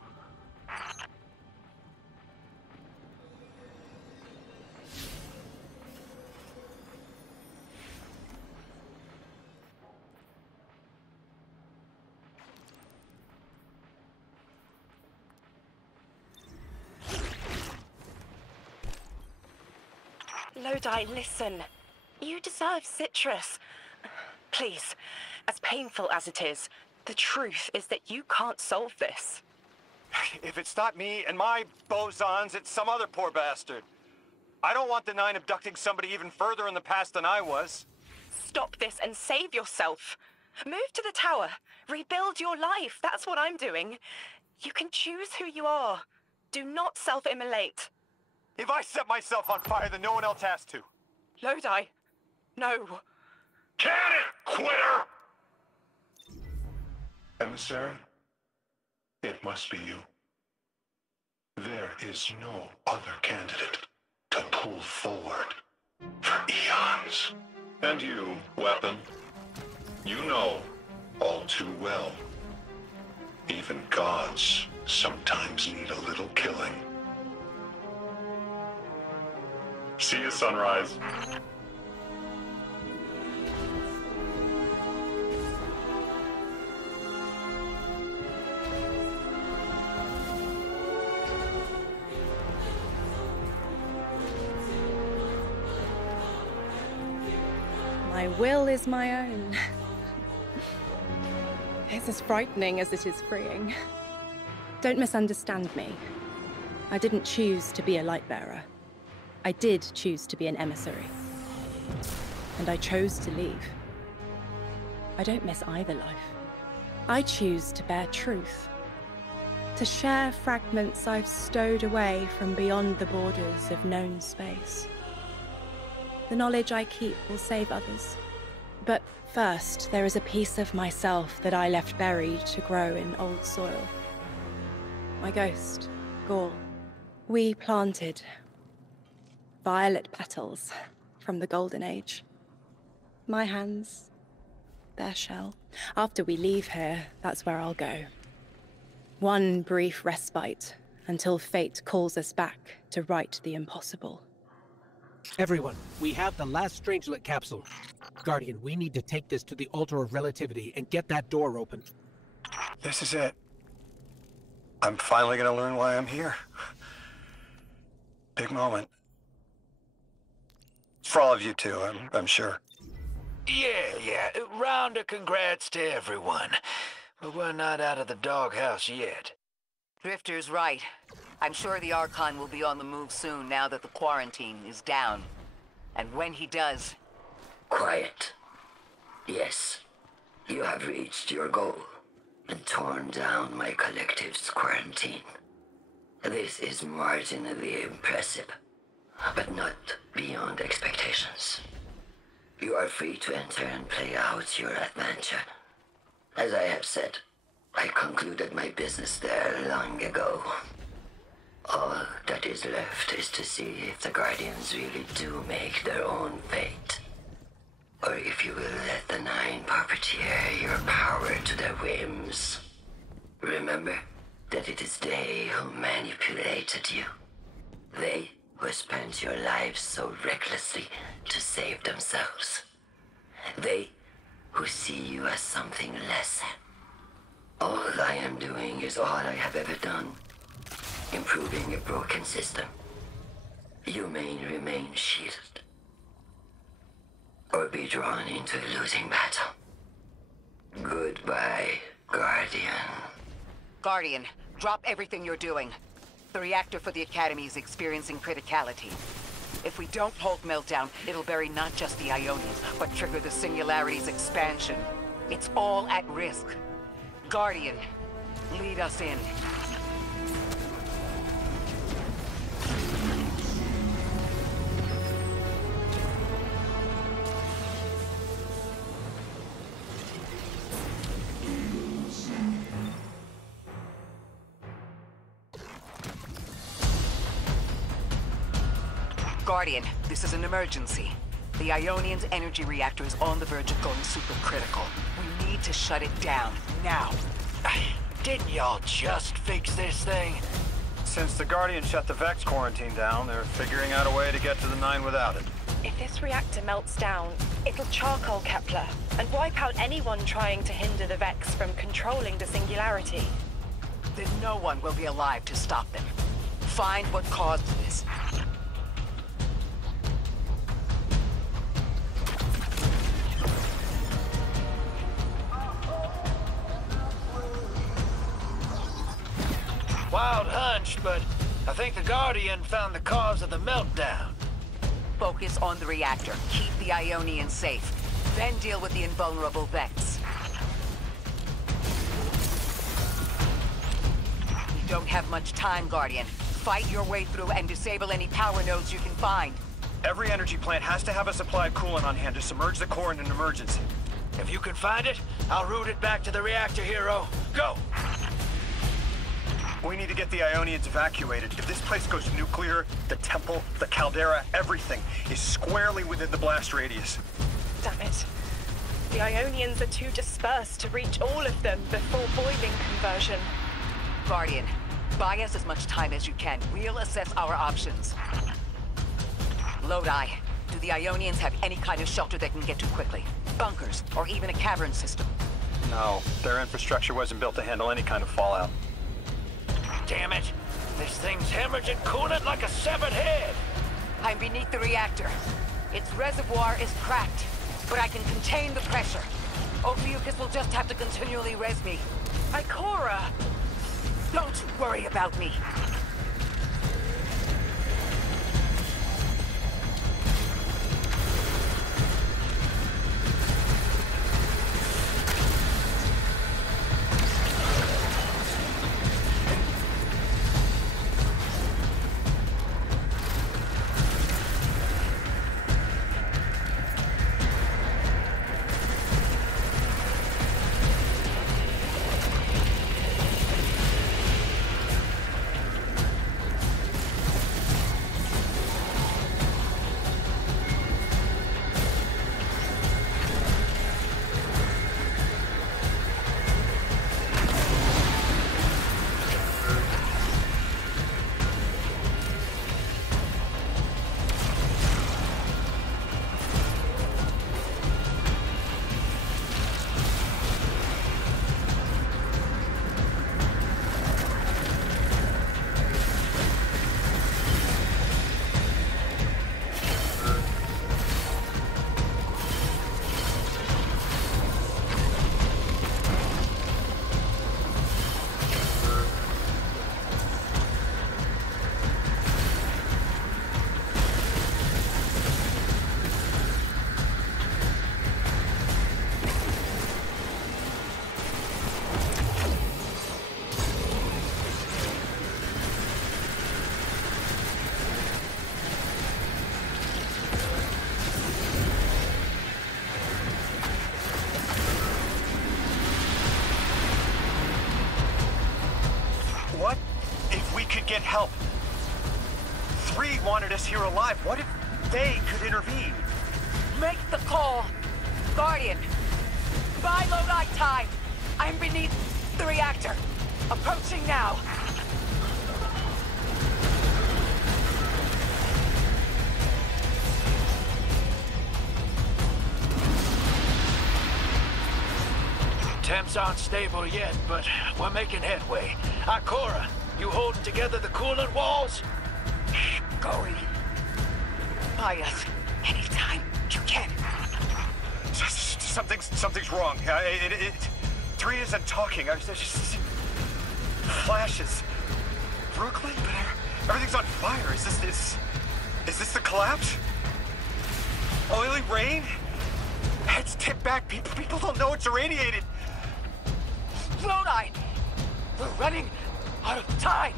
Lodi, listen. You deserve citrus. Please, as painful as it is, the truth is that you can't solve this. If it's not me and my bosons, it's some other poor bastard. I don't want the 9 abducting somebody even further in the past than I was. Stop this and save yourself. Move to the tower. Rebuild your life. That's what I'm doing. You can choose who you are. Do not self-immolate. If I set myself on fire, then no one else has to. Lodi, no. Can it, quitter! Emissary, it must be you. There is no other candidate to pull forward for eons. And you, weapon, you know all too well. Even gods sometimes need a little killing. See you, Sunrise. My will is my own. It's as frightening as it is freeing. Don't misunderstand me. I didn't choose to be a light-bearer. I did choose to be an emissary. And I chose to leave. I don't miss either life. I choose to bear truth. To share fragments I've stowed away from beyond the borders of known space. The knowledge I keep will save others. But first, there is a piece of myself that I left buried to grow in old soil. My ghost, Gaul. We planted violet petals from the Golden Age. My hands, their shell. After we leave here, that's where I'll go. One brief respite until fate calls us back to right the impossible. Everyone, we have the last Strangelet capsule. Guardian, we need to take this to the Altar of Relativity and get that door open. This is it. I'm finally gonna learn why I'm here. Big moment. For all of you too, I'm sure. Yeah. Round of congrats to everyone. But we're not out of the doghouse yet. Drifter's right. I'm sure the Archon will be on the move soon now that the quarantine is down. And when he does... Quiet. Yes, you have reached your goal. and torn down my collective's quarantine. This is marginally impressive, but not beyond expectations. You are free to enter and play out your adventure. As I have said, I concluded my business there long ago. All that is left is to see if the Guardians really do make their own fate. Or if you will let the Nine puppeteer your power to their whims. Remember that it is they who manipulated you. They who spent your lives so recklessly to save themselves. They who see you as something less. All I am doing is all I have ever done. Improving a broken system. You may remain shielded. Or be drawn into a losing battle. Goodbye, Guardian. Guardian, drop everything you're doing. The reactor for the Academy is experiencing criticality. If we don't hold Meltdown, it'll bury not just the Ionians, but trigger the Singularity's expansion. It's all at risk. Guardian, lead us in. Guardian, this is an emergency. The Ionian's energy reactor is on the verge of going supercritical. We need to shut it down, now. Didn't y'all just fix this thing? Since the Guardian shut the Vex quarantine down, they're figuring out a way to get to the Nine without it. If this reactor melts down, it'll charcoal Kepler and wipe out anyone trying to hinder the Vex from controlling the Singularity. Then no one will be alive to stop them. Find what caused this. Wild hunch, but I think the Guardian found the cause of the meltdown. Focus on the reactor. Keep the Ionians safe. Then deal with the invulnerable Vex. We don't have much time, Guardian. Fight your way through and disable any power nodes you can find. Every energy plant has to have a supply of coolant on hand to submerge the core in an emergency. If you can find it, I'll route it back to the reactor, Hero. Go! We need to get the Ionians evacuated. If this place goes nuclear, the temple, the caldera, everything is squarely within the blast radius. Damn it. The Ionians are too dispersed to reach all of them before boiling conversion. Guardian, buy us as much time as you can. We'll assess our options. Lodi, do the Ionians have any kind of shelter they can get to quickly? Bunkers, or even a cavern system? No, their infrastructure wasn't built to handle any kind of fallout. Damn it! This thing's hemorrhaging coolant like a severed head! I'm beneath the reactor. Its reservoir is cracked, but I can contain the pressure. Ophiuchus will just have to continually res me. Ikora! Don't worry about me. 3 wanted us here alive. What if they could intervene? Make the call. Guardian. Buy Lodi time. I'm beneath the reactor. Approaching now. Temps aren't stable yet, but we're making headway. Ikora, you holding together the coolant walls? Going. Buy us anytime you can. Something's wrong. 3 isn't talking. There's just flashes. Brooklyn, but everything's on fire. Is this the collapse? Oily rain? Heads tipped back. People don't know it's irradiated. Lodi! We're running out of time.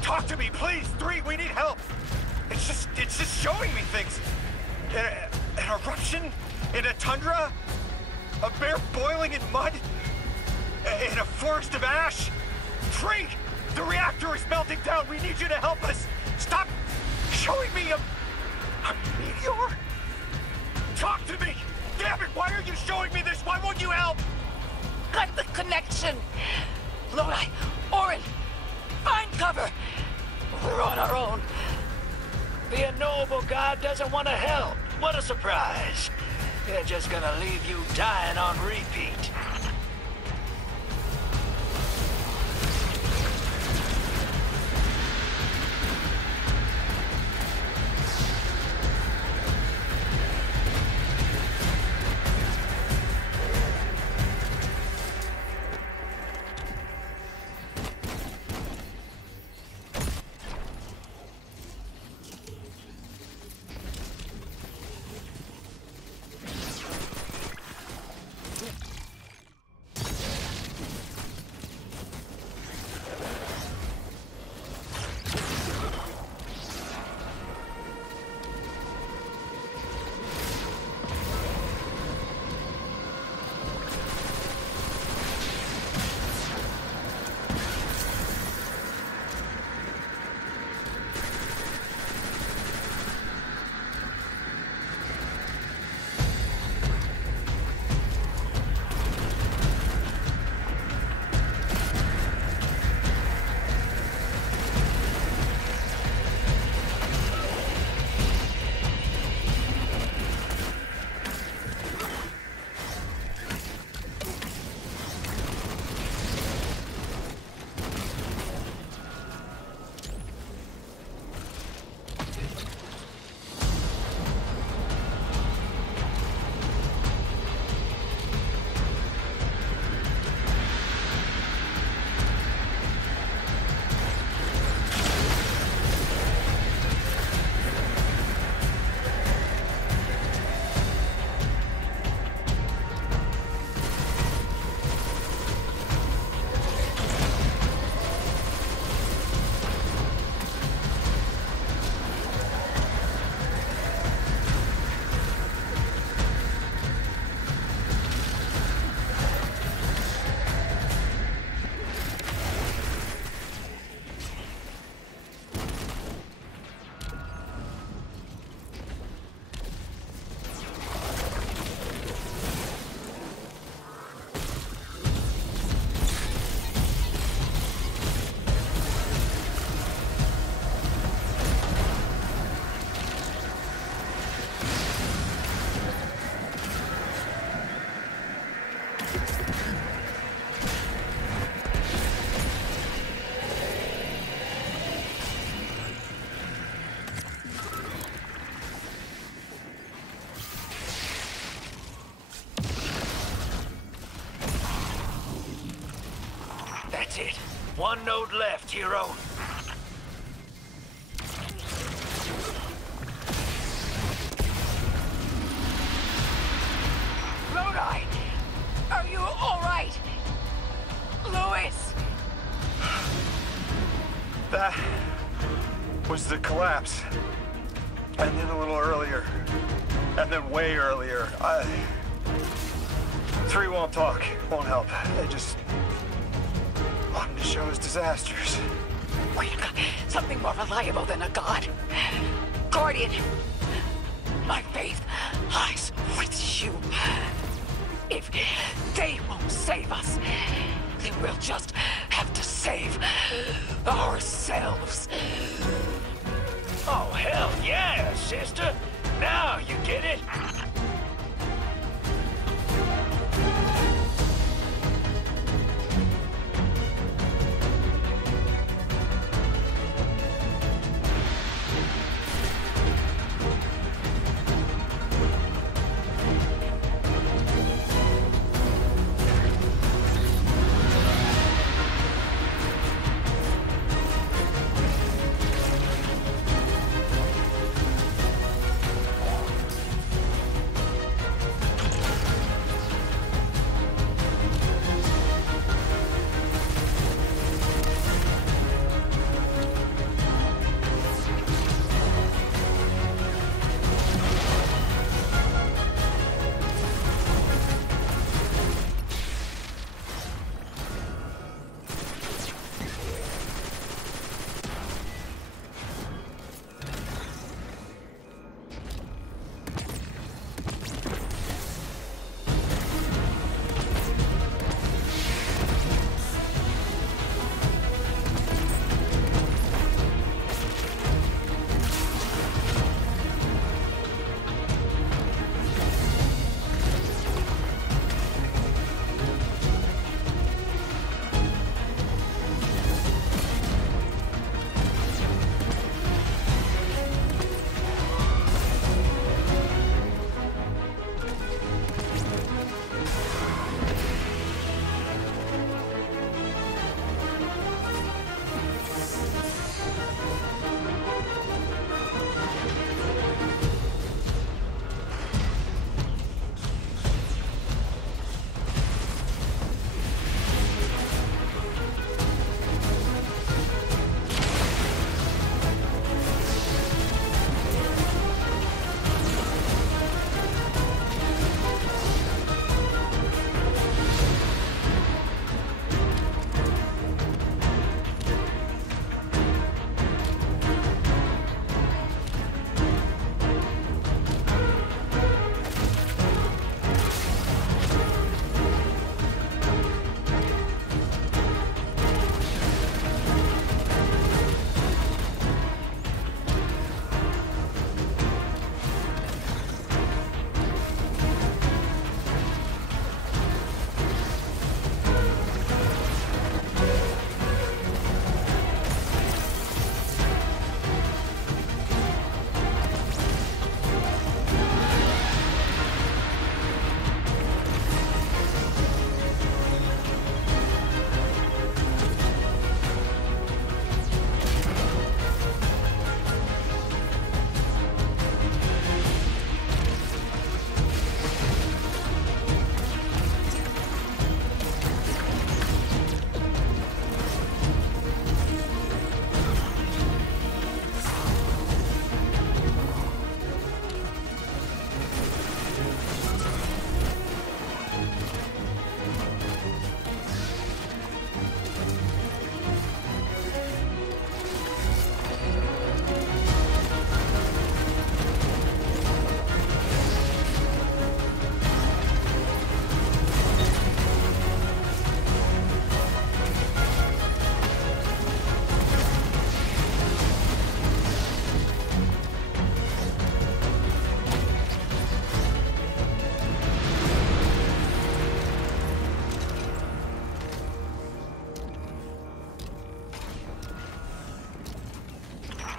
Talk to me, please. 3, we need help. It's just showing me things. An eruption in a tundra, a bear boiling in mud, in a forest of ash. 3, the reactor is melting down. We need you to help us. Stop showing me a meteor. Talk to me. Damn it! Why are you showing me this? Why won't you help? Cut the connection. Lodi, Orin, find cover. We're on our own. The unknowable god doesn't want to help. What a surprise. They're just gonna leave you dying on repeat. That's it. One node left, hero. Lodi! Are you all right? Louis! That was the collapse. And then a little earlier. And then way earlier. 3 won't talk, won't help. They just wanted to show us disasters. We've got something more reliable than a god. Guardian, my faith lies with you. If they won't save us, then we'll just have to save ourselves. Oh, hell yeah, sister. Now you get it.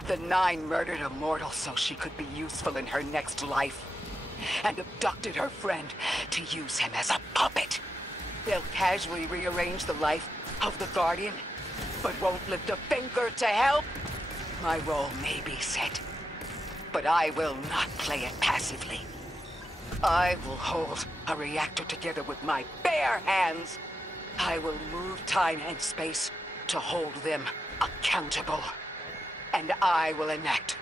The Nine murdered a mortal so she could be useful in her next life, and abducted her friend to use him as a puppet. They'll casually rearrange the life of the Guardian, but won't lift a finger to help. My role may be set, but I will not play it passively. I will hold a reactor together with my bare hands. I will move time and space to hold them accountable. And I will enact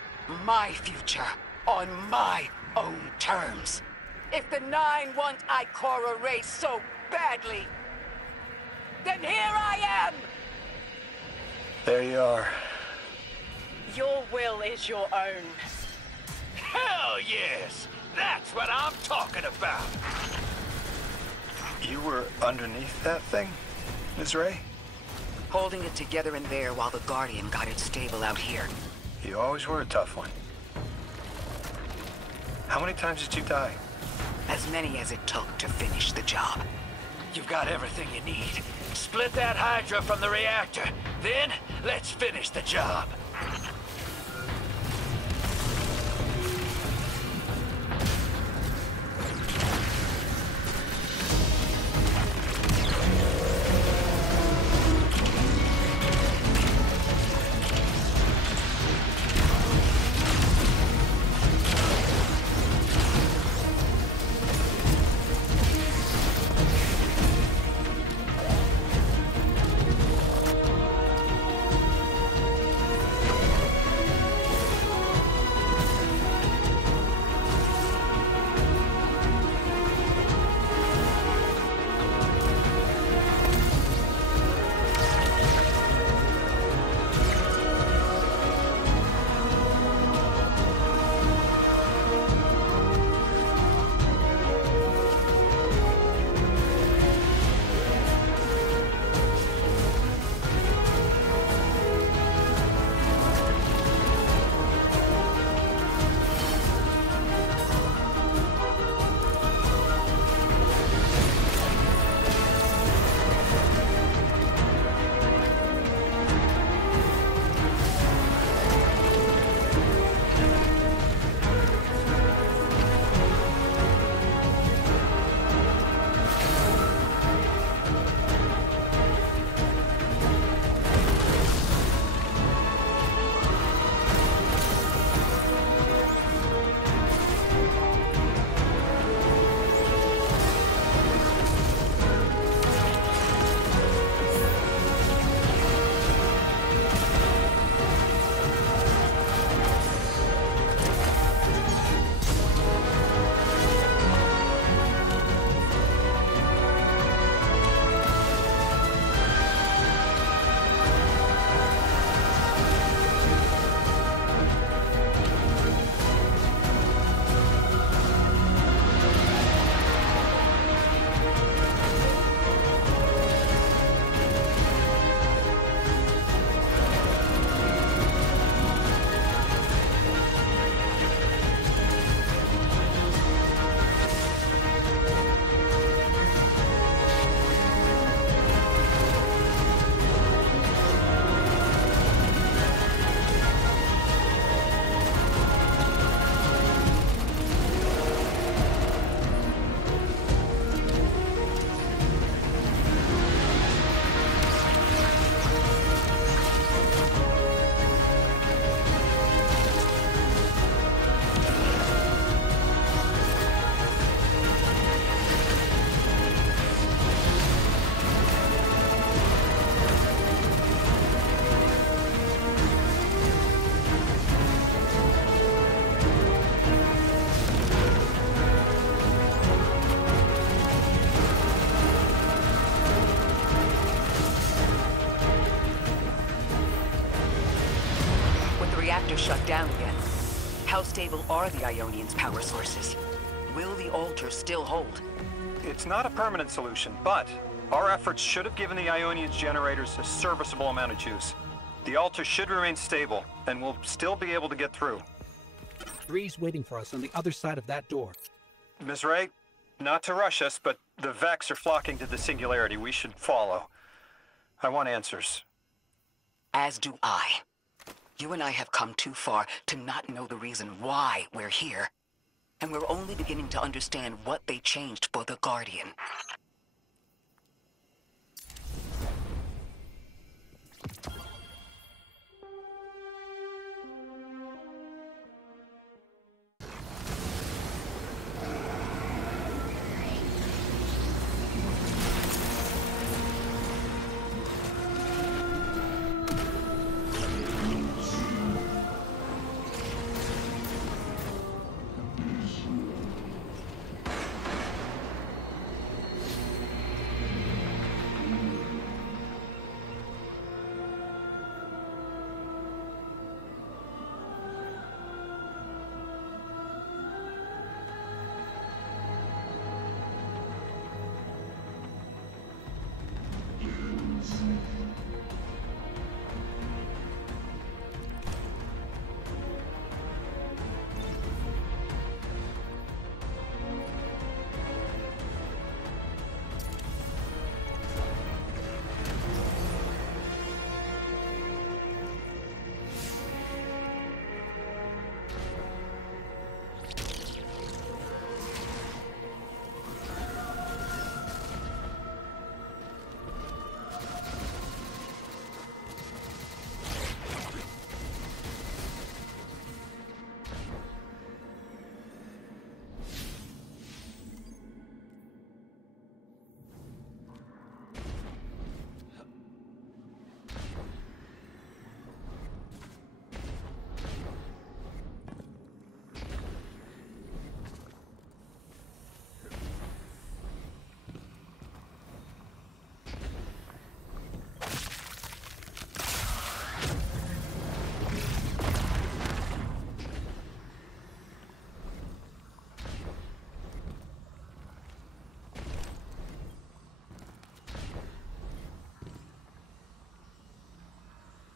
my future on my own terms. If the Nine want Ikora race so badly, then here I am! There you are. Your will is your own. Hell yes! That's what I'm talking about! You were underneath that thing, Ms. Ray? Holding it together in there while the Guardian got it stable out here. You always were a tough one. How many times did you die? As many as it took to finish the job. You've got everything you need. Split that Hydra from the reactor. Then, let's finish the job. Reactor shut down again. How stable are the Ionians' power sources? Will the altar still hold? It's not a permanent solution, but our efforts should have given the Ionians' generators a serviceable amount of juice. The altar should remain stable, and we'll still be able to get through. 3's waiting for us on the other side of that door. Ms. Ray, not to rush us, but the Vex are flocking to the Singularity. We should follow. I want answers. As do I. You and I have come too far to not know the reason why we're here. And we're only beginning to understand what they changed for the Guardian.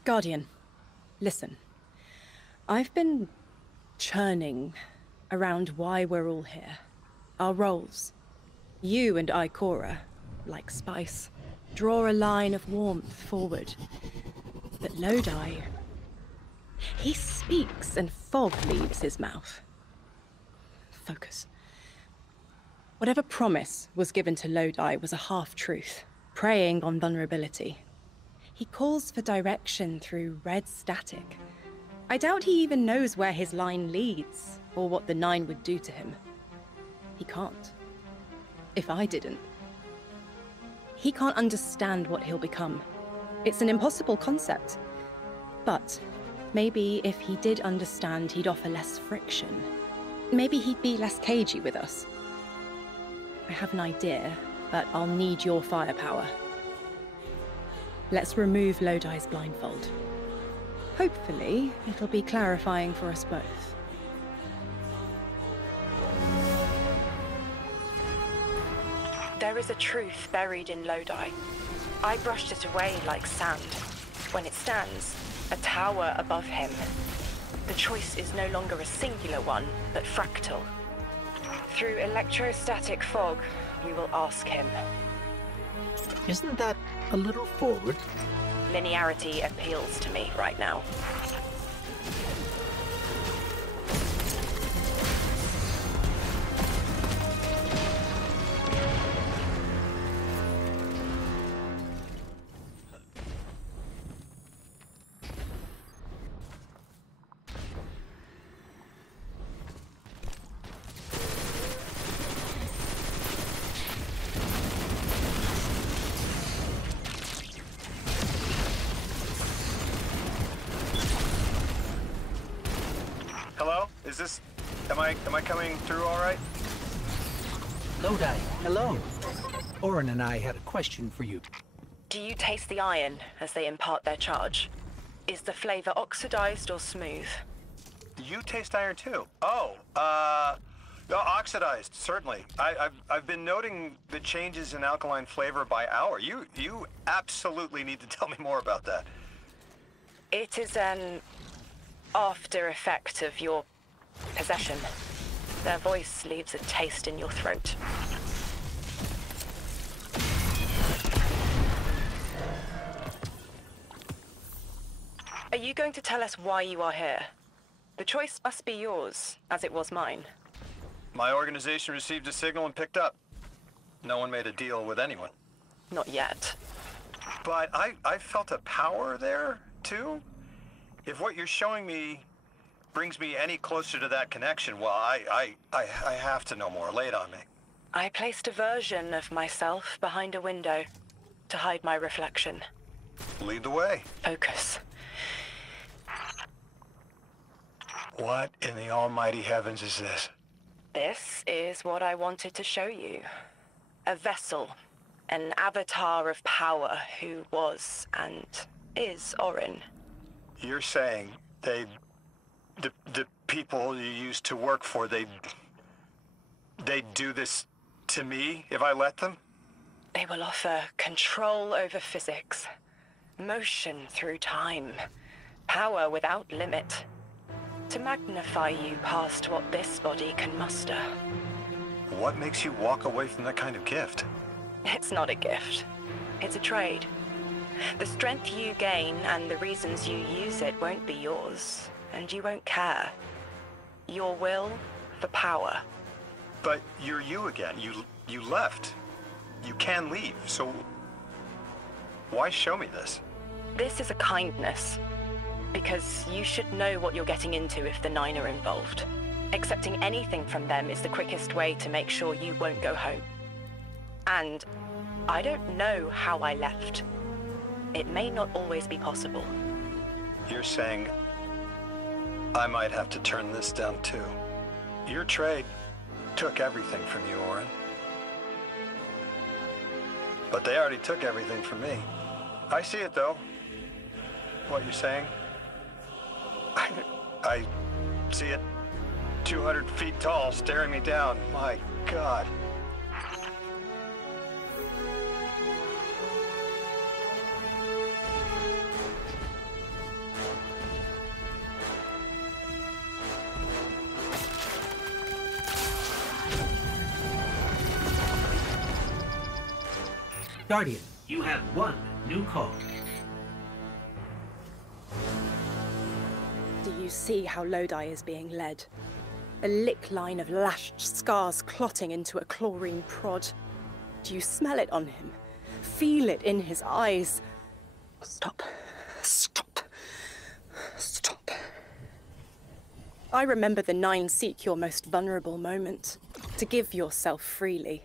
Guardian, listen. I've been churning around why we're all here. Our roles. You and Ikora, like spice, draw a line of warmth forward. But Lodi... he speaks and fog leaves his mouth. Focus. Whatever promise was given to Lodi was a half-truth, preying on vulnerability. He calls for direction through red static. I doubt he even knows where his line leads, or what the Nine would do to him. He can't. If I didn't. He can't understand what he'll become. It's an impossible concept. But maybe if he did understand, he'd offer less friction. Maybe he'd be less cagey with us. I have an idea, but I'll need your firepower. Let's remove Lodi's blindfold. Hopefully, it'll be clarifying for us both. There is a truth buried in Lodi. I brushed it away like sand. When it stands, a tower above him. The choice is no longer a singular one, but fractal. Through electrostatic fog, we will ask him. Isn't that a little forward? Linearity appeals to me right now. Hello? Is this... Am I coming through all right? Lodi, hello. Orin and I had a question for you. Do you taste the iron as they impart their charge? Is the flavor oxidized or smooth? You taste iron too? Oh, no, oxidized, certainly. I've been noting the changes in alkaline flavor by hour. You absolutely need to tell me more about that. It is an after effect of your possession. Their voice leaves a taste in your throat. Are you going to tell us why you are here? The choice must be yours, as it was mine. My organization received a signal and picked up. No one made a deal with anyone. Not yet. But I felt a power there, too. If what you're showing me brings me any closer to that connection, well, I have to know more. Lay it on me. I placed a version of myself behind a window to hide my reflection. Lead the way. Focus. What in the almighty heavens is this? This is what I wanted to show you. A vessel. An avatar of power who was and is Orin. You're saying the people you used to work for, they'd do this to me if I let them? They will offer control over physics, motion through time, power without limit, to magnify you past what this body can muster. What makes you walk away from that kind of gift? It's not a gift. It's a trade. The strength you gain and the reasons you use it won't be yours, and you won't care. Your will for power. But you're you again. You left. You can leave, so why show me this? This is a kindness, because you should know what you're getting into if the Nine are involved. Accepting anything from them is the quickest way to make sure you won't go home. And I don't know how I left. It may not always be possible. You're saying I might have to turn this down too. Your trade took everything from you, Orin. But they already took everything from me. I see it though. What you're saying. I see it 200 feet tall, staring me down. My God. Guardian, you have one new call. Do you see how Lodi is being led? A lick line of lashed scars clotting into a chlorine prod. Do you smell it on him? Feel it in his eyes? Stop. Stop. Stop. I remember the Nine seek your most vulnerable moment, to give yourself freely.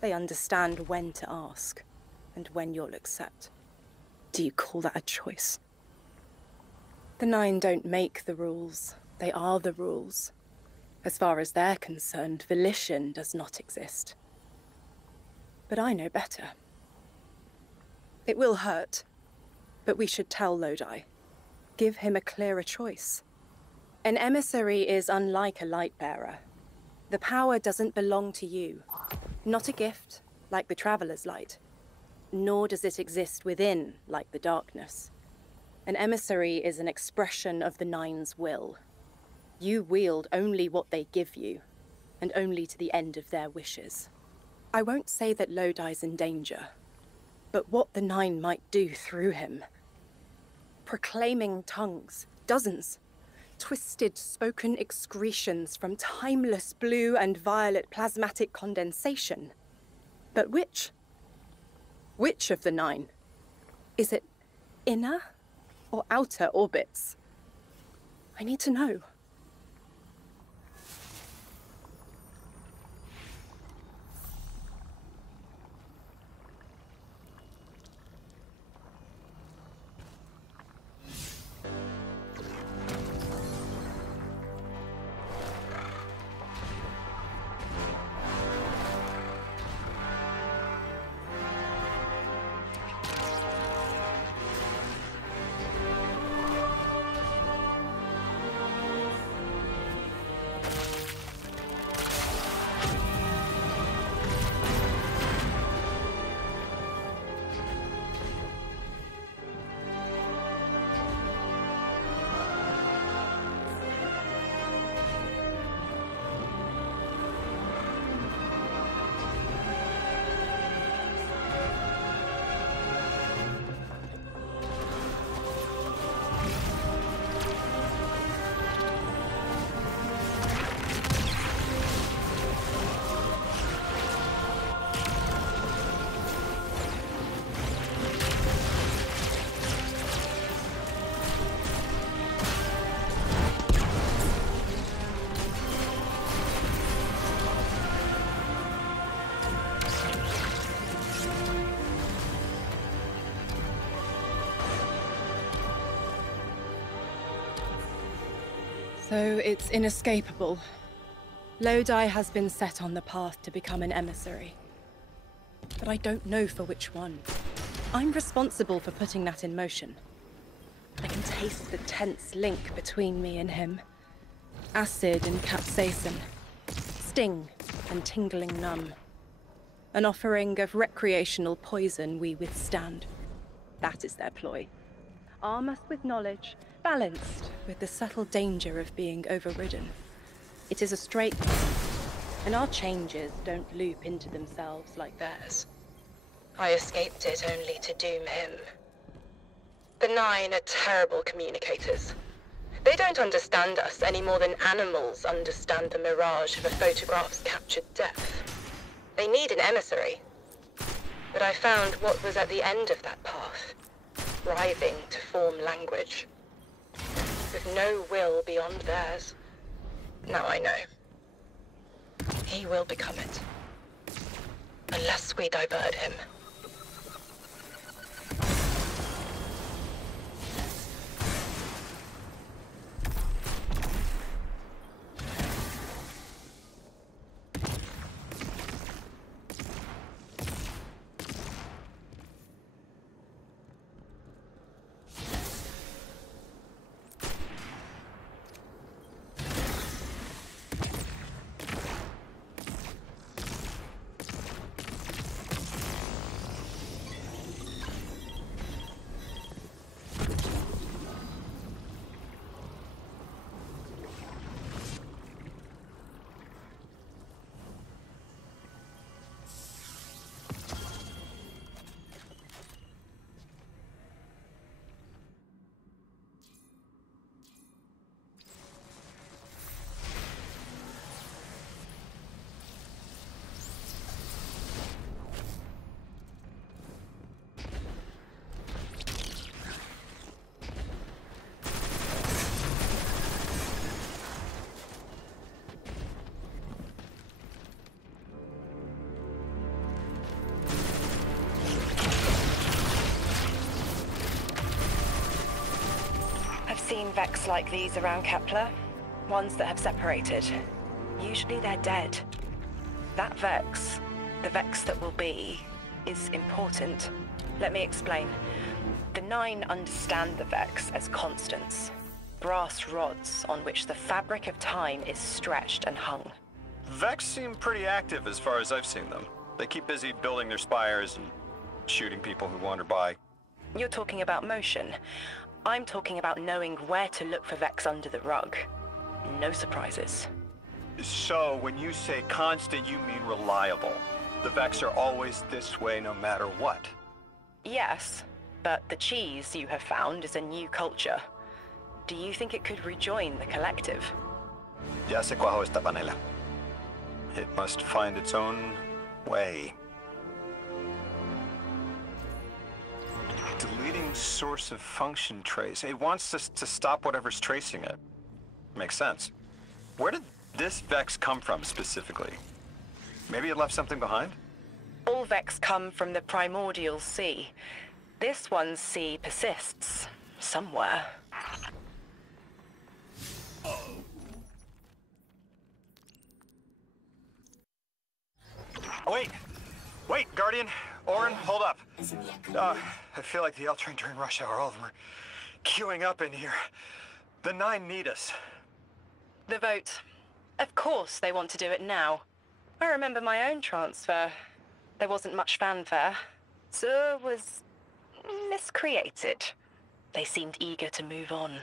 They understand when to ask, and when you'll accept. Do you call that a choice? The Nine don't make the rules. They are the rules. As far as they're concerned, volition does not exist. But I know better. It will hurt, but we should tell Lodi. Give him a clearer choice. An emissary is unlike a light bearer. The power doesn't belong to you. Not a gift, like the Traveler's Light. Nor does it exist within, like the darkness. An emissary is an expression of the Nine's will. You wield only what they give you, and only to the end of their wishes. I won't say that Lodi's in danger, but what the Nine might do through him. Proclaiming tongues, dozens. Twisted spoken excretions from timeless blue and violet plasmatic condensation. But which? Which of the Nine? Is it inner or outer orbits? I need to know. So it's inescapable. Lodi has been set on the path to become an emissary. But I don't know for which one. I'm responsible for putting that in motion. I can taste the tense link between me and him. Acid and capsaicin. Sting and tingling numb. An offering of recreational poison we withstand. That is their ploy. Arm us with knowledge, balanced with the subtle danger of being overridden. It is a straight line, and our changes don't loop into themselves like theirs. I escaped it only to doom him. The Nine are terrible communicators. They don't understand us any more than animals understand the mirage of a photograph's captured depth. They need an emissary. But I found what was at the end of that path, writhing to form language. With no will beyond theirs. Now I know. He will become it. Unless we divert him. seen Vex like these around Kepler. Ones that have separated. Usually they're dead. That Vex, the Vex that will be, is important. Let me explain. The Nine understand the Vex as constants. Brass rods on which the fabric of time is stretched and hung. Vex seem pretty active as far as I've seen them. They keep busy building their spires and shooting people who wander by. You're talking about motion. I'm talking about knowing where to look for Vex under the rug. No surprises. So, when you say constant, you mean reliable. The Vex are always this way no matter what. Yes, but the cheese you have found is a new culture. Do you think it could rejoin the collective? Ya se cuajo esta panela. It must find its own way. Deleting source of function trace. It wants us to stop whatever's tracing it. Makes sense. Where did this Vex come from specifically? Maybe it left something behind? All Vex come from the primordial sea. This one's sea persists somewhere. Wait, Guardian. Orin, hold up. I feel like the L train during rush hour. All of them are queuing up in here. The Nine need us. The vote. Of course they want to do it now. I remember my own transfer. There wasn't much fanfare. So was miscreated. They seemed eager to move on.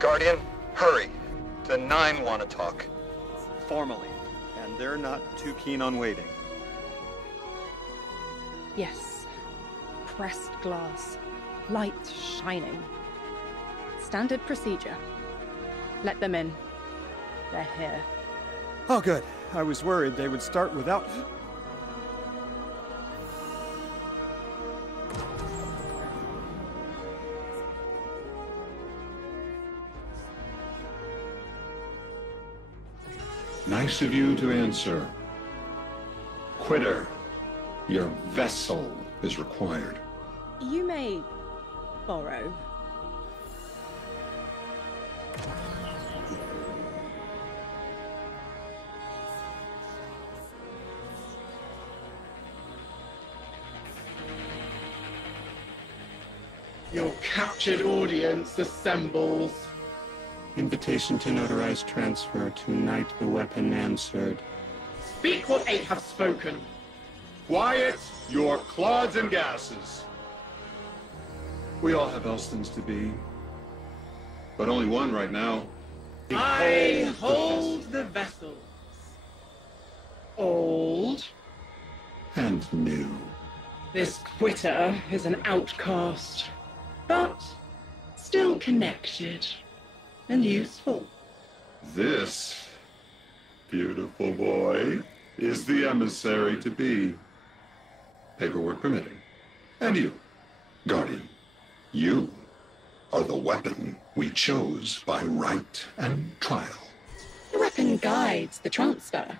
Guardian, hurry. The Nine want to talk. Formally. And they're not too keen on waiting. Yes. Pressed glass. Light shining. Standard procedure. Let them in. They're here. Oh, good. I was worried they would start without... Nice of you to answer. Quitter, your vessel is required. You may borrow. Your captured audience assembles. Invitation to notarize transfer. Tonight the weapon answered. Speak what eight have spoken. Quiet your clods and gases. We all have else things to be. But only one right now. I hold the vessels. Old. And new. This quitter is an outcast, but still connected and useful. This beautiful boy is the emissary to be. Paperwork permitting. And you, Guardian, you are the weapon we chose by right and trial. The weapon guides the transfer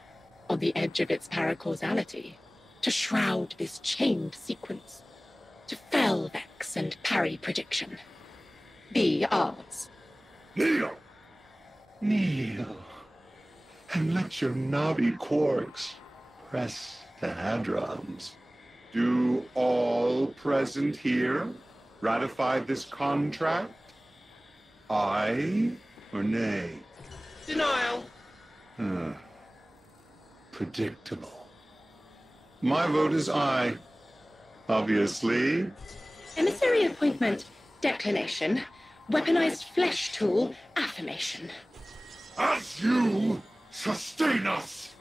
on the edge of its paracausality to shroud this chained sequence, to fell Vex and parry prediction. Be ours. Kneel! Kneel. And let your knobby quarks press the hadrons. Do all present here ratify this contract? Aye or nay? Denial. Predictable. My vote is aye. Obviously. Emissary appointment, declination. Weaponized flesh tool, affirmation. As you sustain us,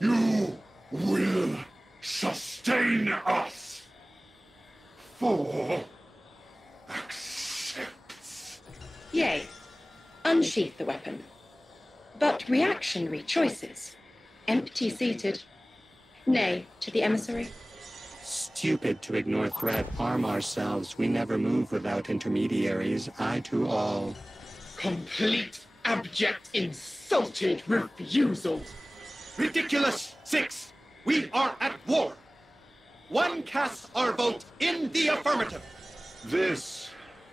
you will sustain us. fool accepts. Yay. Unsheath the weapon. But reactionary choices. Empty-seated. Nay, to the emissary. Stupid to ignore threat. Arm ourselves. We never move without intermediaries. I to all. Complete, abject, insulted refusal. Ridiculous! 6. We are at war. 1 casts our vote in the affirmative. This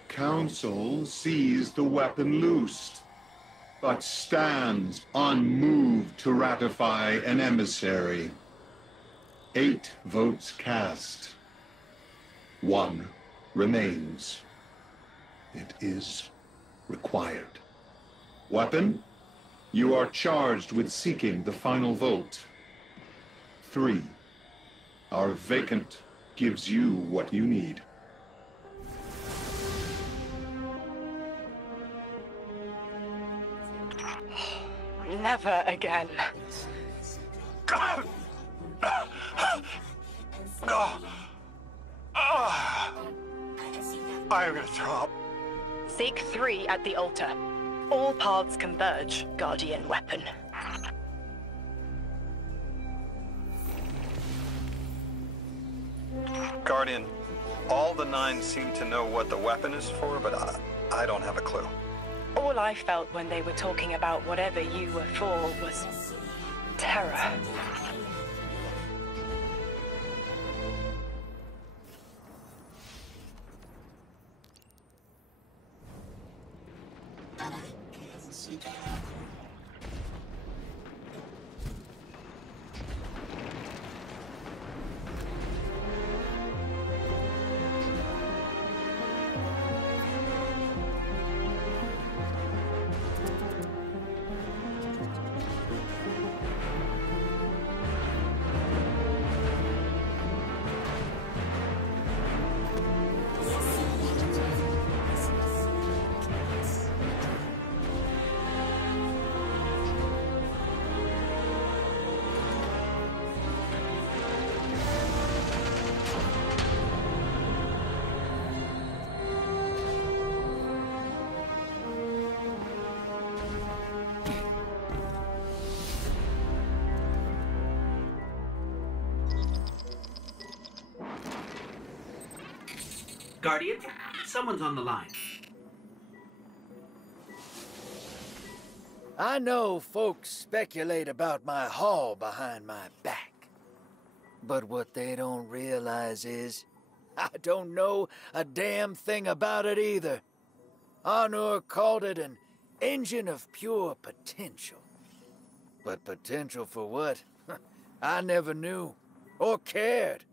council sees the weapon loosed, but stands unmoved to ratify an emissary. 8 votes cast. 1 remains. It is required. Weapon, you are charged with seeking the final vote. 3. Our vacant gives you what you need. Never again. I'm gonna throw up. Seek 3 at the altar. All paths converge, Guardian weapon. Guardian, all the 9 seem to know what the weapon is for, but I don't have a clue. All I felt when they were talking about whatever you were for was terror. Guardian, someone's on the line. I know folks speculate about my haul behind my back. But what they don't realize is, I don't know a damn thing about it either. Honor called it an engine of pure potential. But potential for what? I never knew, or cared.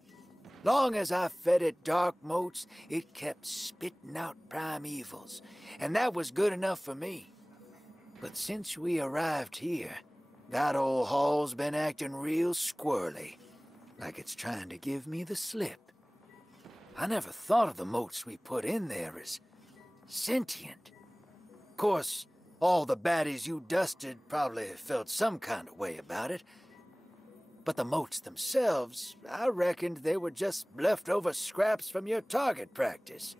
Long as I fed it dark motes, it kept spitting out primevals, and that was good enough for me. But since we arrived here, that old hall's been acting real squirrely, like it's trying to give me the slip. I never thought of the motes we put in there as sentient. Of course, all the baddies you dusted probably felt some kind of way about it. But the motes themselves, I reckoned they were just leftover scraps from your target practice.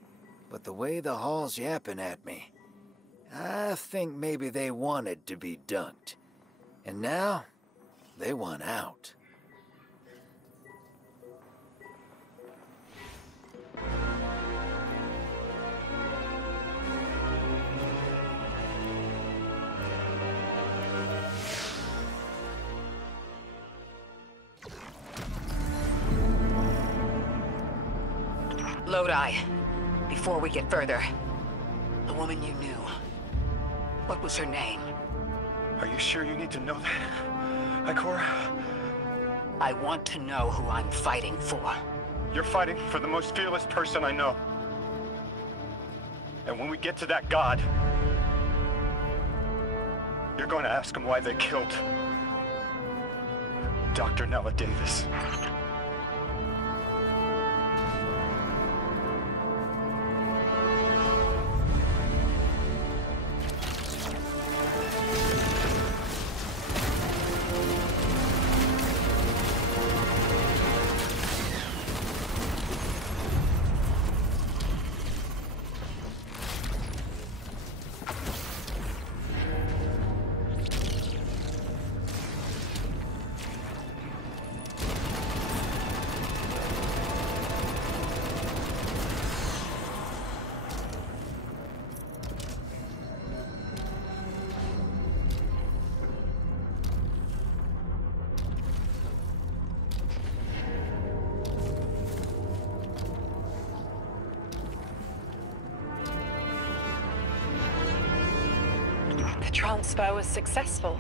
But the way the hall's yapping at me, I think maybe they wanted to be dunked. And now, they want out. Lodi, before we get further, the woman you knew, what was her name? Are you sure you need to know that, Ikora? I want to know who I'm fighting for. You're fighting for the most fearless person I know. And when we get to that god, you're going to ask him why they killed Dr. Nella Davis. transfer was successful.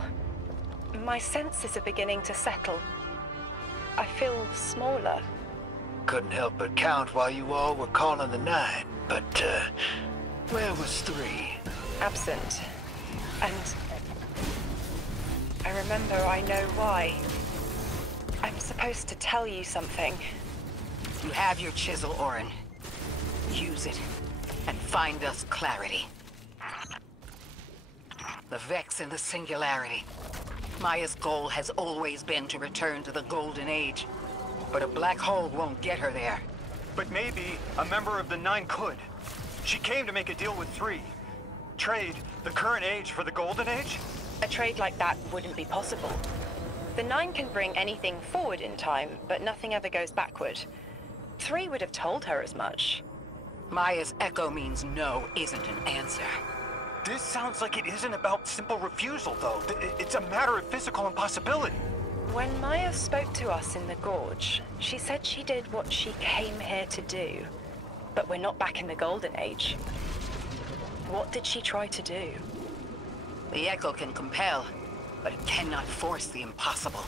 My senses are beginning to settle. I feel smaller. Couldn't help but count while you all were calling the 9, but, where was 3? Absent. And I remember I know why. I'm supposed to tell you something. You have your chisel, Orin. Use it, and find us clarity. The Vex and the Singularity. Maya's goal has always been to return to the Golden Age. But a black hole won't get her there. But maybe a member of the 9 could. She came to make a deal with 3. Trade the current age for the Golden Age? A trade like that wouldn't be possible. The 9 can bring anything forward in time, but nothing ever goes backward. 3 would have told her as much. Maya's echo means no isn't an answer. This sounds like it isn't about simple refusal, though. It's a matter of physical impossibility. When Maya spoke to us in the Gorge, she said she did what she came here to do. But we're not back in the Golden Age. What did she try to do? The echo can compel, but it cannot force the impossible.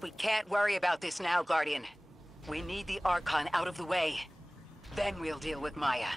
We can't worry about this now, Guardian. We need the Archon out of the way. Then we'll deal with Maya.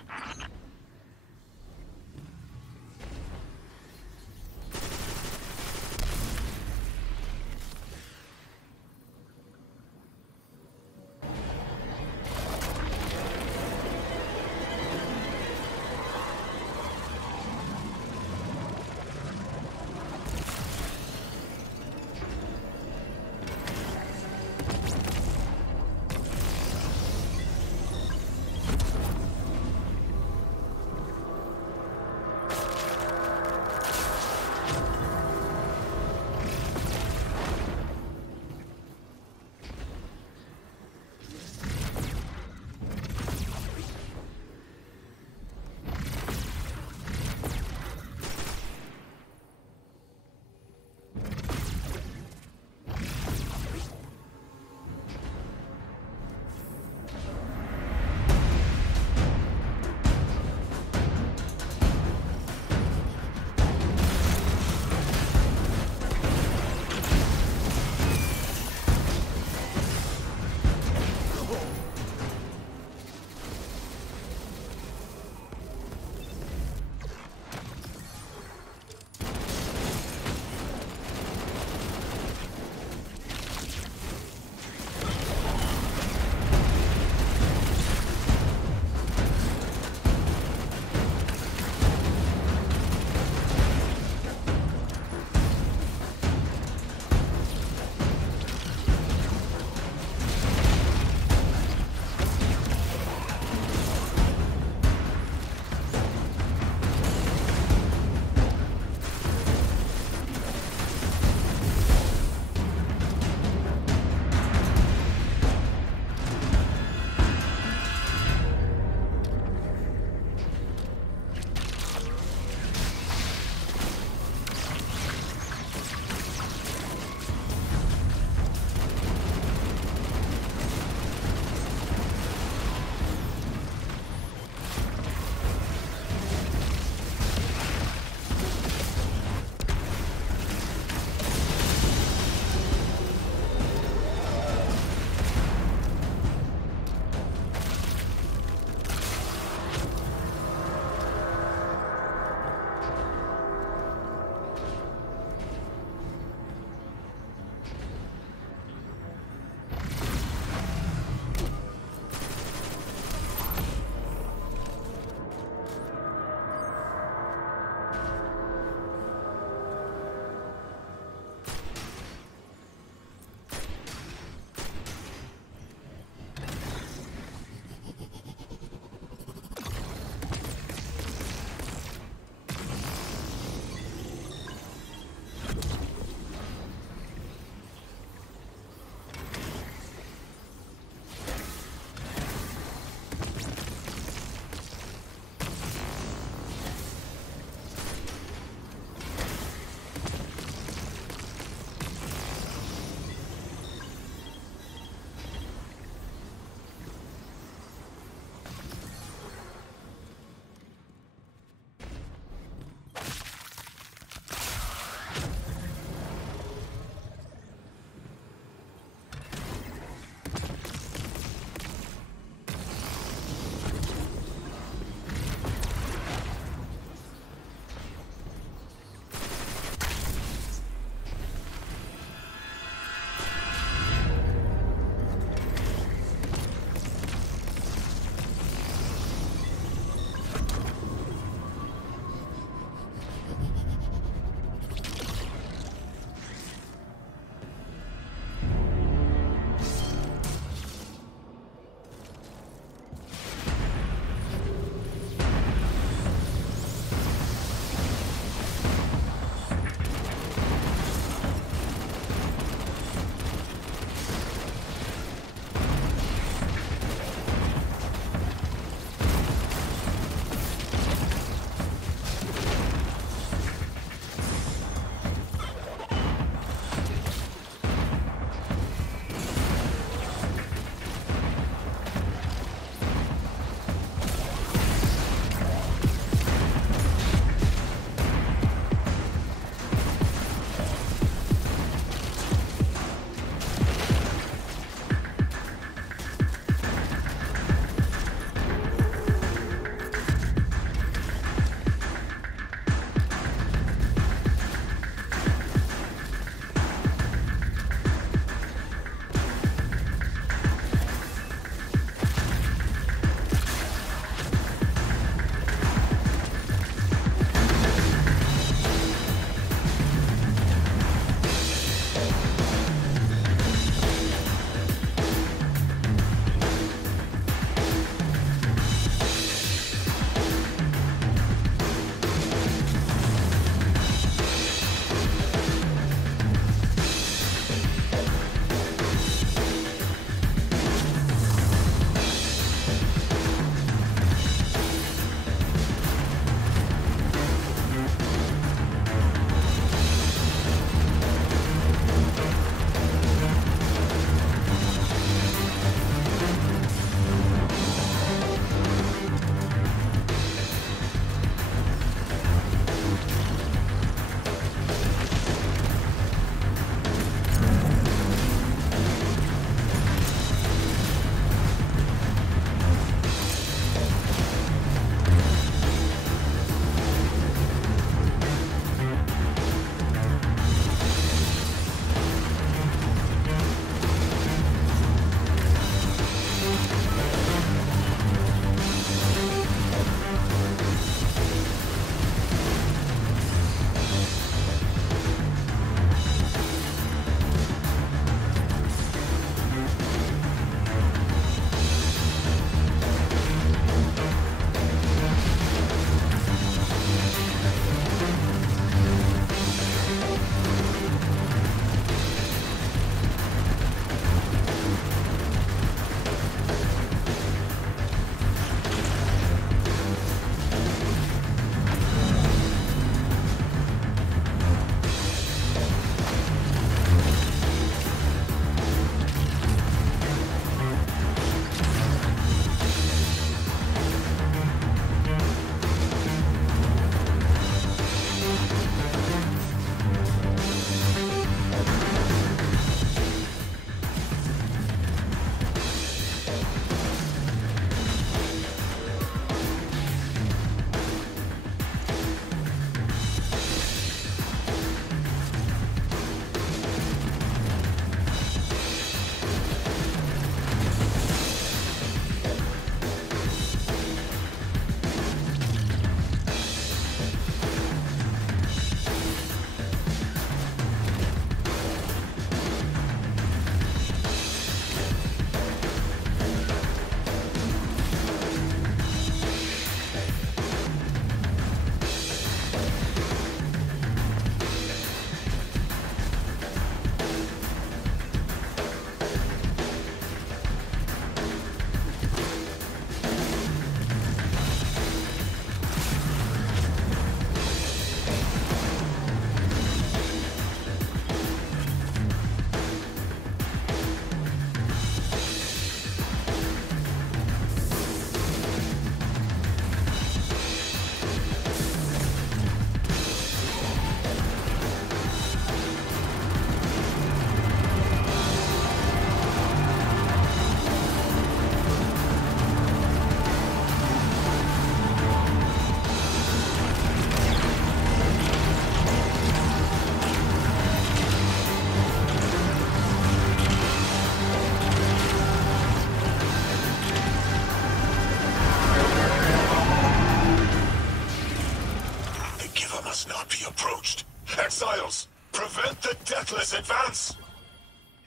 Exiles! Prevent the deathless advance!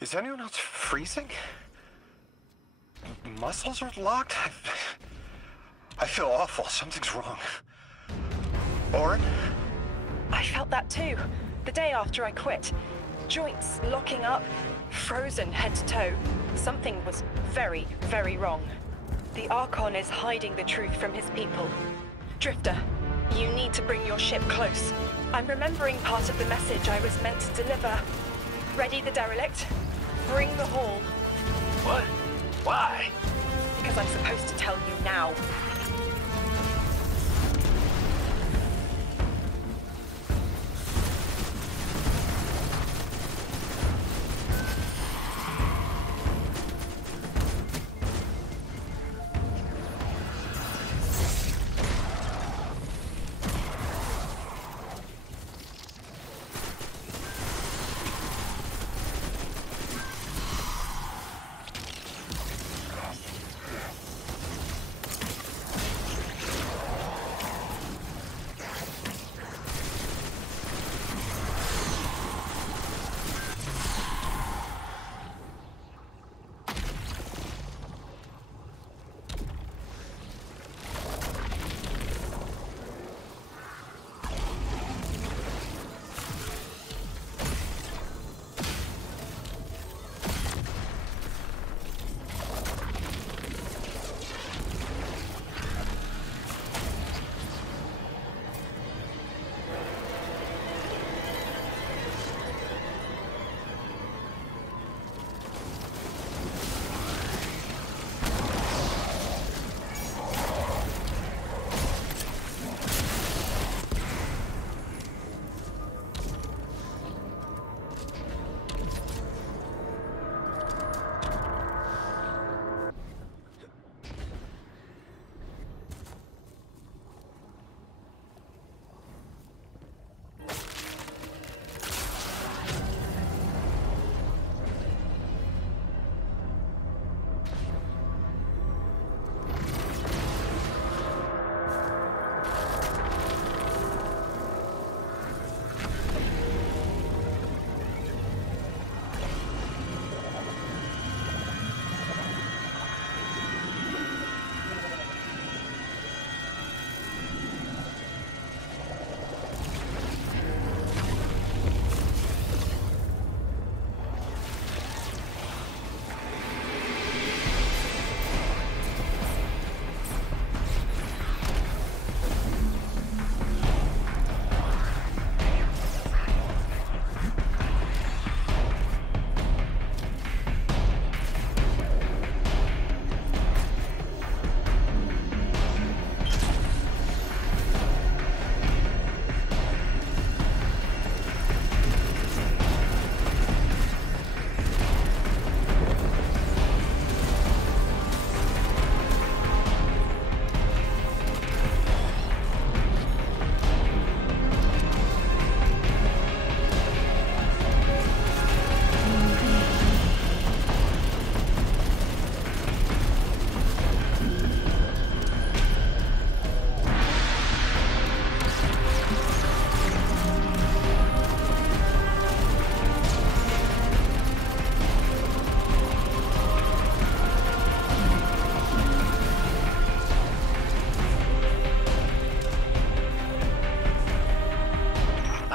Is anyone else freezing? Muscles are locked? I feel awful. Something's wrong. Orin? I felt that too. The day after I quit. Joints locking up, frozen head to toe. Something was very, very wrong. The Archon is hiding the truth from his people. Drifter, you need to bring your ship close. I'm remembering part of the message I was meant to deliver. Ready the derelict? Bring the haul. What? Why? Because I'm supposed to tell you now.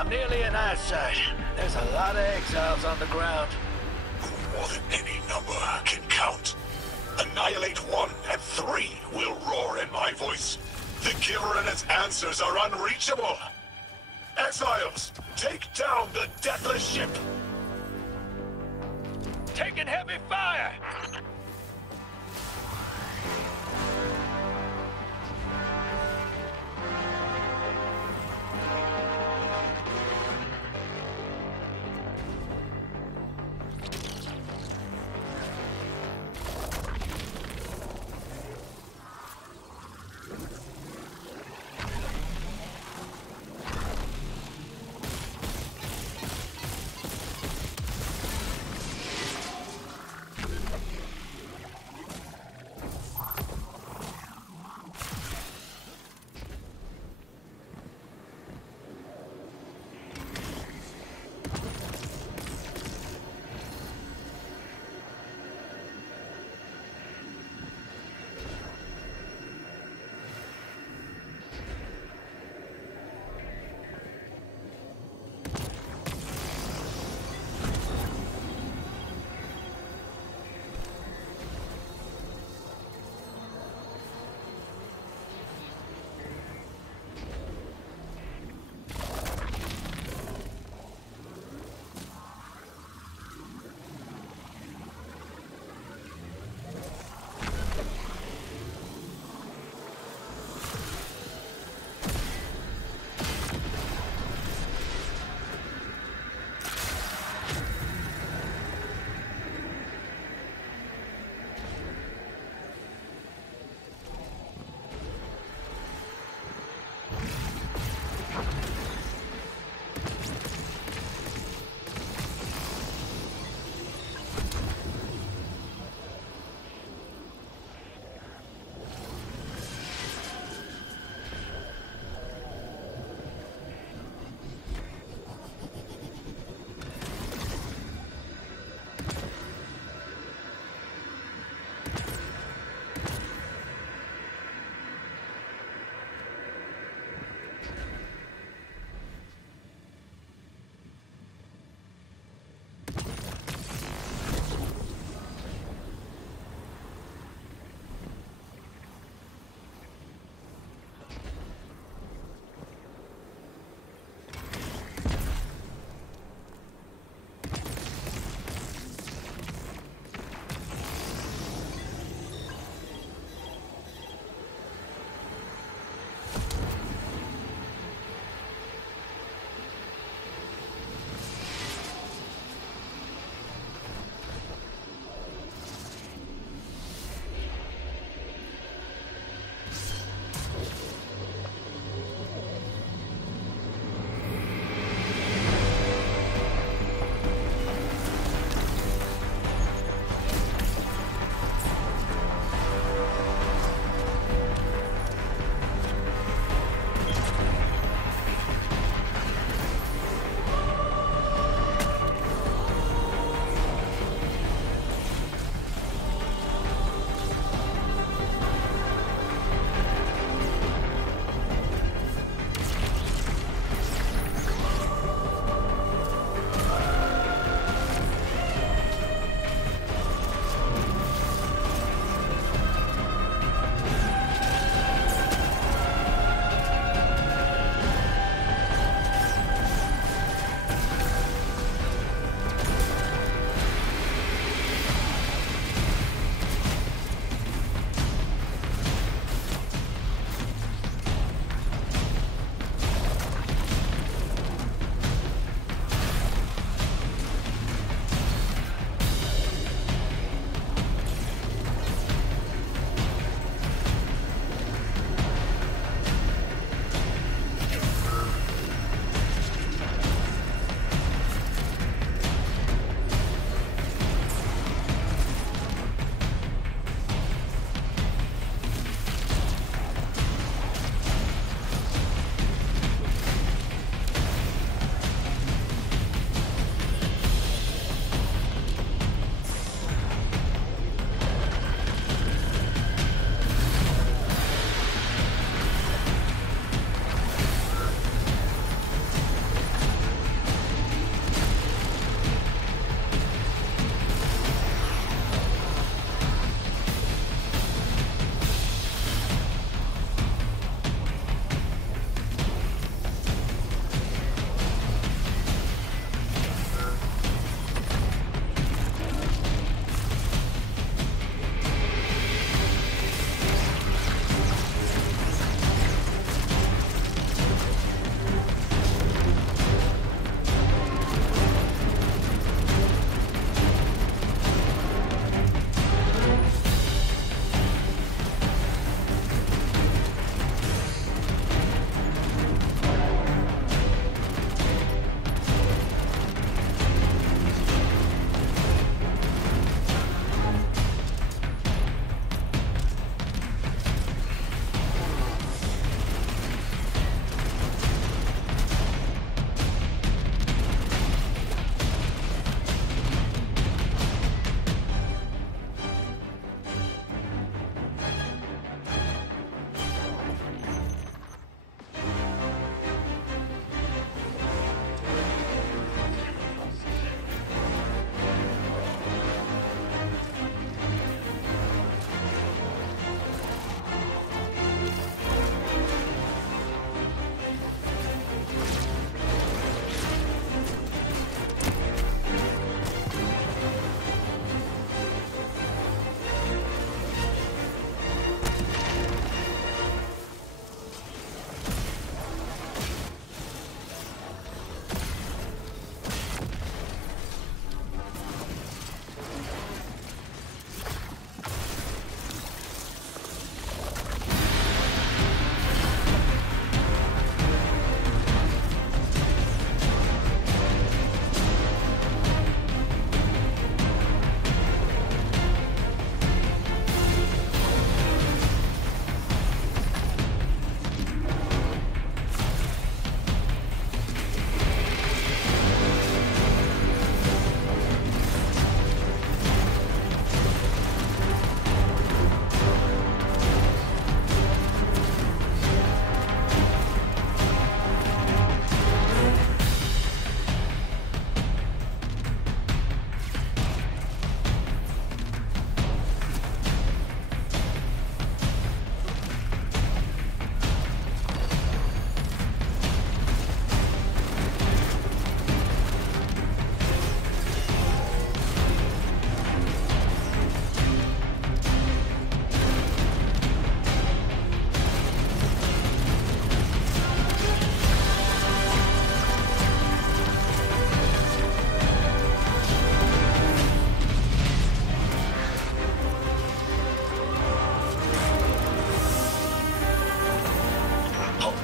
Nearly in eyesight. There's a lot of exiles on the ground. More than any number can count. Annihilate 1 and 3 will roar in my voice. The Giver and its answers are unreachable. Exiles, take down the deathless ship. Taking heavy fire!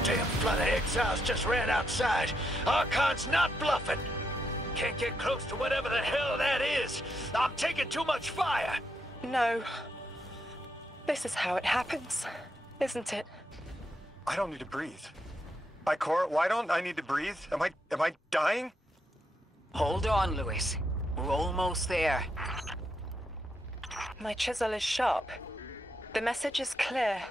Damn flood of exiles just ran outside. Archon's not bluffing. Can't get close to whatever the hell that is. I'm taking too much fire. No. This is how it happens, isn't it? I don't need to breathe. Ikora, why don't I need to breathe? Am I dying? Hold on, Louis. We're almost there. My chisel is sharp. The message is clear.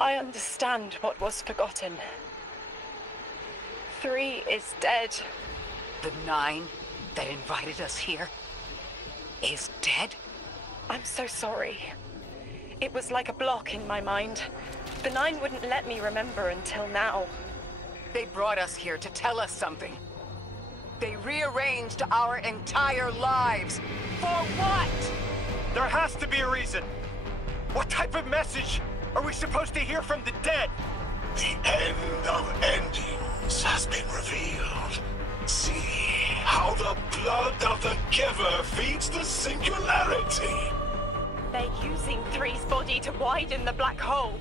I understand what was forgotten. 3 is dead. The 9 that invited us here is dead? I'm so sorry. It was like a block in my mind. The 9 wouldn't let me remember until now. They brought us here to tell us something. They rearranged our entire lives. For what? There has to be a reason. What type of message are we supposed to hear from the dead? The end of endings has been revealed. See how the blood of the giver feeds the singularity. They're using 3's body to widen the black hole.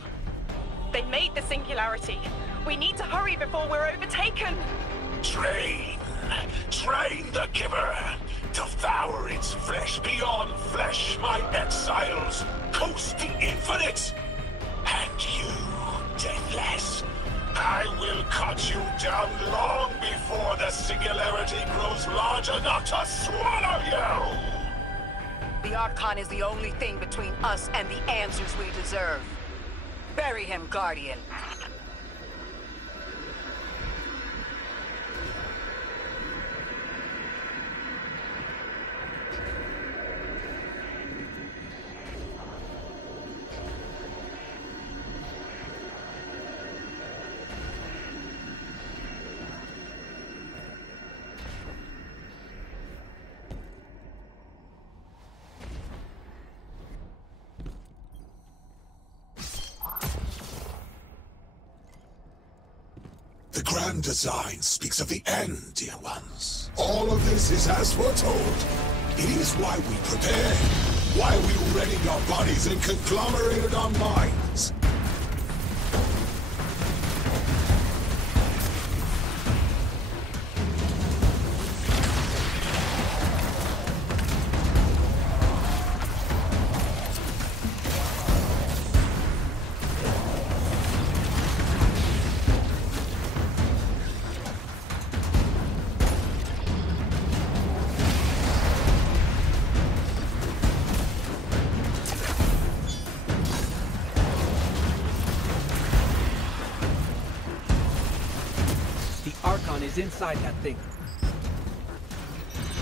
They made the singularity. We need to hurry before we're overtaken. Train the giver. Devour its flesh beyond flesh, my exiles. Coast the infinite. And you, Deathless, I will cut you down long before the singularity grows large enough to swallow you! The Archon is the only thing between us and the answers we deserve. Bury him, Guardian. The grand design speaks of the end, dear ones. All of this is as foretold. It is why we prepared, why we readied our bodies and conglomerated our minds. Is inside that thing.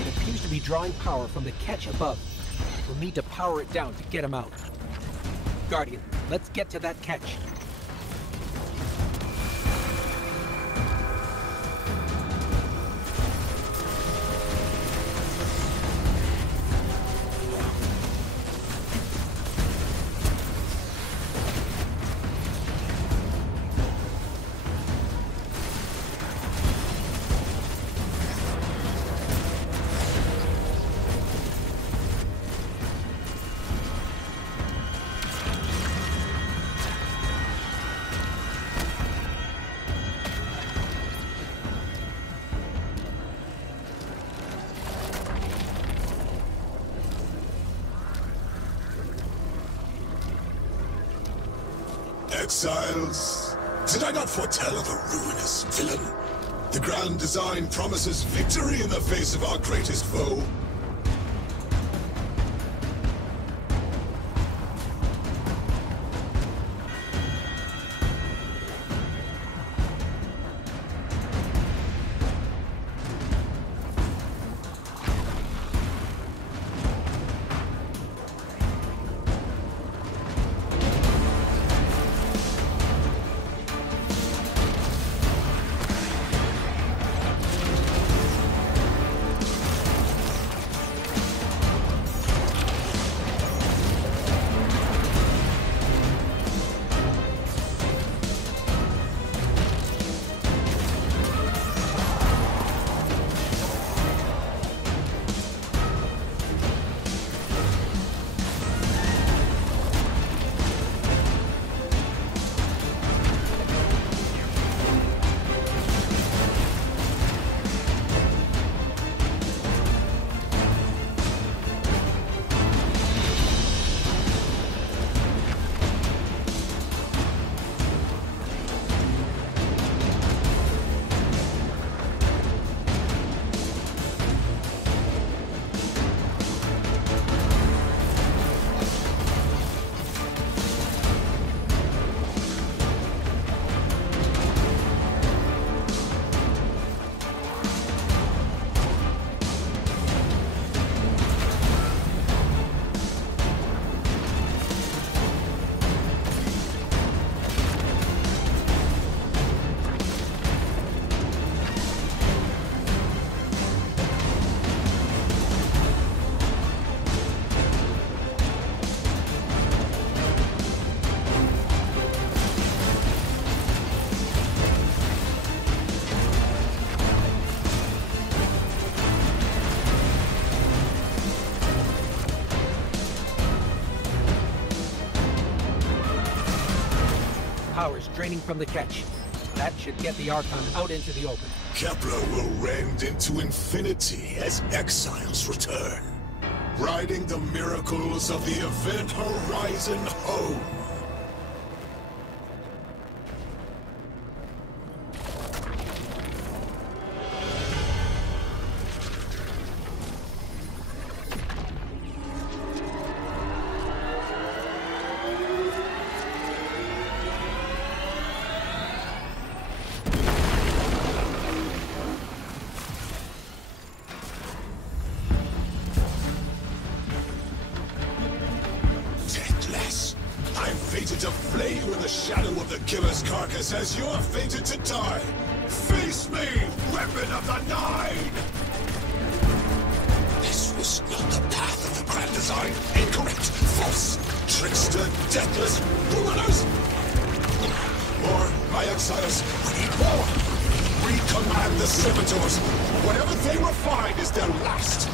It appears to be drawing power from the catch above. We'll need to power it down to get him out. Guardian, let's get to that catch. Exiles, did I not foretell of a ruinous villain? The grand design promises victory in the face of our greatest foe. powers draining from the catch. That should get the Archon out into the open. Kepler will rend into infinity as exiles return, riding the miracles of the event horizon home. As you're fated to die, face me, weapon of the Nine! This was not the path of the grand design. Incorrect, false, trickster, deathless, ruiners! More, my exiles, we need more! We command the servitors. Whatever they refine is their last.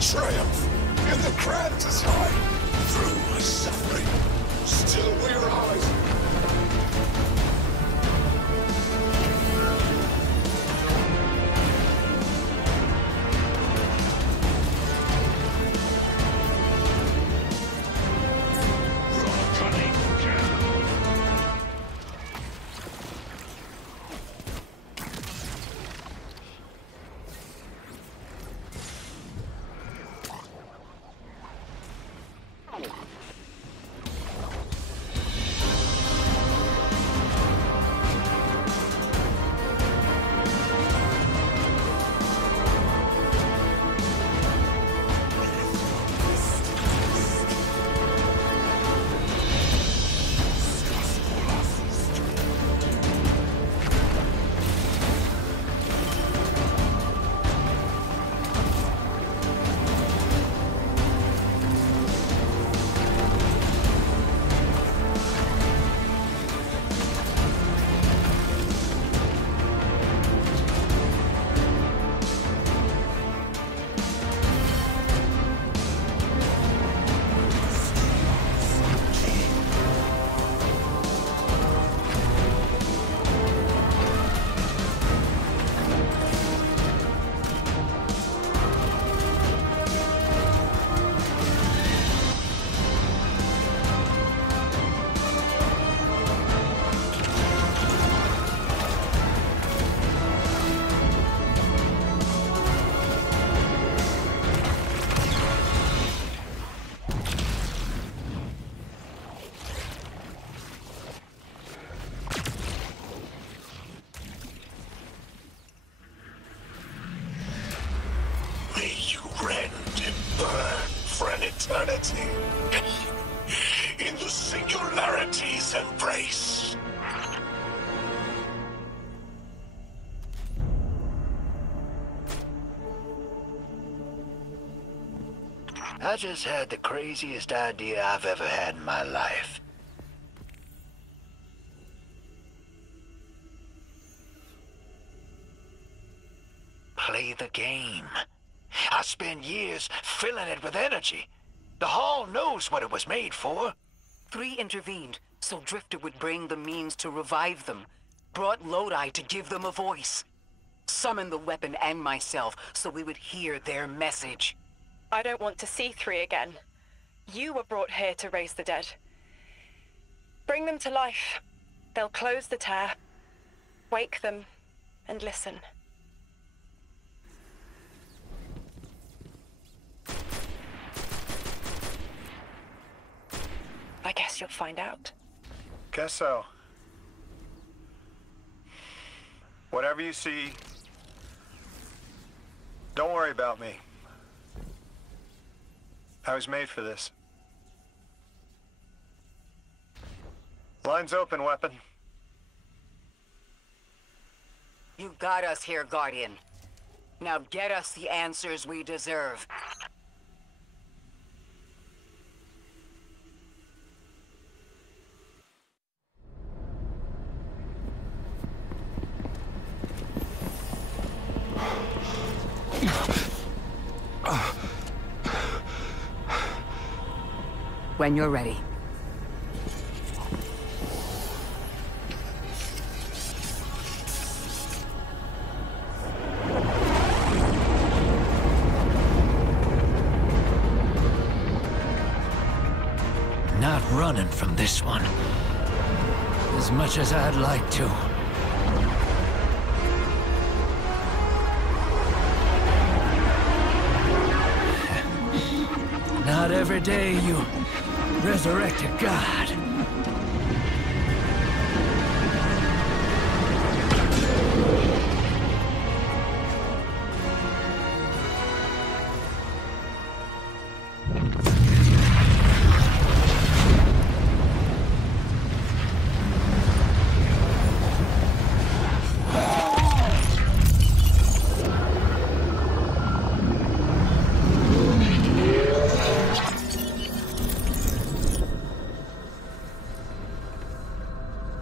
Triumph in the grand design. Through my suffering, still we rise. reality. In the singularity's embrace. I just had the craziest idea I've ever had in my life. Play the game. I spent years filling it with energy. The Hall knows what it was made for. 3 intervened, so Drifter would bring the means to revive them. Brought Lodi to give them a voice. Summoned the weapon and myself, so we would hear their message. I don't want to see 3 again. You were brought here to raise the dead. Bring them to life. They'll close the tear, wake them, and listen. I guess you'll find out. Guess so. Whatever you see, don't worry about me. I was made for this. Line's open, weapon. You got us here, Guardian. Now get us the answers we deserve. When you're ready. Not running from this one. As much as I'd like to. Not every day you resurrect a god.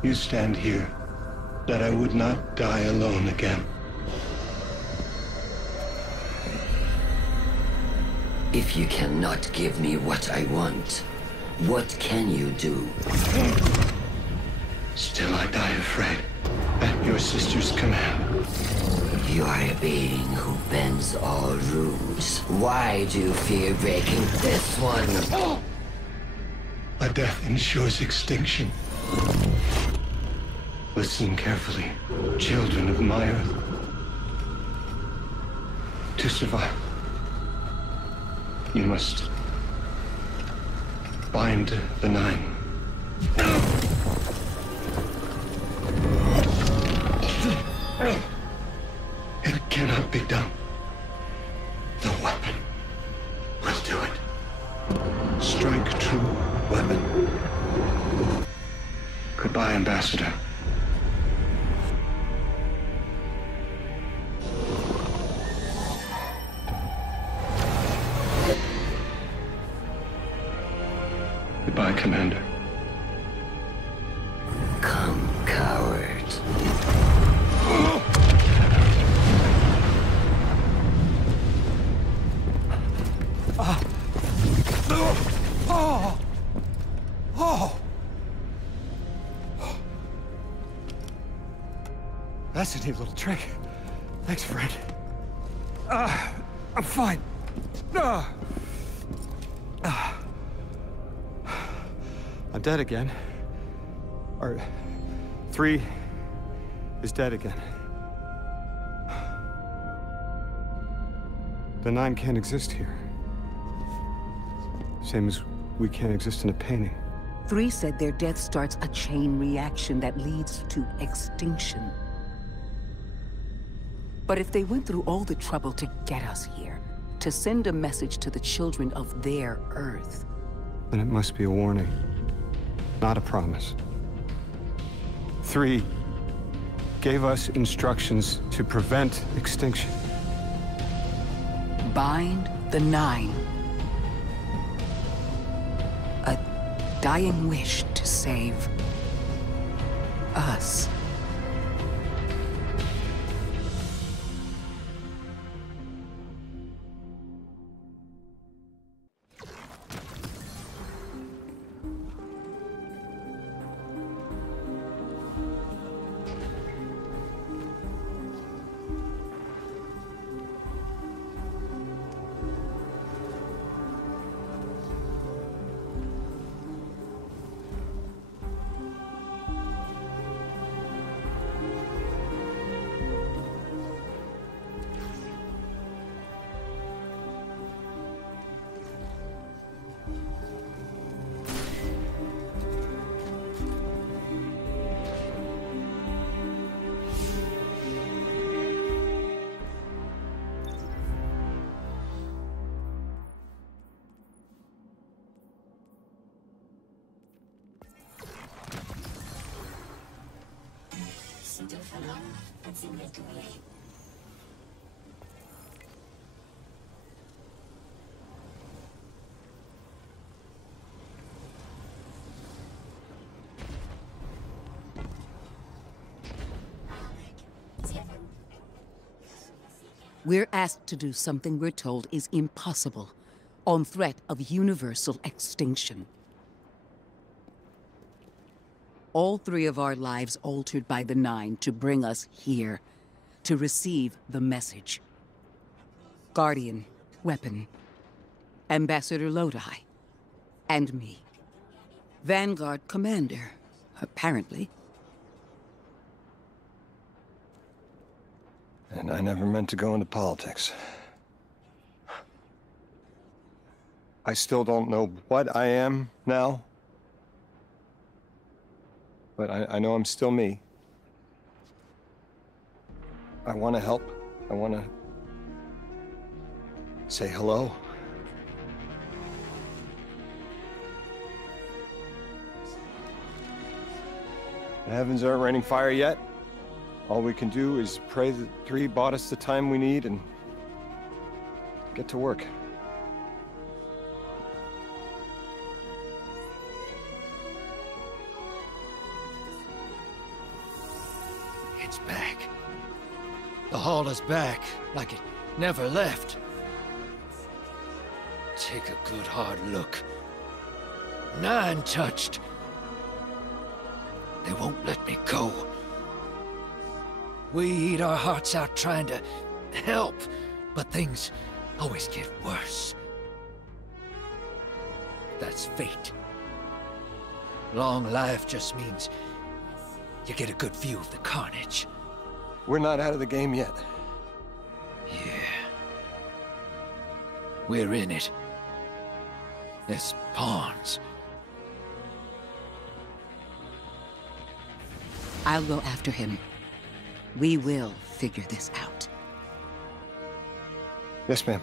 You stand here, that I would not die alone again. If you cannot give me what I want, what can you do? Still I die afraid, at your sister's command. You are a being who bends all rules. Why do you fear breaking this one? A death ensures extinction. Listen carefully, children of my earth. To survive, you must bind the 9. It cannot be done. The weapon will do it. Strike true, weapon. Goodbye, Ambassador. Goodbye, Commander. Come, coward. That's a neat little trick. Thanks, friend. I'm fine. I'm dead again. Or 3 is dead again. The 9 can't exist here. Same as we can't exist in a painting. 3 said their death starts a chain reaction that leads to extinction. But if they went through all the trouble to get us here, to send a message to the children of their Earth. Then it must be a warning, not a promise. 3 gave us instructions to prevent extinction. Bind the 9. A dying wish to save us. We're asked to do something we're told is impossible, on threat of universal extinction. All 3 of our lives altered by the 9 to bring us here, to receive the message. Guardian, weapon, Ambassador Lodi, and me. Vanguard commander, apparently. And I never meant to go into politics. I still don't know what I am now. But I know I'm still me. I want to help. I want to say hello. The heavens aren't raining fire yet. All we can do is pray that 3 bought us the time we need and get to work. It's back. The Hall is back, like it never left. Take a good hard look. 9 touched. They won't let me go. We eat our hearts out trying to help, but things always get worse. That's fate. Long life just means you get a good view of the carnage. We're not out of the game yet. Yeah. We're in it. As pawns. I'll go after him. We will figure this out. Yes, ma'am.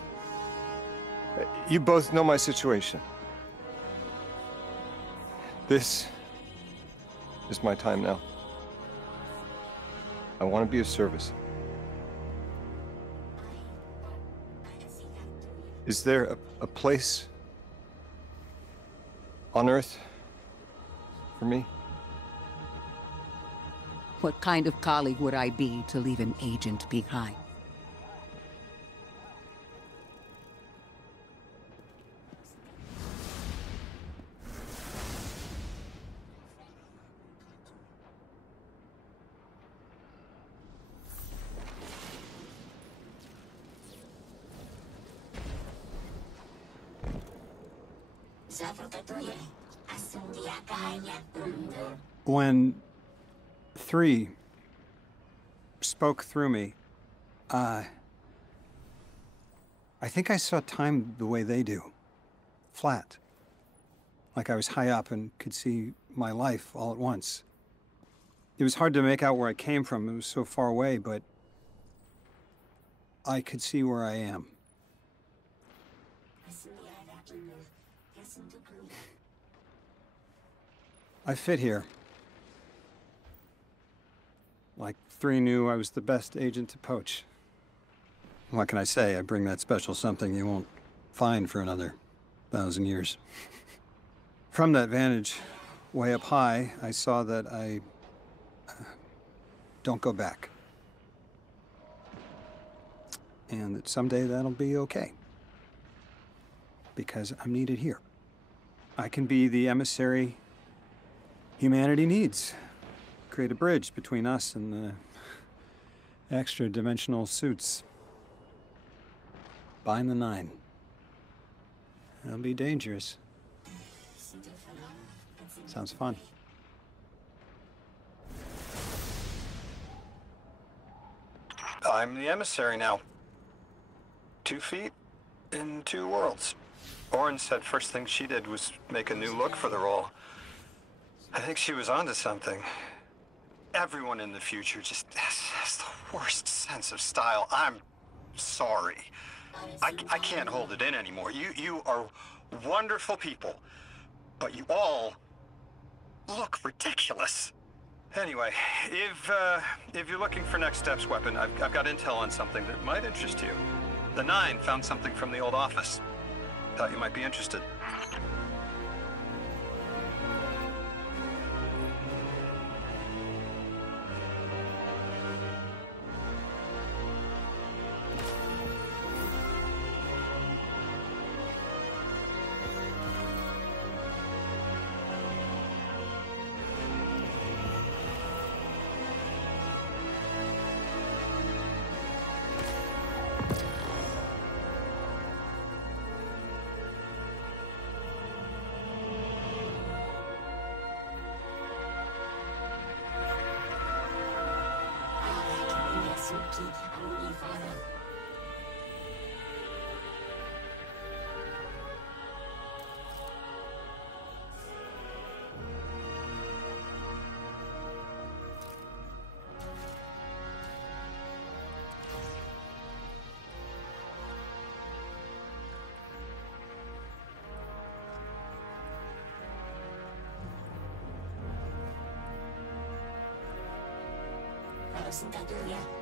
You both know my situation. This is my time now. I want to be of service. Is there a place on Earth for me? What kind of colleague would I be to leave an agent behind? When 3 spoke through me, I think I saw time the way they do. Flat. Like I was high up and could see my life all at once. It was hard to make out where I came from. It was so far away, but I could see where I am. I fit here. Like 3 knew I was the best agent to poach. What can I say? I bring that special something you won't find for another 1,000 years. From that vantage, way up high, I saw that I don't go back. And that someday that'll be okay. Because I'm needed here. I can be the emissary humanity needs. Create a bridge between us and the extra-dimensional suits. Bind the 9. It'll be dangerous. Sounds fun. I'm the emissary now. 2 feet in 2 worlds. Orin said first thing she did was make a new look for the role. I think she was onto something. Everyone in the future just has the worst sense of style. I'm sorry. I can't hold it in anymore. You are wonderful people, but you all look ridiculous. Anyway, if you're looking for next steps, Weapon, I've got intel on something that might interest you. The 9 found something from the old office. Thought you might be interested. Sentar dulu ya.